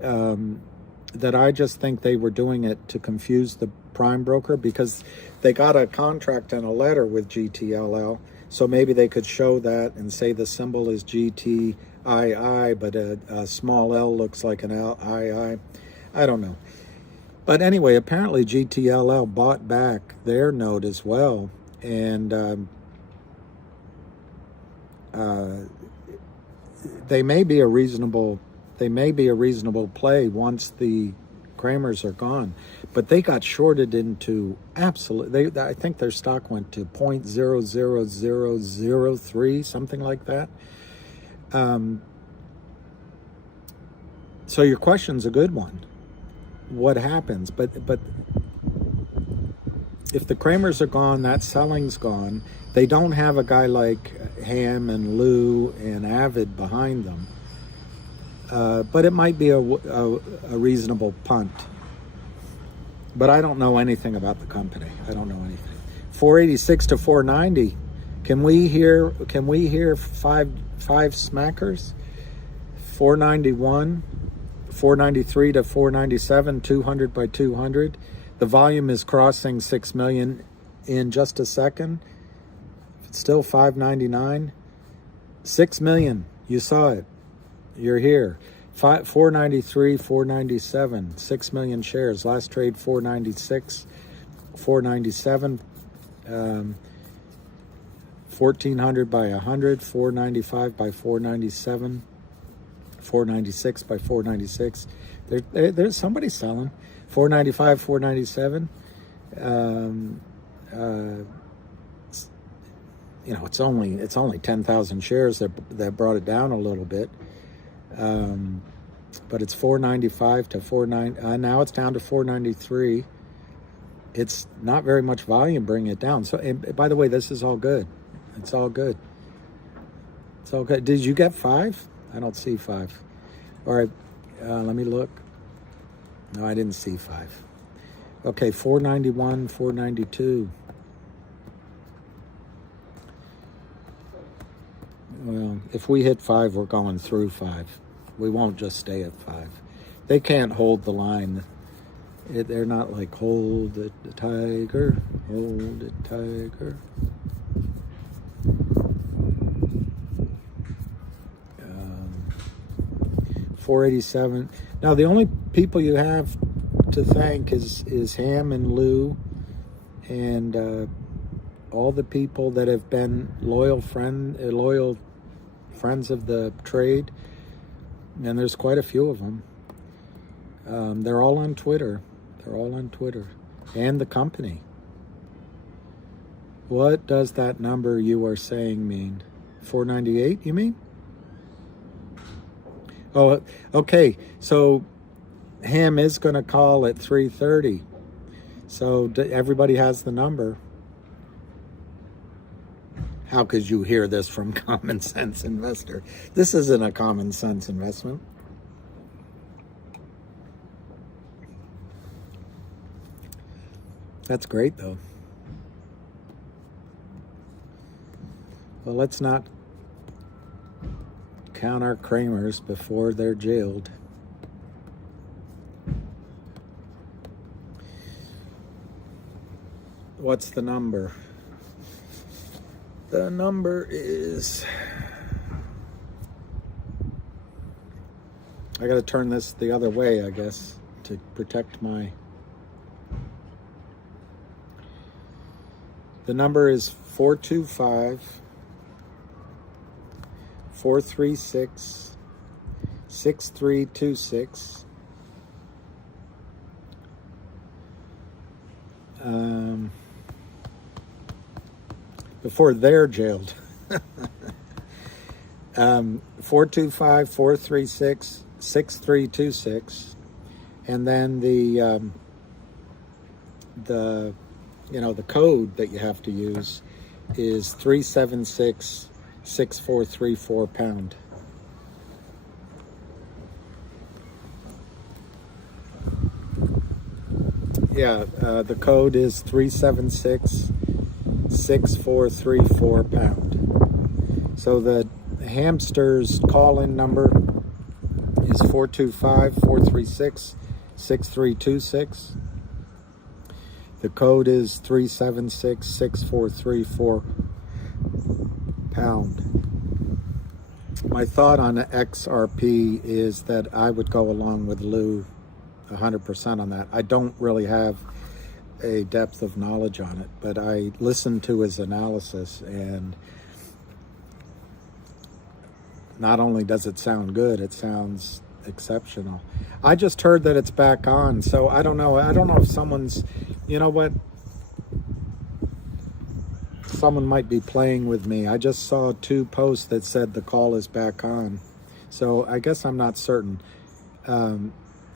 that I just think they were doing it to confuse the prime broker, because they got a contract and a letter with GTLL, so maybe they could show that and say the symbol is GTII, but a small L looks like an LII. I don't know. But anyway, apparently GTLL bought back their note as well, and they may be a reasonable play once the Kramers are gone, but they got shorted into absolute. I think their stock went to 0.00003, something like that. So your question's a good one. What happens? But if the Kramers are gone, that selling's gone. They don't have a guy like Ham and Lou and Avid behind them. But it might be a reasonable punt. But I don't know anything about the company. I don't know anything. 486 to 490. Can we hear five smackers? 491, 493 to 497, 200 by 200. The volume is crossing 6 million in just a second. It's still 599. 6 million. You saw it. You're here. 493, 497, 6 million shares. Last trade 496, 497, 1400 by 100, 495 by 497, 496 by 496. There's somebody selling. 495, 497. It's only 10,000 shares that brought it down a little bit. But it's 495 to 49. Now it's down to 493. It's not very much volume bringing it down. So, and by the way, this is all good. It's all good. It's all good. Did you get 5? I don't see 5. All right, let me look. No, I didn't see 5. Okay, 491, 492. Well, if we hit 5, we're going through 5. We won't just stay at 5. They can't hold the line. They're not like, hold it, tiger, hold it, tiger. 487. Now, the only people you have to thank is Ham and Lou and all the people that have been loyal friends of the trade. And there's quite a few of them. They're all on Twitter. And the company. What does that number you are saying mean? 498, you mean? Oh, okay. So Ham is going to call at 3:30. So everybody has the number. How could you hear this from Common Sense Investor? This isn't a common sense investment. That's great, though. Well, let's not count our Kramers before they're jailed. What's the number? The number is... I got to turn this the other way, I guess, to protect my... The number is 425 436 6326. Before they're jailed. 425 436 6326. And then the code that you have to use is 376 6434 pound. Yeah, the code is 376-6434 pound. So the hamster's call-in number is 425-436-6326. The code is 376-6434 pound. My thought on XRP is that I would go along with Lou 100% on that. I don't really have a depth of knowledge on it, but I listened to his analysis, and not only does it sound good, it sounds exceptional. I just heard that it's back on, so I don't know. I don't know if someone's, you know what? Someone might be playing with me. I just saw 2 posts that said the call is back on, so I guess I'm not certain.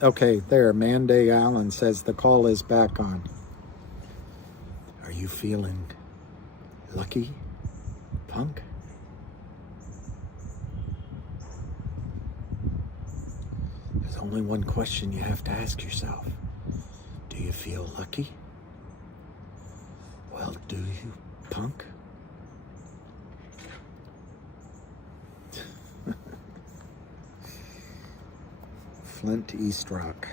Okay, there, Manday Allen says the call is back on. Are you feeling lucky, punk? There's only one question you have to ask yourself. Do you feel lucky? Well, do you, punk? Flint East Rock.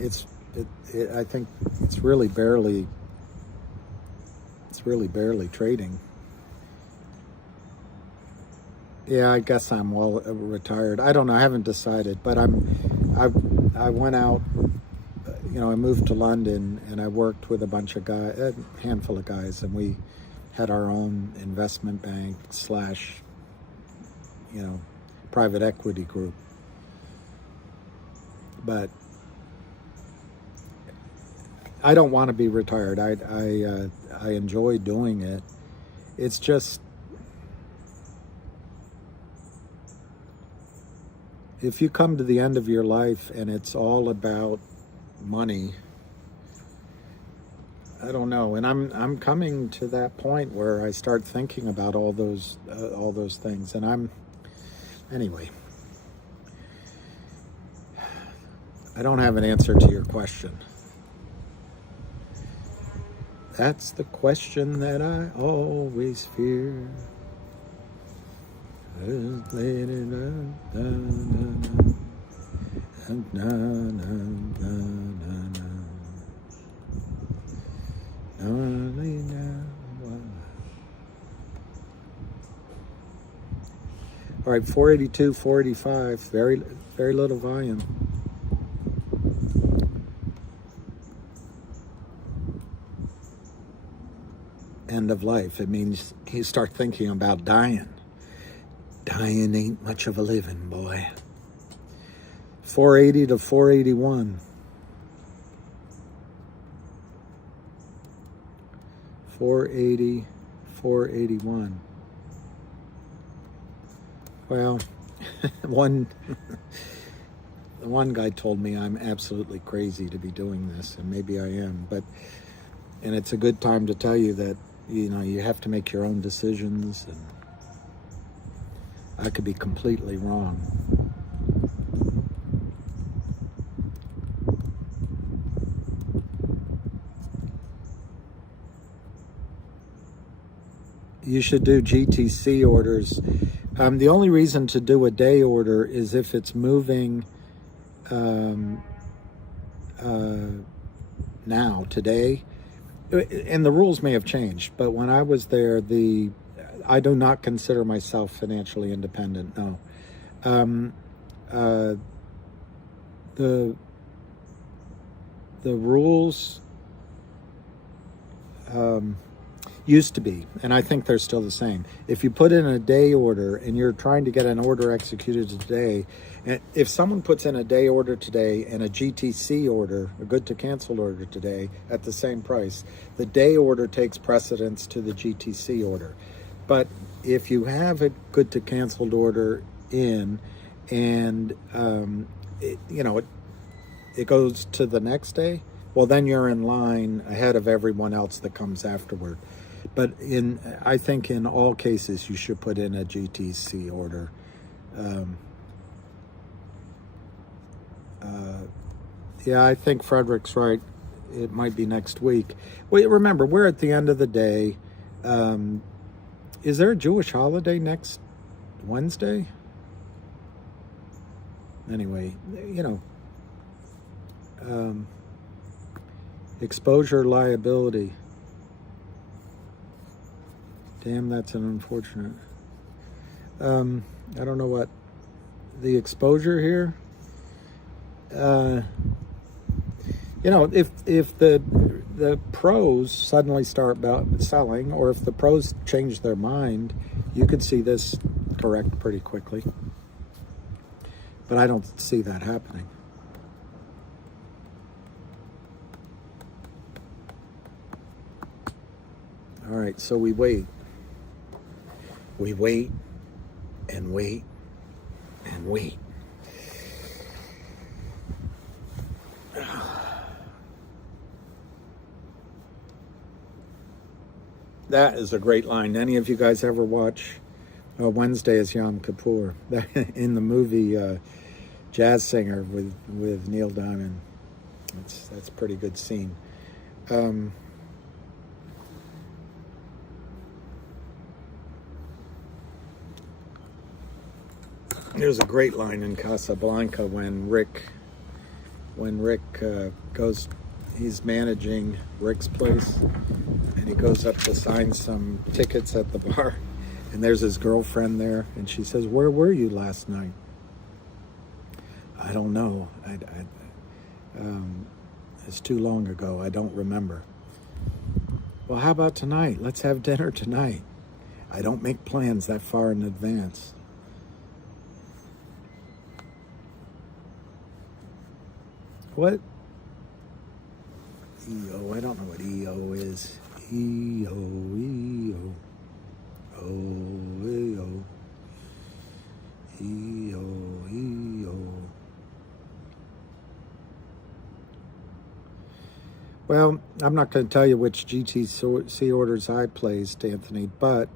I think it's really barely trading. Yeah, I guess I'm well retired. I don't know. I haven't decided, but I went out. You know, I moved to London and I worked with a bunch of guys, a handful of guys, and we had our own investment bank / private equity group. But I don't want to be retired. I enjoy doing it. It's just, if you come to the end of your life and it's all about money, I don't know. And I'm coming to that point where I start thinking about all those things. And anyway, I don't have an answer to your question. That's the question that I always fear. All right, 482, 485, very little volume. End of life. It means you start thinking about dying. Dying ain't much of a living, boy. 480 to 481. 480, 481. Well, one guy told me I'm absolutely crazy to be doing this, and maybe I am, and it's a good time to tell you that, you know, you have to make your own decisions, and I could be completely wrong. You should do GTC orders. The only reason to do a day order is if it's moving now, today. And the rules may have changed, but when I was there, I do not consider myself financially independent, no. The rules used to be, and I think they're still the same. If you put in a day order and you're trying to get an order executed today, and if someone puts in a day order today and a GTC order, a good to cancel order today at the same price, the day order takes precedence to the GTC order. But if you have a good to canceled order in, and it goes to the next day, well, then you're in line ahead of everyone else that comes afterward. But I think in all cases you should put in a GTC order. Yeah, I think Frederick's right. It might be next week. Well, remember, we're at the end of the day. Is there a Jewish holiday next Wednesday? Anyway, exposure liability. Damn, that's an unfortunate. I don't know what the exposure here. If the pros suddenly start selling, or if the pros change their mind, you could see this correct pretty quickly. But I don't see that happening. All right, so we wait. We wait and wait and wait. That is a great line. Any of you guys ever watch Wednesday is Yom Kippur? In the movie Jazz Singer with Neil Diamond. That's a pretty good scene. There's a great line in Casablanca when Rick goes, he's managing Rick's place, and he goes up to sign some tickets at the bar, and there's his girlfriend there, and she says, "Where were you last night?" "I don't know. It's too long ago. I don't remember." "Well, how about tonight? Let's have dinner tonight." "I don't make plans that far in advance." What? EO, I don't know what EO is. EO, EO, EO, EO, EO. Well, I'm not going to tell you which GTC orders I placed, Anthony, but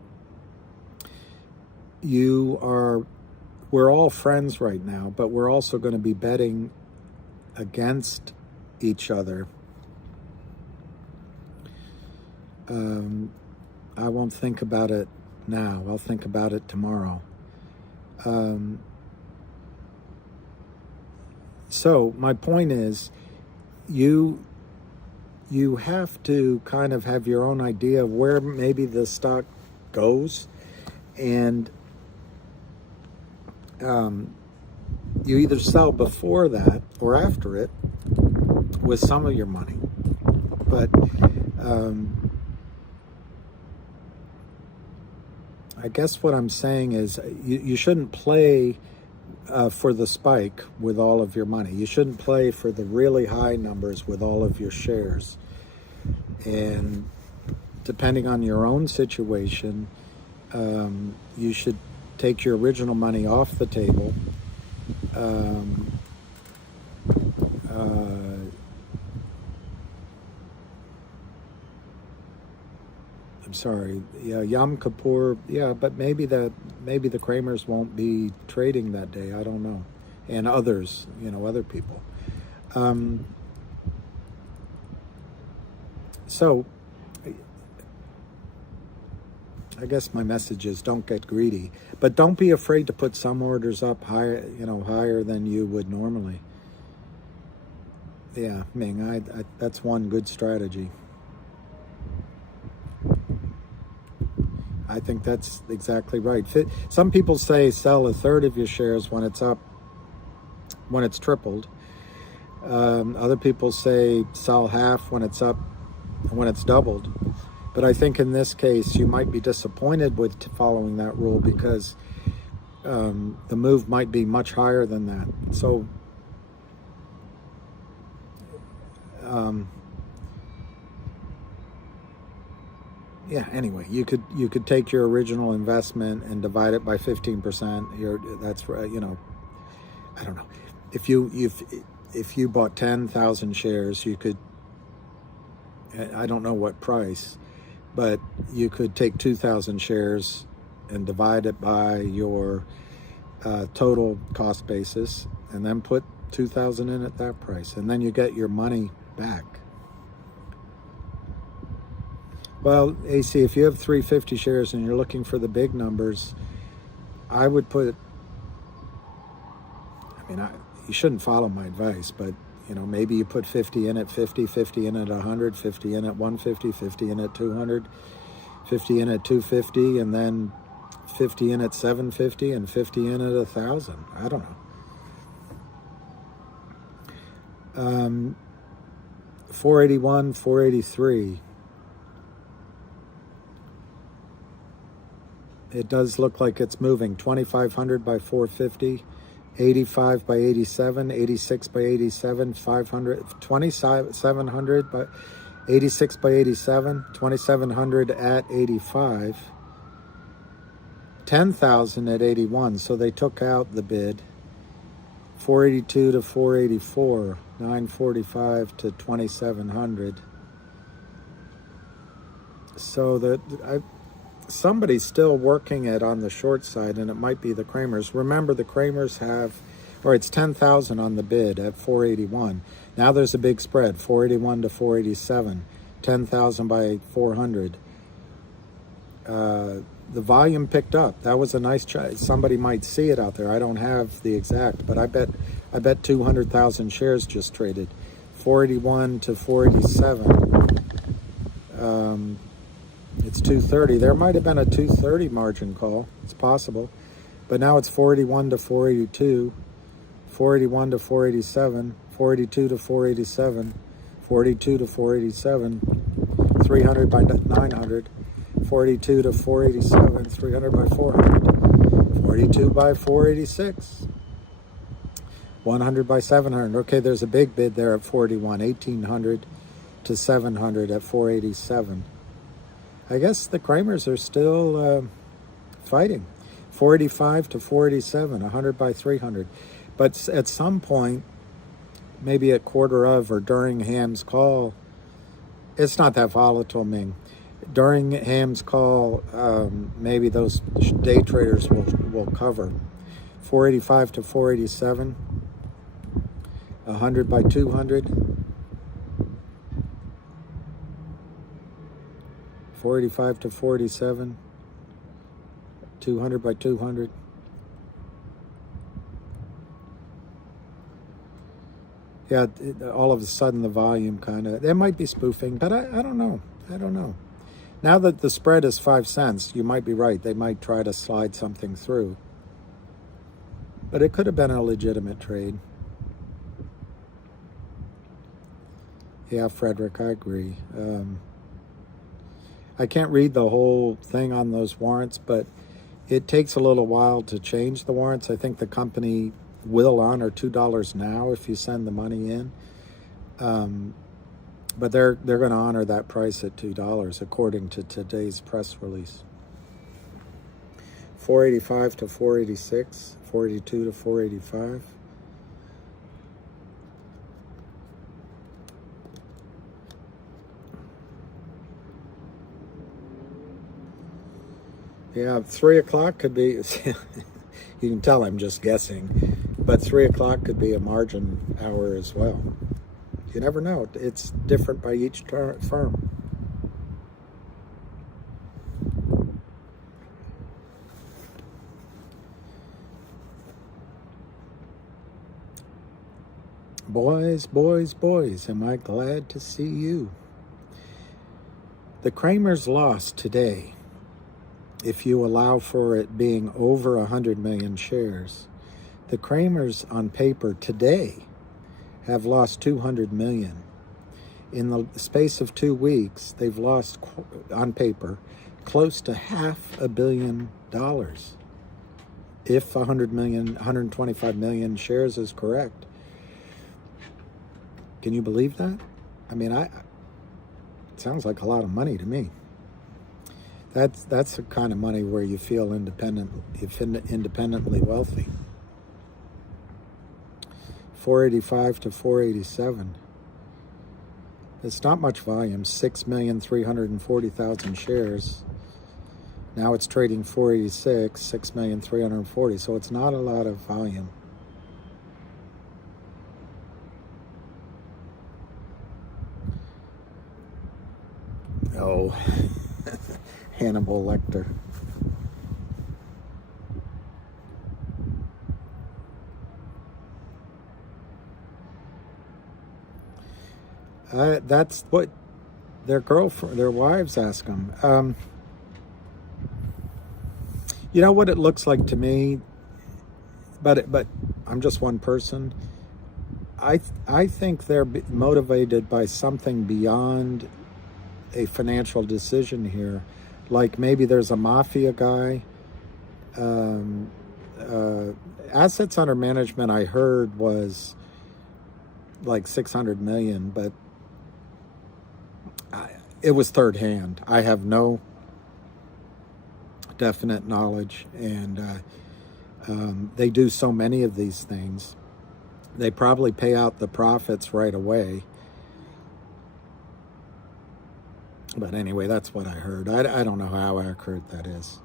we're all friends right now, but we're also going to be betting against each other. I won't think about it now. I'll think about it tomorrow. So my point is, you have to kind of have your own idea of where maybe the stock goes, and you either sell before that or after it with some of your money. But I guess what I'm saying is you shouldn't play for the spike with all of your money. You shouldn't play for the really high numbers with all of your shares. And depending on your own situation, you should take your original money off the table. I'm sorry. Yeah, Yom Kippur. Yeah, but maybe the Kramers won't be trading that day. I don't know, and others, other people. So, I guess my message is don't get greedy, but don't be afraid to put some orders up higher, higher than you would normally. Yeah, Ming, that's one good strategy. I think that's exactly right. Some people say sell a third of your shares when it's up, when it's tripled. Other people say sell half when it's up, when it's doubled. But I think in this case, you might be disappointed with following that rule, because the move might be much higher than that. So, yeah. Anyway, you could take your original investment and divide it by 15%. That's right. I don't know. If you bought 10,000 shares, you could. I don't know what price, but you could take 2,000 shares and divide it by your total cost basis, and then put 2,000 in at that price, and then you get your money back. Well, AC, if you have 350 shares and you're looking for the big numbers, I would put, you shouldn't follow my advice, but maybe you put 50 in at 50, 50 in at 100, 50 in at 150, 50 in at 200, 50 in at 250, and then 50 in at 750 and 50 in at 1,000. I don't know. 481, 483. It does look like it's moving. 2,500 by 450, 85 by 87, 86 by 87, 500, 2,700 by 86 by 87, 2,700 at 85, 10,000 at 81. So they took out the bid. 482 to 484, 945 to 2,700. So somebody's still working it on the short side, and it might be the Kramers. Remember, the Kramers it's 10,000 on the bid at 481. Now there's a big spread, 481 to 487, 10,000 by 400. The volume picked up. That was a nice try. Somebody might see it out there. I don't have the exact, but I bet 200,000 shares just traded. 481 to 487. It's 230. There might have been a 230 margin call. It's possible. But now it's 481 to 482, 481 to 487, 482 to 487, 482 to 487, 300 by 900, 482 to 487, 300 by 400, 42 by 486, 100 by 700. Okay, there's a big bid there at 41, 1,800 to 700 at 487. I guess the Kramers are still fighting. 485 to 487, 100 by 300. But at some point, maybe at quarter of or during Ham's call, it's not that volatile, Ming. During Ham's call, maybe those day traders will cover. 485 to 487, 100 by 200. 485 to 487, 200 by 200. Yeah, all of a sudden the volume it might be spoofing, but I don't know. I don't know. Now that the spread is 5 cents, you might be right. They might try to slide something through. But it could have been a legitimate trade. Yeah, Frederick, I agree. I can't read the whole thing on those warrants, but it takes a little while to change the warrants. I think the company will honor $2 now if you send the money in. But they're going to honor that price at $2 according to today's press release. 485 to 486, 482 to 485. Yeah, 3 o'clock could be, you can tell I'm just guessing, but 3 o'clock could be a margin hour as well. You never know. It's different by each firm. Boys, boys, boys, am I glad to see you. The Kramers lost today. If you allow for it being over 100 million shares, the Kramers on paper today have lost 200 million. In the space of 2 weeks, they've lost, on paper, close to $500 million. If 125 million shares is correct. Can you believe that? I mean, it sounds like a lot of money to me. That's the kind of money where you feel independently wealthy. 485 to 487. It's not much volume, 6,340,000 shares. Now it's trading 486, 6,340,000, so it's not a lot of volume. Oh, Hannibal Lecter. That's what their wives ask them. You know what it looks like to me, but I'm just one person. I think they're motivated by something beyond a financial decision here. Like maybe there's a mafia guy. Um, Assets under management, I heard, was like 600 million, but it was third hand. I have no definite knowledge, and they do so many of these things. They probably pay out the profits right away. But anyway, that's what I heard. I don't know how accurate that is.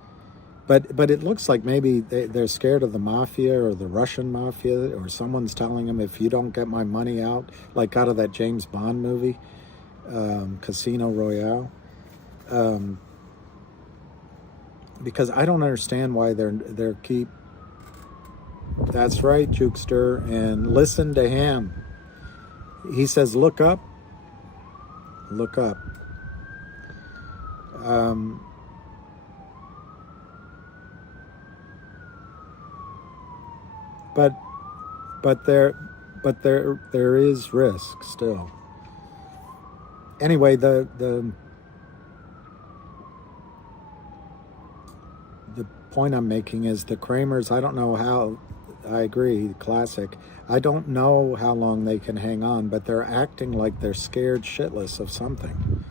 But it looks like maybe they're scared of the mafia or the Russian mafia, or someone's telling them, if you don't get my money out, like out of that James Bond movie, Casino Royale. Because I don't understand why they're keep. That's right, Jukester, and listen to him. He says, "Look up, look up." But there is risk still. Anyway, the point I'm making is the Kramers. I don't know how. I agree, classic. I don't know how long they can hang on, but they're acting like they're scared shitless of something.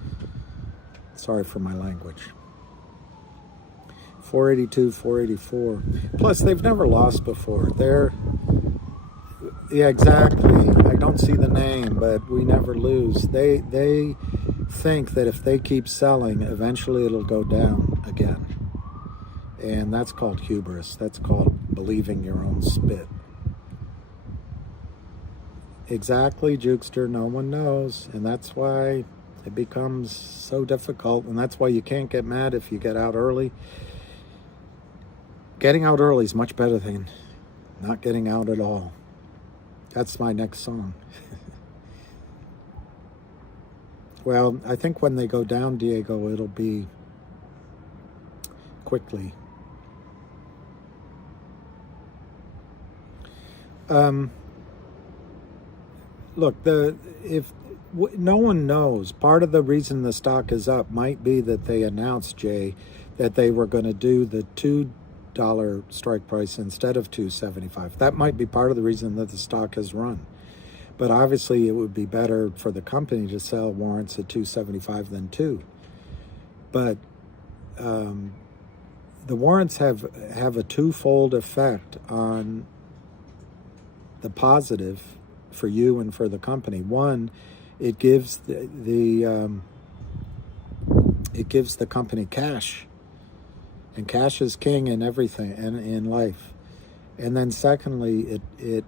Sorry for my language. 482, 484. Plus, they've never lost before. Yeah, exactly. I don't see the name, but we never lose. They think that if they keep selling, eventually it'll go down again. And that's called hubris. That's called believing your own spit. Exactly, Jukester. No one knows. And that's why it becomes so difficult. And that's why you can't get mad if you get out early. Getting out early is much better than not getting out at all. That's my next song. Well, I think when they go down, Diego, it'll be quickly. Look, no one knows. Part of the reason the stock is up might be that they announced, Jay, that they were going to do the $2 strike price instead of $2.75. That might be part of the reason that the stock has run. But obviously, it would be better for the company to sell warrants at $2.75 than $2. But the warrants have a twofold effect on the positive for you and for the company. One, it gives it gives the company cash, and cash is king in everything and in life. And then secondly, it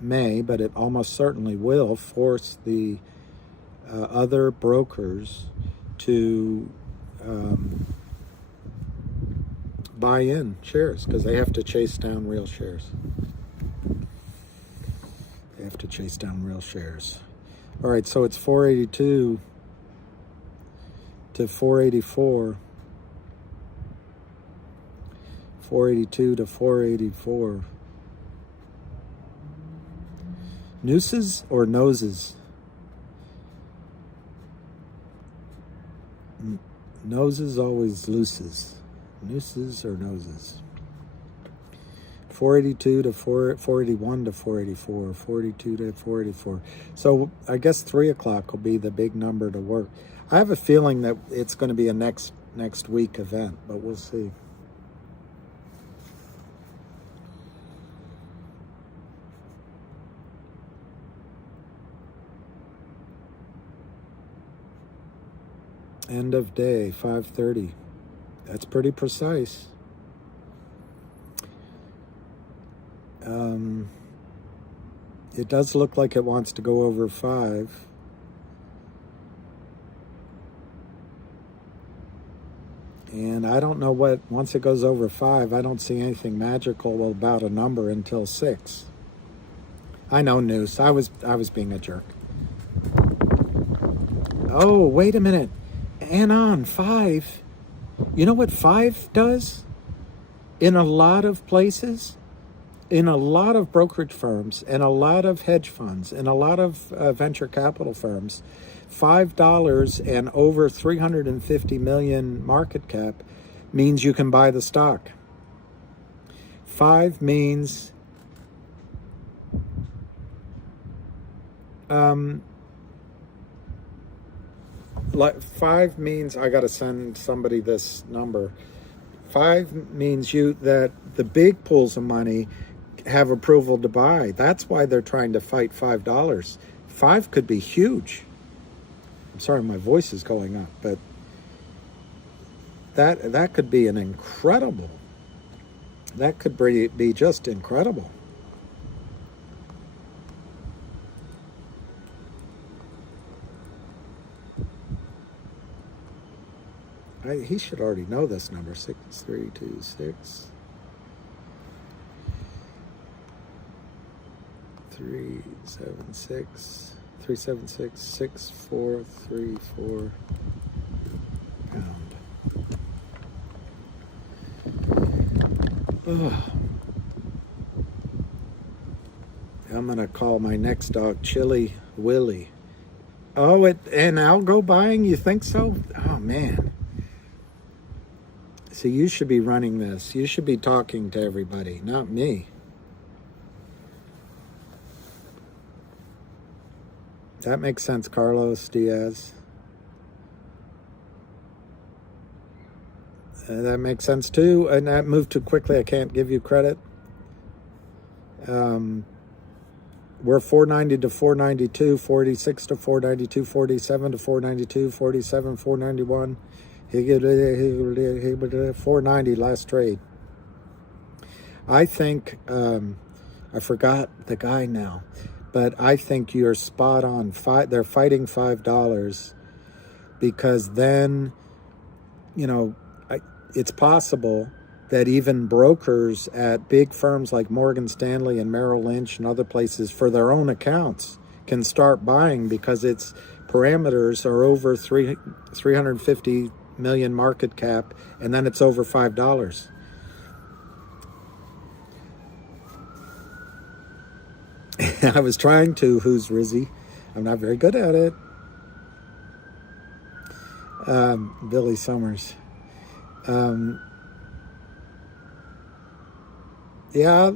may, but it almost certainly will, force the other brokers to buy in shares, because they have to chase down real shares. They have to chase down real shares. All right, so it's 482 to 484. 482 to 484. Nooses or noses? Noses always looses. Nooses or noses? 482 to 481 to 484, 482 to 484. So I guess 3 o'clock will be the big number to work. I have a feeling that it's going to be a next week event, but we'll see. End of day, 5:30. That's pretty precise. It does look like it wants to go over 5. And I don't know what, once it goes over 5, I don't see anything magical about a number until 6. I know, Noose. I was being a jerk. Oh, wait a minute. Anon, 5. You know what 5 does? In a lot of places, in a lot of brokerage firms, and a lot of hedge funds, and a lot of venture capital firms, $5 and over 350 million market cap means you can buy the stock. 5 means 5 means, I got to send somebody this number. 5 means that the big pools of money have approval to buy. That's why they're trying to fight $5. 5 could be huge. I'm sorry, my voice is going up, but that could be an incredible. That could be just incredible. He should already know this number, 6326 376 6434 pound. Oh. I'm gonna call my next dog Chili Willie. Oh, and algo buying? You think so? Oh man. So you should be running this. You should be talking to everybody, not me. That makes sense, Carlos Diaz. That makes sense too. And that moved too quickly. I can't give you credit. We're 490 to 492, 46 to 492, 47 to 492, 47, 491. 490 last trade. I think, I forgot the guy now, but I think you're spot on. They're fighting $5 because then, it's possible that even brokers at big firms like Morgan Stanley and Merrill Lynch and other places for their own accounts can start buying because its parameters are over 350 million market cap, and then it's over $5. I was trying to, who's Rizzy? I'm not very good at it. Billy Summers. Yeah,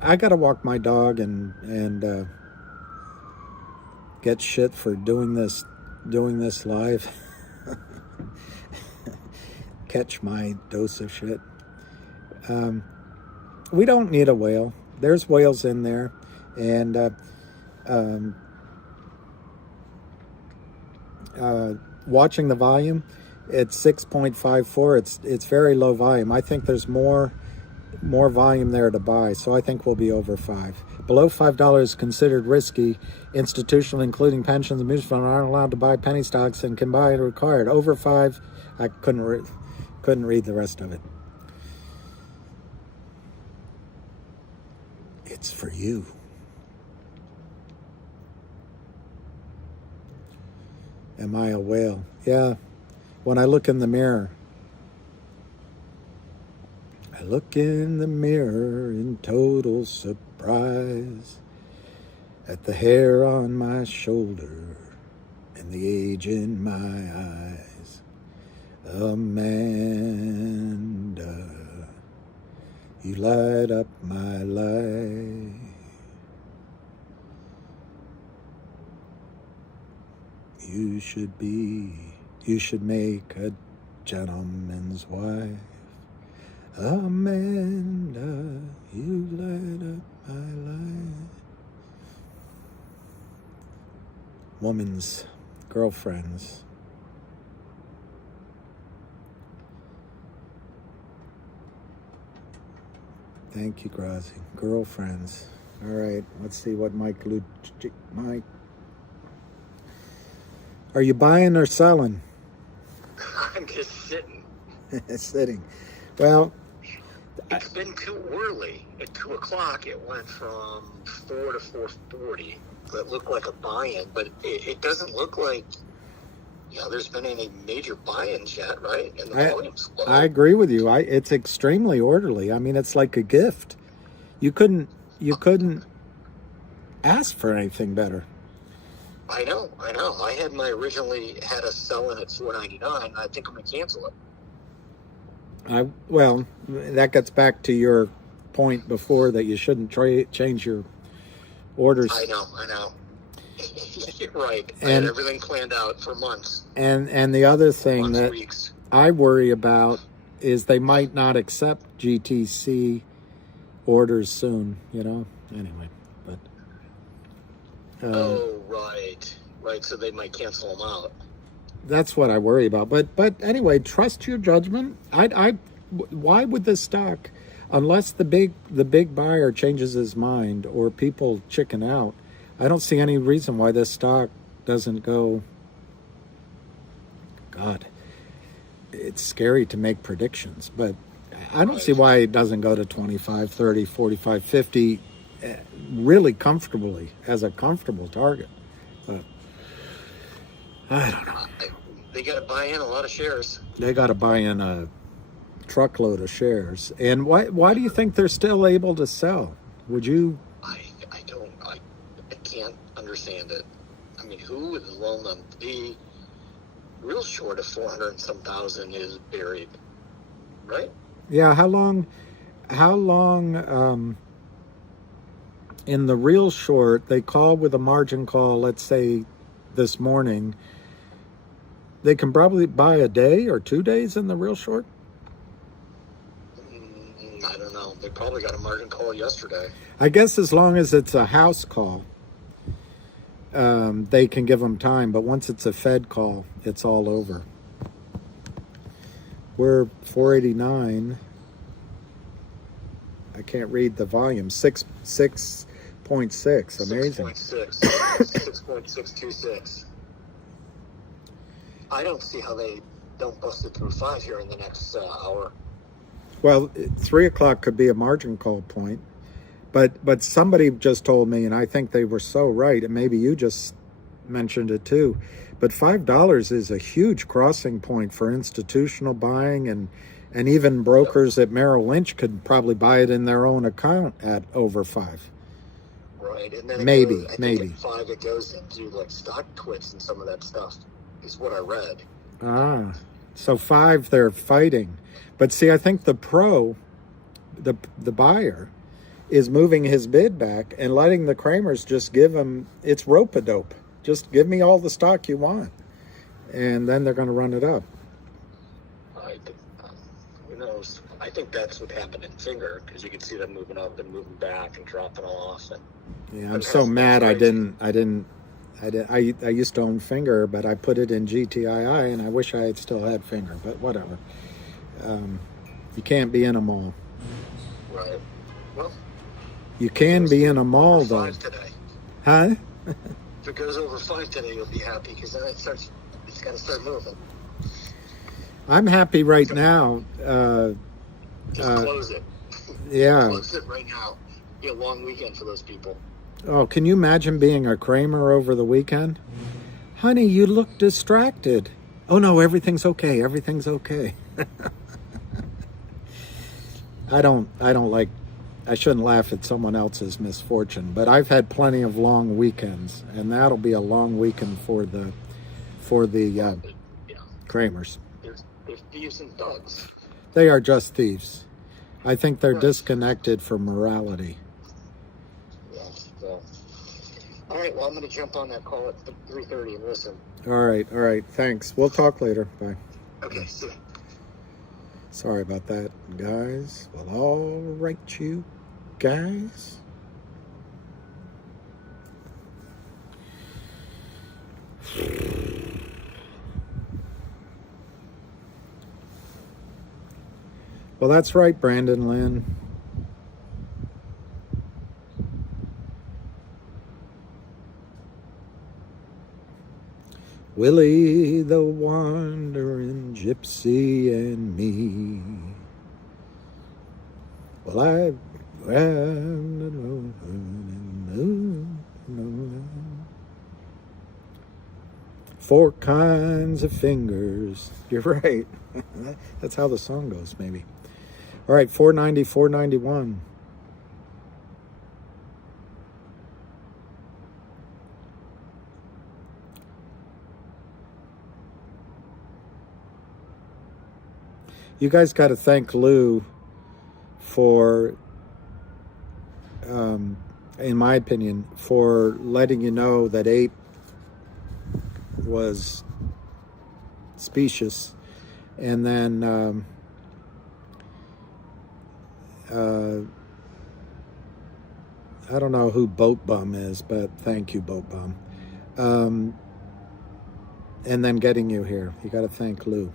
I gotta walk my dog and get shit for doing this live. Catch my dose of shit. We don't need a whale. There's whales in there, and watching the volume, it's 6.54. It's very low volume. I think there's more volume there to buy, so I think we'll be over 5. Below $5 is considered risky. Institutional, including pensions and mutual funds, aren't allowed to buy penny stocks and can buy it required. Over 5, I couldn't read the rest of it. It's for you. Am I a whale? Yeah. When I look in the mirror, I look in the mirror in total surprise at the hair on my shoulder and the age in my eyes. Amanda, you light up my life. You should make a gentleman's wife. Amanda, you light up my life. Woman's girlfriends. Thank you, Grazi. Girlfriends. All right, let's see what Mike. Are you buying or selling? I'm just sitting. sitting. Well, it's been too early. At 2 o'clock, it went from 4 to 4:40. That looked like a buy-in, but it doesn't look like there's been any major buy-ins yet, right? And the volume's low. I agree with you. It's extremely orderly. I mean, it's like a gift. You couldn't ask for anything better. I know. I had originally had us selling at $4.99. I think I'm gonna cancel it. Well, that gets back to your point before that you shouldn't change your orders. I know. You're right. I And had everything planned out for months. And the other thing that weeks. I worry about is they might not accept GTC orders soon. Anyway, but. Right. So they might cancel them out. That's what I worry about. But anyway, trust your judgment. Why would this stock, unless the big buyer changes his mind or people chicken out, I don't see any reason why this stock doesn't go. God, it's scary to make predictions, but I don't see why it doesn't go to 25, 30, 45, 50 really comfortably as a comfortable target. But I don't know. They got to buy in a lot of shares. They got to buy in a truckload of shares. And why do you think they're still able to sell? Would you? I can't understand it. I mean, who would loan them? The real short of 400 and some thousand is buried, right? Yeah. How long? In the real short, they call with a margin call. Let's say this morning. They can probably buy a day or 2 days in the real short. I don't know. They probably got a margin call yesterday. I guess as long as it's a house call, they can give them time. But once it's a Fed call, it's all over. We're 489. I can't read the volume. 6.6. Amazing. 6.6. 6.626. I don't see how they don't bust it through 5 here in the next hour. Well, 3 o'clock could be a margin call point. But somebody just told me, and I think they were so right, and maybe you just mentioned it too, but $5 is a huge crossing point for institutional buying, and even brokers at Merrill Lynch could probably buy it in their own account at over 5. Right, and then maybe. At 5 it goes into like stock twits and some of that stuff, is what I read. So 5 they're fighting. But see, I think the buyer, is moving his bid back and letting the Kramers just give him, it's rope-a-dope. Just give me all the stock you want. And then they're going to run it up. Who knows? I think that's what happened in Finger, because you can see them moving up and moving back and dropping off. Yeah, I'm so mad I used to own Finger, but I put it in GTII, and I wish I had still had Finger, but whatever. You can't be in a mall. Right. Well, you can be in a mall, though. Today. Huh? If it goes over 5 today, you'll be happy, because then it's got to start moving. I'm happy right now. Just close it. Yeah. Close it right now. Be a long weekend for those people. Oh, can you imagine being a Kramer over the weekend? Honey, you look distracted. Oh no, everything's okay. Everything's okay. I shouldn't laugh at someone else's misfortune, but I've had plenty of long weekends, and that'll be a long weekend for the Kramers. They're thieves and thugs. They are just thieves. I think they're disconnected from morality. Yeah. So. All right. Well, I'm going to jump on that call at 3:30 and listen. All right. Thanks. We'll talk later. Bye. Okay. See ya. Sorry about that, guys. Well, all right, you guys. Well, that's right, Brandon Lynn. Willie the wandering gypsy and me. Well, four kinds of fingers. You're right. That's how the song goes, maybe. All right, 490, 491. You guys got to thank Lou for, in my opinion, for letting you know that ape was specious, and then I don't know who Boat Bum is, but thank you, Boat Bum. And then getting you here. You got to thank Lou.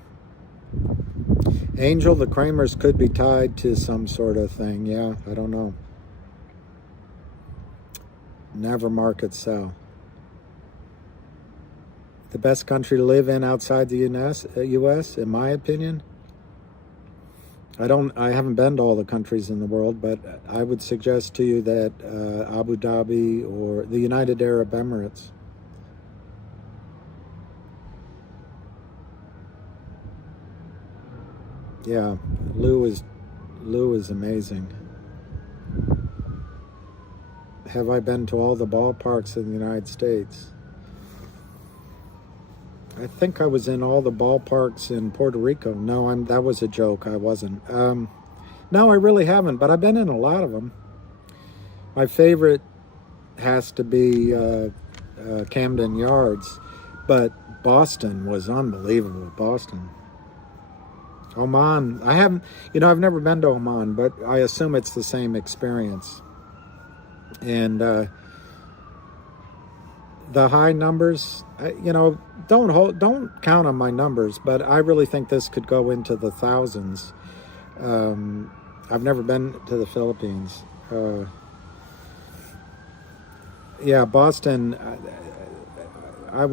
Angel, the Kramers could be tied to some sort of thing. Yeah, I don't know. Never market sell. The best country to live in outside the U.S., in my opinion. I haven't been to all the countries in the world, but I would suggest to you that Abu Dhabi or the United Arab Emirates. Yeah, Lou is amazing. Have I been to all the ballparks in the United States? I think I was in all the ballparks in Puerto Rico. No, that was a joke. I wasn't. No, I really haven't, but I've been in a lot of them. My favorite has to be Camden Yards, but Boston was unbelievable. Boston. Oman, I haven't, I've never been to Oman, but I assume it's the same experience. And the high numbers, don't count on my numbers, but I really think this could go into the thousands. I've never been to the Philippines. Yeah, Boston. I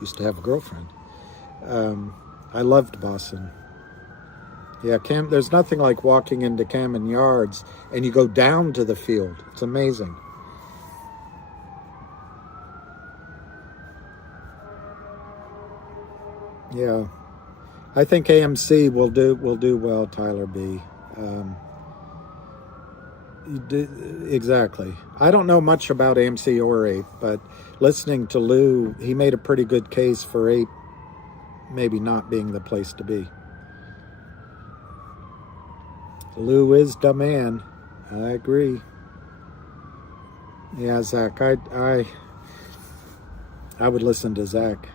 used to have a girlfriend. I loved Boston. Yeah, there's nothing like walking into Camden Yards and you go down to the field. It's amazing. Yeah, I think AMC will do well. Tyler B. Exactly. I don't know much about AMC or Ape, but listening to Lou, he made a pretty good case for Ape maybe not being the place to be. Lou is the man. I agree. Yeah, Zach. I would listen to Zach.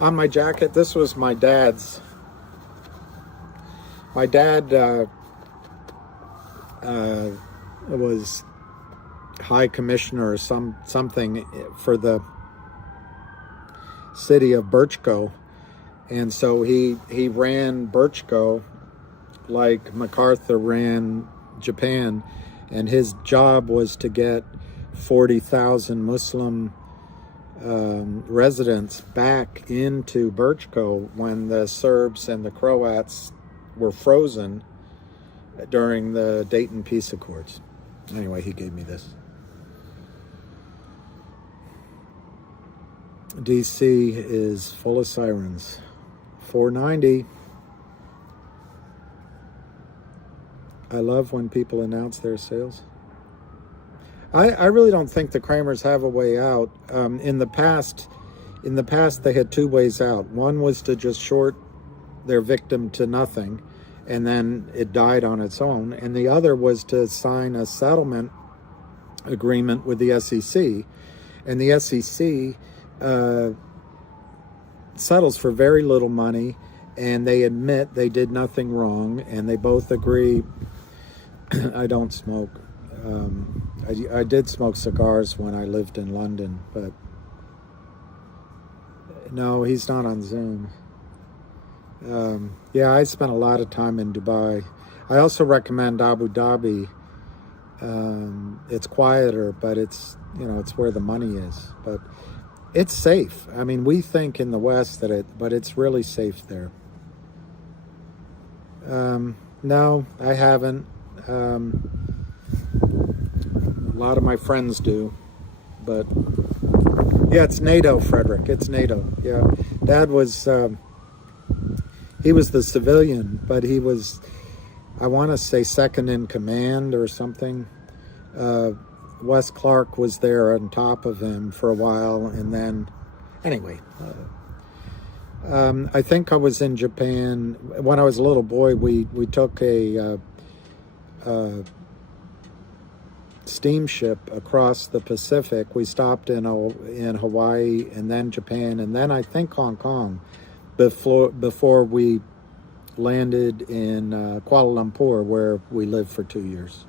On my jacket, this was my dad's. My dad was high commissioner or something for the city of Birchco, and so he ran Birchco like MacArthur ran Japan, and his job was to get 40,000 Muslim residents back into Birchco when the Serbs and the Croats were frozen during the Dayton Peace Accords. Anyway, he gave me this. DC is full of sirens. 490. I love when people announce their sales. I really don't think the Kramers have a way out. In the past, they had two ways out. One was to just short their victim to nothing, and then it died on its own. And the other was to sign a settlement agreement with the SEC. And the SEC settles for very little money, and they admit they did nothing wrong, and they both agree. I don't smoke. I did smoke cigars when I lived in London, but no, he's not on Zoom. Yeah, I spent a lot of time in Dubai. I also recommend Abu Dhabi. It's quieter, but it's where the money is. But It's safe. I mean, we think in the West but it's really safe there. No, I haven't. A lot of my friends do, but yeah, it's NATO, Frederick. It's NATO. Yeah, Dad was. He was the civilian, but he was, I want to say, second in command or something. Wes Clark was there on top of him for a while, and then, anyway, I think I was in Japan when I was a little boy. We took a steamship across the Pacific. We stopped in Hawaii, and then Japan, and then I think Hong Kong before we landed in Kuala Lumpur, where we lived for 2 years.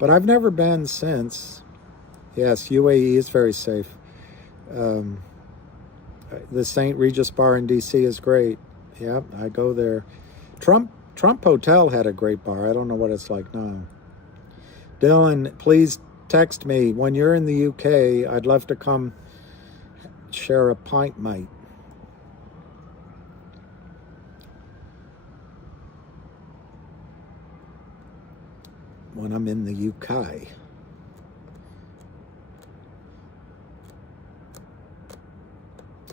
But I've never been since. Yes, UAE is very safe. The St. Regis Bar in D.C. is great. Yeah, I go there. Trump Hotel had a great bar. I don't know what it's like now. Dylan, please text me. When you're in the UK, I'd love to come share a pint, mate. When I'm in the UK.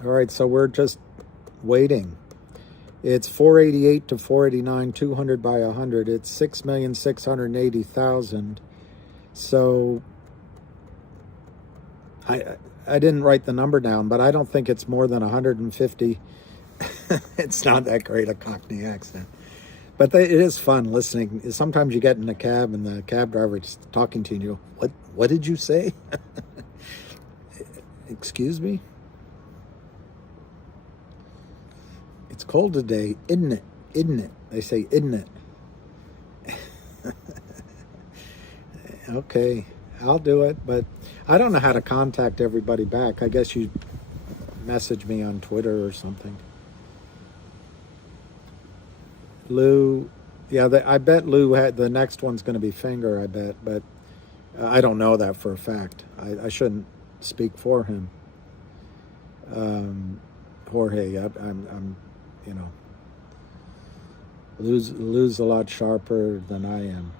All right, so we're just waiting. It's 488 to 489, 200 by 100. It's 6,680,000. So I didn't write the number down, but I don't think it's more than 150. It's not that great a Cockney accent. But it is fun listening. Sometimes you get in a cab and the cab driver is talking to you and you go, what did you say? Excuse me? It's cold today, isn't it? Isn't it? They say, isn't it? Okay, I'll do it, but I don't know how to contact everybody back. I guess you message me on Twitter or something. Lou, yeah, I bet Lou had the next one's going to be finger. I bet, but I don't know that for a fact. I shouldn't speak for him. Jorge, I'm you know, Lou's a lot sharper than I am.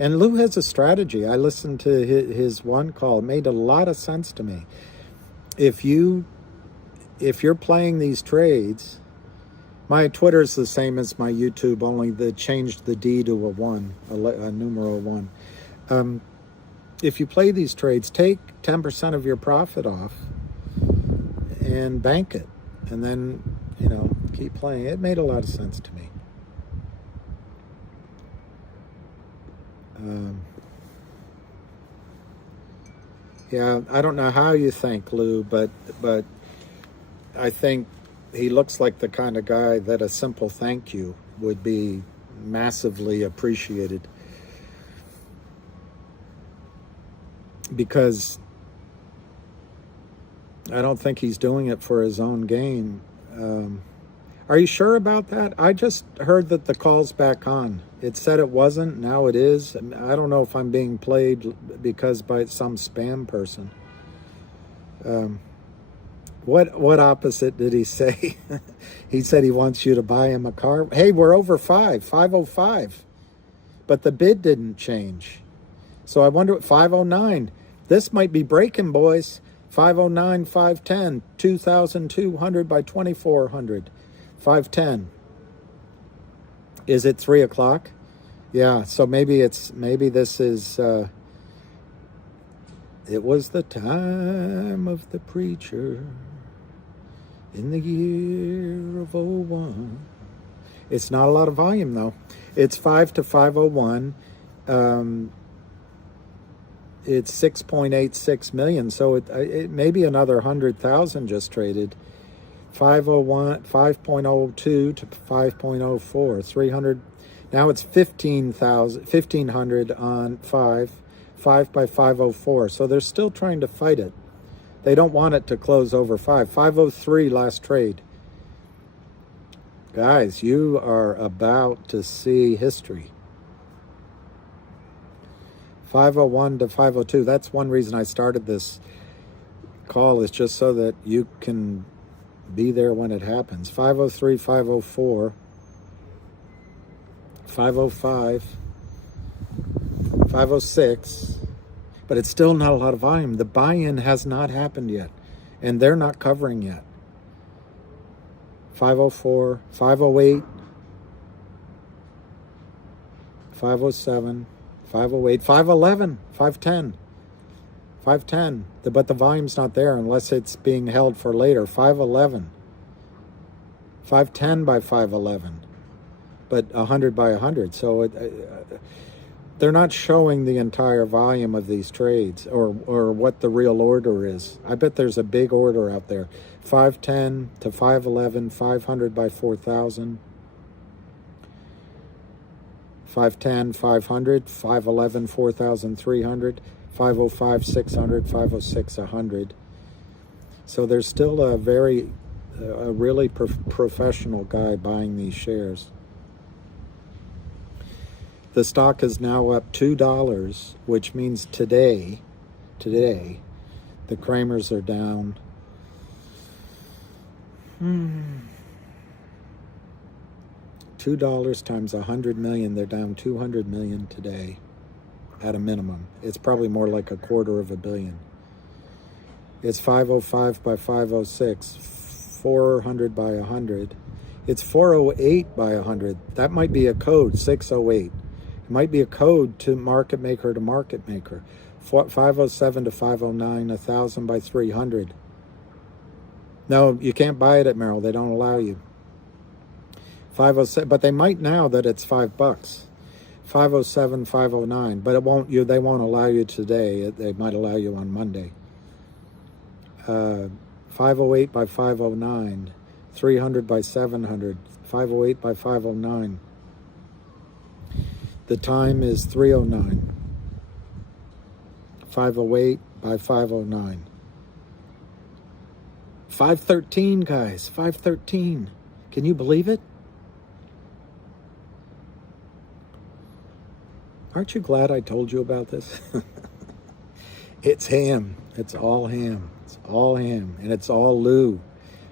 And Lou has a strategy. I listened to his one call. It made a lot of sense to me. If you're playing these trades. My Twitter's the same as my YouTube, only they changed the D to a 1, a numeral 1. If you play these trades, take 10% of your profit off and bank it. And then, keep playing. It made a lot of sense to me. Yeah, I don't know how you think, Lou, but I think he looks like the kind of guy that a simple thank you would be massively appreciated. Because I don't think he's doing it for his own gain. Are you sure about that? I just heard that the call's back on. It said it wasn't, now it is. I don't know if I'm being played by some spam person. What opposite did he say? He said he wants you to buy him a car. Hey, we're over 505. But the bid didn't change. So I wonder what 509. This might be breaking, boys. 509, 510, 2,200 by 2,400. 510. Is it 3 o'clock? Yeah, so maybe this is it was the time of the preacher in the year of 01. It's not a lot of volume, though. It's 5 to 501. It's 6.86 million, so it may be another 100,000 just traded. 501, 5.02 to 5.04, 300. Now it's 1,500 on 5 by 504. So they're still trying to fight it. They don't want it to close over 5. 503 last trade. Guys, you are about to see history. 501 to 502. That's one reason I started this call, is just so that you can be there when it happens. 503, 504, 505, 506, but it's still not a lot of volume. The buy-in has not happened yet, and they're not covering yet. 504, 508, 507, 508, 511, 510, 510. But the volume's not there unless it's being held for later. 511, 510 by 511, but 100 by 100. So they're not showing the entire volume of these trades, or what the real order is. I bet there's a big order out there. 510 to 511, 500 by 4,000. 510, 500, 511, 4,300, 505, 600, 506, 100. So there's still a really professional guy buying these shares. The stock is now up $2, which means today, the Kramers are down. $2 times 100 million, they're down 200 million today at a minimum. It's probably more like $250 million. It's 505 by 506, 400 by 100. It's 408 by 100. That might be a code, 608. It might be a code to market maker to market maker. 507 to 509, 1,000 by 300. No, you can't buy it at Merrill. They don't allow you. 507, but they might now that it's $5. 507, 509, but it won't. They won't allow you today. They might allow you on Monday. 508 by 509, 300 by 700, 508 by 509. The time is 309. 508 by 509. 513, guys. 513. Can you believe it? Aren't you glad I told you about this? It's ham. It's all ham. It's all ham. And it's all Lou.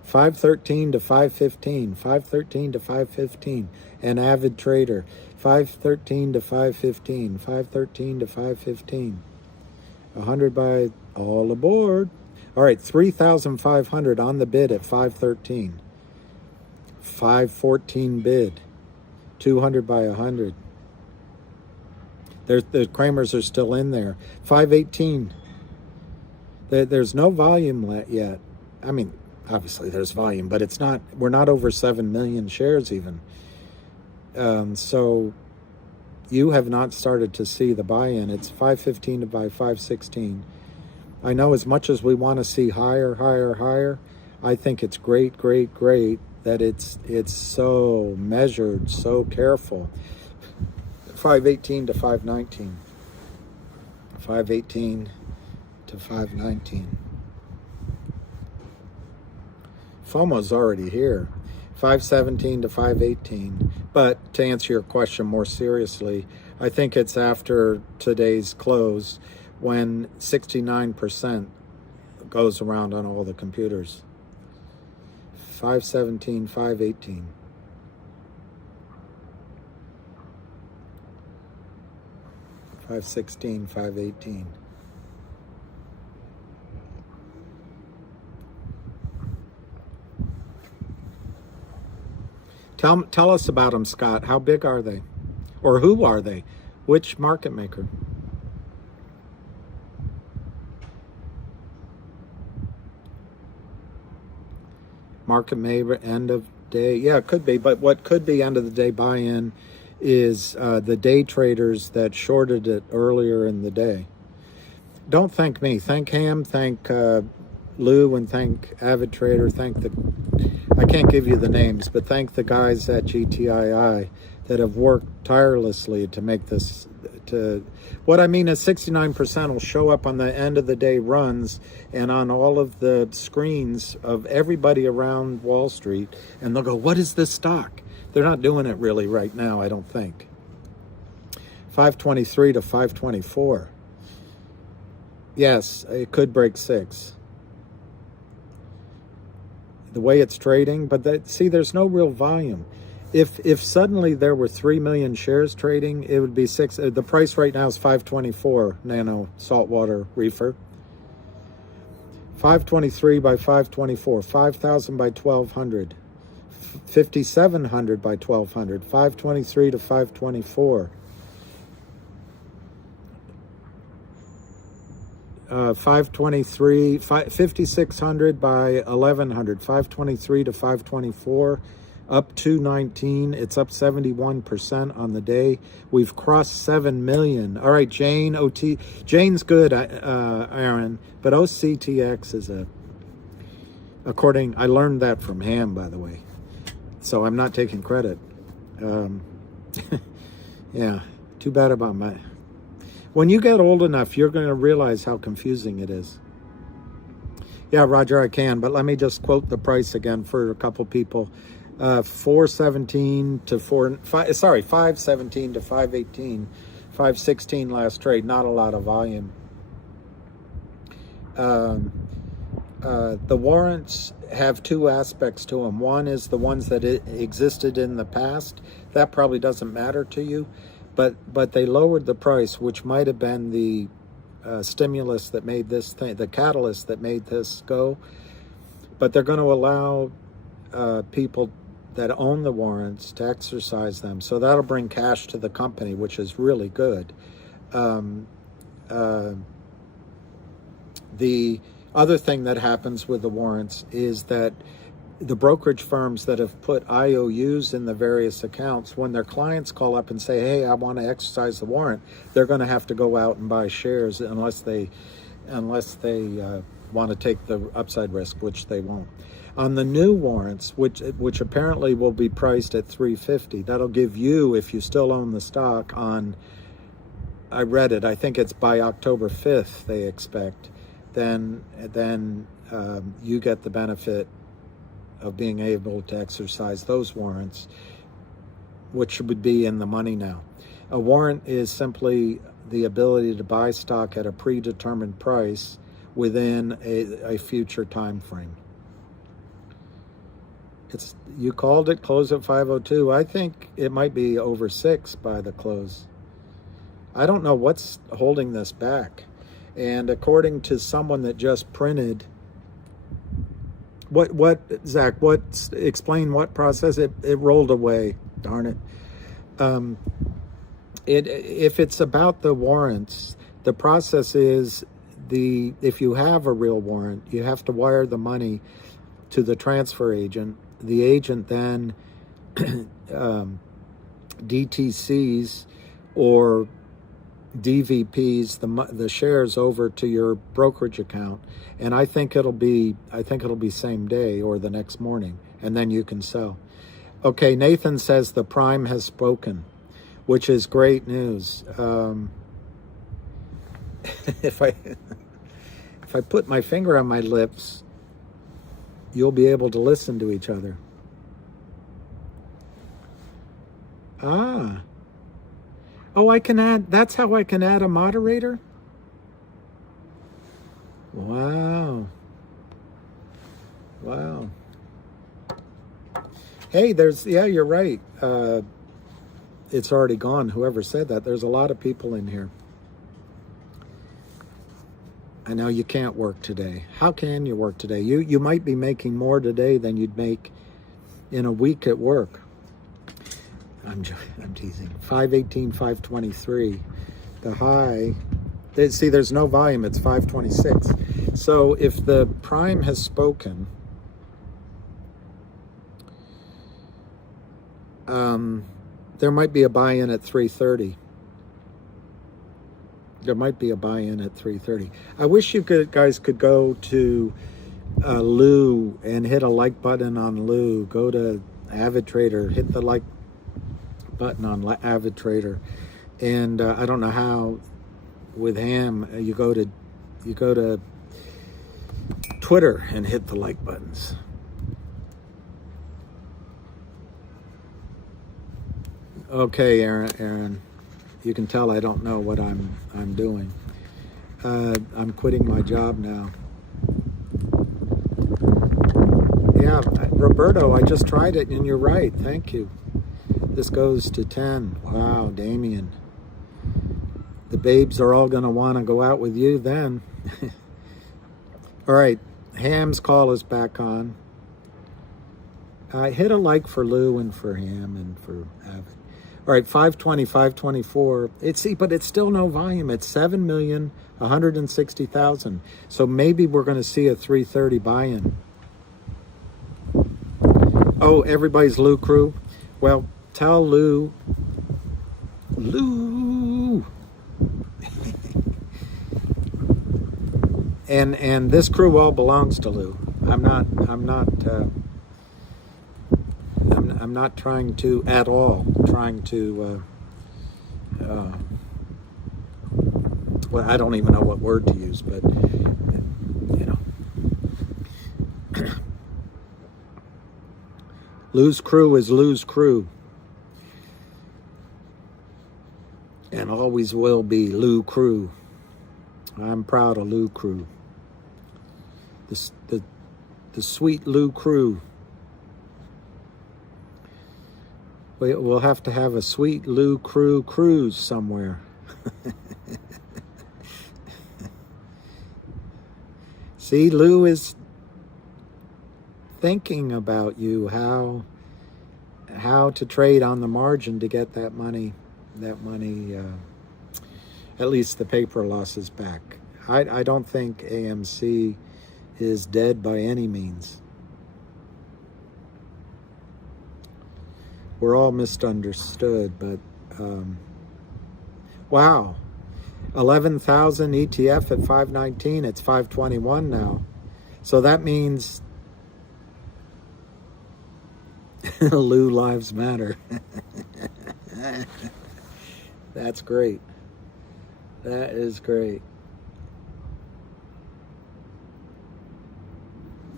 513 to 515. 513 to 515. An avid trader. 513 to 515. 513 to 515. 100 by all aboard. All right, 3,500 on the bid at 513. 514 bid. 200 by 100. The Kramers are still in there. 518. There's no volume yet. I mean, obviously there's volume, but it's not. We're not over 7 million shares even. So you have not started to see the buy-in. It's 515 to buy 516. I know as much as we want to see higher, higher, higher, I think it's great, great, great that it's so measured, so careful. 518 to 519. 518 to 519. FOMO's already here. 517 to 518. But to answer your question more seriously, I think it's after today's close when 69% goes around on all the computers. 517, 518. 516, 518. Tell us about them, Scott. How big are they? Or who are they? Which market maker? Market maker, end of day. Yeah, it could be. But what could be end of the day buy-in is the day traders that shorted it earlier in the day. Don't thank me. Thank Ham, thank Lou, and thank Avid Trader. I can't give you the names, but thank the guys at GTII that have worked tirelessly to make this. What I mean is 69% will show up on the end of the day runs and on all of the screens of everybody around Wall Street, and they'll go, what is this stock? They're not doing it really right now, I don't think. 523 to 524. Yes, it could break 6. The way it's trading, but see, there's no real volume. If suddenly there were 3 million shares trading, it would be 6. The price right now is 524 nano saltwater reefer. 523 by 524, 5,000 by 1,200, 5,700 by 1,200, 523 to 524. 523, 5,600 by 1,100, 523 to 524, up 219. It's up 71% on the day. We've crossed 7 million. All right, Jane, Jane's good, Aaron, but OCTX is I learned that from Ham, by the way. So I'm not taking credit. Yeah, too bad about my... When you get old enough, you're going to realize how confusing it is. Yeah, Roger, I can, but let me just quote the price again for a couple people. 517 to 518, 516 last trade. Not a lot of volume. The warrants have two aspects to them. One is the ones that existed in the past. That probably doesn't matter to you. But they lowered the price, which might have been the stimulus that made this thing, the catalyst that made this go. But they're going to allow people that own the warrants to exercise them. So that'll bring cash to the company, which is really good. The other thing that happens with the warrants is that the brokerage firms that have put IOUs in the various accounts, when their clients call up and say, hey, I want to exercise the warrant, they're going to have to go out and buy shares unless they want to take the upside risk, which they won't. On the new warrants, which apparently will be priced at $350, that'll give you, if you still own the stock on, I read it, I think it's by October 5th they expect, then you get the benefit of being able to exercise those warrants, which would be in the money now. A warrant is simply the ability to buy stock at a predetermined price within a future time frame. You called it, close at 502. I think it might be over 6 by the close. I don't know what's holding this back. And according to someone that just printed, Zach, explain what process? It rolled away, darn it. If it's about the warrants, the process is if you have a real warrant, you have to wire the money to the transfer agent. The agent then DTCs or DVPs the shares over to your brokerage account, and I think it'll be same day or the next morning, and then you can sell. Okay, Nathan says the prime has spoken, which is great news. If I put my finger on my lips, you'll be able to listen to each other. Oh, I can add, that's how I can add a moderator? Wow. Hey, you're right. It's already gone, whoever said that. There's a lot of people in here. I know you can't work today. How can you work today? You might be making more today than you'd make in a week at work. I'm teasing. 518, 523. The high, see, there's no volume. It's 526. So if the prime has spoken, there might be a buy-in at 330. There might be a buy-in at 330. I wish you guys could go to Lou and hit a like button on Lou. Go to Avid Trader, hit the like button on Avid Trader, and I don't know how with Ham you go to Twitter and hit the like buttons. Okay, Aaron, You can tell I don't know what I'm doing. I'm quitting my job now. Yeah, Roberto, I just tried it and you're right. Thank you. This goes to 10. Wow, Damien. The babes are all going to want to go out with you then. All right, Ham's call is back on. Hit a like for Lou and for Ham and for Avid. All right, 520, 524. But it's still no volume. It's 7,160,000. So maybe we're going to see a 330 buy-in. Oh, everybody's Lou crew. Well, tell Lou. and this crew all belongs to Lou. I'm not trying to at all well, I don't even know what word to use, but Lou's crew is Lou's crew, and always will be Lou crew. I'm proud of Lou crew. The sweet Lou crew. We'll have to have a sweet Lou crew cruise somewhere. See, Lou is thinking about you, how to trade on the margin to get that money, at least the paper losses back. I don't think AMC is dead by any means. We're all misunderstood, but wow, 11,000 ETF at 519. It's 521 now, so that means Lou lives matter. That's great. That is great.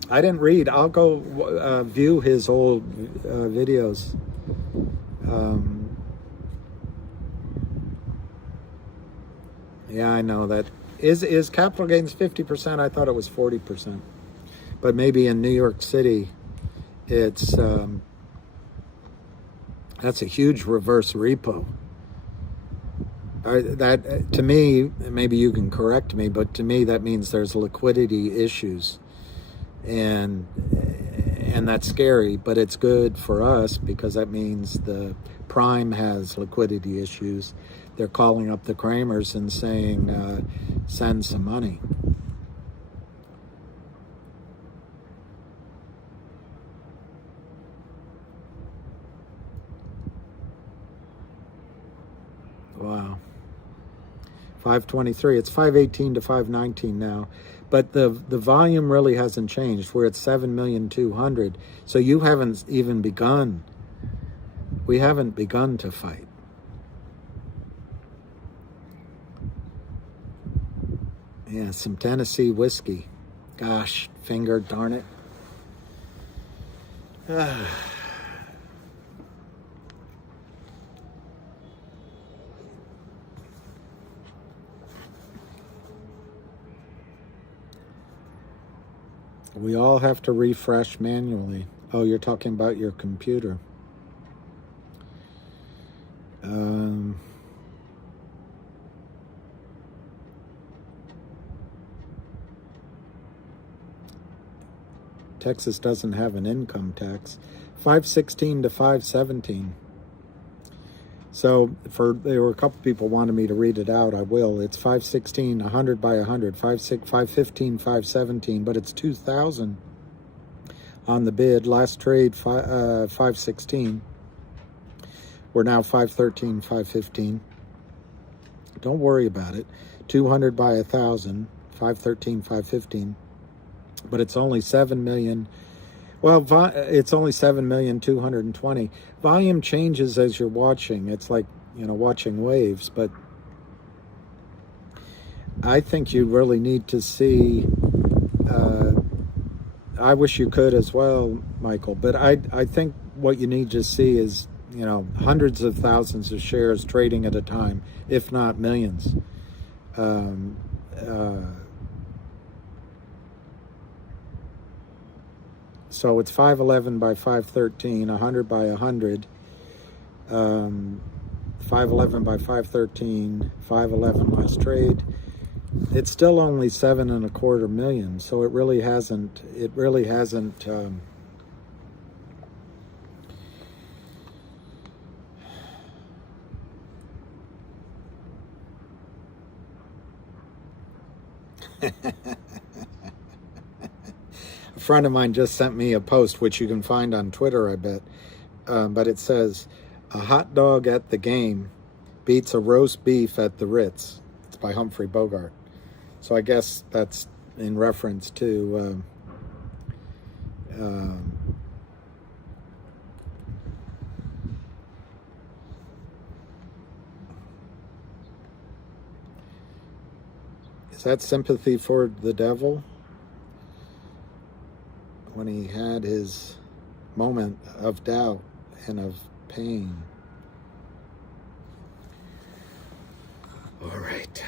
I didn't read. I'll go view his old videos. Yeah, I know that. Is capital gains 50%? I thought it was 40%. But maybe in New York City, it's that's a huge reverse repo. That to me, maybe you can correct me, but to me that means there's liquidity issues, and that's scary. But it's good for us because that means the prime has liquidity issues. They're calling up the Kramers and saying, send some money. Wow. 523. It's 518 to 519 now. But the volume really hasn't changed. We're at 7,200,000. So you haven't even begun. We haven't begun to fight. Yeah, some Tennessee whiskey. Gosh, finger, darn it. We all have to refresh manually. Oh, you're talking about your computer. Texas doesn't have an income tax. 516 to 517. So there were a couple people wanted me to read it out. I will. It's 516, 100 by 100, 515, 517, but it's 2,000 on the bid. Last trade 516. We're now 513, 515. Don't worry about it. 200 by 1,000, 513, 515. But it's only 7 million. Well, it's only 7,220,000. Volume changes as you're watching. It's like, watching waves. But I think you really need to see. I wish you could as well, Michael. But I think what you need to see is hundreds of thousands of shares trading at a time, if not millions. So it's 511 by 513, 100 by 100, 511 by 513, 511 by trade. It's still only 7.25 million, so it really hasn't. A friend of mine just sent me a post, which you can find on Twitter, I bet. But it says, "A hot dog at the game beats a roast beef at the Ritz." It's by Humphrey Bogart. So I guess that's in reference to is that sympathy for the devil when he had his moment of doubt and of pain? All right.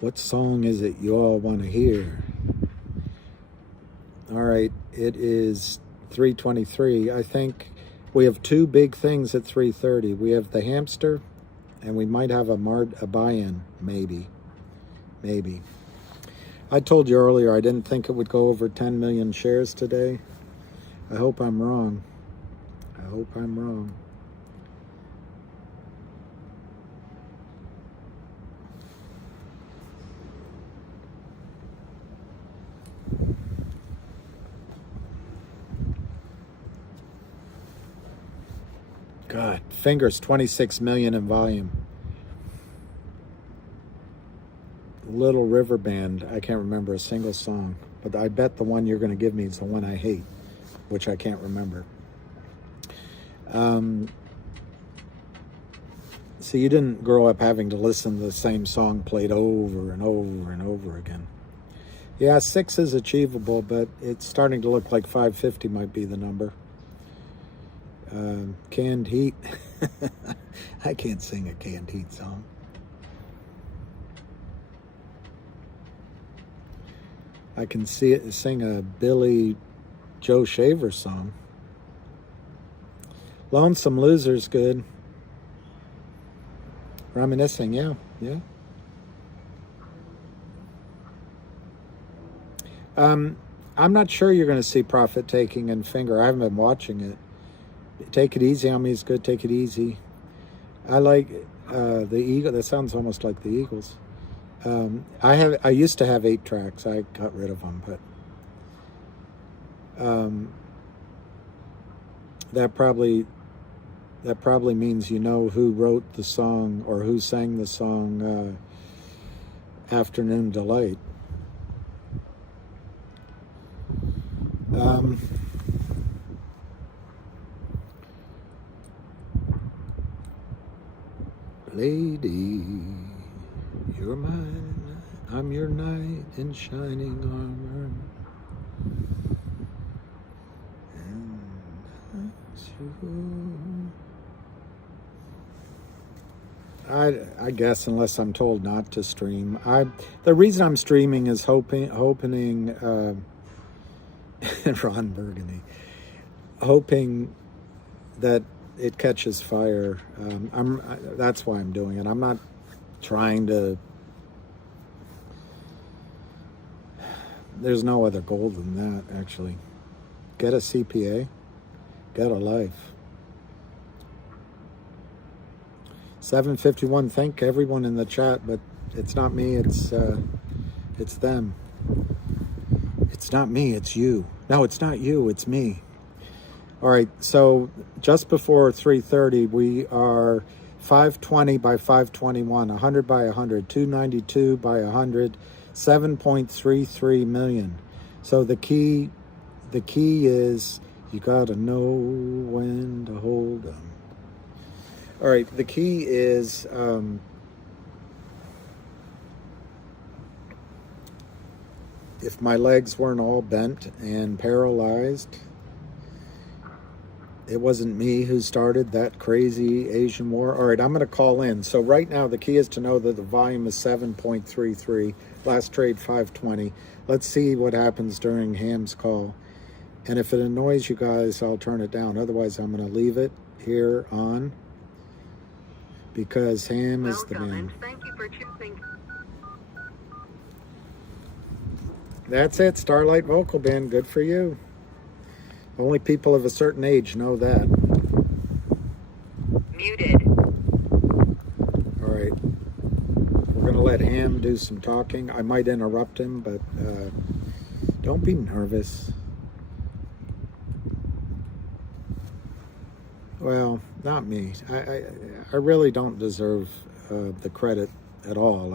What song is it you all want to hear? All right, it is 3:23. I think we have two big things at 3:30. We have the hamster, and we might have a buy-in, maybe. I told you earlier I didn't think it would go over 10 million shares today. I hope I'm wrong. God, Fingers 26 million in volume. Little River Band, I can't remember a single song, but I bet the one you're going to give me is the one I hate, which I can't remember. See, you didn't grow up having to listen to the same song played over and over and over again. Yeah, 6 is achievable, but it's starting to look like 550 might be the number. Canned Heat. I can't sing a Canned Heat song. I can sing a Billy Joe Shaver song. Lonesome Loser's good. Reminiscing, yeah. I'm not sure you're going to see profit taking in Finger. I haven't been watching it. Take It Easy on Me is good. Take It Easy. I like the Eagle. That sounds almost like the Eagles. I used to have 8 tracks. I got rid of them, but that probably means you know who wrote the song or who sang the song Afternoon Delight. Lady, you're mine, I'm your knight in shining armor. And I guess unless I'm told not to stream. The reason I'm streaming is hoping Ron Burgundy, hoping that it catches fire. That's why I'm doing it. I'm not trying to. There's no other goal than that, actually. Get a CPA, get a life. 7:51. Thank everyone in the chat, but it's not me. It's them. It's not me. It's you. No, it's not you. It's me. All right, so just before 3:30, we are 520 by 521, 100 by 100, 292 by 100, 7.33 million. So the key is you gotta know when to hold them. All right, the key is if my legs weren't all bent and paralyzed, it wasn't me who started that crazy Asian war. All right, I'm going to call in. So right now the key is to know that the volume is 7.33. Last trade 520. Let's see what happens during Ham's call. And if it annoys you guys, I'll turn it down. Otherwise, I'm going to leave it here on because Ham is the man. Thank you for choosing. That's it, Starlight Vocal Band. Good for you. Only people of a certain age know that. Muted. All right. We're going to let Ham do some talking. I might interrupt him, but don't be nervous. Well, not me. I really don't deserve the credit at all.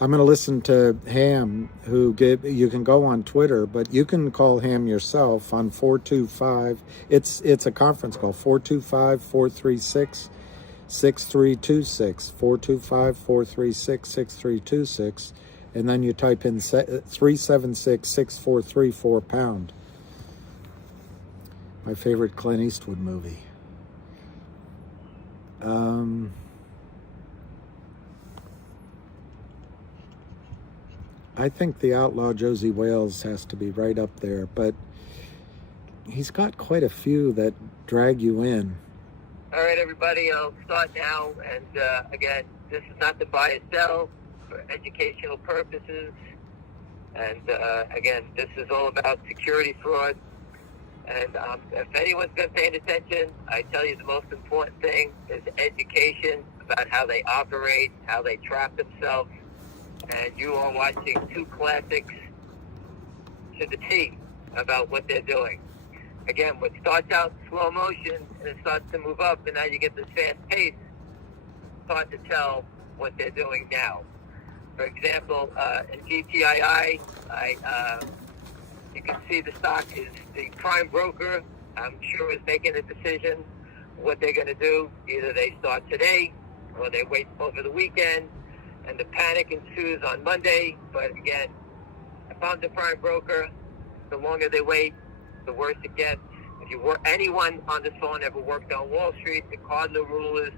I'm going to listen to Ham, you can go on Twitter, but you can call Ham yourself on 425. It's a conference call, 425-436-6326, 425-436-6326, and then you type in 376-6434 pound. My favorite Clint Eastwood movie. I think the outlaw Josie Wales has to be right up there, but he's got quite a few that drag you in. All right, everybody, I'll start now. And again, this is not to buy or sell for educational purposes. And again, this is all about security fraud. And if anyone's been paying attention, I tell you the most important thing is education about how they operate, how they trap themselves. And you are watching two classics to the T about what they're doing. Again, what starts out slow motion and it starts to move up, and now you get this fast pace, it's hard to tell what they're doing now. For example, in GTII, you can see the stock is the prime broker, I'm sure, is making a decision what they're going to do. Either they start today or they wait over the weekend. And the panic ensues on Monday. But again, if I'm the prime broker, the longer they wait, the worse it gets. If anyone on this phone ever worked on Wall Street, the cardinal rule is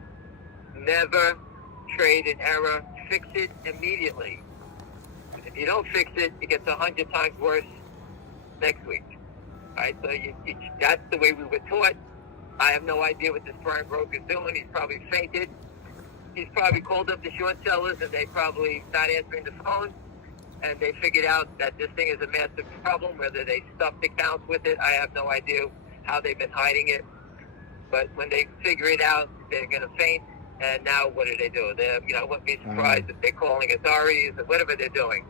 never trade an error. Fix it immediately. If you don't fix it, it gets 100 times worse next week. All right, so that's the way we were taught. I have no idea what this prime broker is doing. He's probably fainted. He's probably called up the short sellers, and they probably not answering the phone, and they figured out that this thing is a massive problem. Whether they stuffed accounts with it, I have no idea how they've been hiding it. But when they figure it out, they're going to faint, and now what do? I wouldn't be surprised if they're calling authorities or whatever they're doing.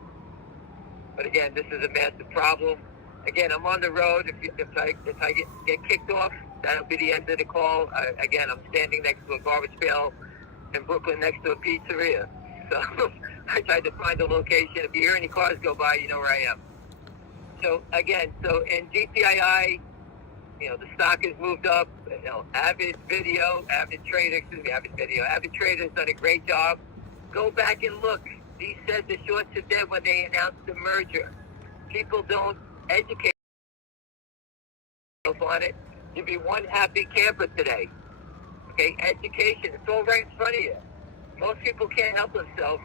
But again, this is a massive problem. Again, I'm on the road. If I get kicked off, that'll be the end of the call. Again, I'm standing next to a garbage pail in Brooklyn next to a pizzeria. So I tried to find a location. If you hear any cars go by, you know where I am. So again, in GTII, the stock has moved up. Avid Trader has done a great job. Go back and look. He said the shorts are dead when they announced the merger. People don't educate themselves on it. You'd be one happy camper today. Okay, education, it's all right in front of you. Most people can't help themselves.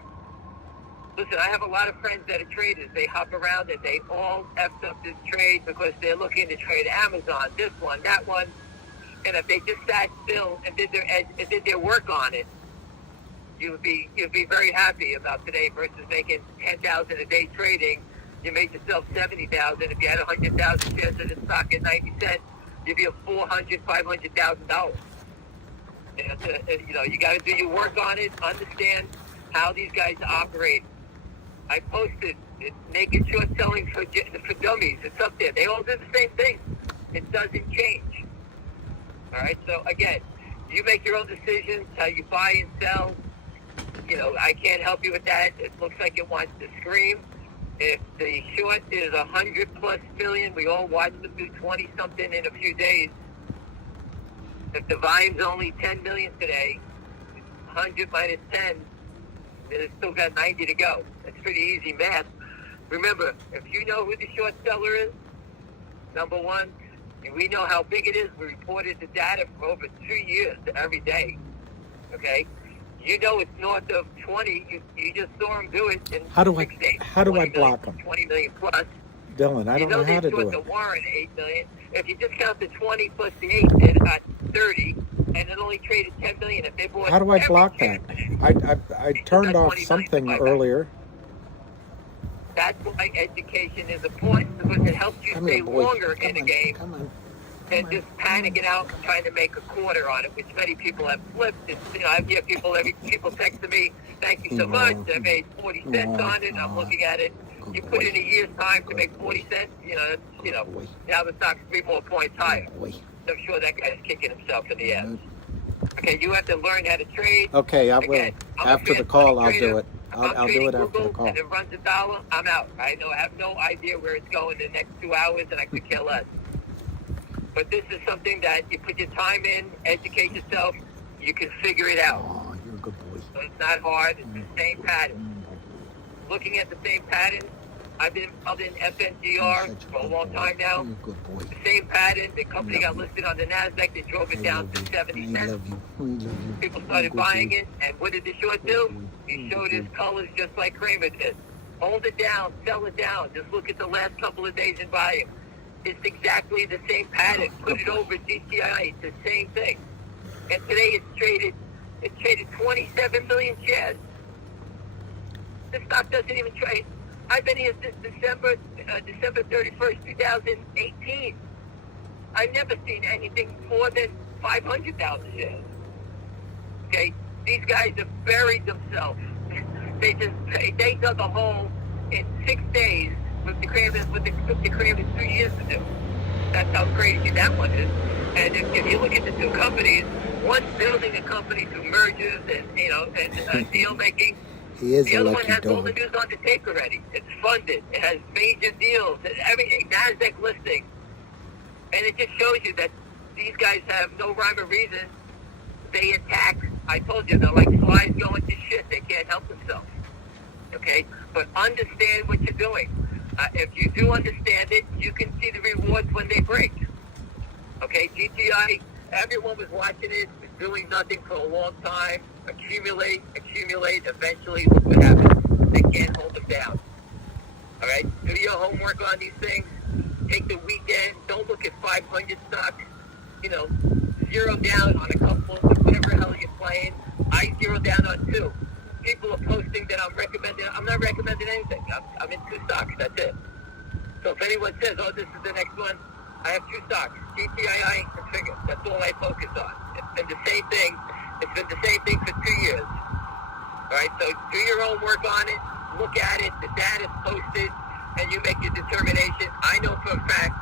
Listen, I have a lot of friends that are traders. They hop around and they all effed up this trade because they're looking to trade Amazon, this one, that one. And if they just sat still and did their work on it, you'd be very happy about today versus making $10,000 a day trading. You made yourself $70,000. If you had 100,000 shares of the stock at 90 cents, you'd be a $500,000. You got to do your work on it, understand how these guys operate. I posted naked short selling for dummies. It's up there. They all do the same thing. It doesn't change. All right. So again, you make your own decisions how you buy and sell. I can't help you with that. It looks like it wants to scream. If the short is 100+ million, we all watched them do 20 something in a few days. If the volume's only 10 million today, 100 minus 10, then it's still got 90 to go. It's pretty easy math. Remember, if you know who the short seller is, number one, and we know how big it is. We reported the data for over 2 years every day. Okay? You know it's north of 20. You just saw them do it in 6 days. How do I block them? 20 million plus. Dylan, I don't know how to do the it. warrant 8 million. If you just count the 20 plus the 8, then about 30, and it only traded 10 million. If they bought How do I block that? I turned off something earlier. That's why education is important, because it helps you stay longer in the game than just panicking out and trying to make a quarter on it, which many people have flipped. It's, you know, I hear people texting me, "Thank you so much. I made 40 cents on it." I'm looking at it. You put in a year's time to make 40 cents. Now the stock's 3 more points higher. I'm sure that guy's kicking himself in the ass. Okay, you have to learn how to trade. Okay, I will. Again, After the call, I'll do it. I'll do it after Google, the call. and it runs $1, I'm out. I have no idea where it's going in the next 2 hours, and I could care less. But this is something that you put your time in, educate yourself, you can figure it out. Oh, you're a good boy. So it's not hard. It's the same pattern. Looking at the same pattern, I've been involved in FNGR for a long time now. You're a good boy. The same pattern. The company got listed on the NASDAQ. They drove it down to 70 I cents. love you. People started buying it, and what did the short do? He showed his colors just like Kramer did. Hold it down, sell it down. Just look at the last couple of days in volume. It's exactly the same pattern. Put it over GTII. It's the same thing. And today it's traded 27 million shares. This stock doesn't even trade. I've been here since December 31st, 2018. I've never seen anything more than 500,000 shares. Okay? These guys have buried themselves. They dug a hole in 6 days with the Kramers, what it took the Kramers 2 years to do. That's how crazy that one is. And if you look at the two companies, one's building a company through mergers and deal making. He is the a other one lucky has all the dog. news on the tape already. It's funded. It has major deals. Everything, NASDAQ listing. And it just shows you that these guys have no rhyme or reason. They attack. I told you, they're like flies going to shit. They can't help themselves. Okay? But understand what you're doing. If you do understand it, you can see the rewards when they break. Okay? GTI, everyone was watching it, doing nothing for a long time. Accumulate. Eventually, look what happens. They can't hold them down. All right? Do your homework on these things. Take the weekend. Don't look at 500 stocks. Zero down on a couple, whatever hell you're playing. I zero down on 2. People are posting that I'm recommending. I'm not recommending anything. I'm in 2 stocks. That's it. So if anyone says, "Oh, this is the next one," I have 2 stocks: GTII and Figure. That's all I focus on. It's been the same thing. It's been the same thing for 2 years. All right. So do your own work on it. Look at it. The data's posted, and you make your determination. I know for a fact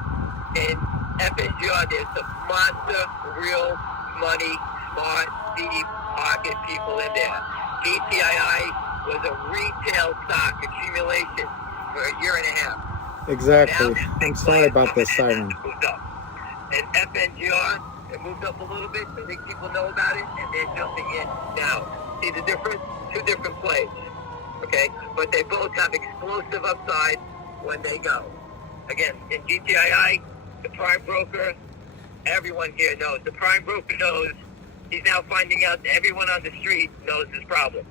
in FNGR there's some monster, real money, smart, deep pocket people in there. GTII was a retail stock accumulation for a year and a half. Exactly. Now, I'm sorry about this siren. Moved up. And FNGR, it moved up a little bit, so I think people know about it, and they're jumping in now. See the difference? 2 different plays. Okay? But they both have explosive upside when they go. Again, in GTII, the prime broker, everyone here knows. The prime broker knows. He's now finding out that everyone on the street knows this problem.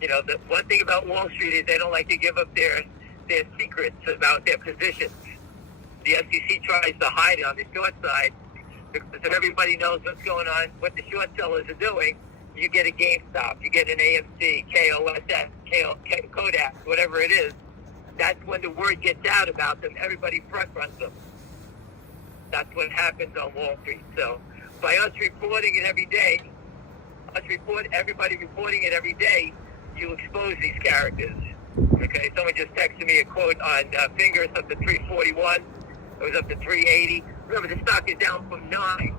The one thing about Wall Street is they don't like to give up their secrets about their positions. The SEC tries to hide it on the short side because if everybody knows what's going on, what the short sellers are doing, you get a GameStop, you get an AMC, KOSS, Kodak, whatever it is. That's when the word gets out about them. Everybody front runs them. That's what happens on Wall Street. So by us reporting it every day, everybody reporting it every day, you expose these characters. Okay, someone just texted me a quote on Finger. It's up to 341. It was up to 380. Remember, the stock is down from 9.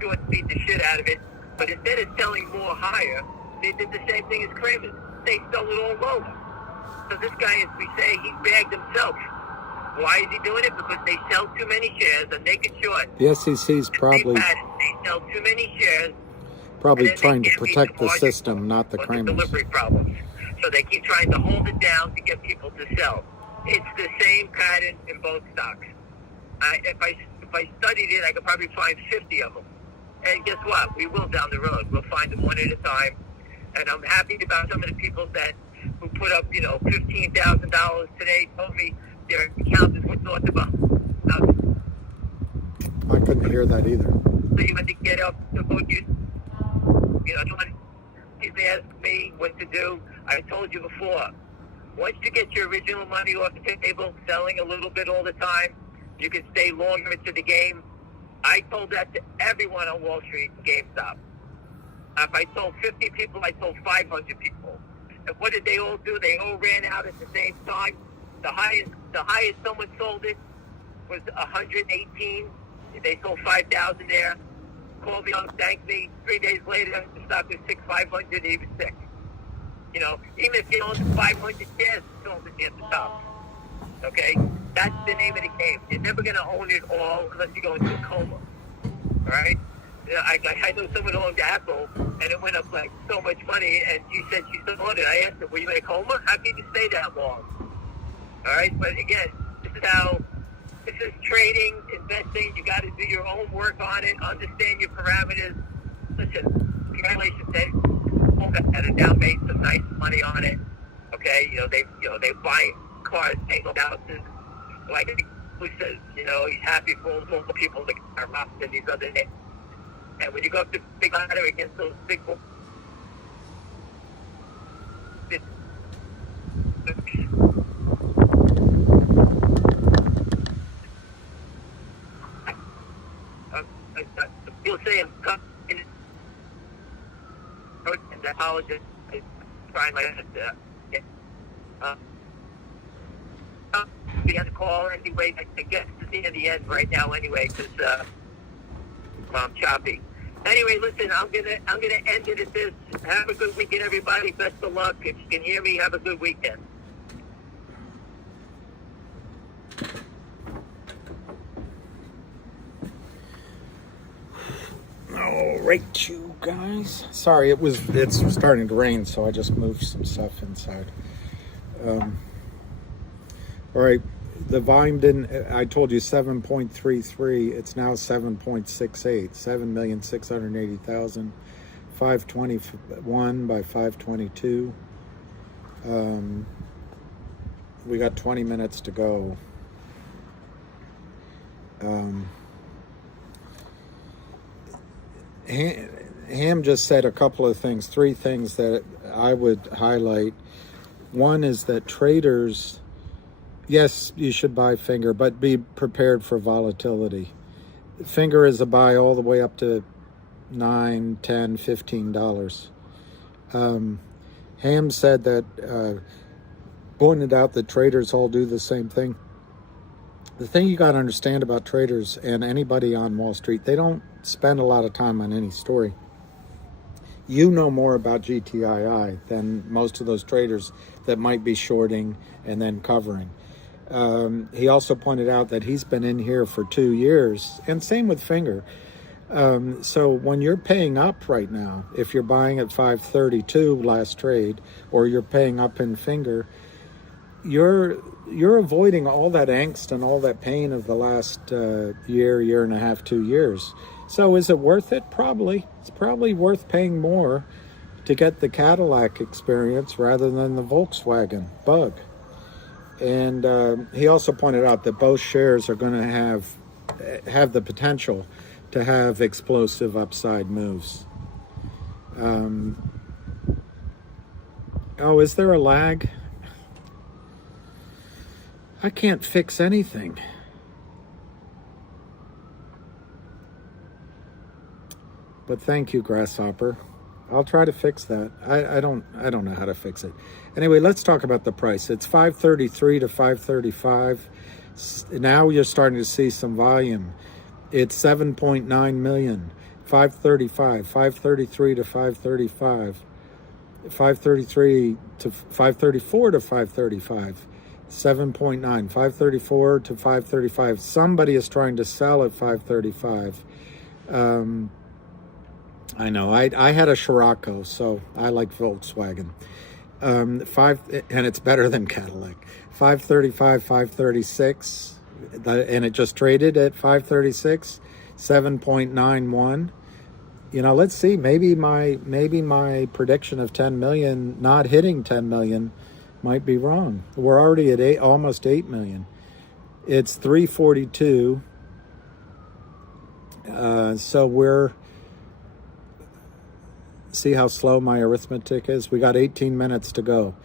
Short beat the shit out of it. But instead of selling more higher, they did the same thing as Kramer. They sold it all lower. So this guy, as we say, he bagged himself. Why is he doing it? Because they sell too many shares, a naked short. The SEC's probably They sell too many shares. trying to protect the system, not the Kramers. Kramers. Delivery problems. So they keep trying to hold it down to get people to sell. It's the same pattern in both stocks. If I studied it, I could probably find 50 of them. And guess what? We will down the road. We'll find them one at a time. And I'm happy about some of the people who put up, $15,000 today told me their account is worth north of $1,000. I couldn't hear that either. So you had to get up to go they asked me what to do. I told you before. Once you get your original money off the table, selling a little bit all the time, you can stay longer into the game. I told that to everyone on Wall Street in GameStop. If I told 50 people, I told 500 people. And what did they all do? They all ran out at the same time. The highest someone sold it was 118. They sold 5,000 there. Called me up, thanked me. 3 days later, the stock was 6,500, even 6. Even if you own 500 shares, it's still at the top. Okay? That's the name of the game. You're never going to own it all unless you go into a coma. All right? I know someone owned Apple, and it went up like so much money, and she said she still owned it. I asked her, were you in a coma? How can you stay that long? All right? But again, this is trading, investing. You got to do your own work on it, understand your parameters. Listen, congratulations, Dave. Had a down base, some nice money on it. Okay, they buy cars, paying houses. Like who says, he's happy for all the people that are robbed in these other names. And when you go up to big ladder against those big you'll say I'm coming and apologize. I try my best we had to call anyway. I guess it's the end right now anyway because I'm choppy. Anyway, listen, I'm gonna end it at this. Have a good weekend, everybody. Best of luck. If you can hear me, have a good weekend. All right, you guys. Sorry, it's starting to rain, so I just moved some stuff inside. All right, the volume I told you 7.33, it's now 7.68, 7,680,000, 521 by 522. We got 20 minutes to go. Ham just said a couple of things, 3 things that I would highlight. One is that traders, yes, you should buy Finger, but be prepared for volatility. Finger is a buy all the way up to $9, $10, $15. Ham said that, pointed out that traders all do the same thing. The thing you got to understand about traders and anybody on Wall Street, they don't spend a lot of time on any story. You know more about GTII than most of those traders that might be shorting and then covering. He also pointed out that he's been in here for 2 years, and same with Finger. So when you're paying up right now, if you're buying at 532 last trade, or you're paying up in Finger, you're avoiding all that angst and all that pain of the last year and a half, 2 years. So is it worth it? Probably. It's probably worth paying more to get the Cadillac experience rather than the Volkswagen Bug. And he also pointed out that both shares are going to have the potential to have explosive upside moves. Oh, is there a lag? I can't fix anything. But thank you, Grasshopper. I'll try to fix that. I don't know how to fix it. Anyway, let's talk about the price. It's 533 to 535. Now you're starting to see some volume. It's 7.9 million. 535, 533 to 535. 533 to 534 to 535. 7.9, 534 to 535. Somebody is trying to sell at 535. I know. I had a Scirocco, so I like Volkswagen. Five, and it's better than Cadillac. 535, 536, and it just traded at 536, 7.91. You know, let's see. Maybe my prediction of 10 million not hitting 10 million might be wrong. We're already at almost 8 million. It's 342. So we're, see how slow my arithmetic is? We got 18 minutes to go.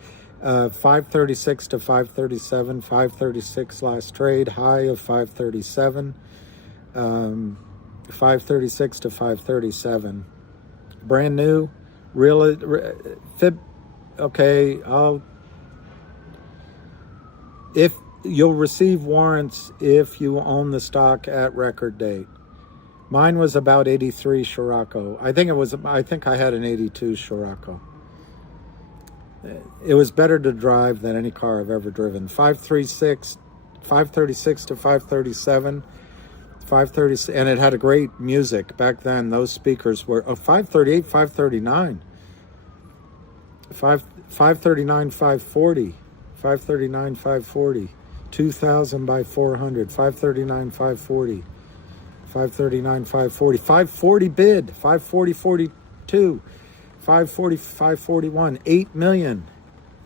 536 to 537, 536 last trade, high of 537. 536 to 537. Brand new, fib. Okay, if you'll receive warrants if you own the stock at record date. Mine was about 83 Scirocco. I think I had an 82 Scirocco. It was better to drive than any car I've ever driven. 536 to 537. 530, and it had a great music back then. Those speakers were 538, 539, 539, 540, 539, 540, 2000 by 400, 539, 540, 539, 540, 540 bid, 540, 42, 540, 541, 8 million,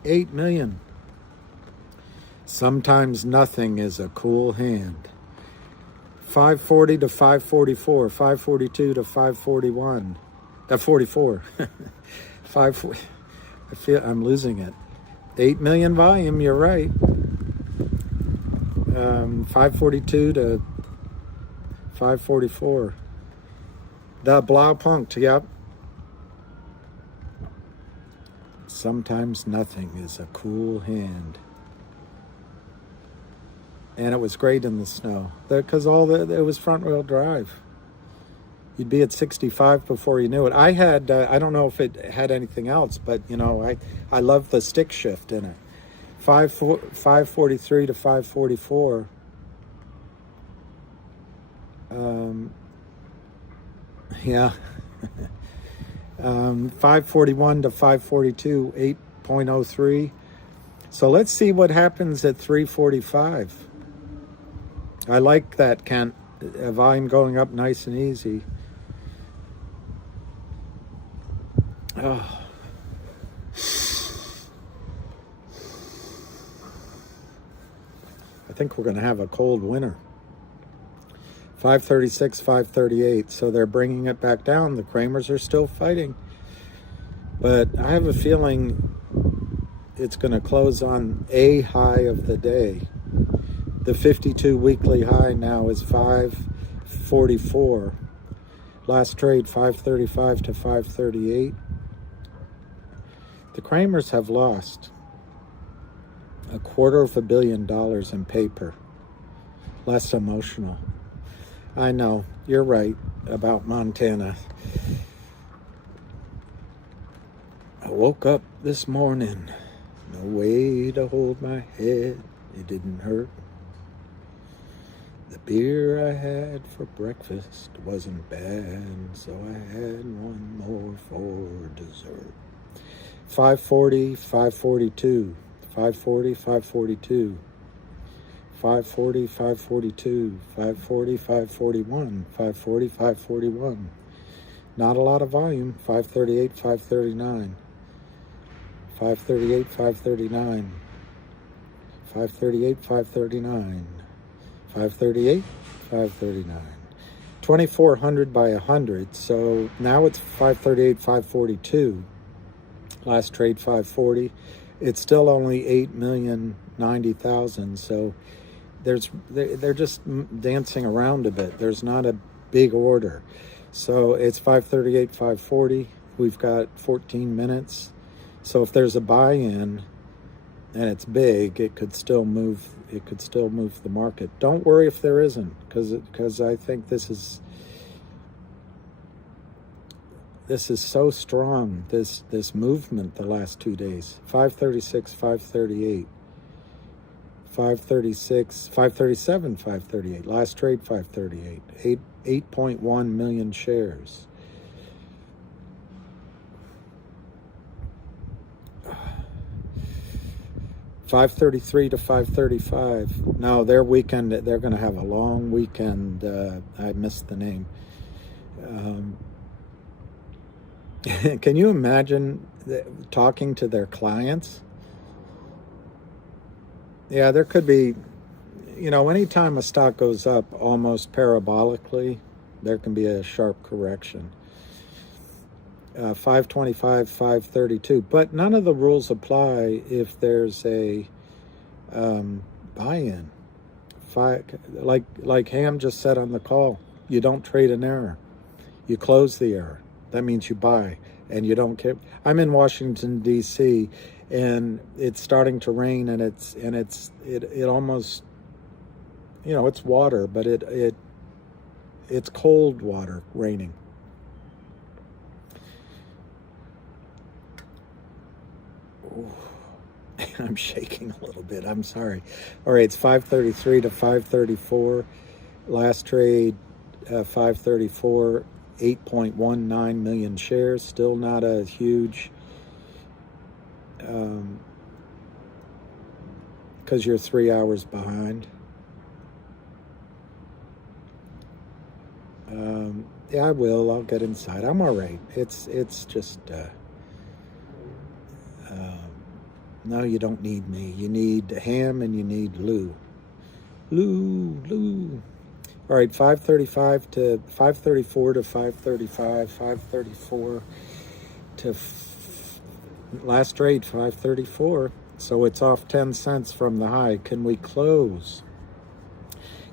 8 million. Sometimes nothing is a cool hand. 540 to 544, 542 to 541, 44. 540. I feel I'm losing it. 8 million volume, you're right. 542 to 544. The Blaupunkt, yep. Sometimes nothing is a cool hand. And it was great in the snow because it was front wheel drive. You'd be at 65 before you knew it. I had, I don't know if it had anything else, but you know, I love the stick shift in it. 543 to 544. Yeah. 541 to 542, 8.03. So let's see what happens at 345. I like that, Kent. Volume going up nice and easy. Oh. I think we're going to have a cold winter. 536, 538. So they're bringing it back down. The Kramers are still fighting. But I have a feeling it's going to close on a high of the day. The 52 weekly high now is 544. Last trade 535 to 538. The Kramers have lost $250 million in paper. Less emotional. I know, you're right about Montana. I woke up this morning, no way to hold my head, it didn't hurt. The beer I had for breakfast wasn't bad, so I had one more for dessert. 540, 542, 540, 542, 540, 542, 540, 541, 540, 541. Not a lot of volume. 538, 539, 538, 539, 538, 539. 538, 539. 2,400 by 100. So now it's 538, 542. Last trade 540. It's still only 8,090,000. So they're just dancing around a bit. There's not a big order. So it's 538, 540. We've got 14 minutes. So if there's a buy-in and it's big, it could still move. It could still move the market. Don't worry if there isn't, because I think this is so strong. This movement the last 2 days. 536, 538, 536, 537, 538. Last trade 538. 8.1 million shares. 5:33 to 5:35. No, their weekend, they're going to have a long weekend. I missed the name. Can you imagine talking to their clients? Yeah, there could be, anytime a stock goes up almost parabolically, there can be a sharp correction. 525, 532. But none of the rules apply if there's a buy-in. Like Ham just said on the call, you don't trade an error. You close the error. That means you buy, and you don't care. I'm in Washington, D.C., and it's starting to rain, and it almost, it's water, but it's cold water raining. Ooh. I'm shaking a little bit. I'm sorry. All right, it's 5:33 to 5:34. Last trade, 5:34. 8.19 million shares. Still not a huge, because you're 3 hours behind. Yeah, I will. I'll get inside. I'm all right. It's just. No, you don't need me. You need Ham and you need Lou. Lou. All right, 5:35 to 5:34 to 5:35, 5:34 to last trade 5:34. So it's off 10 cents from the high. Can we close?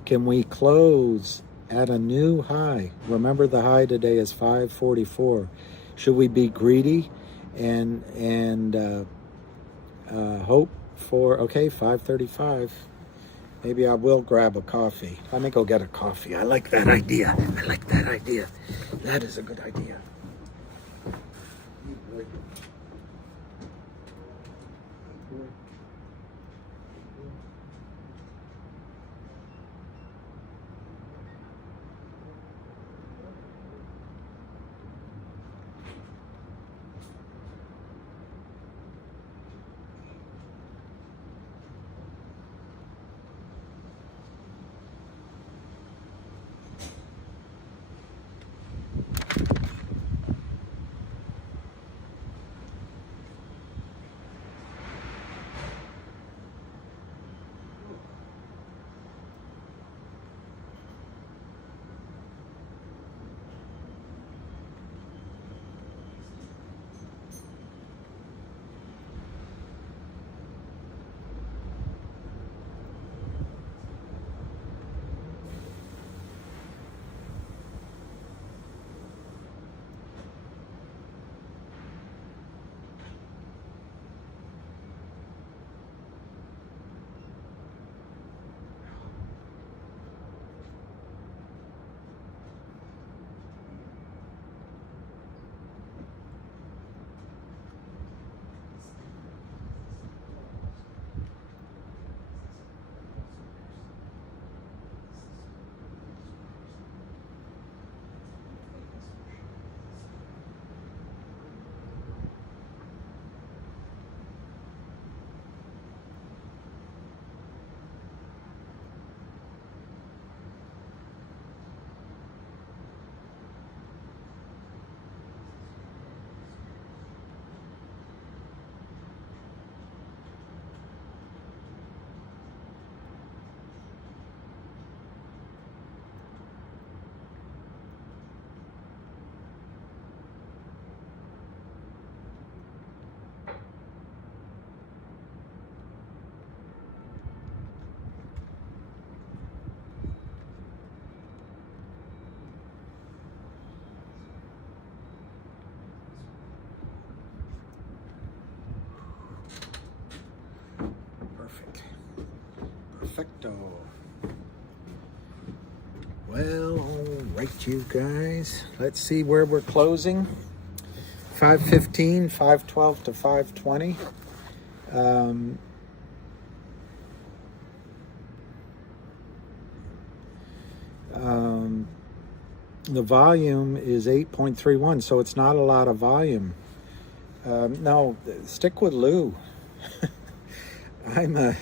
Can we close at a new high? Remember, the high today is 5:44. Should we be greedy and hope for 5:35? Maybe I will grab a coffee. Let me go get a coffee. I like that idea. That is a good idea. Perfecto. Well, all right, you guys. Let's see where we're closing. 5:15, 5:12 to 5:20. The volume is 8.31, so it's not a lot of volume. No, stick with Lou. I'm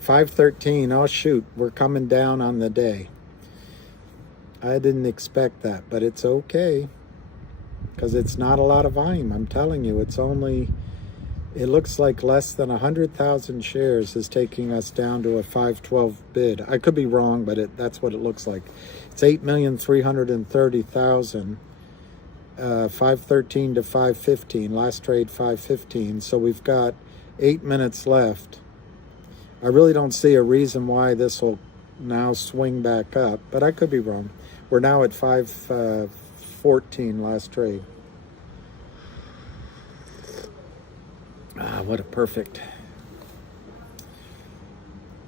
513. Oh shoot, we're coming down on the day. I didn't expect that, but it's okay because it's not a lot of volume. I'm telling you, it's only, it looks like less than 100,000 shares is taking us down to a 512 bid. I could be wrong, but that's what it looks like. It's 8,330,000. 513 to 515. Last trade 515. So we've got 8 minutes left. I really don't see a reason why this will now swing back up, but I could be wrong. We're now at 514 last trade. What a perfect.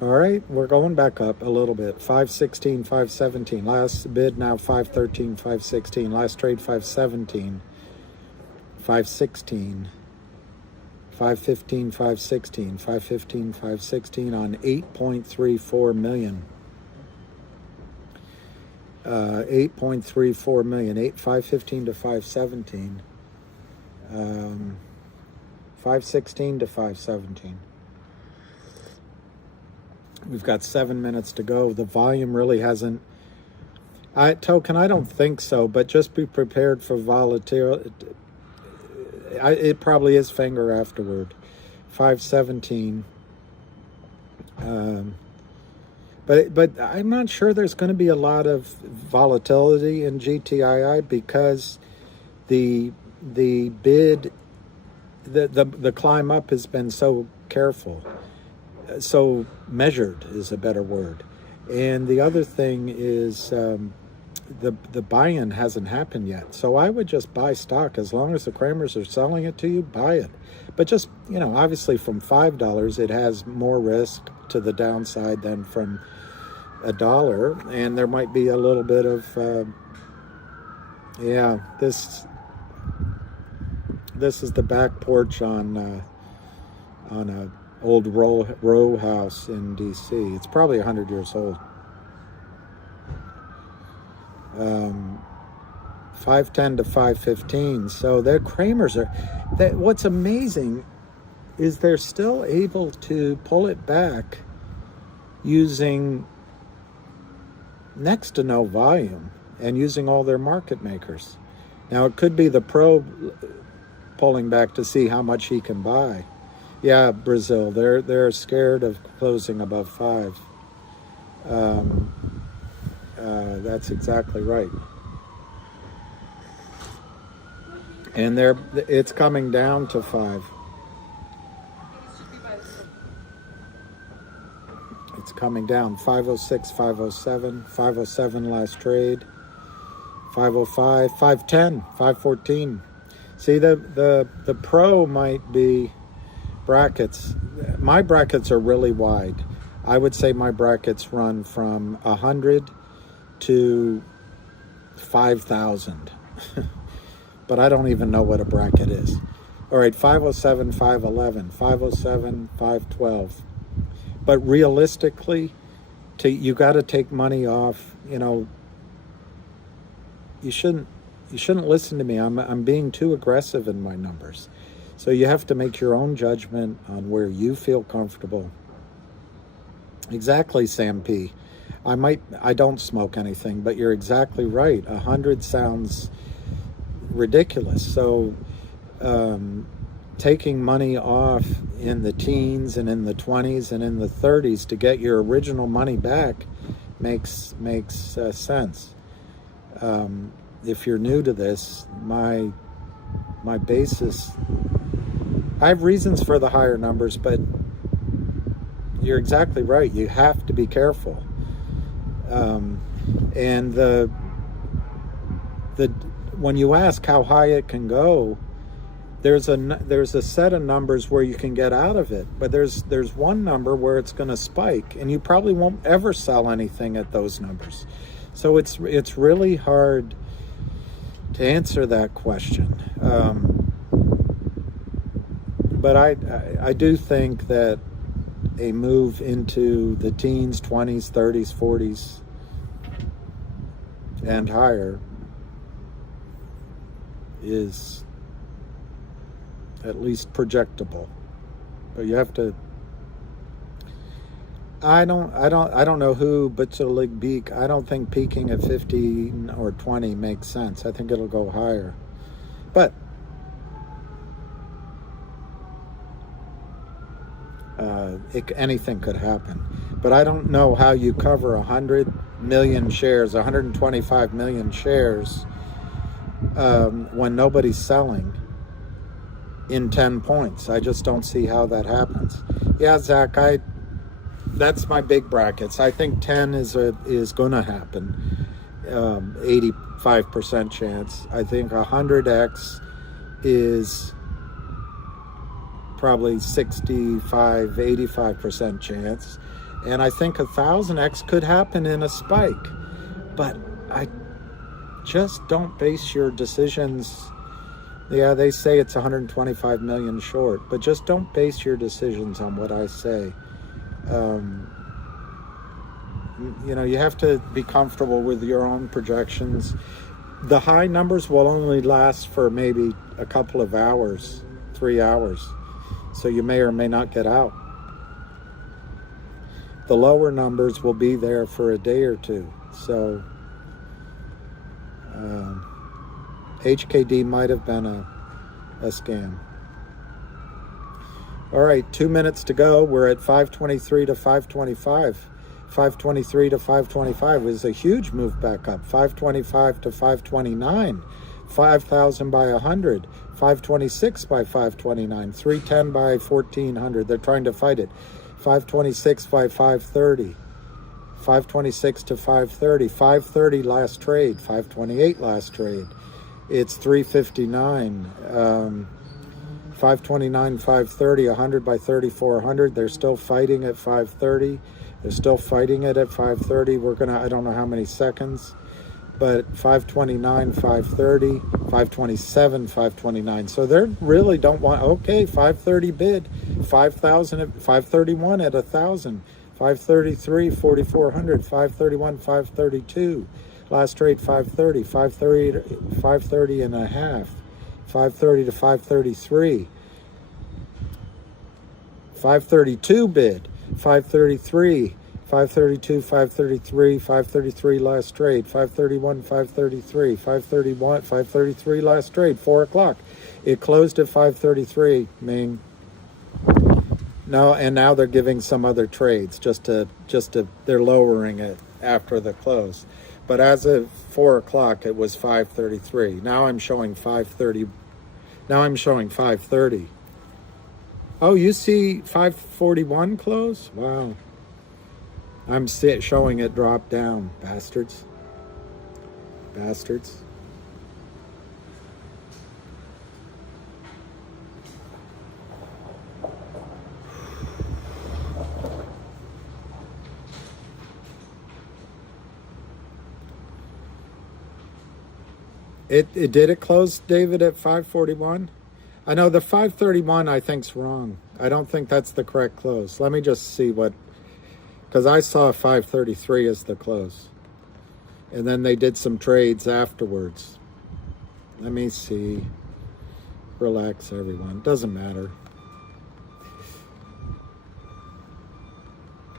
All right, we're going back up a little bit. 516, 517. Last bid now 513, 516. Last trade 517, 516. 515, 516, 515, 516 on 8.34 million. 8.34 million. 515 to 517. 516 to 517. We've got 7 minutes to go. The volume really hasn't. Token, I don't think so, but just be prepared for volatility. It probably is finger afterward. 517. But I'm not sure there's going to be a lot of volatility in GTII because the bid, the climb up has been so careful, so measured is a better word. And the other thing is the buy-in hasn't happened yet. So I would just buy stock as long as the Kramers are selling it to you, buy it. But just, obviously from $5, it has more risk to the downside than from $1. And there might be a little bit of, this is the back porch on a old row house in DC. It's probably 100 years old. 510 to 515. So their Kramers are. What's amazing is they're still able to pull it back using next to no volume and using all their market makers. Now it could be the pro pulling back to see how much he can buy. Yeah, Brazil. They're scared of closing above 5. That's exactly right. And it's coming down to 5. It's coming down. 506, 507, 507 last trade. 505, 510, 514. See, the pro might be brackets. My brackets are really wide. I would say my brackets run from 100 to 5,000. But I don't even know what a bracket is. All right, 507, 511, 507, 512. But realistically, you got to take money off. You shouldn't listen to me. I'm being too aggressive in my numbers. So you have to make your own judgment on where you feel comfortable. Exactly, Sam P. I don't smoke anything, but you're exactly right. 100 sounds ridiculous. So taking money off in the teens and in the 20s and in the 30s to get your original money back makes sense. If you're new to this, my basis, I have reasons for the higher numbers, but you're exactly right. You have to be careful. And when you ask how high it can go, there's a set of numbers where you can get out of it, but there's one number where it's going to spike, and you probably won't ever sell anything at those numbers. So it's really hard to answer that question. But I do think that a move into the teens, 20s, 30s, 40s, and higher is at least projectable. But you have to. I don't know who, but to league beak. I don't think peaking at 15 or 20 makes sense. I think it'll go higher. But anything could happen. But I don't know how you cover 100 million shares, 125 million shares, when nobody's selling in 10 points. I just don't see how that happens. Yeah, Zach, that's my big brackets. I think 10 is going to happen. 85% chance. I think 100x is probably 65, 85% chance. And I think 1000x could happen in a spike. But I just don't base your decisions. Yeah, they say it's 125 million short, but just don't base your decisions on what I say. You have to be comfortable with your own projections. The high numbers will only last for maybe a couple of hours, 3 hours. So you may or may not get out. The lower numbers will be there for a day or two. So HKD might have been a scam. All right, 2 minutes to go. We're at 523 to 525. 523 to 525 is a huge move back up. 525 to 529. 5,000 by 100. 526 by 529. 310 by 1,400. They're trying to fight it. 526 by 530. 526 to 530. 530 last trade. 528 last trade. It's 359. 529, 530, 100 by 3,400. They're still fighting at 530. They're still fighting it at 530. I don't know how many seconds, but 529, 530, 527, 529. So they really don't want, okay, 530 bid, 5,000 at 531 at 1,000, 533, 4,400, 531, 532. Last trade 530, 530 and a half. 530 to 533. 532 bid. 533. 532, 533, 533 last trade. 531, 533. 531, 533 last trade. 4 o'clock. It closed at 533. Ming. No, and now they're giving some other trades. They're lowering it after the close. But as of 4 o'clock, it was 533. Now I'm showing 530. Now I'm showing 530. Oh, you see 541 close? Wow. I'm showing it drop down. Bastards. Bastards. Did it close, David, at 541? I know the 531 I think's wrong. I don't think that's the correct close. Let me just see because I saw 533 as the close. And then they did some trades afterwards. Let me see. Relax, everyone. Doesn't matter.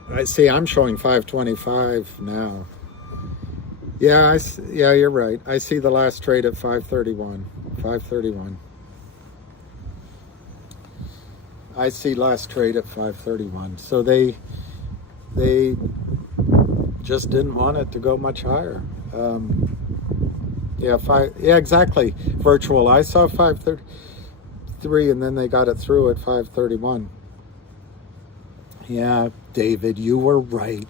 I see I'm showing 525 now. Yeah, you're right. I see the last trade at 531. 531. I see last trade at 531. So they just didn't want it to go much higher. Yeah, exactly. Virtual. I saw 533 and then they got it through at 531. Yeah, David, you were right.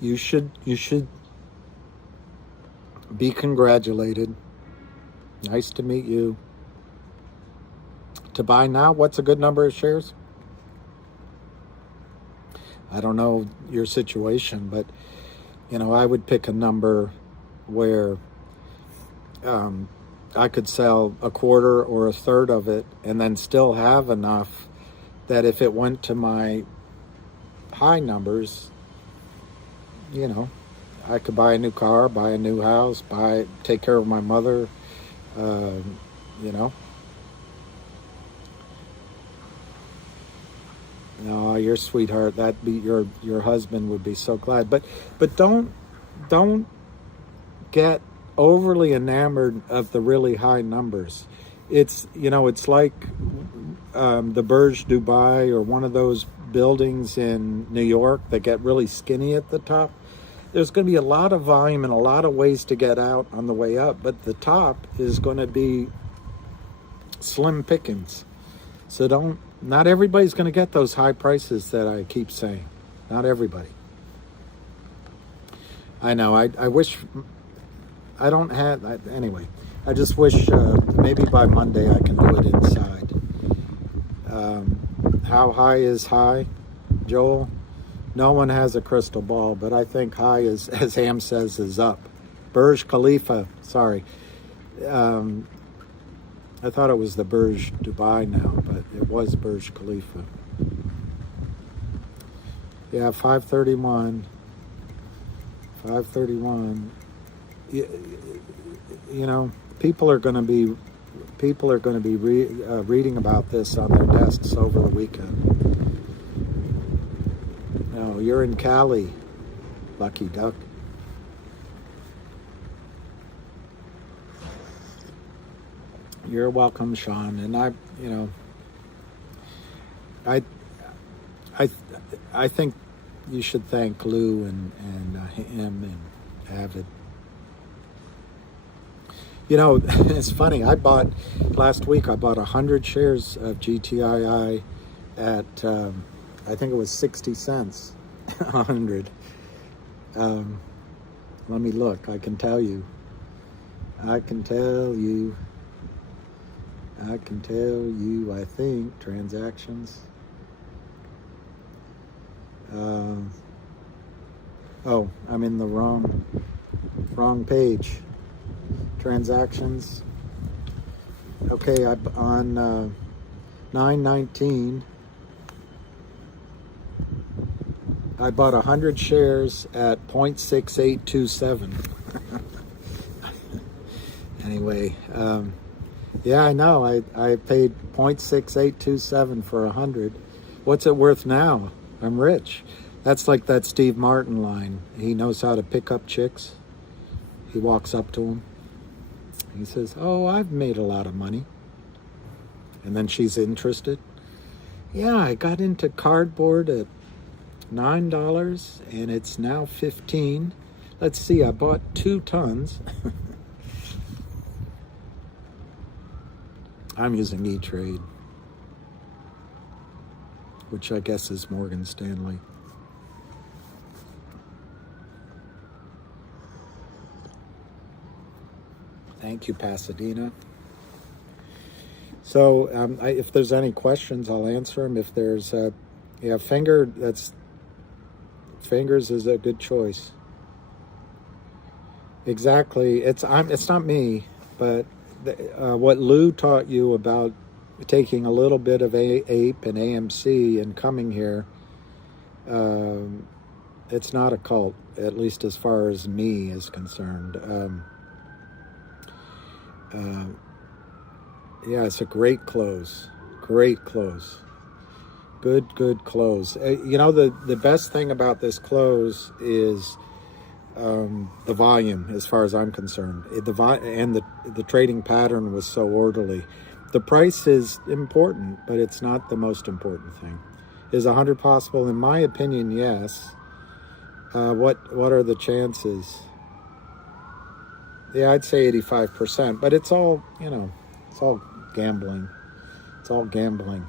You should be congratulated. Nice to meet you. To buy now, what's a good number of shares? I don't know your situation, but I would pick a number where I could sell a quarter or a third of it and then still have enough that if it went to my high numbers, I could buy a new car, buy a new house, take care of my mother, No, your sweetheart. That be your husband would be so glad. But don't get overly enamored of the really high numbers. It's it's like the Burj Dubai or one of those buildings in New York that get really skinny at the top. There's going to be a lot of volume and a lot of ways to get out on the way up, but the top is going to be slim pickings. So not everybody's going to get those high prices that I keep saying. Not everybody. I know. I wish I don't have. Anyway, I just wish maybe by Monday I can do it inside. How high is high, Joel? No one has a crystal ball, but I think high is, as Ham says, is up. Burj Khalifa, sorry. I thought it was the Burj Dubai now, but it was Burj Khalifa. Yeah, 531. 531. People are going to be reading about this on their desks over the weekend. No, you're in Cali, lucky duck. You're welcome, Sean. And I think you should thank Lou and him and Avid. It's funny. Last week I bought 100 shares of GTII at I think it was 60 cents. 100. Let me look. I can tell you. I think transactions. Oh, I'm in the wrong page. Transactions. Okay, on 9/19, I bought 100 shares at 0.6827. Anyway, yeah, I know. I paid 0.6827 for 100. What's it worth now? I'm rich. That's like that Steve Martin line. He knows how to pick up chicks. He walks up to them. He says, "Oh, I've made a lot of money." And then she's interested. "Yeah, I got into cardboard at $9 and it's now 15. Let's see, I bought 2 tons." I'm using E-Trade, which I guess is Morgan Stanley. Thank you, Pasadena. So if there's any questions, I'll answer them. If there's Fingers is a good choice. Exactly. It's not me, but what Lou taught you about taking a little bit of APE and AMC and coming here, it's not a cult, at least as far as me is concerned. Yeah, it's a great close. Great close. Good close. The best thing about this close is the volume, as far as I'm concerned. The trading pattern was so orderly. The price is important, but it's not the most important thing. Is 100 possible? In my opinion, yes. What are the chances? Yeah, I'd say 85%, but it's all gambling. It's all gambling.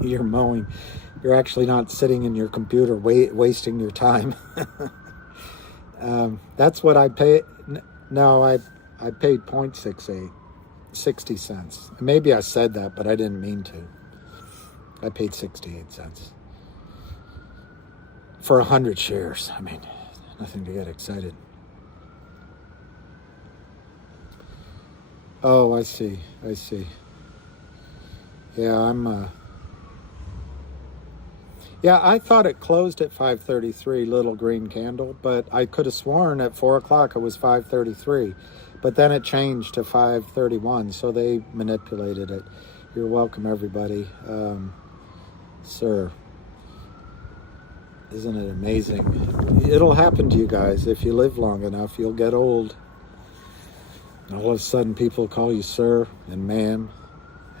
You're mowing. You're actually not sitting in your computer wasting your time. That's what I pay. No, I paid 0.68, 60 cents. Maybe I said that, but I didn't mean to. I paid 68 cents. For 100 shares. I mean, nothing to get excited. Oh, I see. Yeah, I thought it closed at 5:33, little green candle, but I could have sworn at 4 o'clock it was 5:33. But then it changed to 531, so they manipulated it. You're welcome, everybody. Sir, isn't it amazing? It'll happen to you guys. If you live long enough, you'll get old. And all of a sudden, people call you sir and ma'am.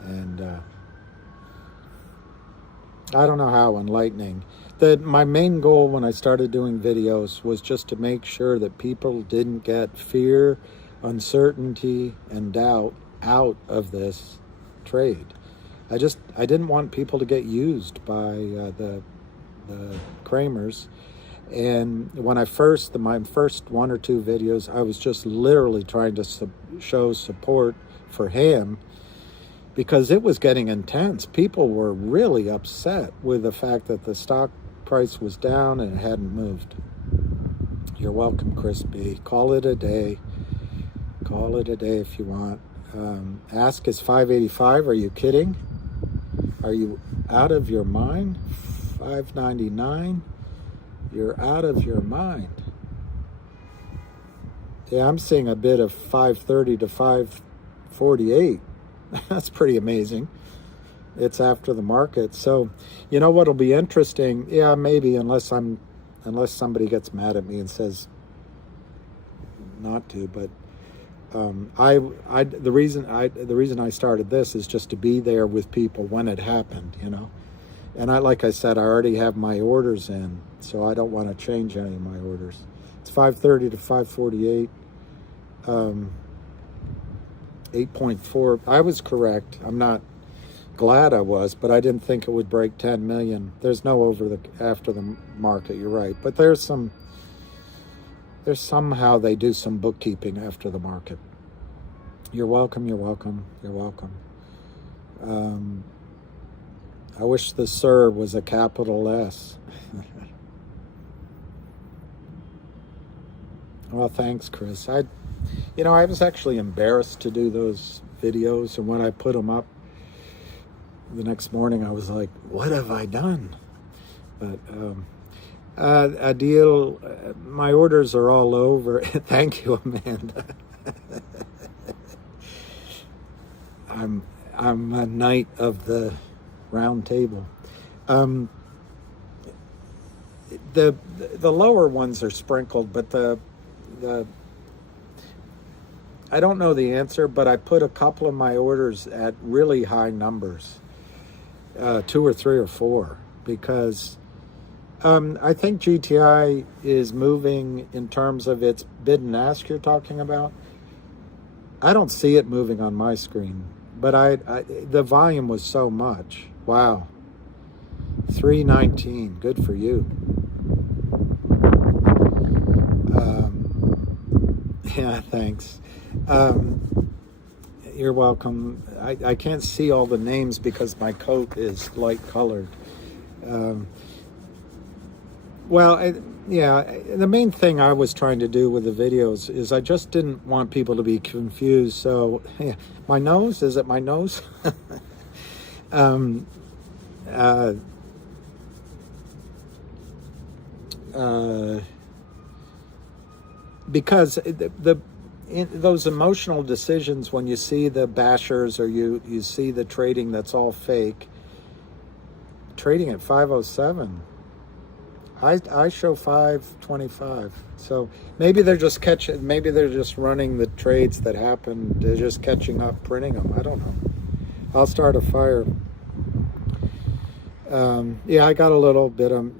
And I don't know how enlightening. My main goal when I started doing videos was just to make sure that people didn't get fear, uncertainty, and doubt out of this trade. I didn't want people to get used by the Kramers. And when my first 1 or 2 videos, I was just literally trying to show support for him, because it was getting intense. People were really upset with the fact that the stock price was down and it hadn't moved. You're welcome, Chris B. Call it a day. Call it a day if you want. Ask is 585. Are you kidding? Are you out of your mind? 599. You're out of your mind. Yeah, I'm seeing a bit of 530 to 548. That's pretty amazing. It's after the market. So, you know what'll be interesting? Yeah, maybe, unless somebody gets mad at me and says not to, but the reason I started this is just to be there with people when it happened, you know. And like I said, I already have my orders in, so I don't want to change any of my orders. It's 530 to 548. 8.4. I was correct. I'm not glad I was, but I didn't think it would break 10 million. There's no after the market. You're right, but there's somehow they do some bookkeeping after the market. You're welcome. You're welcome. You're welcome. I wish the sir was a capital S. Well, thanks, Chris. I was actually embarrassed to do those videos, and when I put them up the next morning, I was like, what have I done? But Adil, my orders are all over. Thank you, Amanda. I'm a knight of the round table. The lower ones are sprinkled, but the I don't know the answer, but I put a couple of my orders at really high numbers, 2 or 3 or 4, because I think GTI is moving in terms of its bid and ask you're talking about. I don't see it moving on my screen, but the volume was so much. Wow. 319. Good for you. Yeah, thanks. You're welcome. I can't see all the names because my coat is light colored. The main thing I was trying to do with the videos is I just didn't want people to be confused. So, yeah, my nose, is it my nose? Because those emotional decisions, when you see the bashers or you see the trading that's all fake, trading at 507, I show 525. So maybe they're just running the trades that happened. They're just catching up, printing them. I don't know. I'll start a fire. I got a little bit of,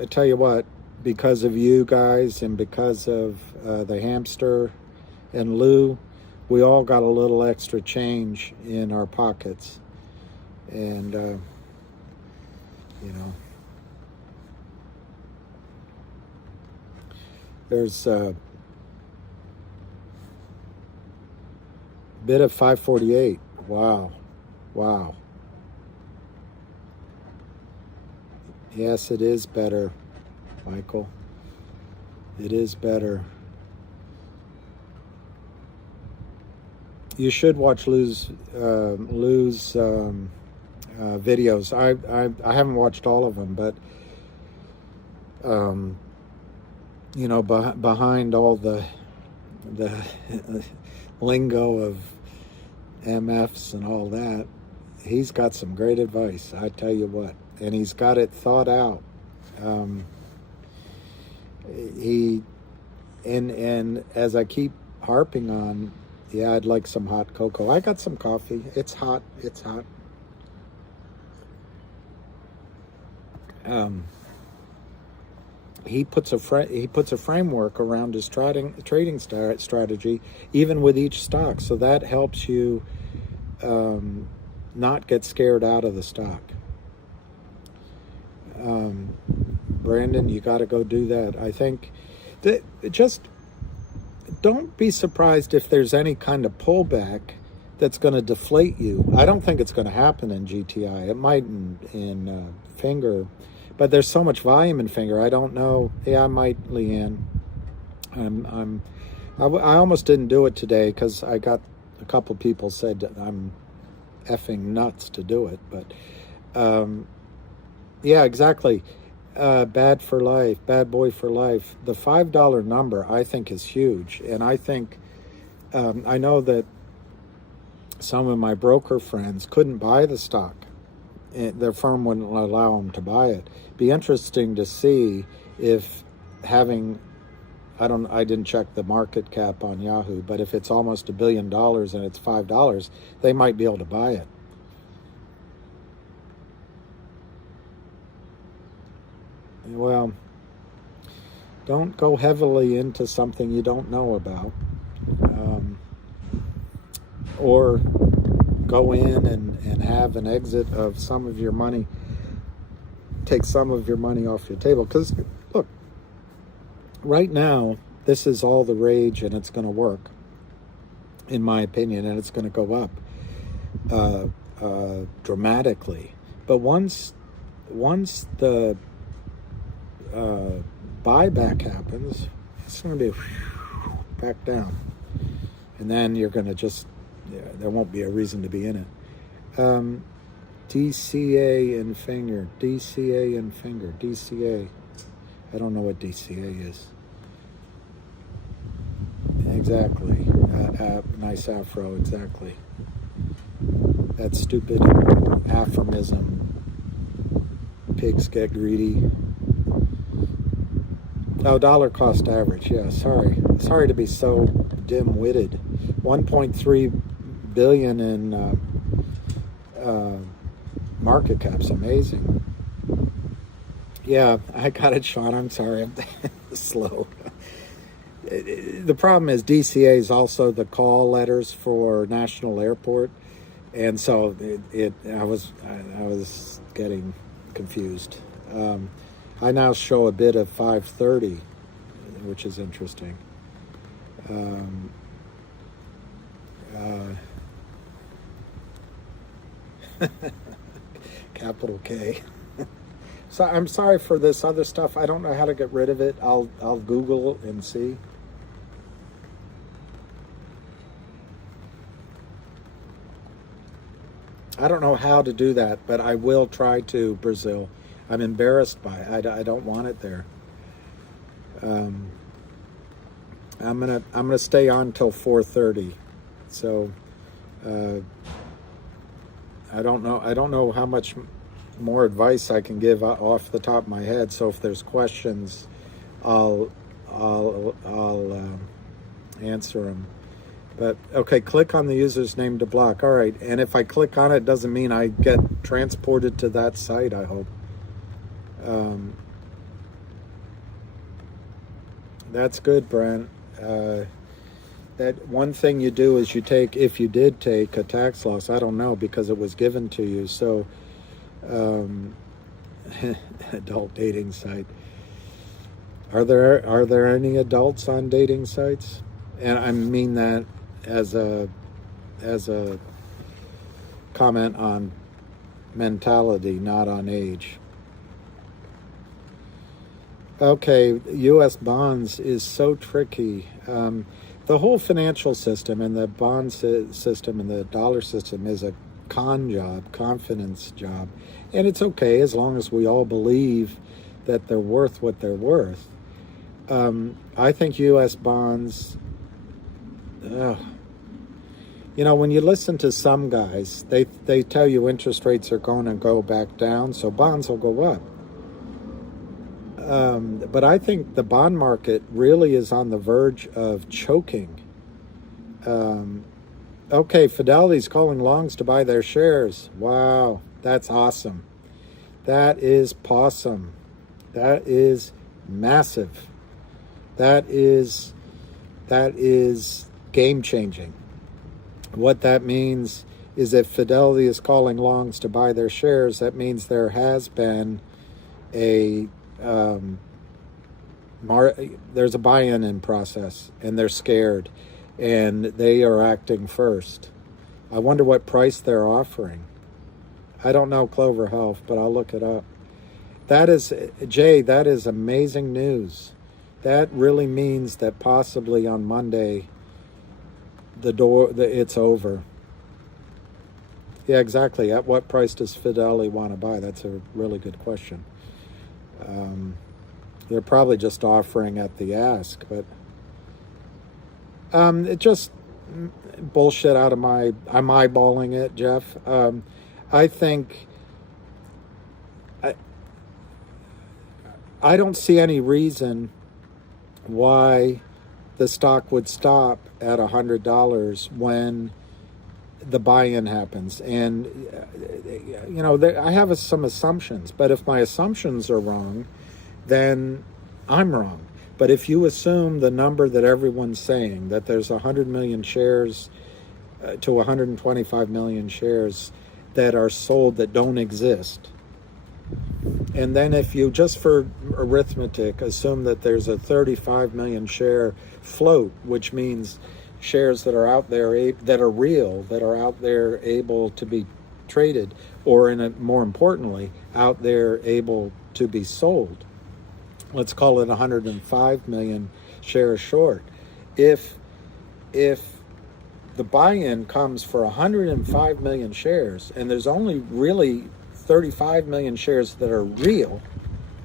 I tell you what, because of you guys and because of the hamster and Lou, we all got a little extra change in our pockets. And, there's a bit of 548. Wow. Yes, it is better, Michael. It is better. You should watch Lou's videos. I haven't watched all of them, but behind all the the lingo of MFs and all that. He's got some great advice, I tell you what, and he's got it thought out. And as I keep harping on, yeah, I'd like some hot cocoa. I got some coffee. It's hot. It's hot. He puts a framework around his trading strategy, even with each stock, so that helps you not get scared out of the stock. Brandon, you got to go do that. I think that just don't be surprised if there's any kind of pullback that's going to deflate you. I don't think it's going to happen in GTI. It might in Finger, but there's so much volume in Finger. I don't know. Yeah, I might, Leanne. I almost didn't do it today because I got a couple people said that I'm effing nuts to do it, but yeah, exactly. Bad for life, bad boy for life. The $5 number I think is huge, and I think I know that some of my broker friends couldn't buy the stock. Their firm wouldn't allow them to buy it. Be interesting to see if having, I didn't check the market cap on Yahoo, but if it's almost $1 billion and it's $5, they might be able to buy it. Well, don't go heavily into something you don't know about, or go in and have an exit of some of your money, take some of your money off your table. Because, look, right now, this is all the rage, and it's going to work, in my opinion, and it's going to go up dramatically. But once the buyback happens, it's going to be back down, and then you're going to just, there won't be a reason to be in it. DCA and Finger, DCA and Finger, DCA. I don't know what DCA is. Exactly. Nice afro, exactly. That stupid aphorism, pigs get greedy. Oh, dollar cost average. Yeah, sorry to be so dim-witted. 1.3 billion in market cap's amazing. Yeah, I got it, Sean. I'm sorry, I'm slow. The problem is DCA is also the call letters for National Airport, and so I was getting confused. I now show a bid of 530, which is interesting. Capital K. So I'm sorry for this other stuff. I don't know how to get rid of it. I'll Google and see. I don't know how to do that, but I will try to, Brazil. I'm embarrassed by it. I don't want it there. I'm gonna stay on till 4:30. So I don't know how much more advice I can give off the top of my head. So if there's questions, I'll answer them. But okay, click on the user's name to block. All right, and if I click on it, doesn't mean I get transported to that site, I hope. That's good, Brent. That one thing you do is you take, if you did take a tax loss, I don't know, because it was given to you. So, adult dating site. Are there any adults on dating sites? And I mean that as a comment on mentality, not on age. Okay, U.S. bonds is so tricky. The whole financial system and the bond system and the dollar system is a confidence job. And it's okay as long as we all believe that they're worth what they're worth. I think U.S. bonds You know, when you listen to some guys, they tell you interest rates are going to go back down, so bonds will go up. But I think the bond market really is on the verge of choking. Okay, Fidelity's calling longs to buy their shares. Wow, that's awesome. That is pawsome. That is massive. That is game changing. What that means is if Fidelity is calling longs to buy their shares, that means there has been a there's a buy-in process, and they're scared, and they are acting first. I wonder what price they're offering. I don't know Clover Health, but I'll look it up. That is, Jay, that is amazing news. That really means that possibly on Monday, it's over. Yeah, exactly. At what price does Fidelity want to buy? That's a really good question. They're probably just offering at the ask, but it just bullshit out of I'm eyeballing it, Jeff. I think I don't see any reason why the stock would stop at $100 when the buy-in happens. And you know, I have some assumptions, but if my assumptions are wrong, then I'm wrong. But if you assume the number that everyone's saying, that there's 100 million shares to 125 million shares that are sold that don't exist, and then if you, just for arithmetic, assume that there's a 35 million share float, which means shares that are out there, that are real, that are out there able to be traded, or more importantly, out there able to be sold. Let's call it 105 million shares short. If the buy-in comes for 105 million shares, and there's only really 35 million shares that are real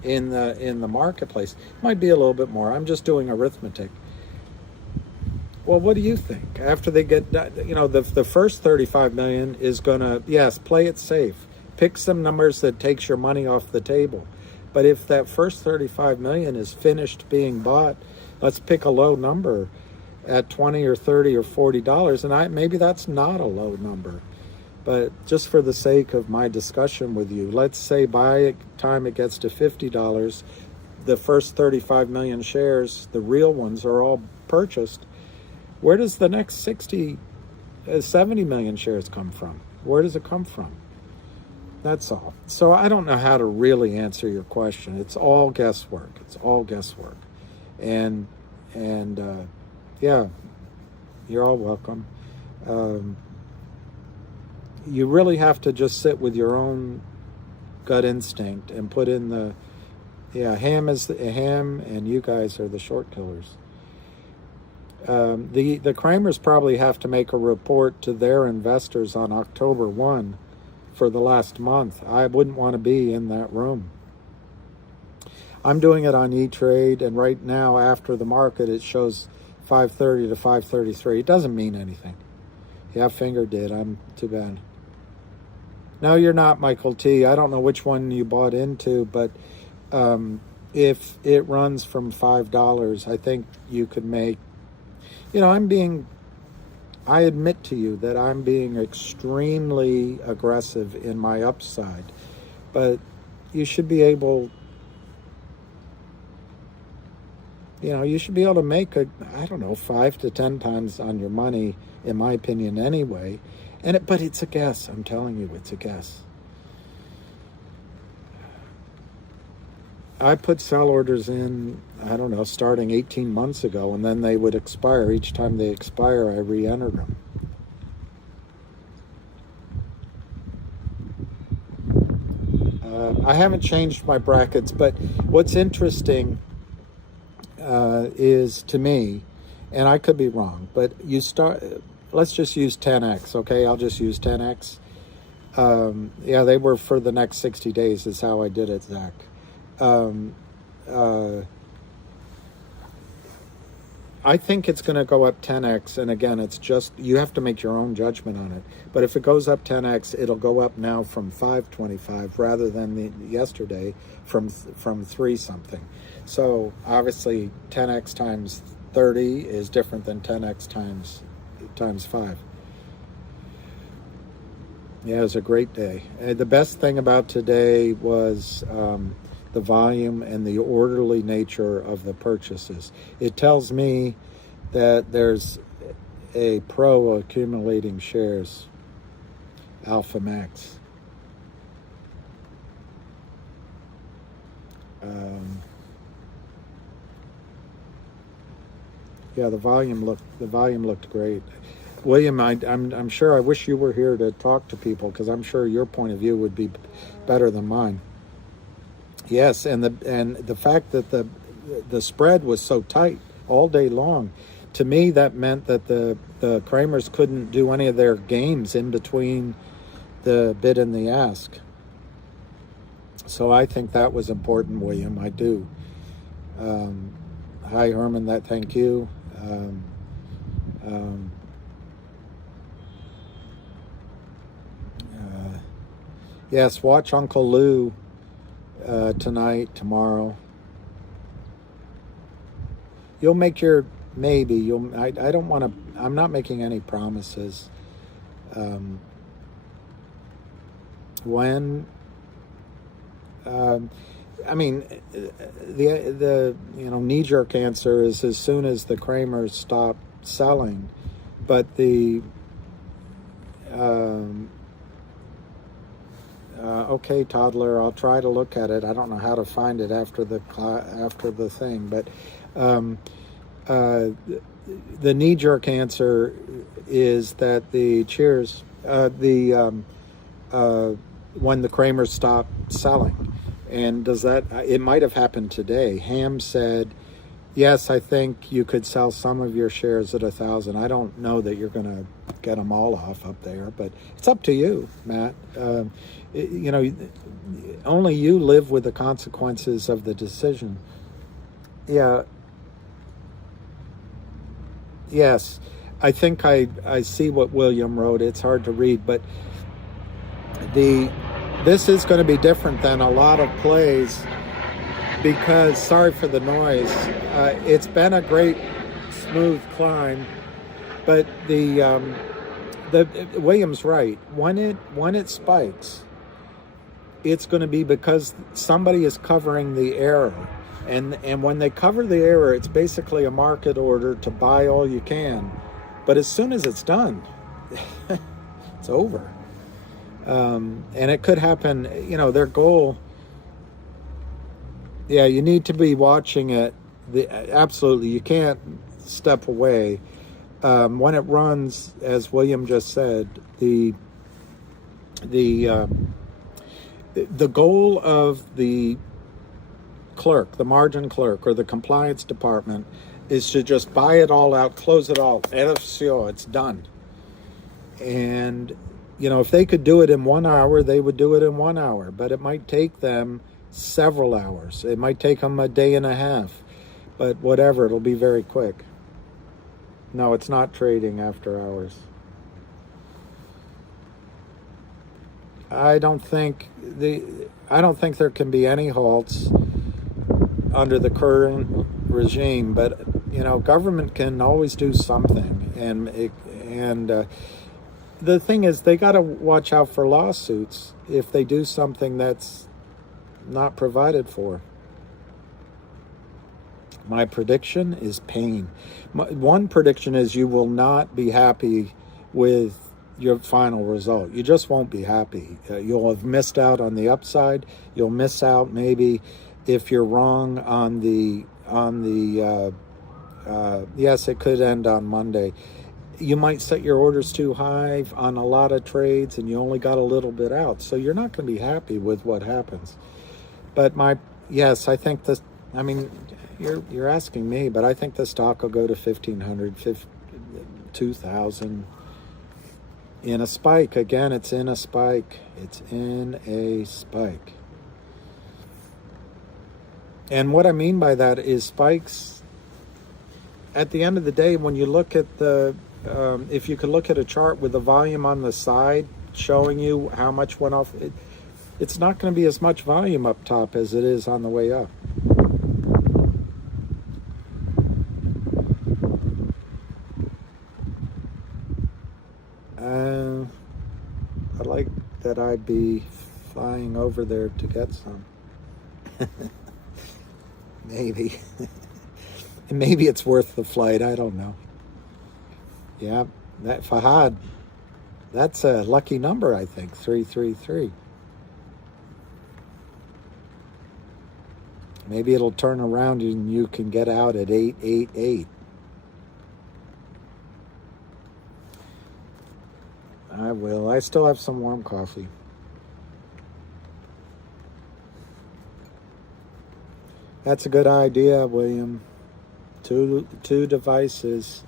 in the marketplace, it might be a little bit more. I'm just doing arithmetic. Well, what do you think? After they get, you know, the first 35 million is gonna, yes, play it safe. Pick some numbers that takes your money off the table. But if that first 35 million is finished being bought, let's pick a low number at $20 or $30 or $40, and maybe that's not a low number. But just for the sake of my discussion with you, let's say by the time it gets to $50, the first 35 million shares, the real ones, are all purchased. Where does the next 70 million shares come from? Where does it come from? That's all. So I don't know how to really answer your question. It's all guesswork. It's all guesswork. And yeah, you're all welcome. You really have to just sit with your own gut instinct and put in ham and you guys are the short killers. The Kramers probably have to make a report to their investors on October 1 for the last month. I wouldn't want to be in that room. I'm doing it on E-Trade, and right now after the market it shows 530 to 533. It doesn't mean anything. Yeah, Finger did. I'm too bad. No, you're not, Michael T. I don't know which one you bought into, but if it runs from $5, I think you could make, you know, I admit to you that I'm being extremely aggressive in my upside, but you should be able, you should be able to make 5 to 10 times on your money, in my opinion, anyway. But it's a guess. I'm telling you, it's a guess. I put sell orders in, starting 18 months ago, and then they would expire. Each time they expire, I re-entered them. I haven't changed my brackets, but what's interesting is, to me, and I could be wrong, but let's just use 10x, okay? I'll just use 10x. They were for the next 60 days is how I did it, Zach. I think it's going to go up 10x, and again, it's just, you have to make your own judgment on it. But if it goes up 10x, it'll go up now from 525 rather than yesterday from 3 something. So obviously 10x times 30 is different than 10x times 5. Yeah, it was a great day. The best thing about today was the volume and the orderly nature of the purchases. It tells me that there's a pro accumulating shares, Alpha Max. Yeah, the volume looked great. William, I'm sure, I wish you were here to talk to people, because I'm sure your point of view would be better than mine. Yes, and the fact that the spread was so tight all day long, to me that meant that the Kramers couldn't do any of their games in between the bid and the ask. So I think that was important, William. I do. Hi, Herman. Thank you. Yes, watch Uncle Lou tonight, tomorrow. You'll make your, maybe, I don't want to, I'm not making any promises. When, I mean, the knee-jerk answer is as soon as the Kramers stop selling, but the, okay, toddler, I'll try to look at it. I don't know how to find it after the thing, but the knee-jerk answer is that when the Kramers stop selling, and it might have happened today. Ham said, yes, I think you could sell some of your shares at 1,000. I don't know that you're going to get them all off up there, but it's up to you, Matt. Only you live with the consequences of the decision. Yeah. Yes. I think I see what William wrote. It's hard to read, but this is going to be different than a lot of plays because, sorry for the noise, it's been a great smooth climb, but William's right. When it spikes, it's going to be because somebody is covering the error. And when they cover the error, it's basically a market order to buy all you can. But as soon as it's done, it's over. And it could happen, their goal, yeah, you need to be watching it. Absolutely, you can't step away. When it runs, as William just said, the goal of the clerk, the margin clerk, or the compliance department is to just buy it all out, close it all, it's done. And if they could do it in 1 hour, they would do it in 1 hour, but it might take them several hours. It might take them a day and a half, but whatever, it'll be very quick. No, it's not trading after hours. I don't think there can be any halts under the current regime, but government can always do something, and the thing is, they got to watch out for lawsuits if they do something that's not provided for. My prediction is pain. One prediction is you will not be happy with your final result. You just won't be happy. You'll have missed out on the upside. You'll miss out maybe if you're wrong on the yes, it could end on Monday. You might set your orders too high on a lot of trades and you only got a little bit out. So you're not going to be happy with what happens. But yes, I think this, you're asking me, but I think the stock will go to 1,500, 2,000 in a spike. Again, it's in a spike. It's in a spike. And what I mean by that is spikes at the end of the day, when you look at the, if you could look at a chart with the volume on the side showing you how much went off, it's not going to be as much volume up top as it is on the way up. I like that I'd be flying over there to get some. Maybe. Maybe it's worth the flight. I don't know. Yeah, that Fahad, that's a lucky number, I think. 333. Maybe it'll turn around and you can get out at 888. I will. I still have some warm coffee. That's a good idea, William. Two devices.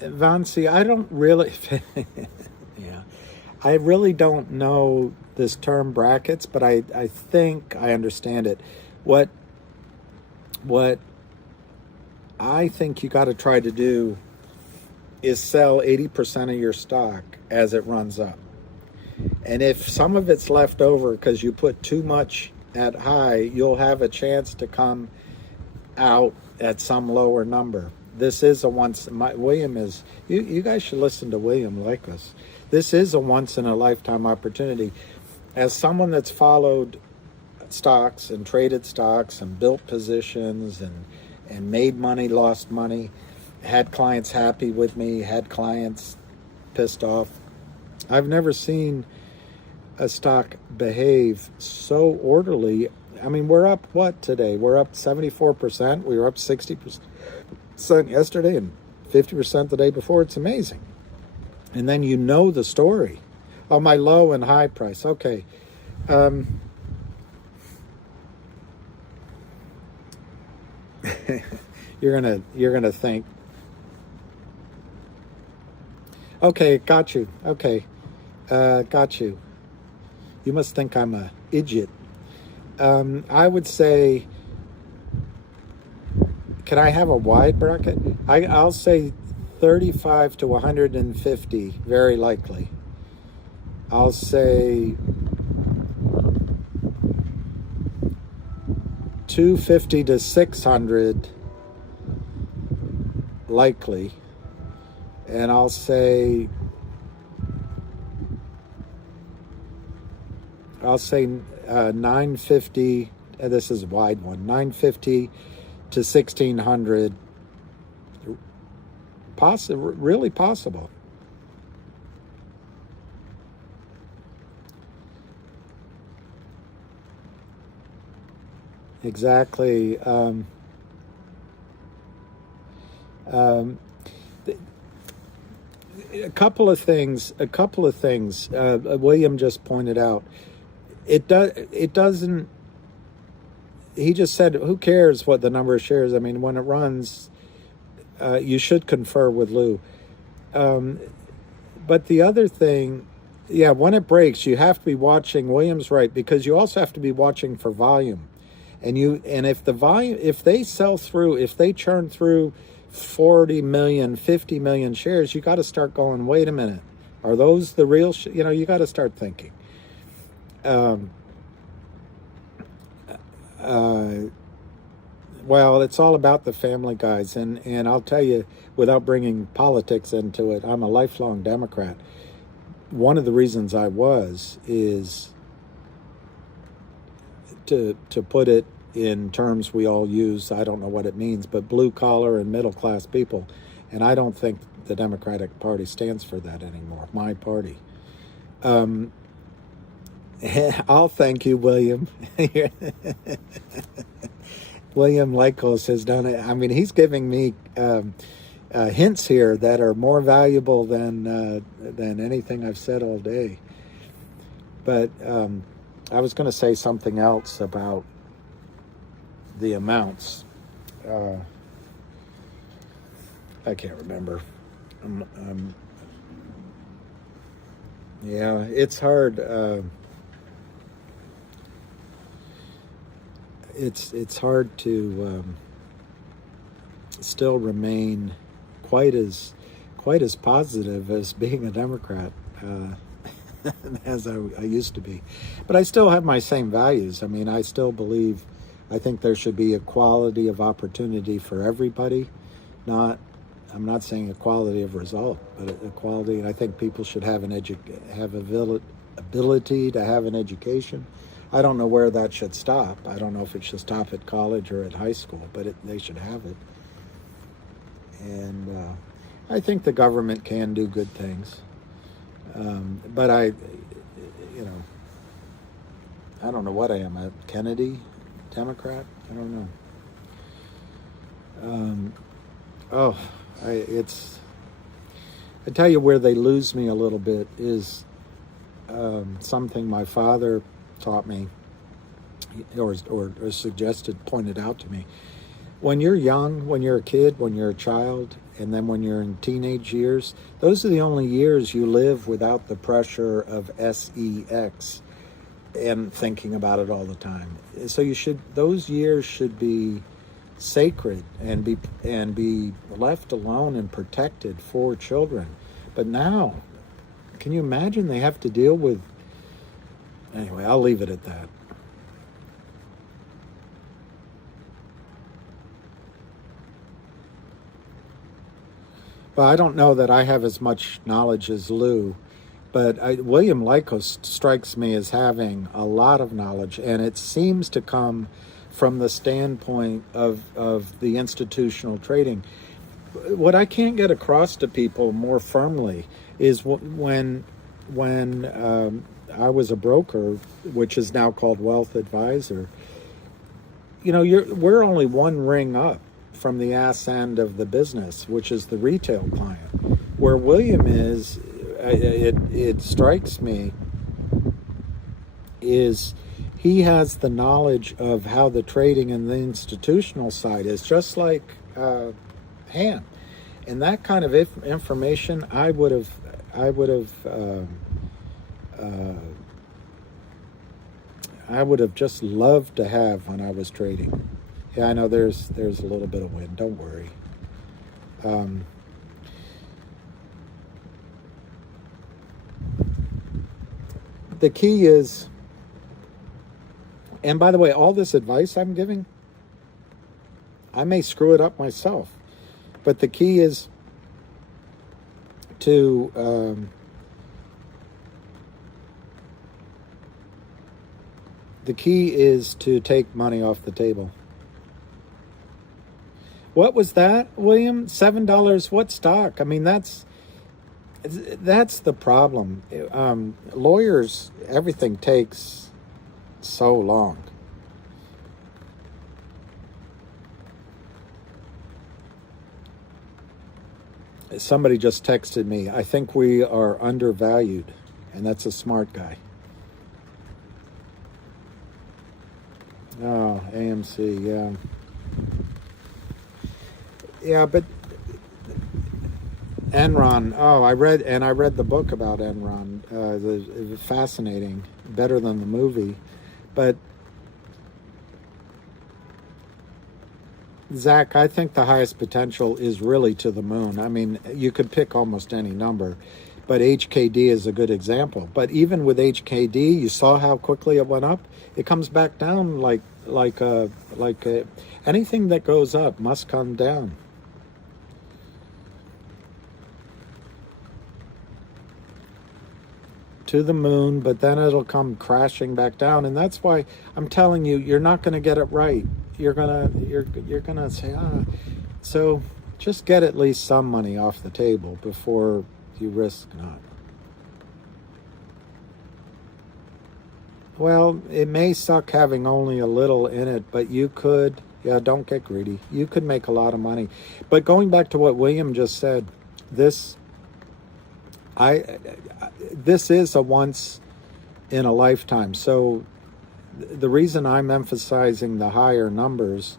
Vancy, I don't really, yeah, I really don't know this term brackets, but I think I understand it. What I think you got to try to do is sell 80% of your stock as it runs up. And if some of it's left over because you put too much at high, you'll have a chance to come out at some lower number. This is a William is, you guys should listen to William like this. This is a once in a lifetime opportunity. As someone that's followed stocks and traded stocks and built positions and made money, lost money, had clients happy with me, had clients pissed off, I've never seen a stock behave so orderly. I mean, we're up what today? We're up 74%. We were up 60% yesterday and 50% the day before. It's amazing. And then you know the story. Oh, my low and high price. Okay. You're gonna think. Okay, got you. Okay, got you. You must think I'm a idiot. I would say, can I have a wide bracket? I'll say 35 to 150, very likely. I'll say 250 to 600, likely. And I'll say 950, this is a wide one, 950 to 1600, really possible. Exactly. A couple of things. William just pointed out. It doesn't. He just said, "Who cares what the number of shares?" I mean, when it runs, you should confer with Lou. But the other thing, yeah, when it breaks, you have to be watching. William's right, because you also have to be watching for volume, and if the volume, if they sell through, if they churn through 40 million, 50 million shares, you got to start going, wait a minute, are those the real, you got to start thinking. Well, it's all about the family, guys. And I'll tell you, without bringing politics into it, I'm a lifelong Democrat. One of the reasons I was is to put it in terms we all use. I don't know what it means, but blue collar and middle class people. And I don't think the Democratic Party stands for that anymore, my party. I'll thank you, William. William Lycos has done it. I mean, he's giving me hints here that are more valuable than anything I've said all day. But I was going to say something else about the amounts. I can't remember. Yeah, it's hard. It's hard to still remain quite as positive as being a Democrat as I used to be. But I still have my same values. I mean, I still believe. I think there should be equality of opportunity for everybody. I'm not saying equality of result, but equality. And I think people should have ability to have an education. I don't know where that should stop. I don't know if it should stop at college or at high school, but they should have it. And I think the government can do good things. But I don't know what I am. A Kennedy Democrat? I don't know. I tell you where they lose me a little bit is something my father taught me or pointed out to me. When you're young, when you're a kid, when you're a child, and then when you're in teenage years, those are the only years you live without the pressure of sex and thinking about it all the time. So those years should be sacred and be left alone and protected for children. But now, can you imagine they have to deal with... Anyway, I'll leave it at that. Well, I don't know that I have as much knowledge as Lou, but William Lycos strikes me as having a lot of knowledge, and it seems to come from the standpoint of the institutional trading. What I can't get across to people more firmly is when I was a broker, which is now called wealth advisor, we're only one ring up from the ass end of the business, which is the retail client. Where William is, it strikes me, is he has the knowledge of how the trading and the institutional side is, just like Ham. And that kind of information I would have just loved to have when I was trading. Yeah, I know there's a little bit of wind. Don't worry. The key is, and by the way, all this advice I'm giving, I may screw it up myself, but the key is to take money off the table. What was that, William? $7? What stock? I mean, that's the problem. Lawyers, everything takes so long. Somebody just texted me, I think we are undervalued, and that's a smart guy. Oh, AMC, yeah. Yeah, but Enron. Oh, I read the book about Enron. It was fascinating, better than the movie. But Zach, I think the highest potential is really to the moon. I mean, you could pick almost any number, but HKD is a good example. But even with HKD, you saw how quickly it went up. It comes back down like anything that goes up must come down. To the moon, but then it'll come crashing back down, and that's why I'm telling you, you're not going to get it right. You're gonna say, so just get at least some money off the table before you risk not. Well, it may suck having only a little in it, but you could, don't get greedy. You could make a lot of money. But going back to what William just said, this is a once in a lifetime. So the reason I'm emphasizing the higher numbers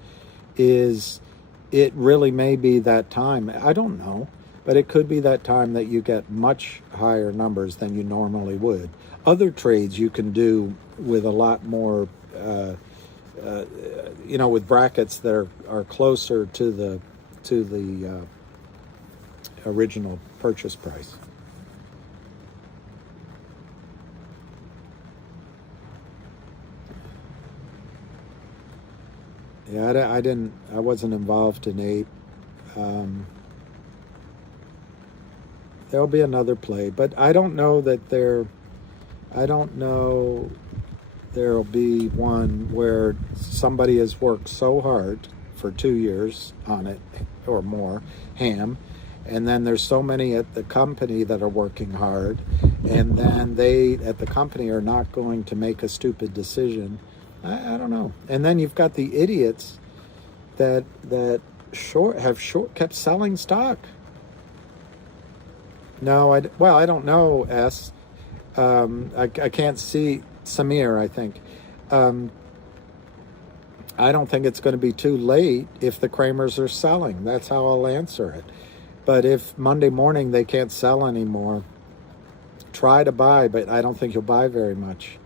is it really may be that time. I don't know. But it could be that time that you get much higher numbers than you normally would. Other trades you can do with a lot more, with brackets that are closer to the original purchase price. Yeah, I wasn't involved in 8. There'll be another play, but I don't know there'll be one where somebody has worked so hard for 2 years on it or more, ham, and then there's so many at the company that are working hard, and then they at the company are not going to make a stupid decision. I don't know. And then you've got the idiots that kept selling stock. No, I don't know, S. I can't see Samir, I think. I don't think it's going to be too late if the Kramers are selling. That's how I'll answer it. But if Monday morning they can't sell anymore, try to buy, but I don't think you'll buy very much.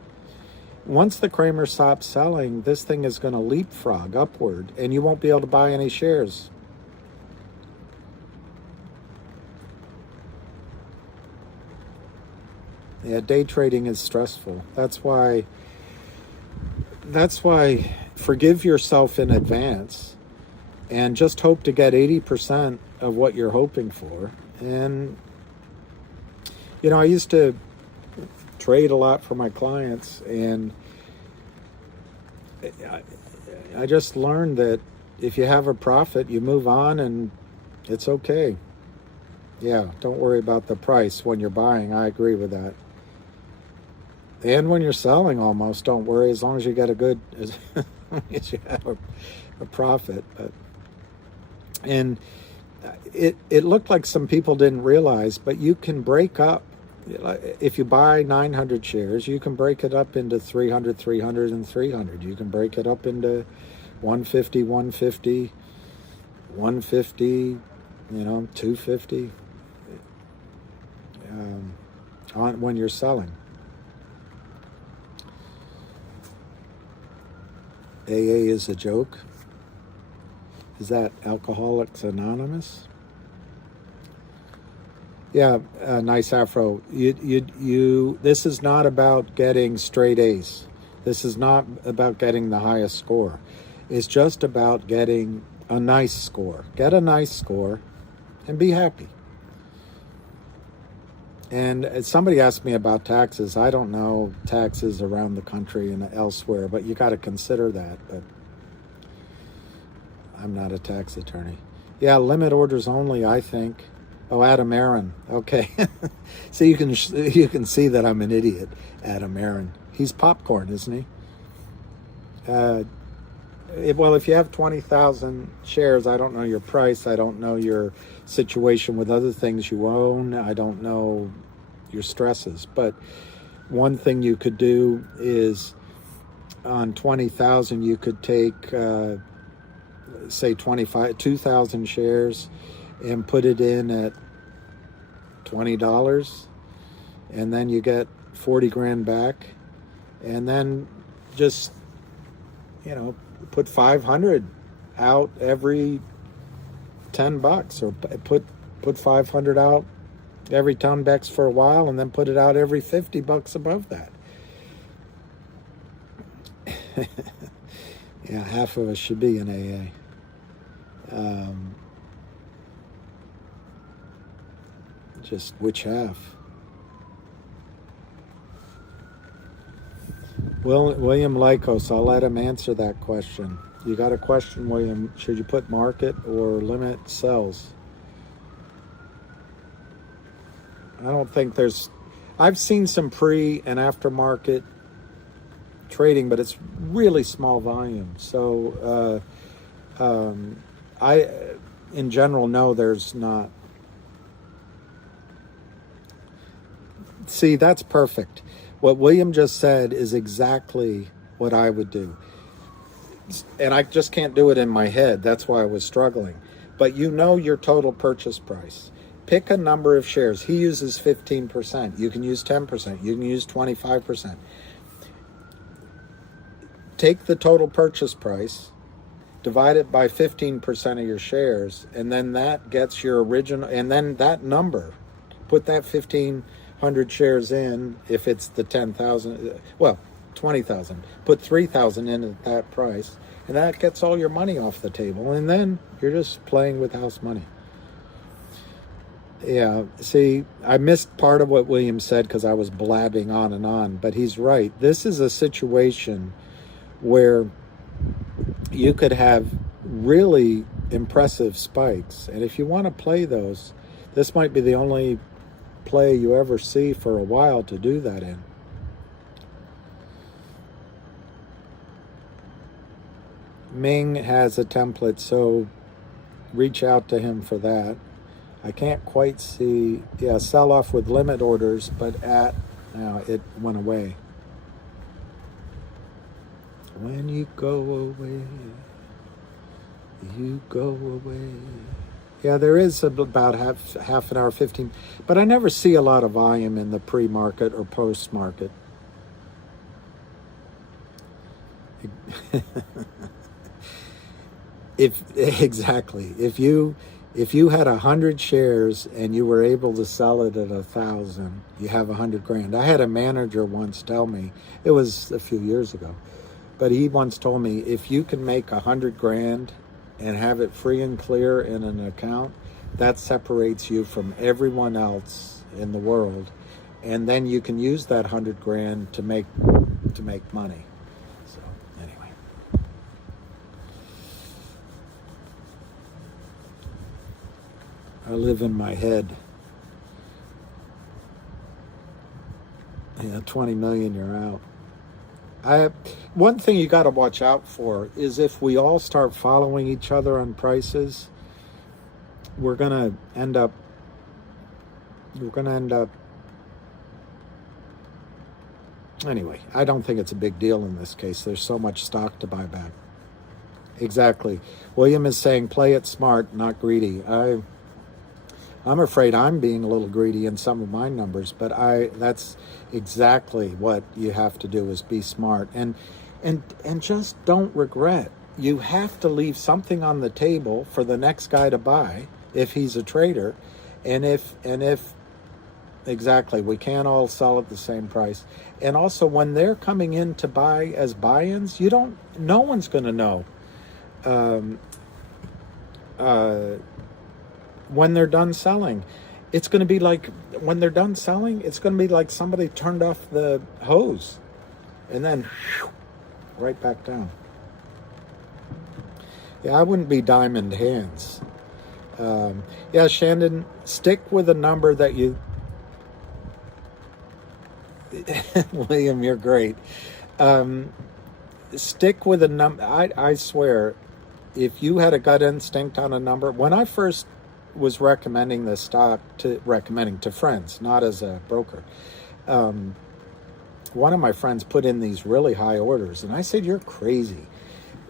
Once the Kramer stops selling, this thing is going to leapfrog upward, and you won't be able to buy any shares. Yeah, day trading is stressful. That's why forgive yourself in advance and just hope to get 80% of what you're hoping for. And, I used to trade a lot for my clients, and I just learned that if you have a profit, you move on and it's okay. Yeah, don't worry about the price when you're buying. I agree with that. And when you're selling, almost don't worry, as long as you get as long as you have a profit. And it looked like some people didn't realize, but you can break up. If you buy 900 shares, you can break it up into 300, 300, and 300. You can break it up into 150, 150, 150, 250 when you're selling. AA is a joke. Is that Alcoholics Anonymous? Yeah, nice afro. This is not about getting straight A's. This is not about getting the highest score. It's just about getting a nice score. Get a nice score and be happy. And somebody asked me about taxes. I don't know taxes around the country and elsewhere, but you got to consider that. But I'm not a tax attorney. Yeah, limit orders only, I think. Oh, Adam Aaron. Okay. So you can see that I'm an idiot, Adam Aaron. He's popcorn, isn't he? If you have 20,000 shares, I don't know your price. I don't know your situation with other things you own. I don't know your stresses. But one thing you could do is on 20,000, you could take, say, 2,000 shares and put it in at $20, and then you get 40 grand back, and then just put 500 out every $10, or put 500 out every $10 for a while, and then put it out every $50 above that. Yeah, half of us should be in AA. Just which half? William Lycos, I'll let him answer that question. You got a question, William? Should you put market or limit sells? I don't think I've seen some pre and aftermarket trading, but it's really small volume. So I, in general, no, there's not. See, that's perfect. What William just said is exactly what I would do. And I just can't do it in my head. That's why I was struggling. But your total purchase price. pick a number of shares. He uses 15%. You can use 10%. You can use 25%. Take the total purchase price, divide it by 15% of your shares, and then that gets your original, and then that number, put that 1,500 shares in, if it's the 10,000, well, 20,000, put 3,000 in at that price, and that gets all your money off the table, and then you're just playing with house money. Yeah, see, I missed part of what William said because I was blabbing on, but he's right. This is a situation where you could have really impressive spikes. And if you want to play those, this might be the only play you ever see for a while to do that in. Ming has a template, so reach out to him for that. I can't quite see, yeah, sell off with limit orders, but now it went away. When you go away, you go away. Yeah, there is about half an hour, 15, but I never see a lot of volume in the pre-market or post-market. Exactly. If you had 100 shares and you were able to sell it at 1,000, you have 100 grand. I had a manager once tell me, it was a few years ago, but he once told me, if you can make 100 grand and have it free and clear in an account, that separates you from everyone else in the world. And then you can use that 100 grand to make money. So anyway. I live in my head. Yeah, 20 million, you're out. One thing you got to watch out for is if we all start following each other on prices, we're going to end up anyway, I don't think it's a big deal in this case. There's so much stock to buy back. Exactly. William is saying play it smart, not greedy. I'm afraid I'm being a little greedy in some of my numbers, but that's exactly what you have to do, is be smart and just don't regret. You have to leave something on the table for the next guy to buy if he's a trader, and if exactly, we can't all sell at the same price. And also when they're coming in to buy as buy-ins, no one's going to know when they're done selling. It's going to be like, when they're done selling, it's going to be like somebody turned off the hose and then right back down. Yeah, I wouldn't be diamond hands. Yeah, Shandon, stick with a number that you... William, you're great. Stick with a number. I swear, if you had a gut instinct on a number, when I first was recommending this stock to friends, not as a broker, one of my friends put in these really high orders, and I said, you're crazy.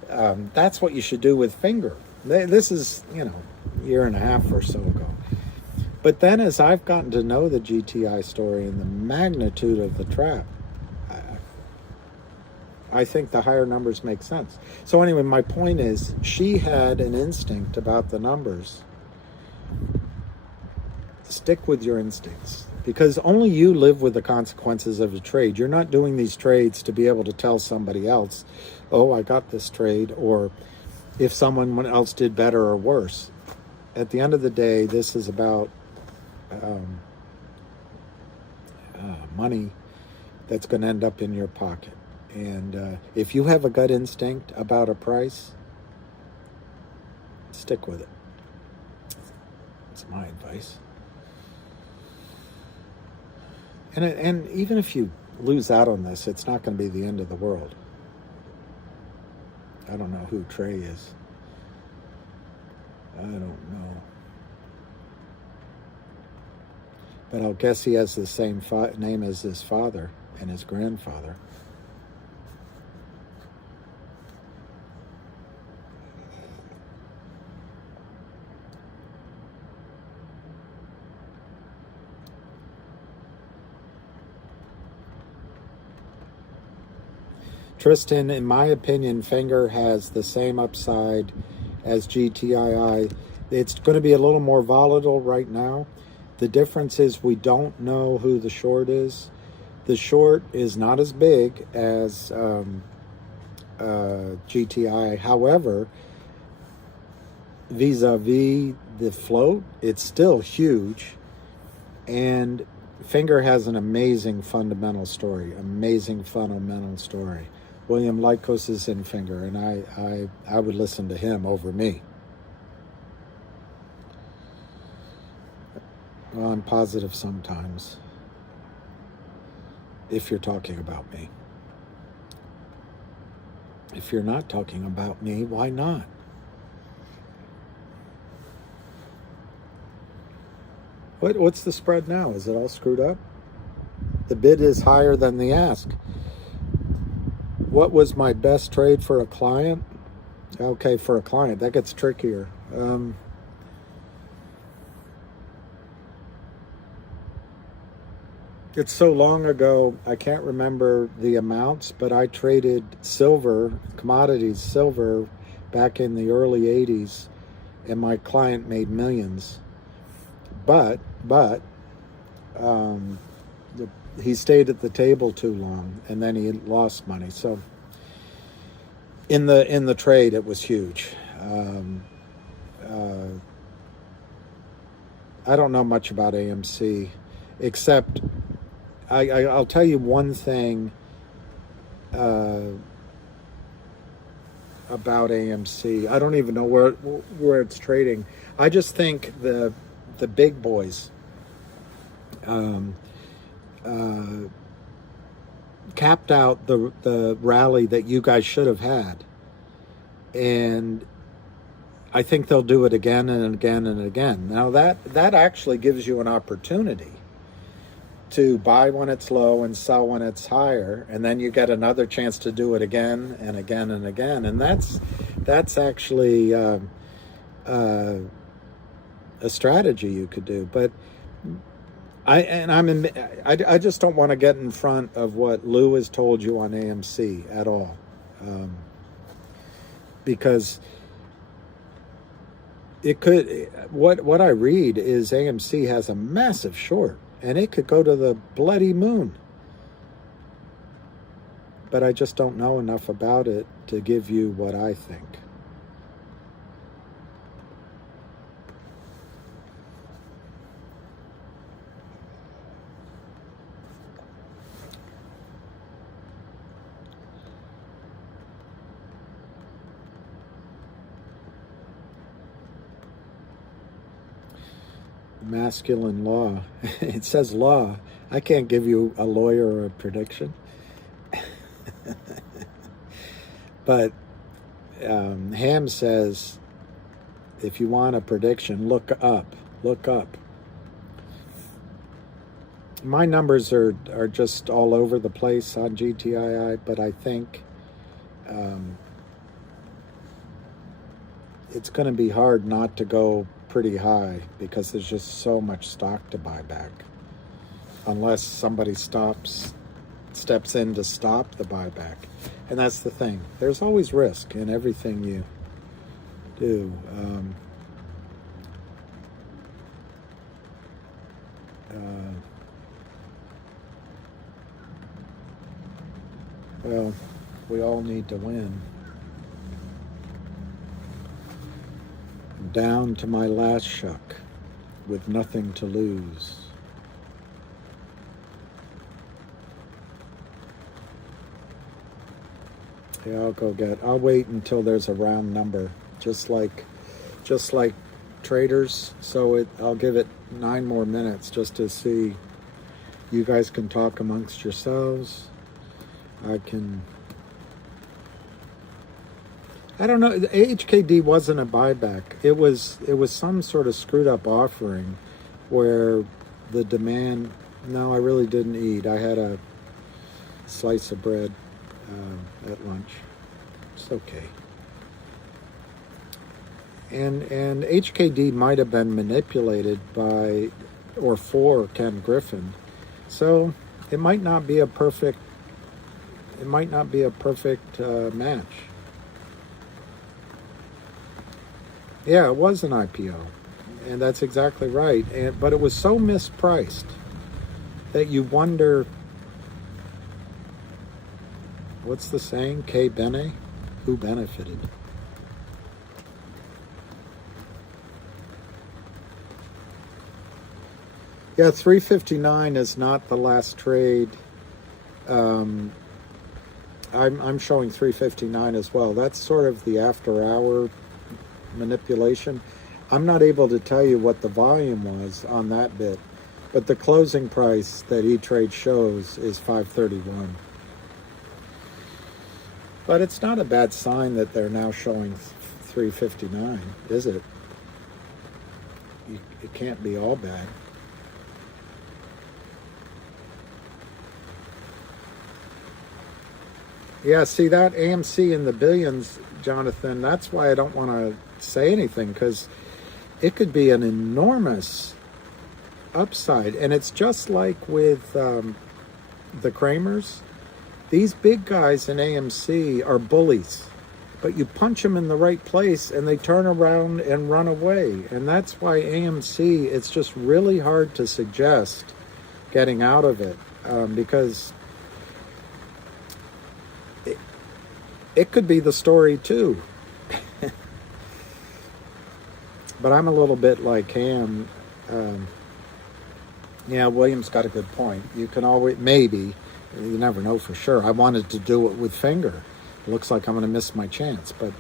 That's what you should do with Finger. This is, a year and a half or so ago. But then as I've gotten to know the GTI story and the magnitude of the trap, I think the higher numbers make sense. So anyway, my point is, she had an instinct about the numbers. Stick with your instincts, because only you live with the consequences of a trade. You're not doing these trades to be able to tell somebody else, oh, I got this trade, or if someone else did better or worse. At the end of the day, this is about money that's going to end up in your pocket. And if you have a gut instinct about a price, stick with it. That's my advice. And even if you lose out on this, it's not going to be the end of the world. I don't know who Trey is. I don't know. But I'll guess he has the same name as his father and his grandfather. Tristan, in my opinion, Finger has the same upside as GTII. It's going to be a little more volatile right now. The difference is we don't know who the short is. The short is not as big as GTI. However, vis-a-vis the float, it's still huge. And Finger has an amazing fundamental story. William Lykos is in Finger, and I would listen to him over me. Well, I'm positive sometimes, if you're talking about me. If you're not talking about me, why not? What's the spread now? Is it all screwed up? The bid is higher than the ask. What was my best trade for a client? Okay, for a client, that gets trickier. It's so long ago, I can't remember the amounts, but I traded silver, commodities, silver, back in the early 80s, and my client made millions. But he stayed at the table too long, and then he lost money. So in the trade, it was huge. I don't know much about AMC, except I'll tell you one thing about AMC. I don't even know where it's trading. I just think the big boys capped out the rally that you guys should have had, and I think they'll do it again and again and again. Now that actually gives you an opportunity to buy when it's low and sell when it's higher, and then you get another chance to do it again and again and again, and that's actually a strategy you could do. But I just don't want to get in front of what Lou has told you on AMC at all, because it could. What I read is AMC has a massive short, and it could go to the bloody moon. But I just don't know enough about it to give you what I think. Masculine law. It says law. I can't give you a lawyer or a prediction. But Ham says, if you want a prediction, look up. Look up. My numbers are just all over the place on GTII, but I think it's going to be hard not to go pretty high, because there's just so much stock to buy back, unless somebody steps in to stop the buyback. And that's the thing, there's always risk in everything you do. Well, we all need to win. Down to my last shuck, with nothing to lose. Yeah, I'll wait until there's a round number, just like traders. So I'll give it 9 more minutes just to see. You guys can talk amongst yourselves. I don't know. The HKD wasn't a buyback. It was some sort of screwed up offering where the demand. No, I really didn't eat. I had a slice of bread at lunch. It's okay. And HKD might have been manipulated by or for Ken Griffin, so it might not be a perfect it might not be a perfect match. Yeah, it was an IPO, and that's exactly right. But it was so mispriced that you wonder, what's the saying? Que bene? Who benefited? Yeah, 359 is not the last trade. I'm showing 359 as well. That's sort of the after-hour manipulation. I'm not able to tell you what the volume was on that bit, but the closing price that E-Trade shows is 531. But it's not a bad sign that they're now showing 359, is it? It can't be all bad. Yeah, see that AMC in the billions, Jonathan, that's why I don't want to say anything, because it could be an enormous upside. And it's just like with the Kramers. These big guys in AMC are bullies, but you punch them in the right place and they turn around and run away. And that's why AMC, it's just really hard to suggest getting out of it, because it could be the story too. But I'm a little bit like Ham. Yeah, William's got a good point. You can always, maybe, you never know for sure. I wanted to do it with finger. It looks like I'm going to miss my chance. But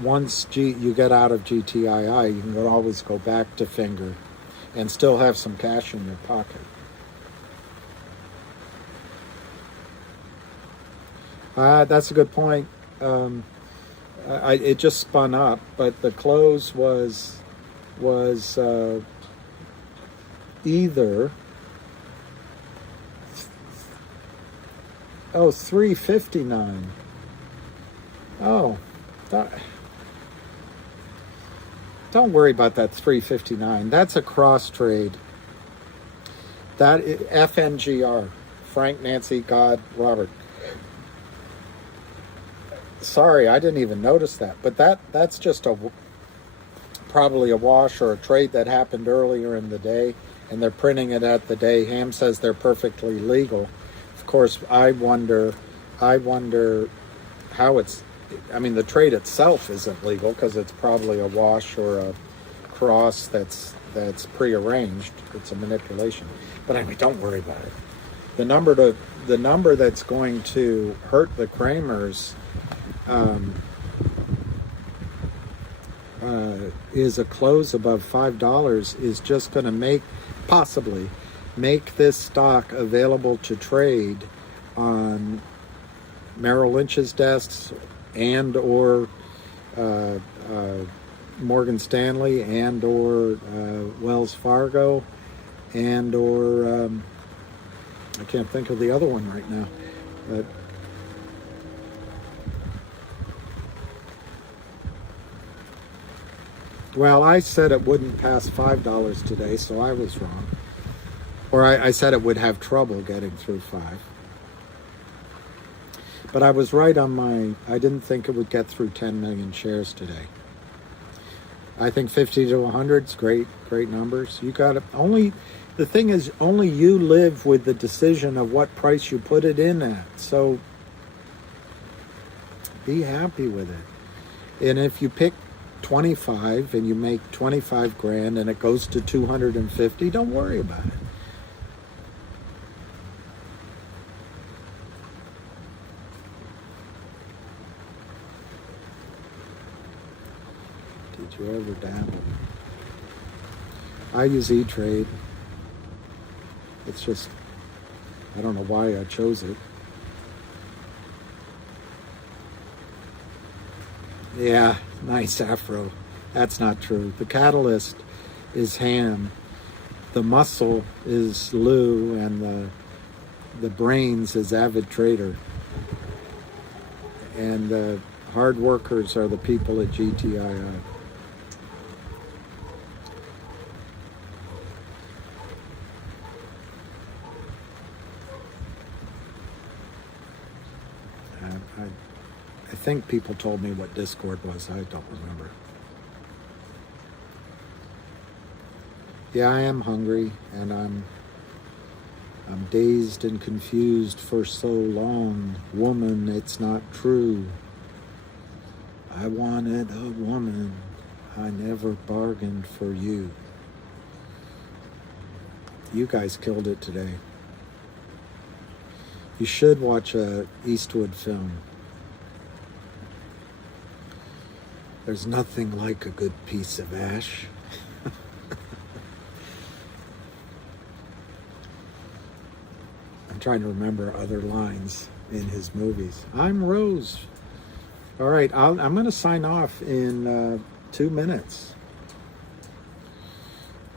once you get out of GTII, you can always go back to finger and still have some cash in your pocket. That's a good point. It just spun up, but the close was either 359. Oh, don't worry about that 359. That's a cross trade. That FNGR, Frank, Nancy, God, Robert. Sorry, I didn't even notice that. But that's just probably a wash or a trade that happened earlier in the day, and they're printing it at the day. Ham says they're perfectly legal. Of course, I wonder how it's. I mean, the trade itself isn't legal because it's probably a wash or a cross that's prearranged. It's a manipulation. But anyway, don't worry about it. The number that's going to hurt the Kramers is a close above $5 is just going to possibly make this stock available to trade on Merrill Lynch's desks and or Morgan Stanley and or Wells Fargo and or I can't think of the other one right now, but well, I said it wouldn't pass $5 today, so I was wrong. Or I said it would have trouble getting through 5. But I was right on I didn't think it would get through 10 million shares today. I think 50 to 100 is great numbers. You got it. The thing is, only you live with the decision of what price you put it in at. So be happy with it. And if you pick 25 and you make 25 grand and it goes to 250, don't worry about it. Did you ever dabble? I use E-Trade. It's just, I don't know why I chose it. Yeah, nice afro. That's not true. The catalyst is Ham. The muscle is Lou, and the brains is Avid Trader. And the hard workers are the people at GTII. think people told me what Discord was. I don't remember. Yeah, I am hungry, and I'm dazed and confused for so long. Woman, it's not true. I wanted a woman. I never bargained for you. You guys killed it today. You should watch a Eastwood film. There's nothing like a good piece of ash. I'm trying to remember other lines in his movies. I'm Rose. All right, I'm going to sign off in 2 minutes.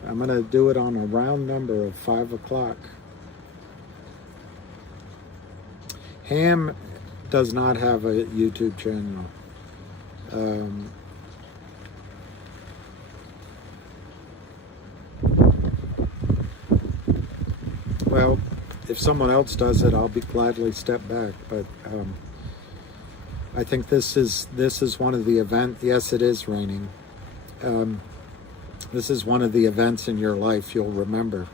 I'm going to do it on a round number of 5 o'clock. Ham does not have a YouTube channel. Well, if someone else does it, I'll be gladly step back. But I think this is one of the events. Yes, it is raining. This is one of the events in your life you'll remember.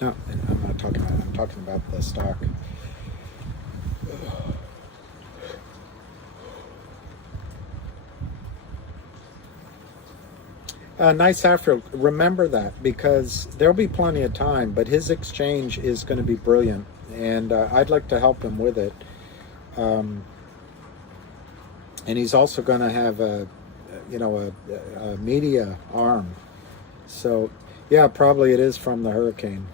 No, I'm not talking about. I'm talking about the stock. Nice after. Remember that, because there'll be plenty of time. But his exchange is going to be brilliant, and I'd like to help him with it. And he's also going to have a media arm. So yeah, probably it is from the hurricane.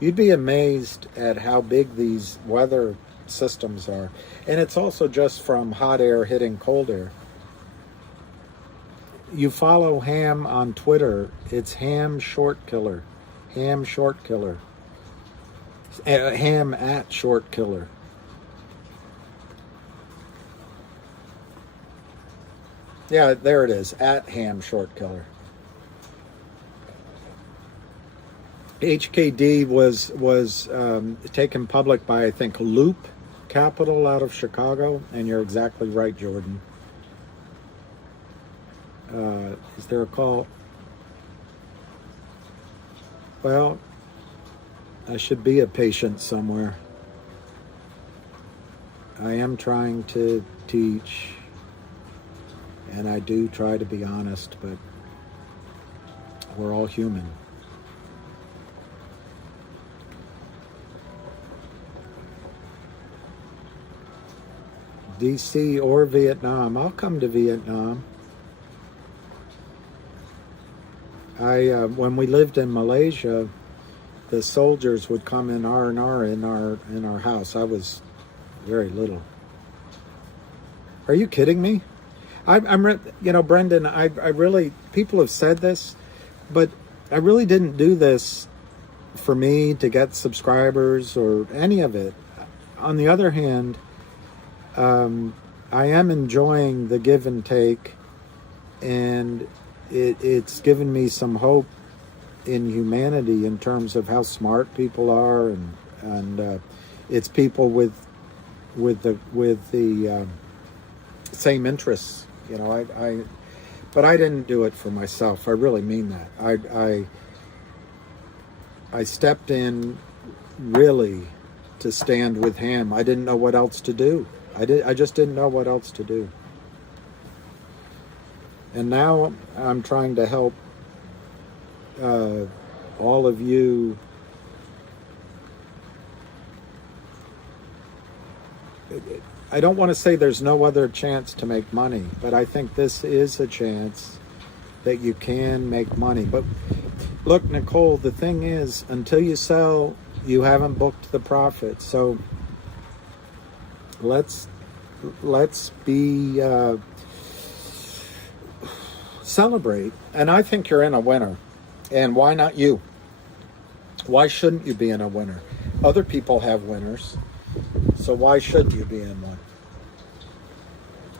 You'd be amazed at how big these weather systems are. And it's also just from hot air hitting cold air. You follow Ham on Twitter. It's Ham Short Killer. Ham Short Killer. Ham at Short Killer. Yeah, there it is. At Ham Short Killer. HKD was taken public by, I think, Loop Capital out of Chicago, and you're exactly right, Jordan. Is there a call? Well, I should be a patient somewhere. I am trying to teach, and I do try to be honest, but we're all human. DC or Vietnam. I'll come to Vietnam. When we lived in Malaysia, the soldiers would come in R&R in our house. I was very little. Are you kidding me? Brendan, I really, people have said this, but I really didn't do this for me to get subscribers or any of it. On the other hand, I am enjoying the give and take, and it's given me some hope in humanity in terms of how smart people are, and it's people with the same interests. But I didn't do it for myself. I really mean that. I stepped in really to stand with Ham. I didn't know what else to do. I just didn't know what else to do. And now I'm trying to help all of you I don't want to say there's no other chance to make money, but I think this is a chance that you can make money. But look, Nicole, the thing is, until you sell, you haven't booked the profit. So let's be celebrate. And I think you're in a winner. And why not you? Why shouldn't you be in a winner? Other people have winners. So why shouldn't you be in one?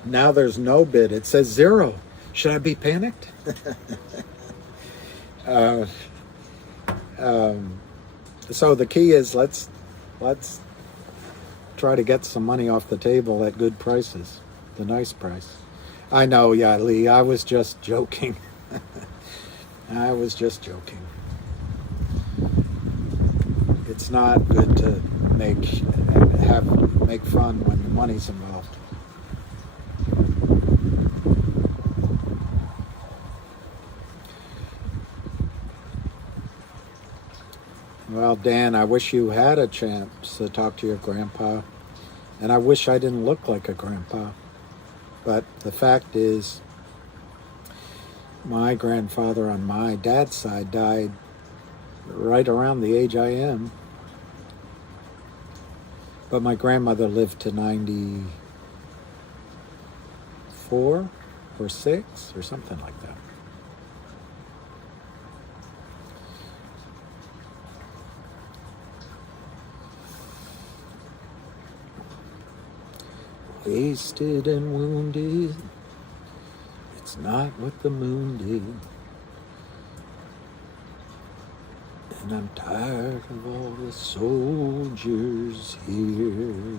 Now there's no bid. It says 0. Should I be panicked? So the key is let's try to get some money off the table at good prices, the nice price. I know, yeah, Lee, I was just joking. I was just joking. It's not good to make fun when the money's involved. Well, Dan, I wish you had a chance to talk to your grandpa, and I wish I didn't look like a grandpa. But the fact is, my grandfather on my dad's side died right around the age I am. But my grandmother lived to 94 or 6 or something like that. Wasted and wounded, it's not what the moon did. And I'm tired of all the soldiers here.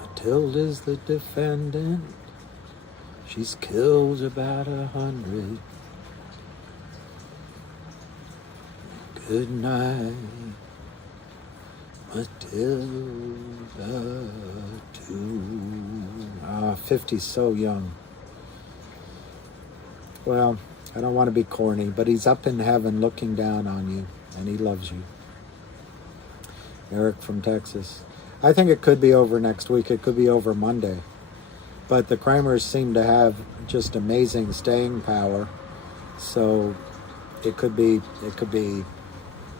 Matilda's the defendant. She's killed about 100. Good night, Matilda, too. 50's so young. Well, I don't want to be corny, but he's up in heaven looking down on you, and he loves you. Eric from Texas. I think it could be over next week. It could be over Monday. But the Kramers seem to have just amazing staying power. So it could be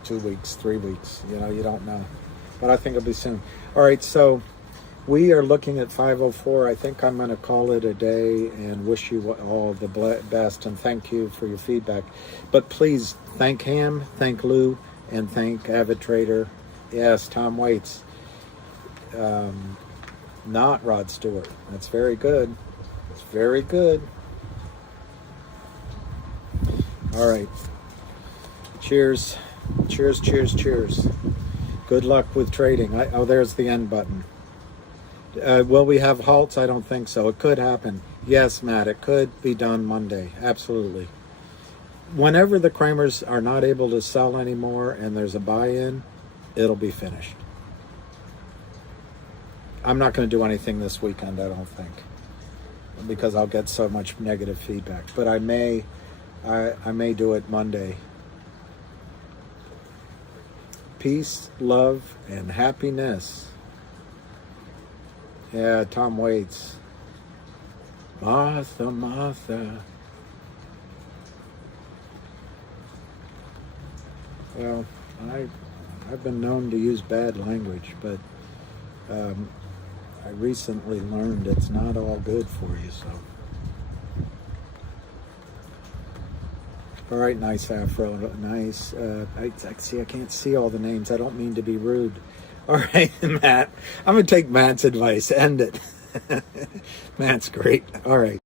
2 weeks, 3 weeks, you don't know. But I think it'll be soon. All right, so we are looking at 5:04. I think I'm going to call it a day and wish you all the best and thank you for your feedback. But please thank Ham, thank Lou, and thank Avid Trader. Yes, Tom Waits. Not Rod Stewart. That's very good. It's very good. All right. Cheers. Cheers, cheers, cheers. Good luck with trading. There's the end button. Will we have halts? I don't think so. It could happen. Yes, Matt, it could be done Monday. Absolutely. Whenever the Kramers are not able to sell anymore and there's a buy-in, it'll be finished. I'm not going to do anything this weekend, I don't think, because I'll get so much negative feedback. But I may do it Monday. Peace, love, and happiness. Yeah, Tom Waits. Martha, Martha. Well, I've been known to use bad language, but I recently learned it's not all good for you, so. All right, nice afro, nice. I can't see all the names. I don't mean to be rude. All right, Matt. I'm going to take Matt's advice. End it. Matt's great. All right.